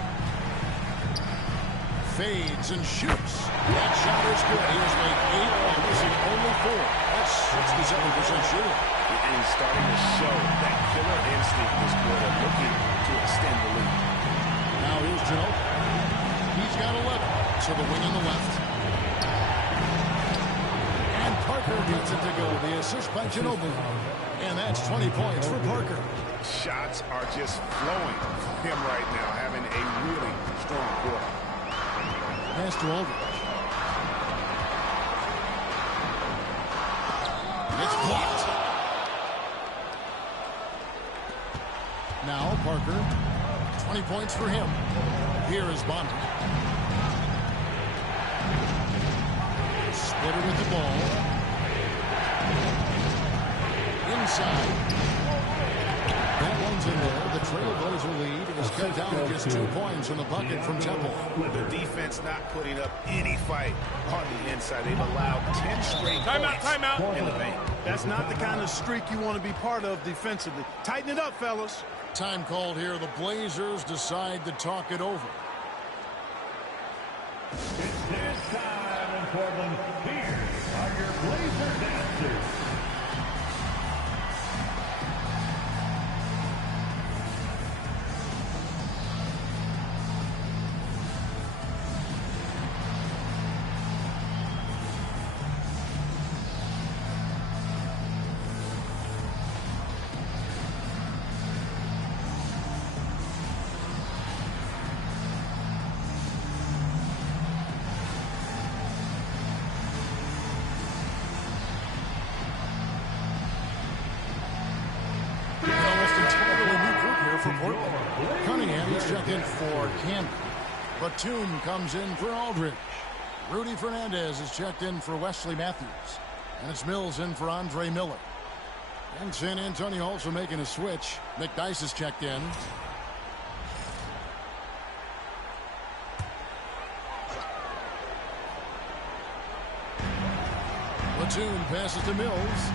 Fades and shoots. That shot is good. He has made 8 while missing only 4. That's 67% shooting. And he's starting to show that killer instinct this quarter, looking to extend the lead. Now here's Ginobili. He's got 11 to the wing on the left. And Parker gets it to go. The assist by Ginobili. And that's 20 points for Parker. Shots are just flowing from him right now, having a really strong quarter. Pass to Aldridge. It's blocked. Now Parker. 20 points for him. Here is Bonner. Splitter with the ball. Inside. That one's in there. The Trailblazer lead is cut down to just 2 points in the bucket from Temple. The defense not putting up any fight on the inside. They've allowed 10 straight points in the paint. That's not the kind of streak you want to be part of defensively. Tighten it up, fellas. Time called here. The Blazers decide to talk it over. It's this time in Portland. Here are your Blazer dancers. For Portland. Cunningham is checked in for Candy. Batum comes in for Aldridge. Rudy Fernandez is checked in for Wesley Matthews. And it's Mills in for Andre Miller. And San Antonio also making a switch. McDyess is checked in. Batum passes to Mills.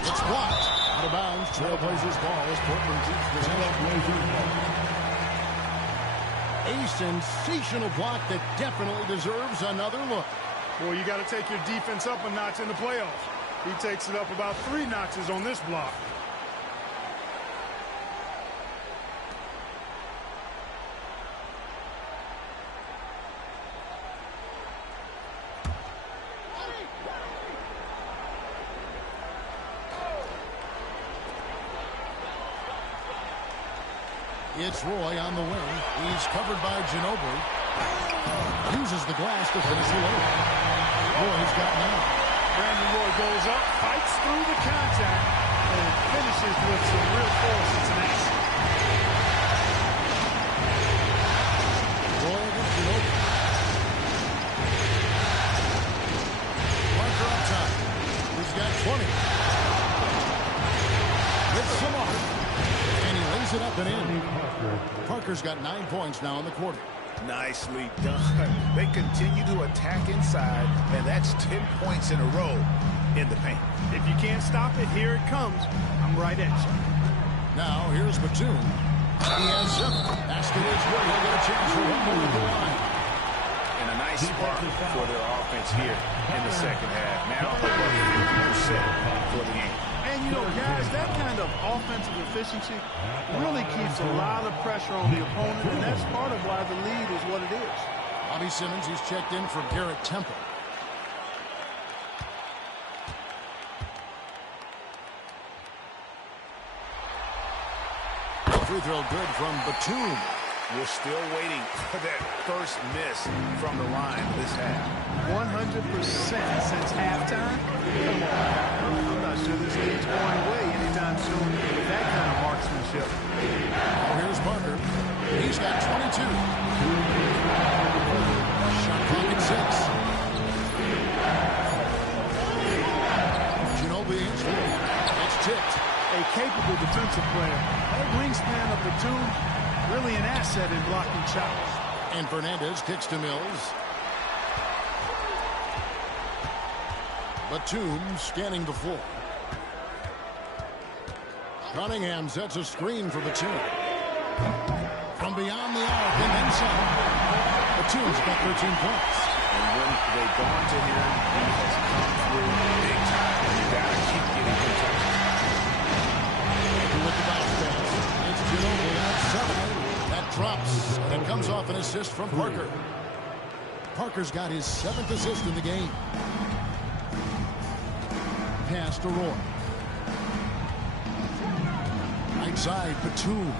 It's blocked. Out of bounds. Trailblazers ball as Portland keeps possession. A sensational block that definitely deserves another look. Boy, you got to take your defense up a notch in the playoffs. He takes it up about 3 notches on this block. It's Roy on the wing. He's covered by Ginobili. Uses the glass to finish the load. Roy's got now. Brandon Roy goes up, fights through the contact, and finishes with some real force. It's an ace. Roy against Ginobili. Parker up top. He's got 20. With some off. And he lays it up and in. Parker's got 9 points now in the quarter. Nicely done. They continue to attack inside, and that's 10 points in a row in the paint. If you can't stop it, here it comes. I'm right at you. Now, here's Batum. He has 7. Basket is good. He'll get a chance for one more at the line. And a nice spark for their offense here in the second half. Now, over 50% for the game. And, you know, guys, that kind of offensive efficiency really keeps a lot of pressure on the opponent, and that's part of why the lead is what it is. Bobby Simmons, he's checked in for Garrett Temple. Free throw good from Batum. We're still waiting for that first miss from the line this half. 100% since halftime? Come on. I'm not sure this lead's going away anytime soon with that kind of marksmanship. Oh, here's Parker. He's got 22. Shot clock at 6. Ginobili is through. It's tipped. A capable defensive player. That wingspan of Batum, really an asset in blocking shots. And Fernandez kicks to Mills. Batum scanning the floor. Cunningham sets a screen for Batum. From beyond the arc and then some. Batum's got 13 points. And when they've gone to him, he has come through big time. You got to keep getting contact. With the bounce pass. It's Ginobili outside. That drops. And it comes off an assist from Parker. Parker's got his 7th assist in the game. Pass to Roy. Right side, Batum.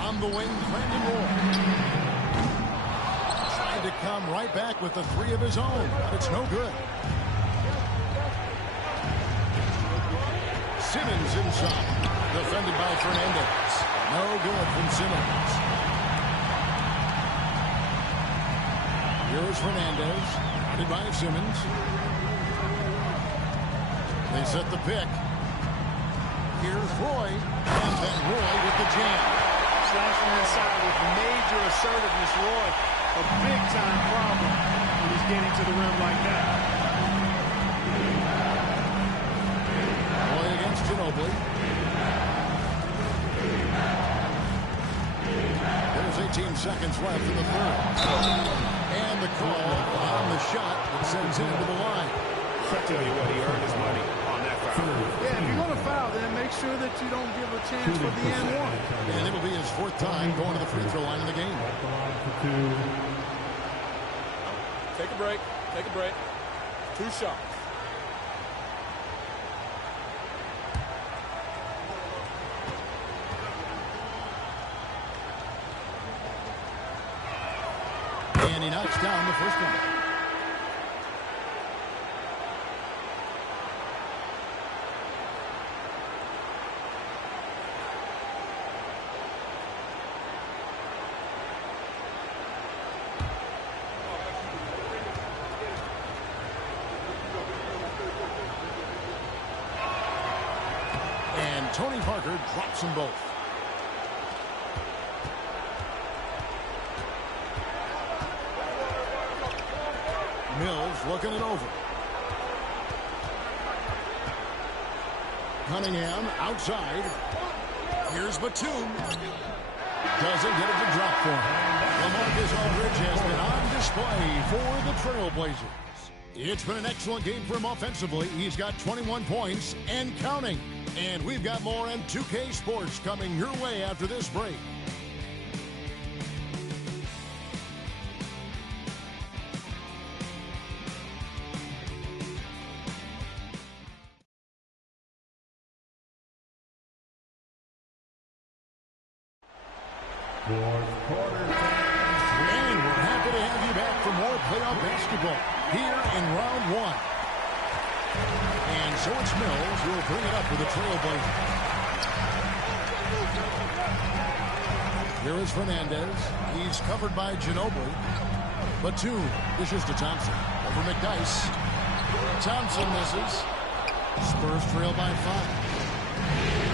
On the wing, Brandon Roy. Trying to come right back with the 3 of his own, but it's no good. Simmons inside. Defended by Fernandez. No good from Simmons. Here's Fernandez. Guarded by Simmons. They set the pick. Here's Roy. And then Roy with the jam. Slashing inside with major assertiveness. Roy, a big-time problem when he's getting to the rim like that. Roy against Ginobili. There's 18 seconds left in the third. And the call on the shot that sends him to the line. I'll tell you what, he earned his money on that foul. Yeah, if you're going to foul, then make sure that you don't give a chance for the and one. And it'll be his 4th time going to the free throw line in the game. Take a break. Take a break. 2 shots. And he knocks down the first one. And Tony Parker drops them both. Mills looking it over. Cunningham outside. Here's Batum. Doesn't get it to drop for him. LaMarcus Aldridge has been on display for the Trailblazers. It's been an excellent game for him offensively. He's got 21 points and counting. And we've got more M2K Sports coming your way after this break. And we're happy to have you back for more playoff basketball here in round one. And so it's Mills who will bring it up for the Trailblazers. Here is Fernandez. He's covered by Ginobili. Batum dishes to Thompson. Over McDyess. Thompson misses. Spurs trail by 5.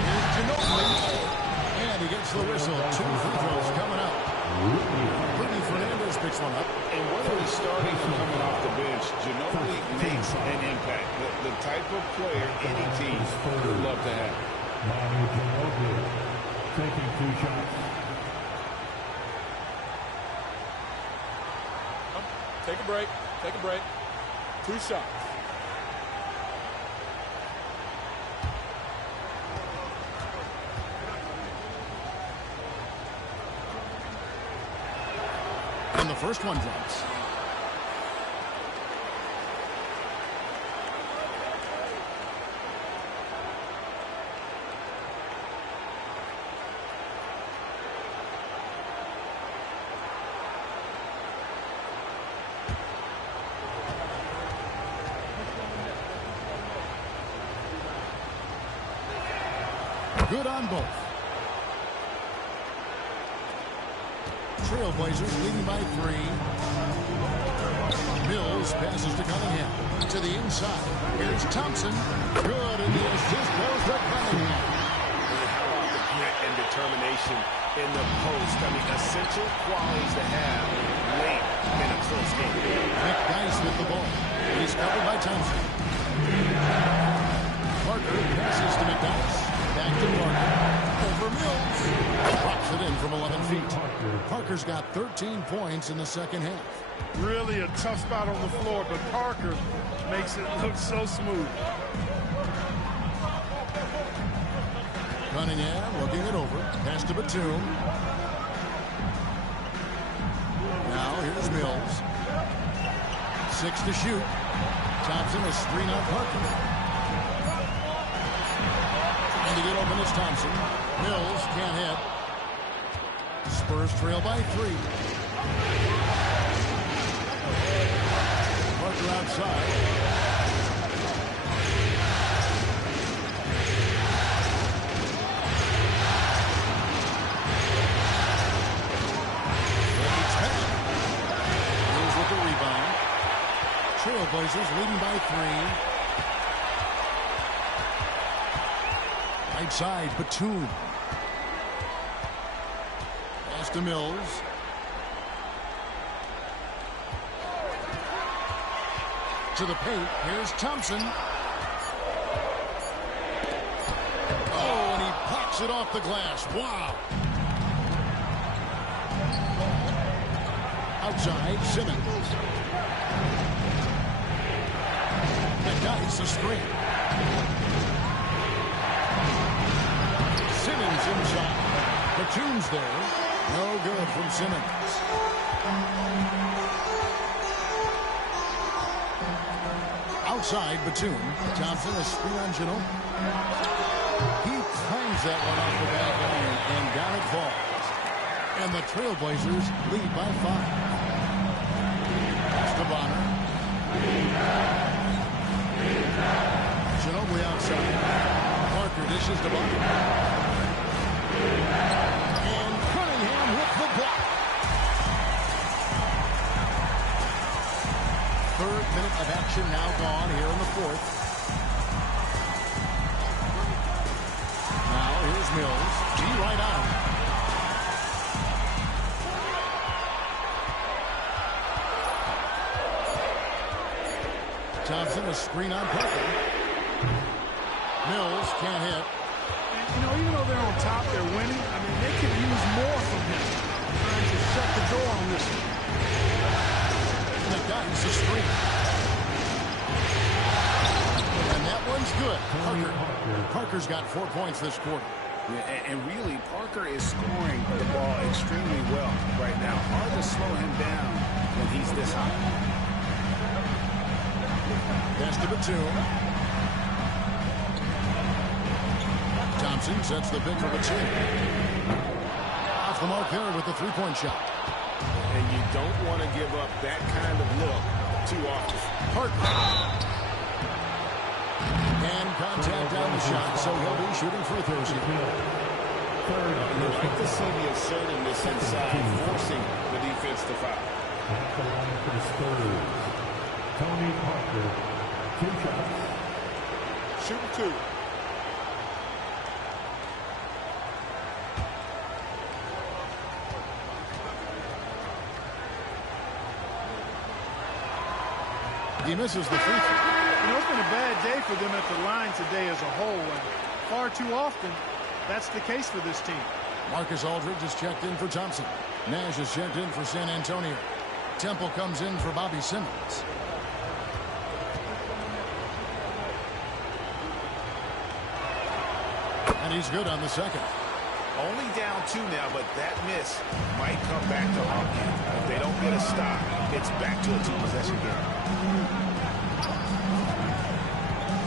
Here's Ginobili. And he gets the whistle. 2 free throws coming up. Rudy Fernandez picks one up. And whether he's starting or coming off the bench, Ginobili makes an impact. The type of player any team would love to have. Manu Ginobili taking 2 shots. Take a break. Take a break. 2 shots. And the first one drops. Good on both. Trailblazers leading by 3. Mills passes to Cunningham. To the inside. Here's Thompson. Good, and the assist goes to Cunningham. How about the grit and determination in the post? I mean, essential qualities to have late in a close game. McDyess with the ball. He's covered by Thompson. Parker passes to McDyess. Back to Parker. Over Mills. Drops it in from 11 feet. Parker's got 13 points in the second half. Really a tough spot on the floor, but Parker makes it look so smooth. Cunningham looking it over. Pass to Batum. Now here's Mills. 6 to shoot. Thompson a screen on Parker. And to get open is Thompson. Mills can't hit. Spurs trail by 3. Parker outside. Mills with the rebound. Trailblazers leading by 3. Right side, Batum. Pass to Mills. To the paint. Here's Thompson. Oh, and he pops it off the glass. Wow. Outside, Simmons. McDyess a screen. Simmons inside. Batum's there. No good from Simmons. Outside, Batum. Thompson a screen on Ginobili. He claims that one off the back iron, and down it falls. And the Trailblazers lead by 5. That's to Bonner. Ginobili outside. Parker dishes to Bonner. And Cunningham with the block. 3rd minute of action now gone here in the 4th. Now here's Mills. G right on. Thompson a screen on Parker. Mills can't hit. You know, even though they're on top, they're winning. I mean, they could use more from him. Trying to shut the door on this one. McDyess a screen. And that one's good. Parker's got 4 points this quarter. Yeah, and really, Parker is scoring the ball extremely well right now. Hard to slow him down when he's this high. Pass to Batum. Thompson sets the pick for Batum. Off the mark there with the three-point shot. And you don't want to give up that kind of look too often. Parker. And contact down the shot, so he'll be shooting free throws here. You like to see the assertiveness inside, forcing the defense to foul. At the line for the Spurs, Tony Parker, 2 shots. Shooting 2. He misses the free throw. You know, it's been a bad day for them at the line today as a whole, and far too often that's the case for this team. Marcus Aldridge is checked in for Thompson. Nash is checked in for San Antonio. Temple comes in for Bobby Simmons. And he's good on the second. Only down 2 now, but that miss might come back to haunt you. If they don't get a stop, it's back to a 2-possession game.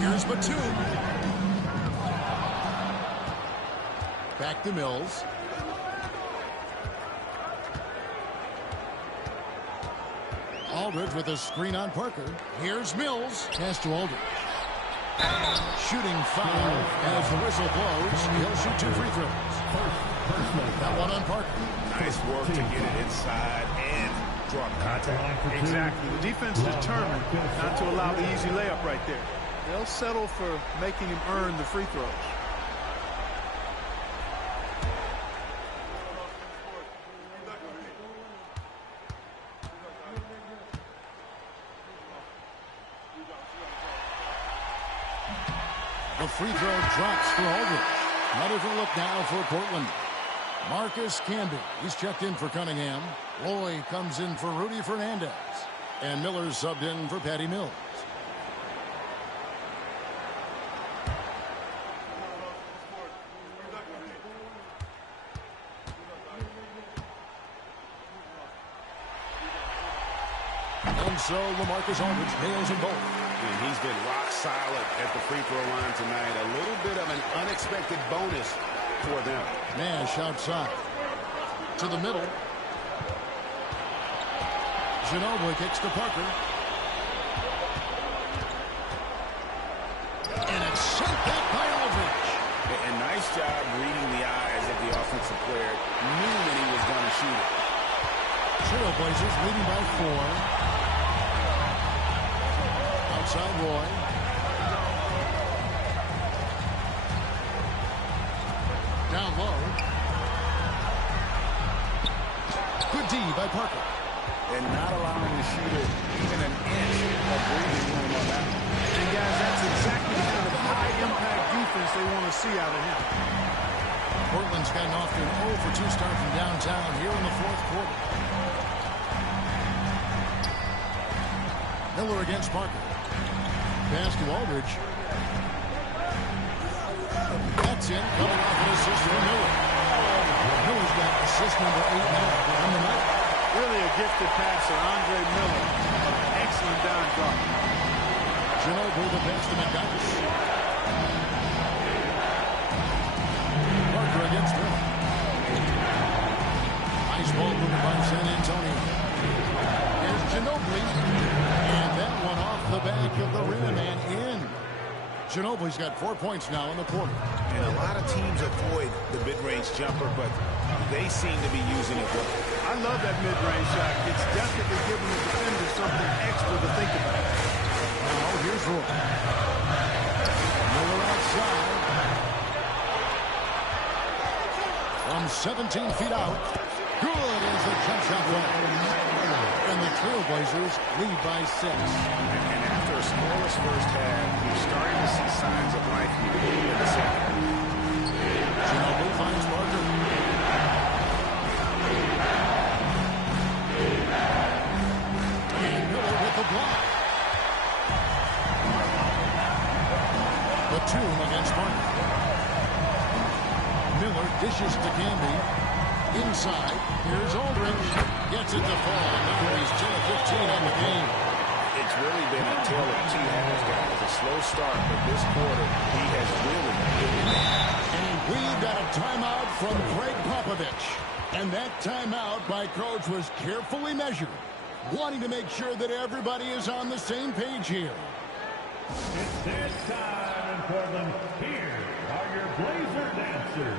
Here's Batum. Back to Mills. Aldridge with a screen on Parker. Here's Mills. Pass to Aldridge. Shooting foul as the whistle blows. He'll shoot 2 free throws. That one on Parker. Nice work to get it inside and draw contact. Exactly. The defense determined not to allow the easy layup right there. They'll settle for making him earn the free throws. The free throw drops for Aldridge. Another for look now for Portland. Marcus Camby. He's checked in for Cunningham. Loy comes in for Rudy Fernandez. And Miller's subbed in for Patty Mills. And so LaMarcus Aldridge nails them both. And he's been rock solid at the free throw line tonight. A little bit of an unexpected bonus for them. Nash outside. To the middle. Ginobili kicks to Parker. And it's sent back by Aldridge. And nice job reading the eyes of the offensive player. Knew when he was going to shoot it. Trailblazers leading by 4. Outside Roy. Down low. Good D by Parker. And not allowing the shooter even an inch of breathing room on that. And guys, that's exactly the kind of high-impact defense they want to see out of him. Portland's gotten off to an 0 for 2 start from downtown here in the 4th quarter. Miller against Parker. Pass to Aldridge. That's in, coming off an assist from Miller. Miller's got assist number 8 now on the night. Really a gifted passer, Andre Miller. Excellent down drop. Ginobili the pass to McDaniels. Parker against Miller. Nice ball movement by San Antonio. Here's Ginobili. And that one off the back of the rim and in. Ginobili's got 4 points now in the quarter. And a lot of teams avoid the mid-range jumper, but they seem to be using it well. I love that mid-range shot. It's definitely giving the defender something extra to think about. Now here's Roy. Miller outside. From 17 feet out. Good as the jump shot went. And the Trailblazers lead by 6. And after a scoreless first half, you're starting to see signs of life here in the second. Ginobili finds Parker. And Miller with the block. Batum against Parker. Miller dishes to Camby. Inside, here's Aldridge. Gets it to fall. Now he's 10 of 15 on the game. It's really been a tale of 2 halves, guys. A slow start, but this quarter, he has really given it. And we've got a timeout from Greg Popovich. And that timeout by Coach was carefully measured, wanting to make sure that everybody is on the same page here. It's this time in Portland. Here are your Blazer dancers.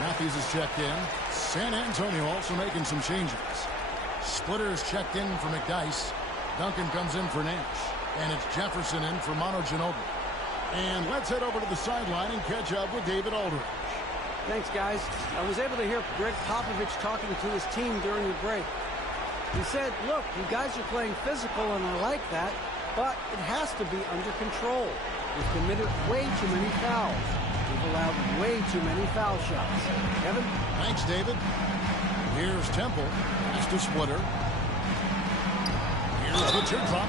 Matthews is checked in. San Antonio also making some changes. Splitter is checked in for McDyess. Duncan comes in for Nash. And it's Jefferson in for Manu Ginobili. And let's head over to the sideline and catch up with David Aldridge. Thanks, guys. I was able to hear Greg Popovich talking to his team during the break. He said, look, you guys are playing physical, and I like that, but it has to be under control. We've committed way too many fouls. We've allowed way too many foul shots. Kevin? Thanks, David. Here's Temple. That's to Splitter. Here's the teardrop.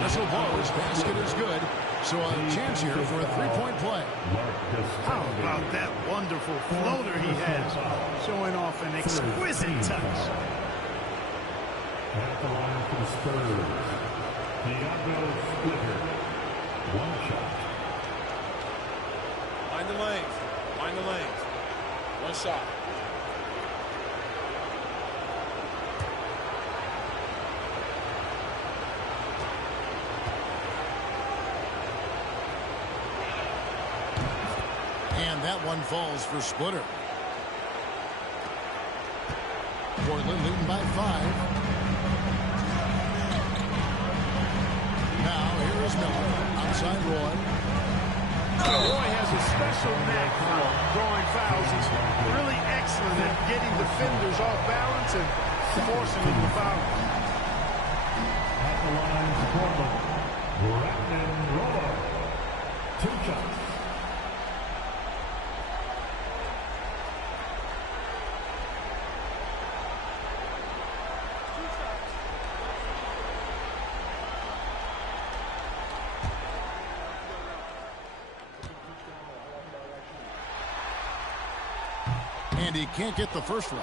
Whistle blows. Basket is good. So a chance here for a three-point play. How about that wonderful floater he has, showing off an exquisite touch. At the line for the Spurs, Thiago Splitter. One shot. Find the lanes. Find the lanes. One shot. And that one falls for Splitter. Portland leading by 5. Now here is Miller. Outside Roy. Roy has a special knack for drawing fouls. He's really excellent at getting defenders off balance and forcing them to foul. At the line for Portland, Brandon Roller. 2 shots. And he can't get the first one.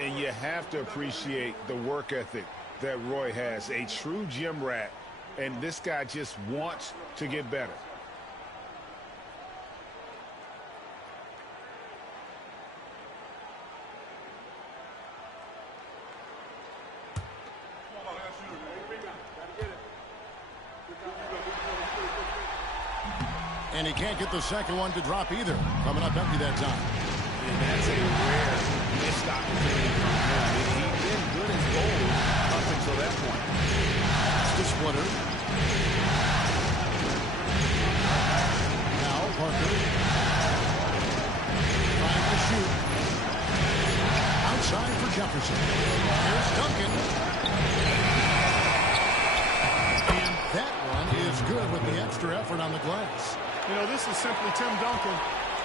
And you have to appreciate the work ethic that Roy has. A true gym rat. And this guy just wants to get better. And he can't get the second one to drop either. Coming up empty that time. And that's a rare missed opportunity from him. He's been good as gold up until that point. That's the Splitter. Now Parker. Trying to shoot. Outside for Jefferson. Here's Duncan. And that one is good with the extra effort on the glass. You know, this is simply Tim Duncan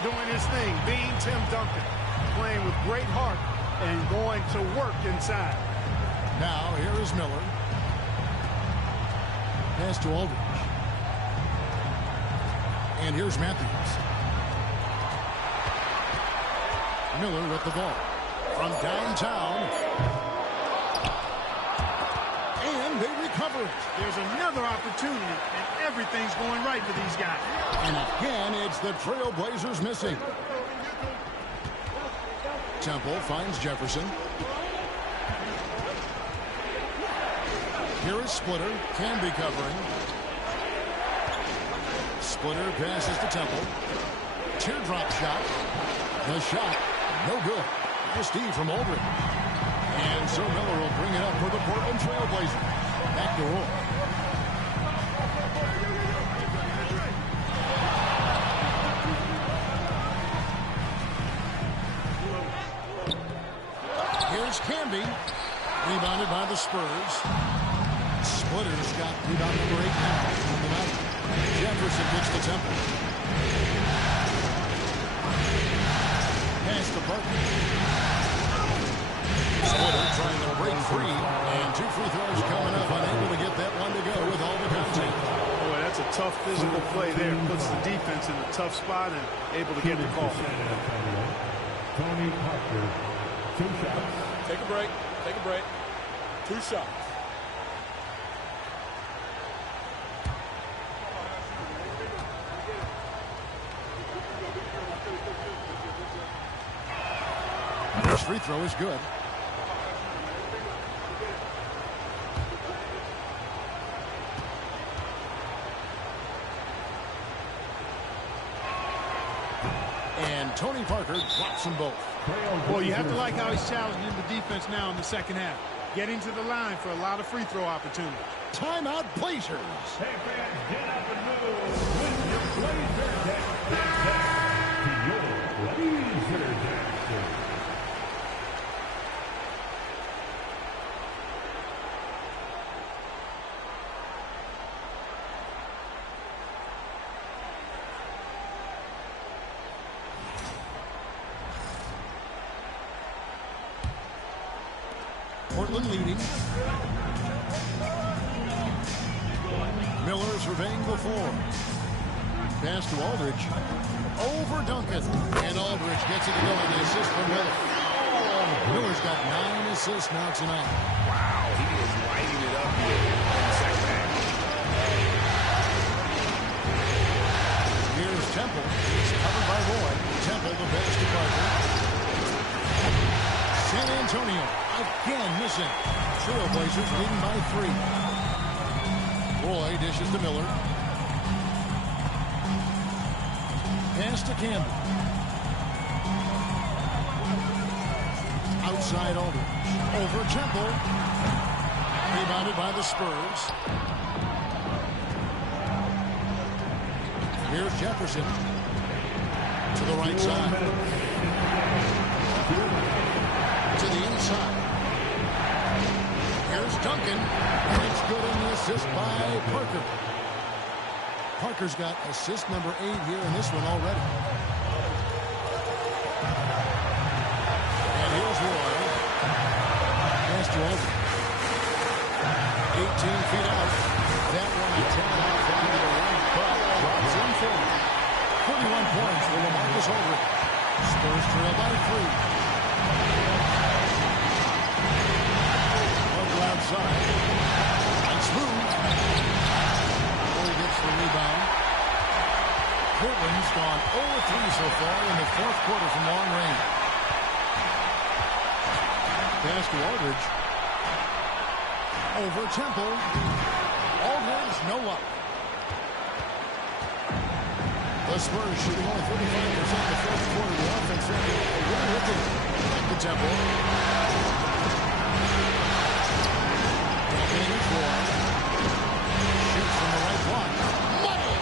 doing his thing, being Tim Duncan, playing with great heart and going to work inside. Now, here is Miller. Pass to Aldridge. And here's Matthews. Miller with the ball. From downtown. and they recover it. There's another opportunity, and everything's going right for these guys. And again, it's the Trailblazers missing. Temple finds Jefferson. Here is Splitter. Can be covering. Splitter passes to Temple. Teardrop shot. The shot, no good. Steve from Aldridge. And so Miller will bring it up for the Portland Trailblazers. Back to Roy. Here's Camby. Rebounded by the Spurs. Splitter's got rebound number 8 now on the night. Jefferson gets to Temple. Pass to Parker. Splitter trying to break free. And 2 free throws coming up. Unable to get that one to go with all the contact. Boy, that's a tough physical play there. Puts the defense in a tough spot and able to get the call. Tony Parker, 2 shots. Take a break. Take a break. 2 shots. First free throw is good. And Tony Parker drops them both. Well, you have to like how he's challenging the defense now in the second half. Getting to the line for a lot of free throw opportunities. Timeout, Blazers. Hey, fans, get up and move with your Blazer Dance. Your Blazer Dance. Portland leading. Miller surveying the floor. Pass to Aldridge. Over Duncan. And Aldridge gets it to go on the assist from Miller. Miller's got 9 assists now tonight. Wow, he is lighting it up here in the second half. Here's Temple. He's covered by Roy. Temple the pass to Parker. San Antonio again missing. Trailblazers leading by 3. Roy dishes to Miller. Pass to Campbell. Outside Aldridge. Over Temple. Rebounded by the Spurs. Here's Jefferson. To the right side. To the inside. Here's Duncan. And it's good in the assist by Parker. Parker's got assist number 8 here in this one already. And here's Roy. Pass to Aldridge. 18 feet out. That one a 10 outside of the right, but drops in for him. 31 points for LaMarcus Aldridge. Spurs trail by 3. Outside. Nice move. Roy gets the rebound. Portland's gone 0-3 so far in the 4th quarter from long range. Pass to Aldridge. Over Temple. Aldridge, no luck. The Spurs shooting only 35% in the 4th quarter. The offense ended a little looking. Back to Temple. Shoots from the right block. Money!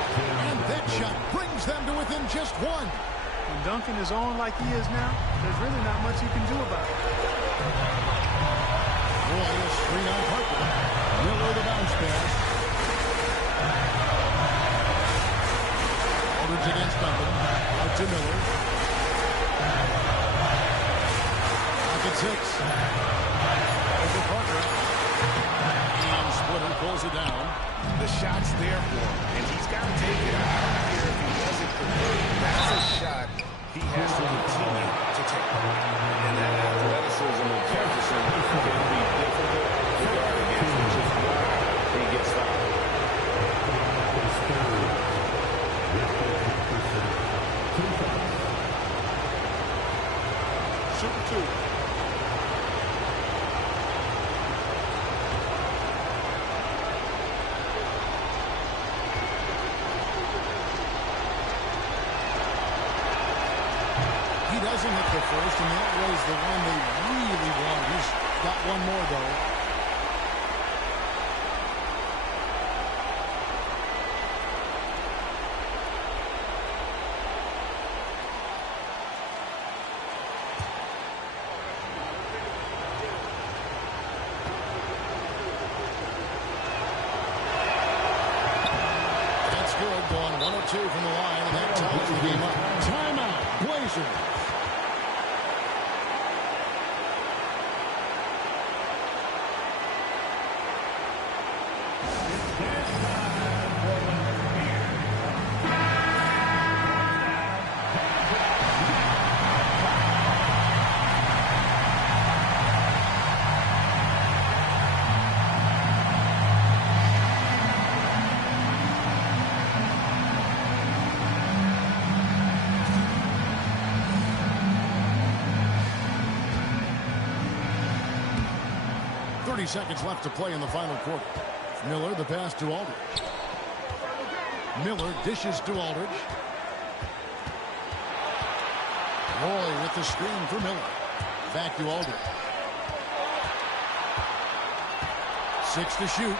And that shot brings them to within just 1. When Duncan is on like he is now, there's really not much you can do about it. Roy is screen on Parker. Miller the bounce pass. Aldridge against Duncan. Out to Miller. Pocket 6. Over Parker. And Splitter pulls it down. The shot's there for him, and he's got to take it. I don't care if he doesn't convert. That's a shot he has to continue to take. And that athleticism of Jefferson can be difficult to guard against. He doesn't hit the first, and that was the one they really wanted. He's got one more, though. That's good, going 1 or 2 from the line, and that ties the game up. Timeout, Blazers. Seconds left to play in the final quarter. Miller, the pass to Aldridge. Miller dishes to Aldridge. Roy with the screen for Miller. Back to Aldridge. 6 to shoot.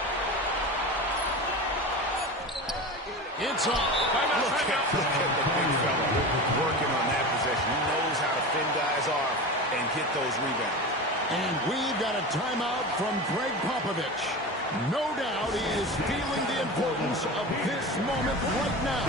It's off. Look at the big fella working on that possession. He knows how to fend guys off and get those rebounds. And we've got a timeout from Greg Popovich. No doubt he is feeling the importance of this moment right now.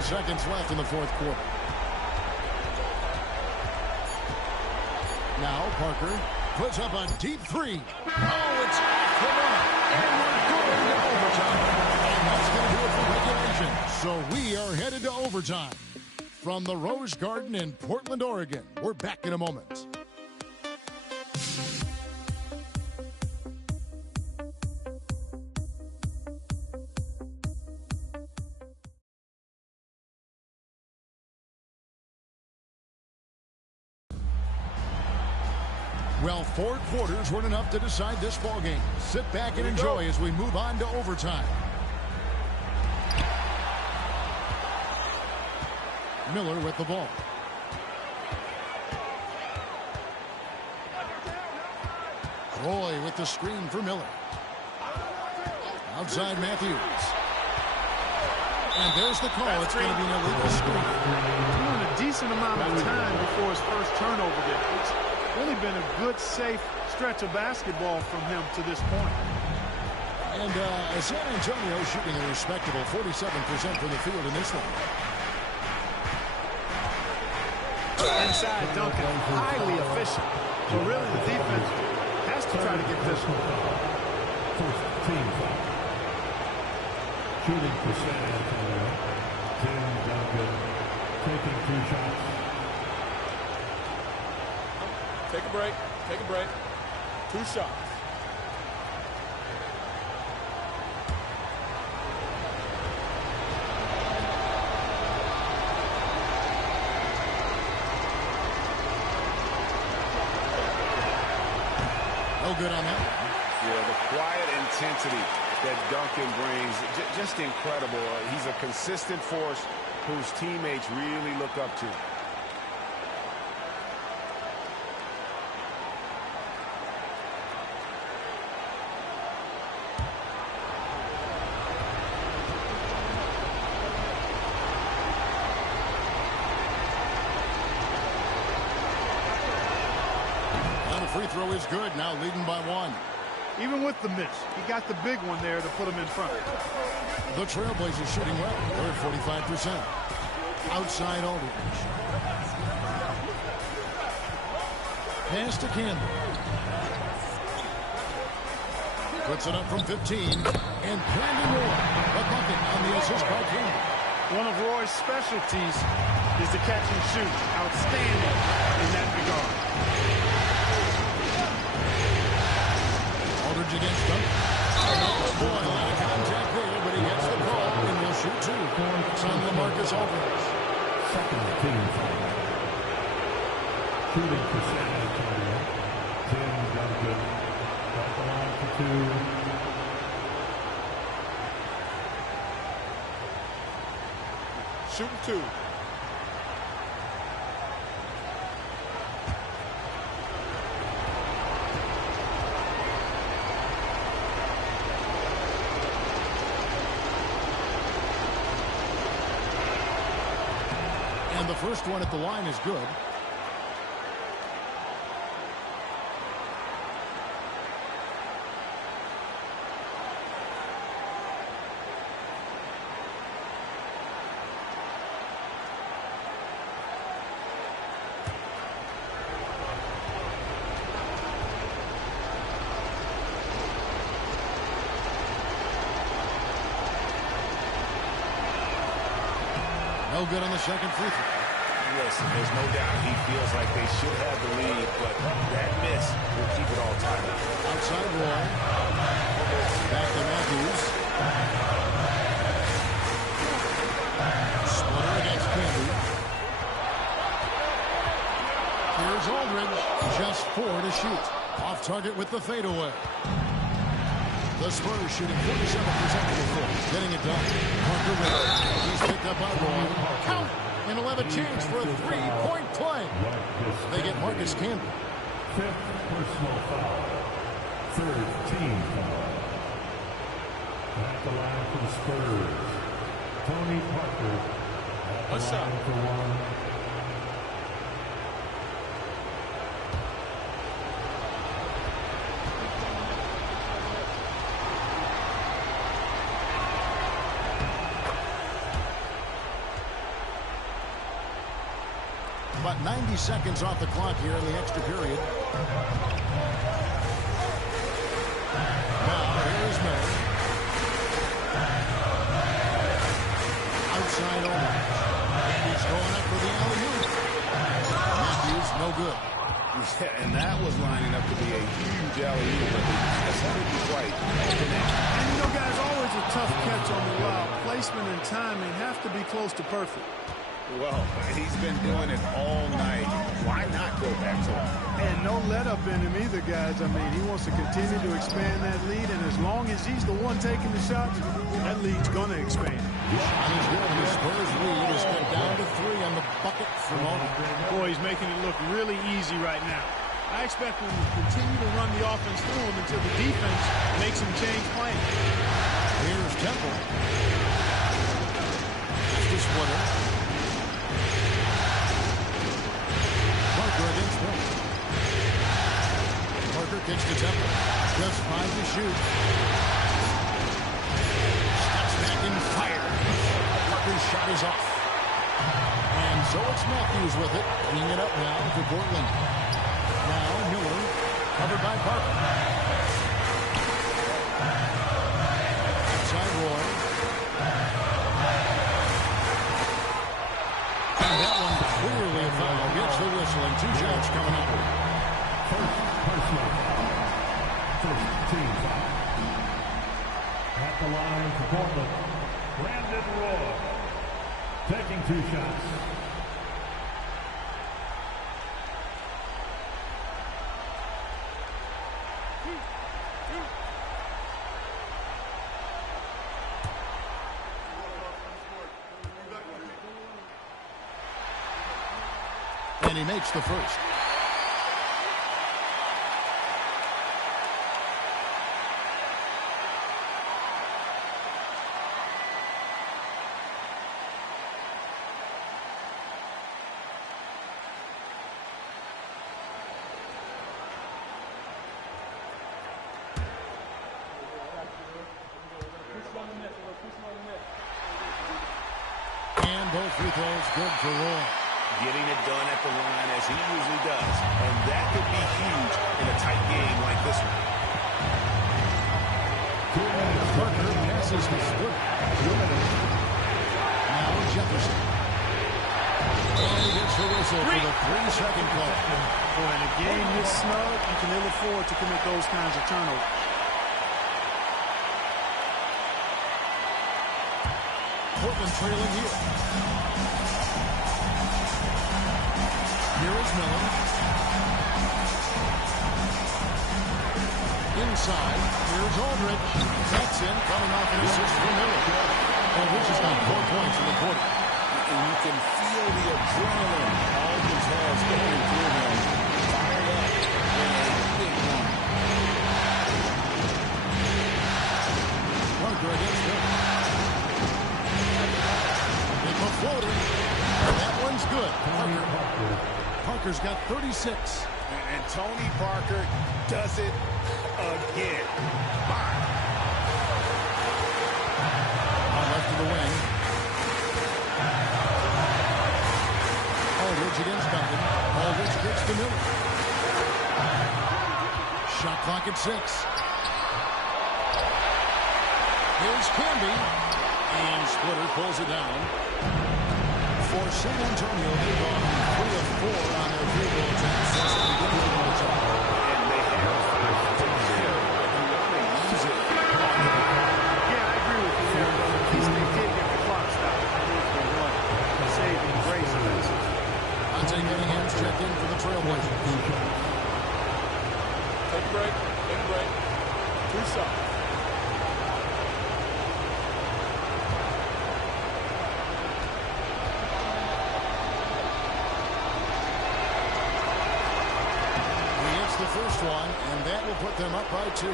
Seconds left in the fourth quarter. Now Parker puts up a deep three. Oh, it's off the mark. And we're going to overtime. And that's going to do it for regulation. So we are headed to overtime. From the Rose Garden in Portland, Oregon. We're back in a moment. Well, 4 quarters weren't enough to decide this ball game. Sit back and enjoy as we move on to overtime. Miller with the ball. Roy with the screen for Miller. Outside Matthews. And there's the call. It's going to be an illegal screen. Doing a decent amount of time before his first turnover there. It's really been a good, safe stretch of basketball from him to this point. And San Antonio shooting a respectable 47% from the field in this one. Inside Duncan, highly efficient. So really the defense has to try to get this one. First team foul. Shooting for San Antonio. Tim Duncan taking 2 shots. Take a break. Take a break. 2 shots. No good on that. Yeah, the quiet intensity that Duncan brings, just incredible. He's a consistent force whose teammates really look up to. Free throw is good, now leading by 1. Even with the miss, he got the big one there to put him in front. The Trailblazers shooting well. They're at 45%. Outside Aldridge. Pass to Campbell. Puts it up from 15. And Brandon Roy, a bucket on the assist by Campbell. One of Roy's specialties is the catch and shoot. Outstanding in that regard. Aldridge against them. Oh, boy, a lot of contact there, but he gets the call, and will shoot two. It's on LaMarcus Aldridge. Second team foul. Shooting for San Antonio. Tim Duncan got the line for two. Shooting two. And the first one at the line is good. No good on the second free throw. Listen, there's no doubt he feels like they should have the lead, but that miss will keep it all tied up. Outside Roy. Back to Matthews. Splitter against Candy. Here's Aldridge. Just 4 to shoot. Off target with the fadeaway. The Spurs shooting 47% from the floor. Getting it done. Parker with it. He's picked up by Roy. Count it. And he'll have a chance for a three-point play. They get Marcus Camby. Fifth personal foul. Third team foul. At the line for the Spurs. Tony Parker. At the line for one. About 90 seconds off the clock here in the extra period. Now, here's Miller. Outside Aldridge. And he's going up for the alley-oop. Matthews, no good. Yeah, and that was lining up to be a huge alley-oop, but he just couldn't quite connect. And you know, guys, always a tough catch on the lob. Placement and timing have to be close to perfect. Well, he's been doing it all night. Why not go back to him? And no let up in him either, guys. I mean, he wants to continue to expand that lead, and as long as he's the one taking the shots, that lead's going to expand. And he's good. The Spurs lead is cut down to 3 on the bucket for Aldridge. Boy, he's making it look really easy right now. I expect him to continue to run the offense through him until the defense makes him change plans. Here's Temple. It's the Splitter. Parker against Temple. Parker kicks to Temple. Just 5 to shoot. Steps back and fire. Parker's shot is off. And so it's Matthews with it. Bringing it up now for Portland. Now Miller, covered by Parker. Outside Roy. And that one clearly a foul. Gets the whistle and 2 shots coming up. First personal foul. First team foul. At the line for Portland, Brandon Roy. Taking 2 shots. And he makes the first. And both free throws good for Roy. Getting it done at the line as he usually does. And that could be huge in a tight game like this one. misses the split. Now Jefferson. And he gets the whistle for the 3-second call. Boy, in a game this snug, you can ill afford to commit those kinds of turnovers. Portland trailing here. Here is Miller. Inside, here's Aldridge. That's in, coming off an assist from Miller. Aldridge has got 4 points in the quarter. And you can feel the adrenaline Aldridge has going through him. Fired up in a big one. Parker against Miller. Make a floater. That one's good. Parker's got 36. And Tony Parker does it again. On left of the wing. Aldridge against Duncan. Aldridge gets to Miller. Shot clock at 6. Here's Camby. And Splitter pulls it down. For San Antonio, they've gone 3 of 4 on their field goal attempts since the beginning of the overtime. And they have 5 to kill. You want to use it. Yeah, I agree with you there, but at least they did get the clock stopped. They won. Saving grace offensive. Monte Cunningham's checked in for the Trailblazers. Take a break. Take a break. 2 shots. The first one, and that will put them up by 2.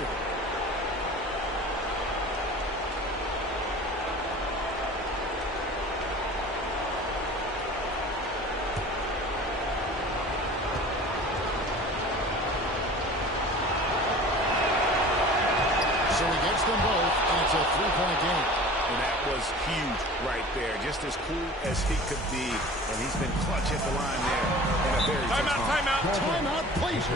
So he gets them both, and it's a 3-point game. And that was huge right there. Just as cool as he could be. And he's been clutch at the line there. And a very Timeout. Timeout, Blazers.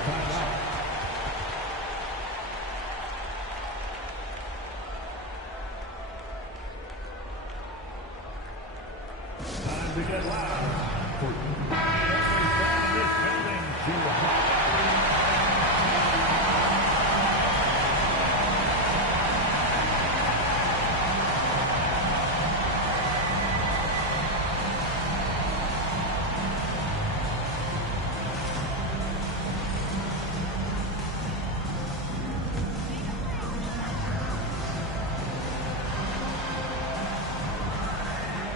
Time to get loud. For every fan in this building to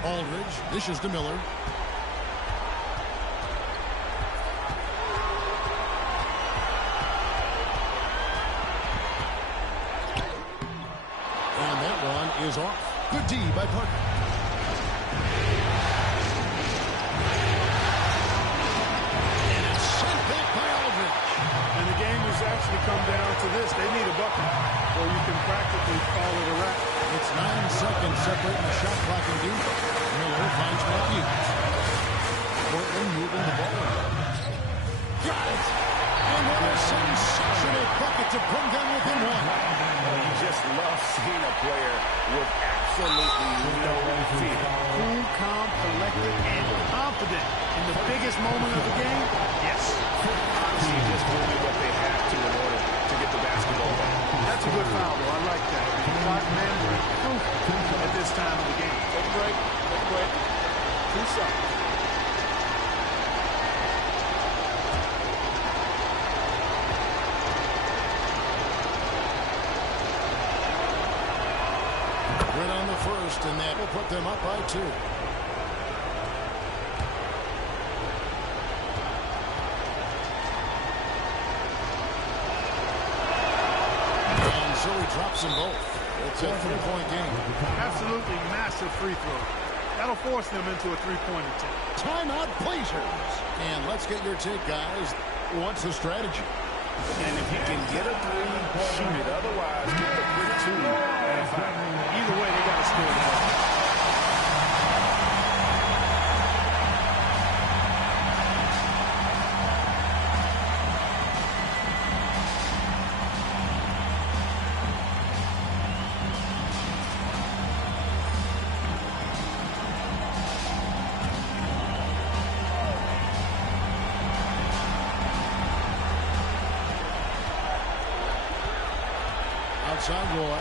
Aldridge dishes to Miller. And that one is off. Good D by Parker. And it's sent back by Aldridge. And the game has actually come down to this. They need a bucket, or you can practically call it a wrap. It's 9 seconds separating the shot clock and deep. Miller finds Matthews. Portland moving the ball. Got it. And what a sensational bucket to bring them within 1. Well, you just love seeing a player with absolutely no fear. Cool, calm, collected, and confident in the biggest moment of the game. Yes. Honestly, just doing what they have to in order to get the basketball back. That's a good foul, though. I like that. Clock management crucial at this time of the game. Take a break. Take a break. 2 shots. Right on the first, and that will put them up by 2. And so he drops them both. It's a 3-point game. Absolutely massive free throw. That'll force them into a 3-point attempt. Timeout, Blazers. And let's get your take, guys. What's the strategy? And if you can get a 3, shoot it. Otherwise, get the quick 2 and a foul. Either way, they got to score the ball. outside Roy.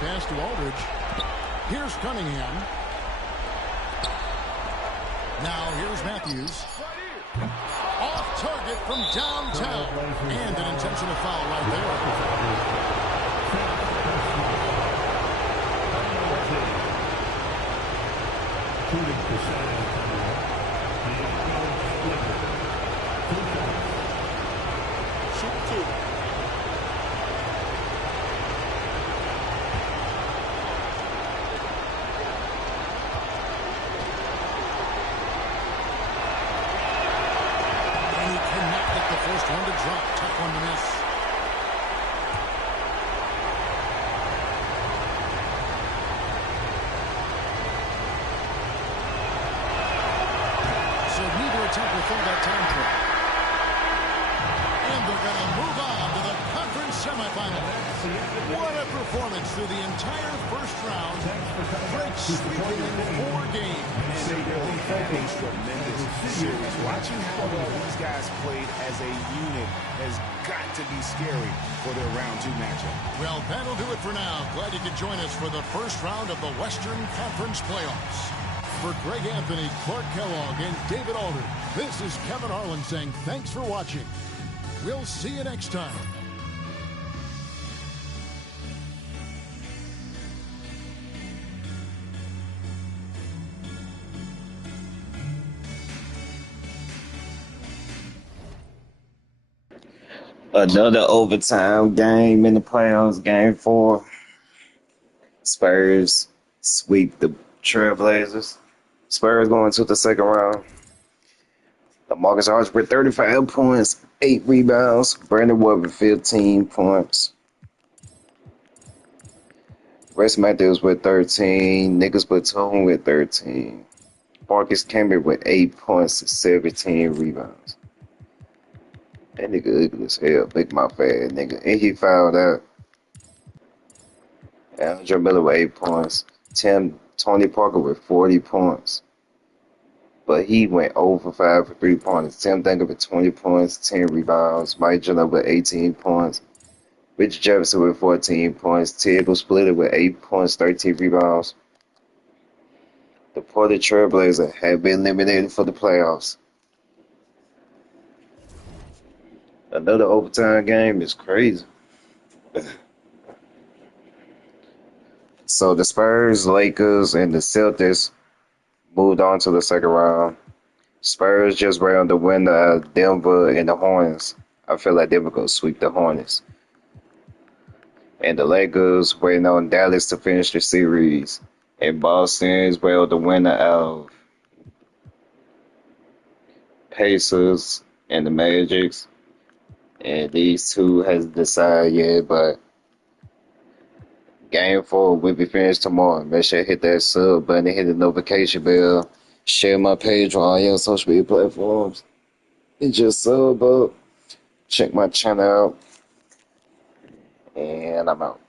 Pass to Aldridge. Here's Cunningham. Now here's Matthews. Off target from downtown. And an intentional foul right there. First one to drop, tough one to miss. So neither attempt will fill that time frame. And they're going to move on to the conference semifinals. What a performance through the entire first round. Drake sweeping in 4 games. And they really had a tremendous series. Watching how well these guys played as a unit has got to be scary for their round 2 matchup. Well, that'll do it for now. Glad you could join us for the first round of the Western Conference playoffs. For Greg Anthony, Clark Kellogg, and David Aldridge, this is Kevin Harlan saying thanks for watching. We'll see you next time. Another overtime game in the playoffs, game 4. Spurs sweep the Trailblazers. Spurs going to the second round. LaMarcus Aldridge with 35 points, 8 rebounds. Brandon Wood with 15 points. Wes Matthews with 13. Nicholas Batum with 13. Marcus Camby with 8 points and 17 rebounds. That nigga ugly as hell, big mouth ass nigga. And he fouled out. Andrew Miller with 8 points. Tony Parker with 40 points. But he went 0 for 5 for 3-pointers. Tim Duncan with 20 points, 10 rebounds. Mike Ginobili with 18 points. Richard Jefferson with 14 points. Tibble Splitter with 8 points, 13 rebounds. The Portland Trailblazers have been eliminated for the playoffs. Another overtime game is crazy. So the Spurs, Lakers, and the Celtics moved on to the second round. Spurs just round the winner of Denver and the Hornets. I feel like Denver going to sweep the Hornets. And the Lakers waiting on Dallas to finish the series. And Boston is well the winner of Pacers and the Magics. And these two hasn't decided yet, but Game 4 will be finished tomorrow. Make sure you hit that sub button and hit the notification bell. Share my page on all your social media platforms. And just sub up. Check my channel out. And I'm out.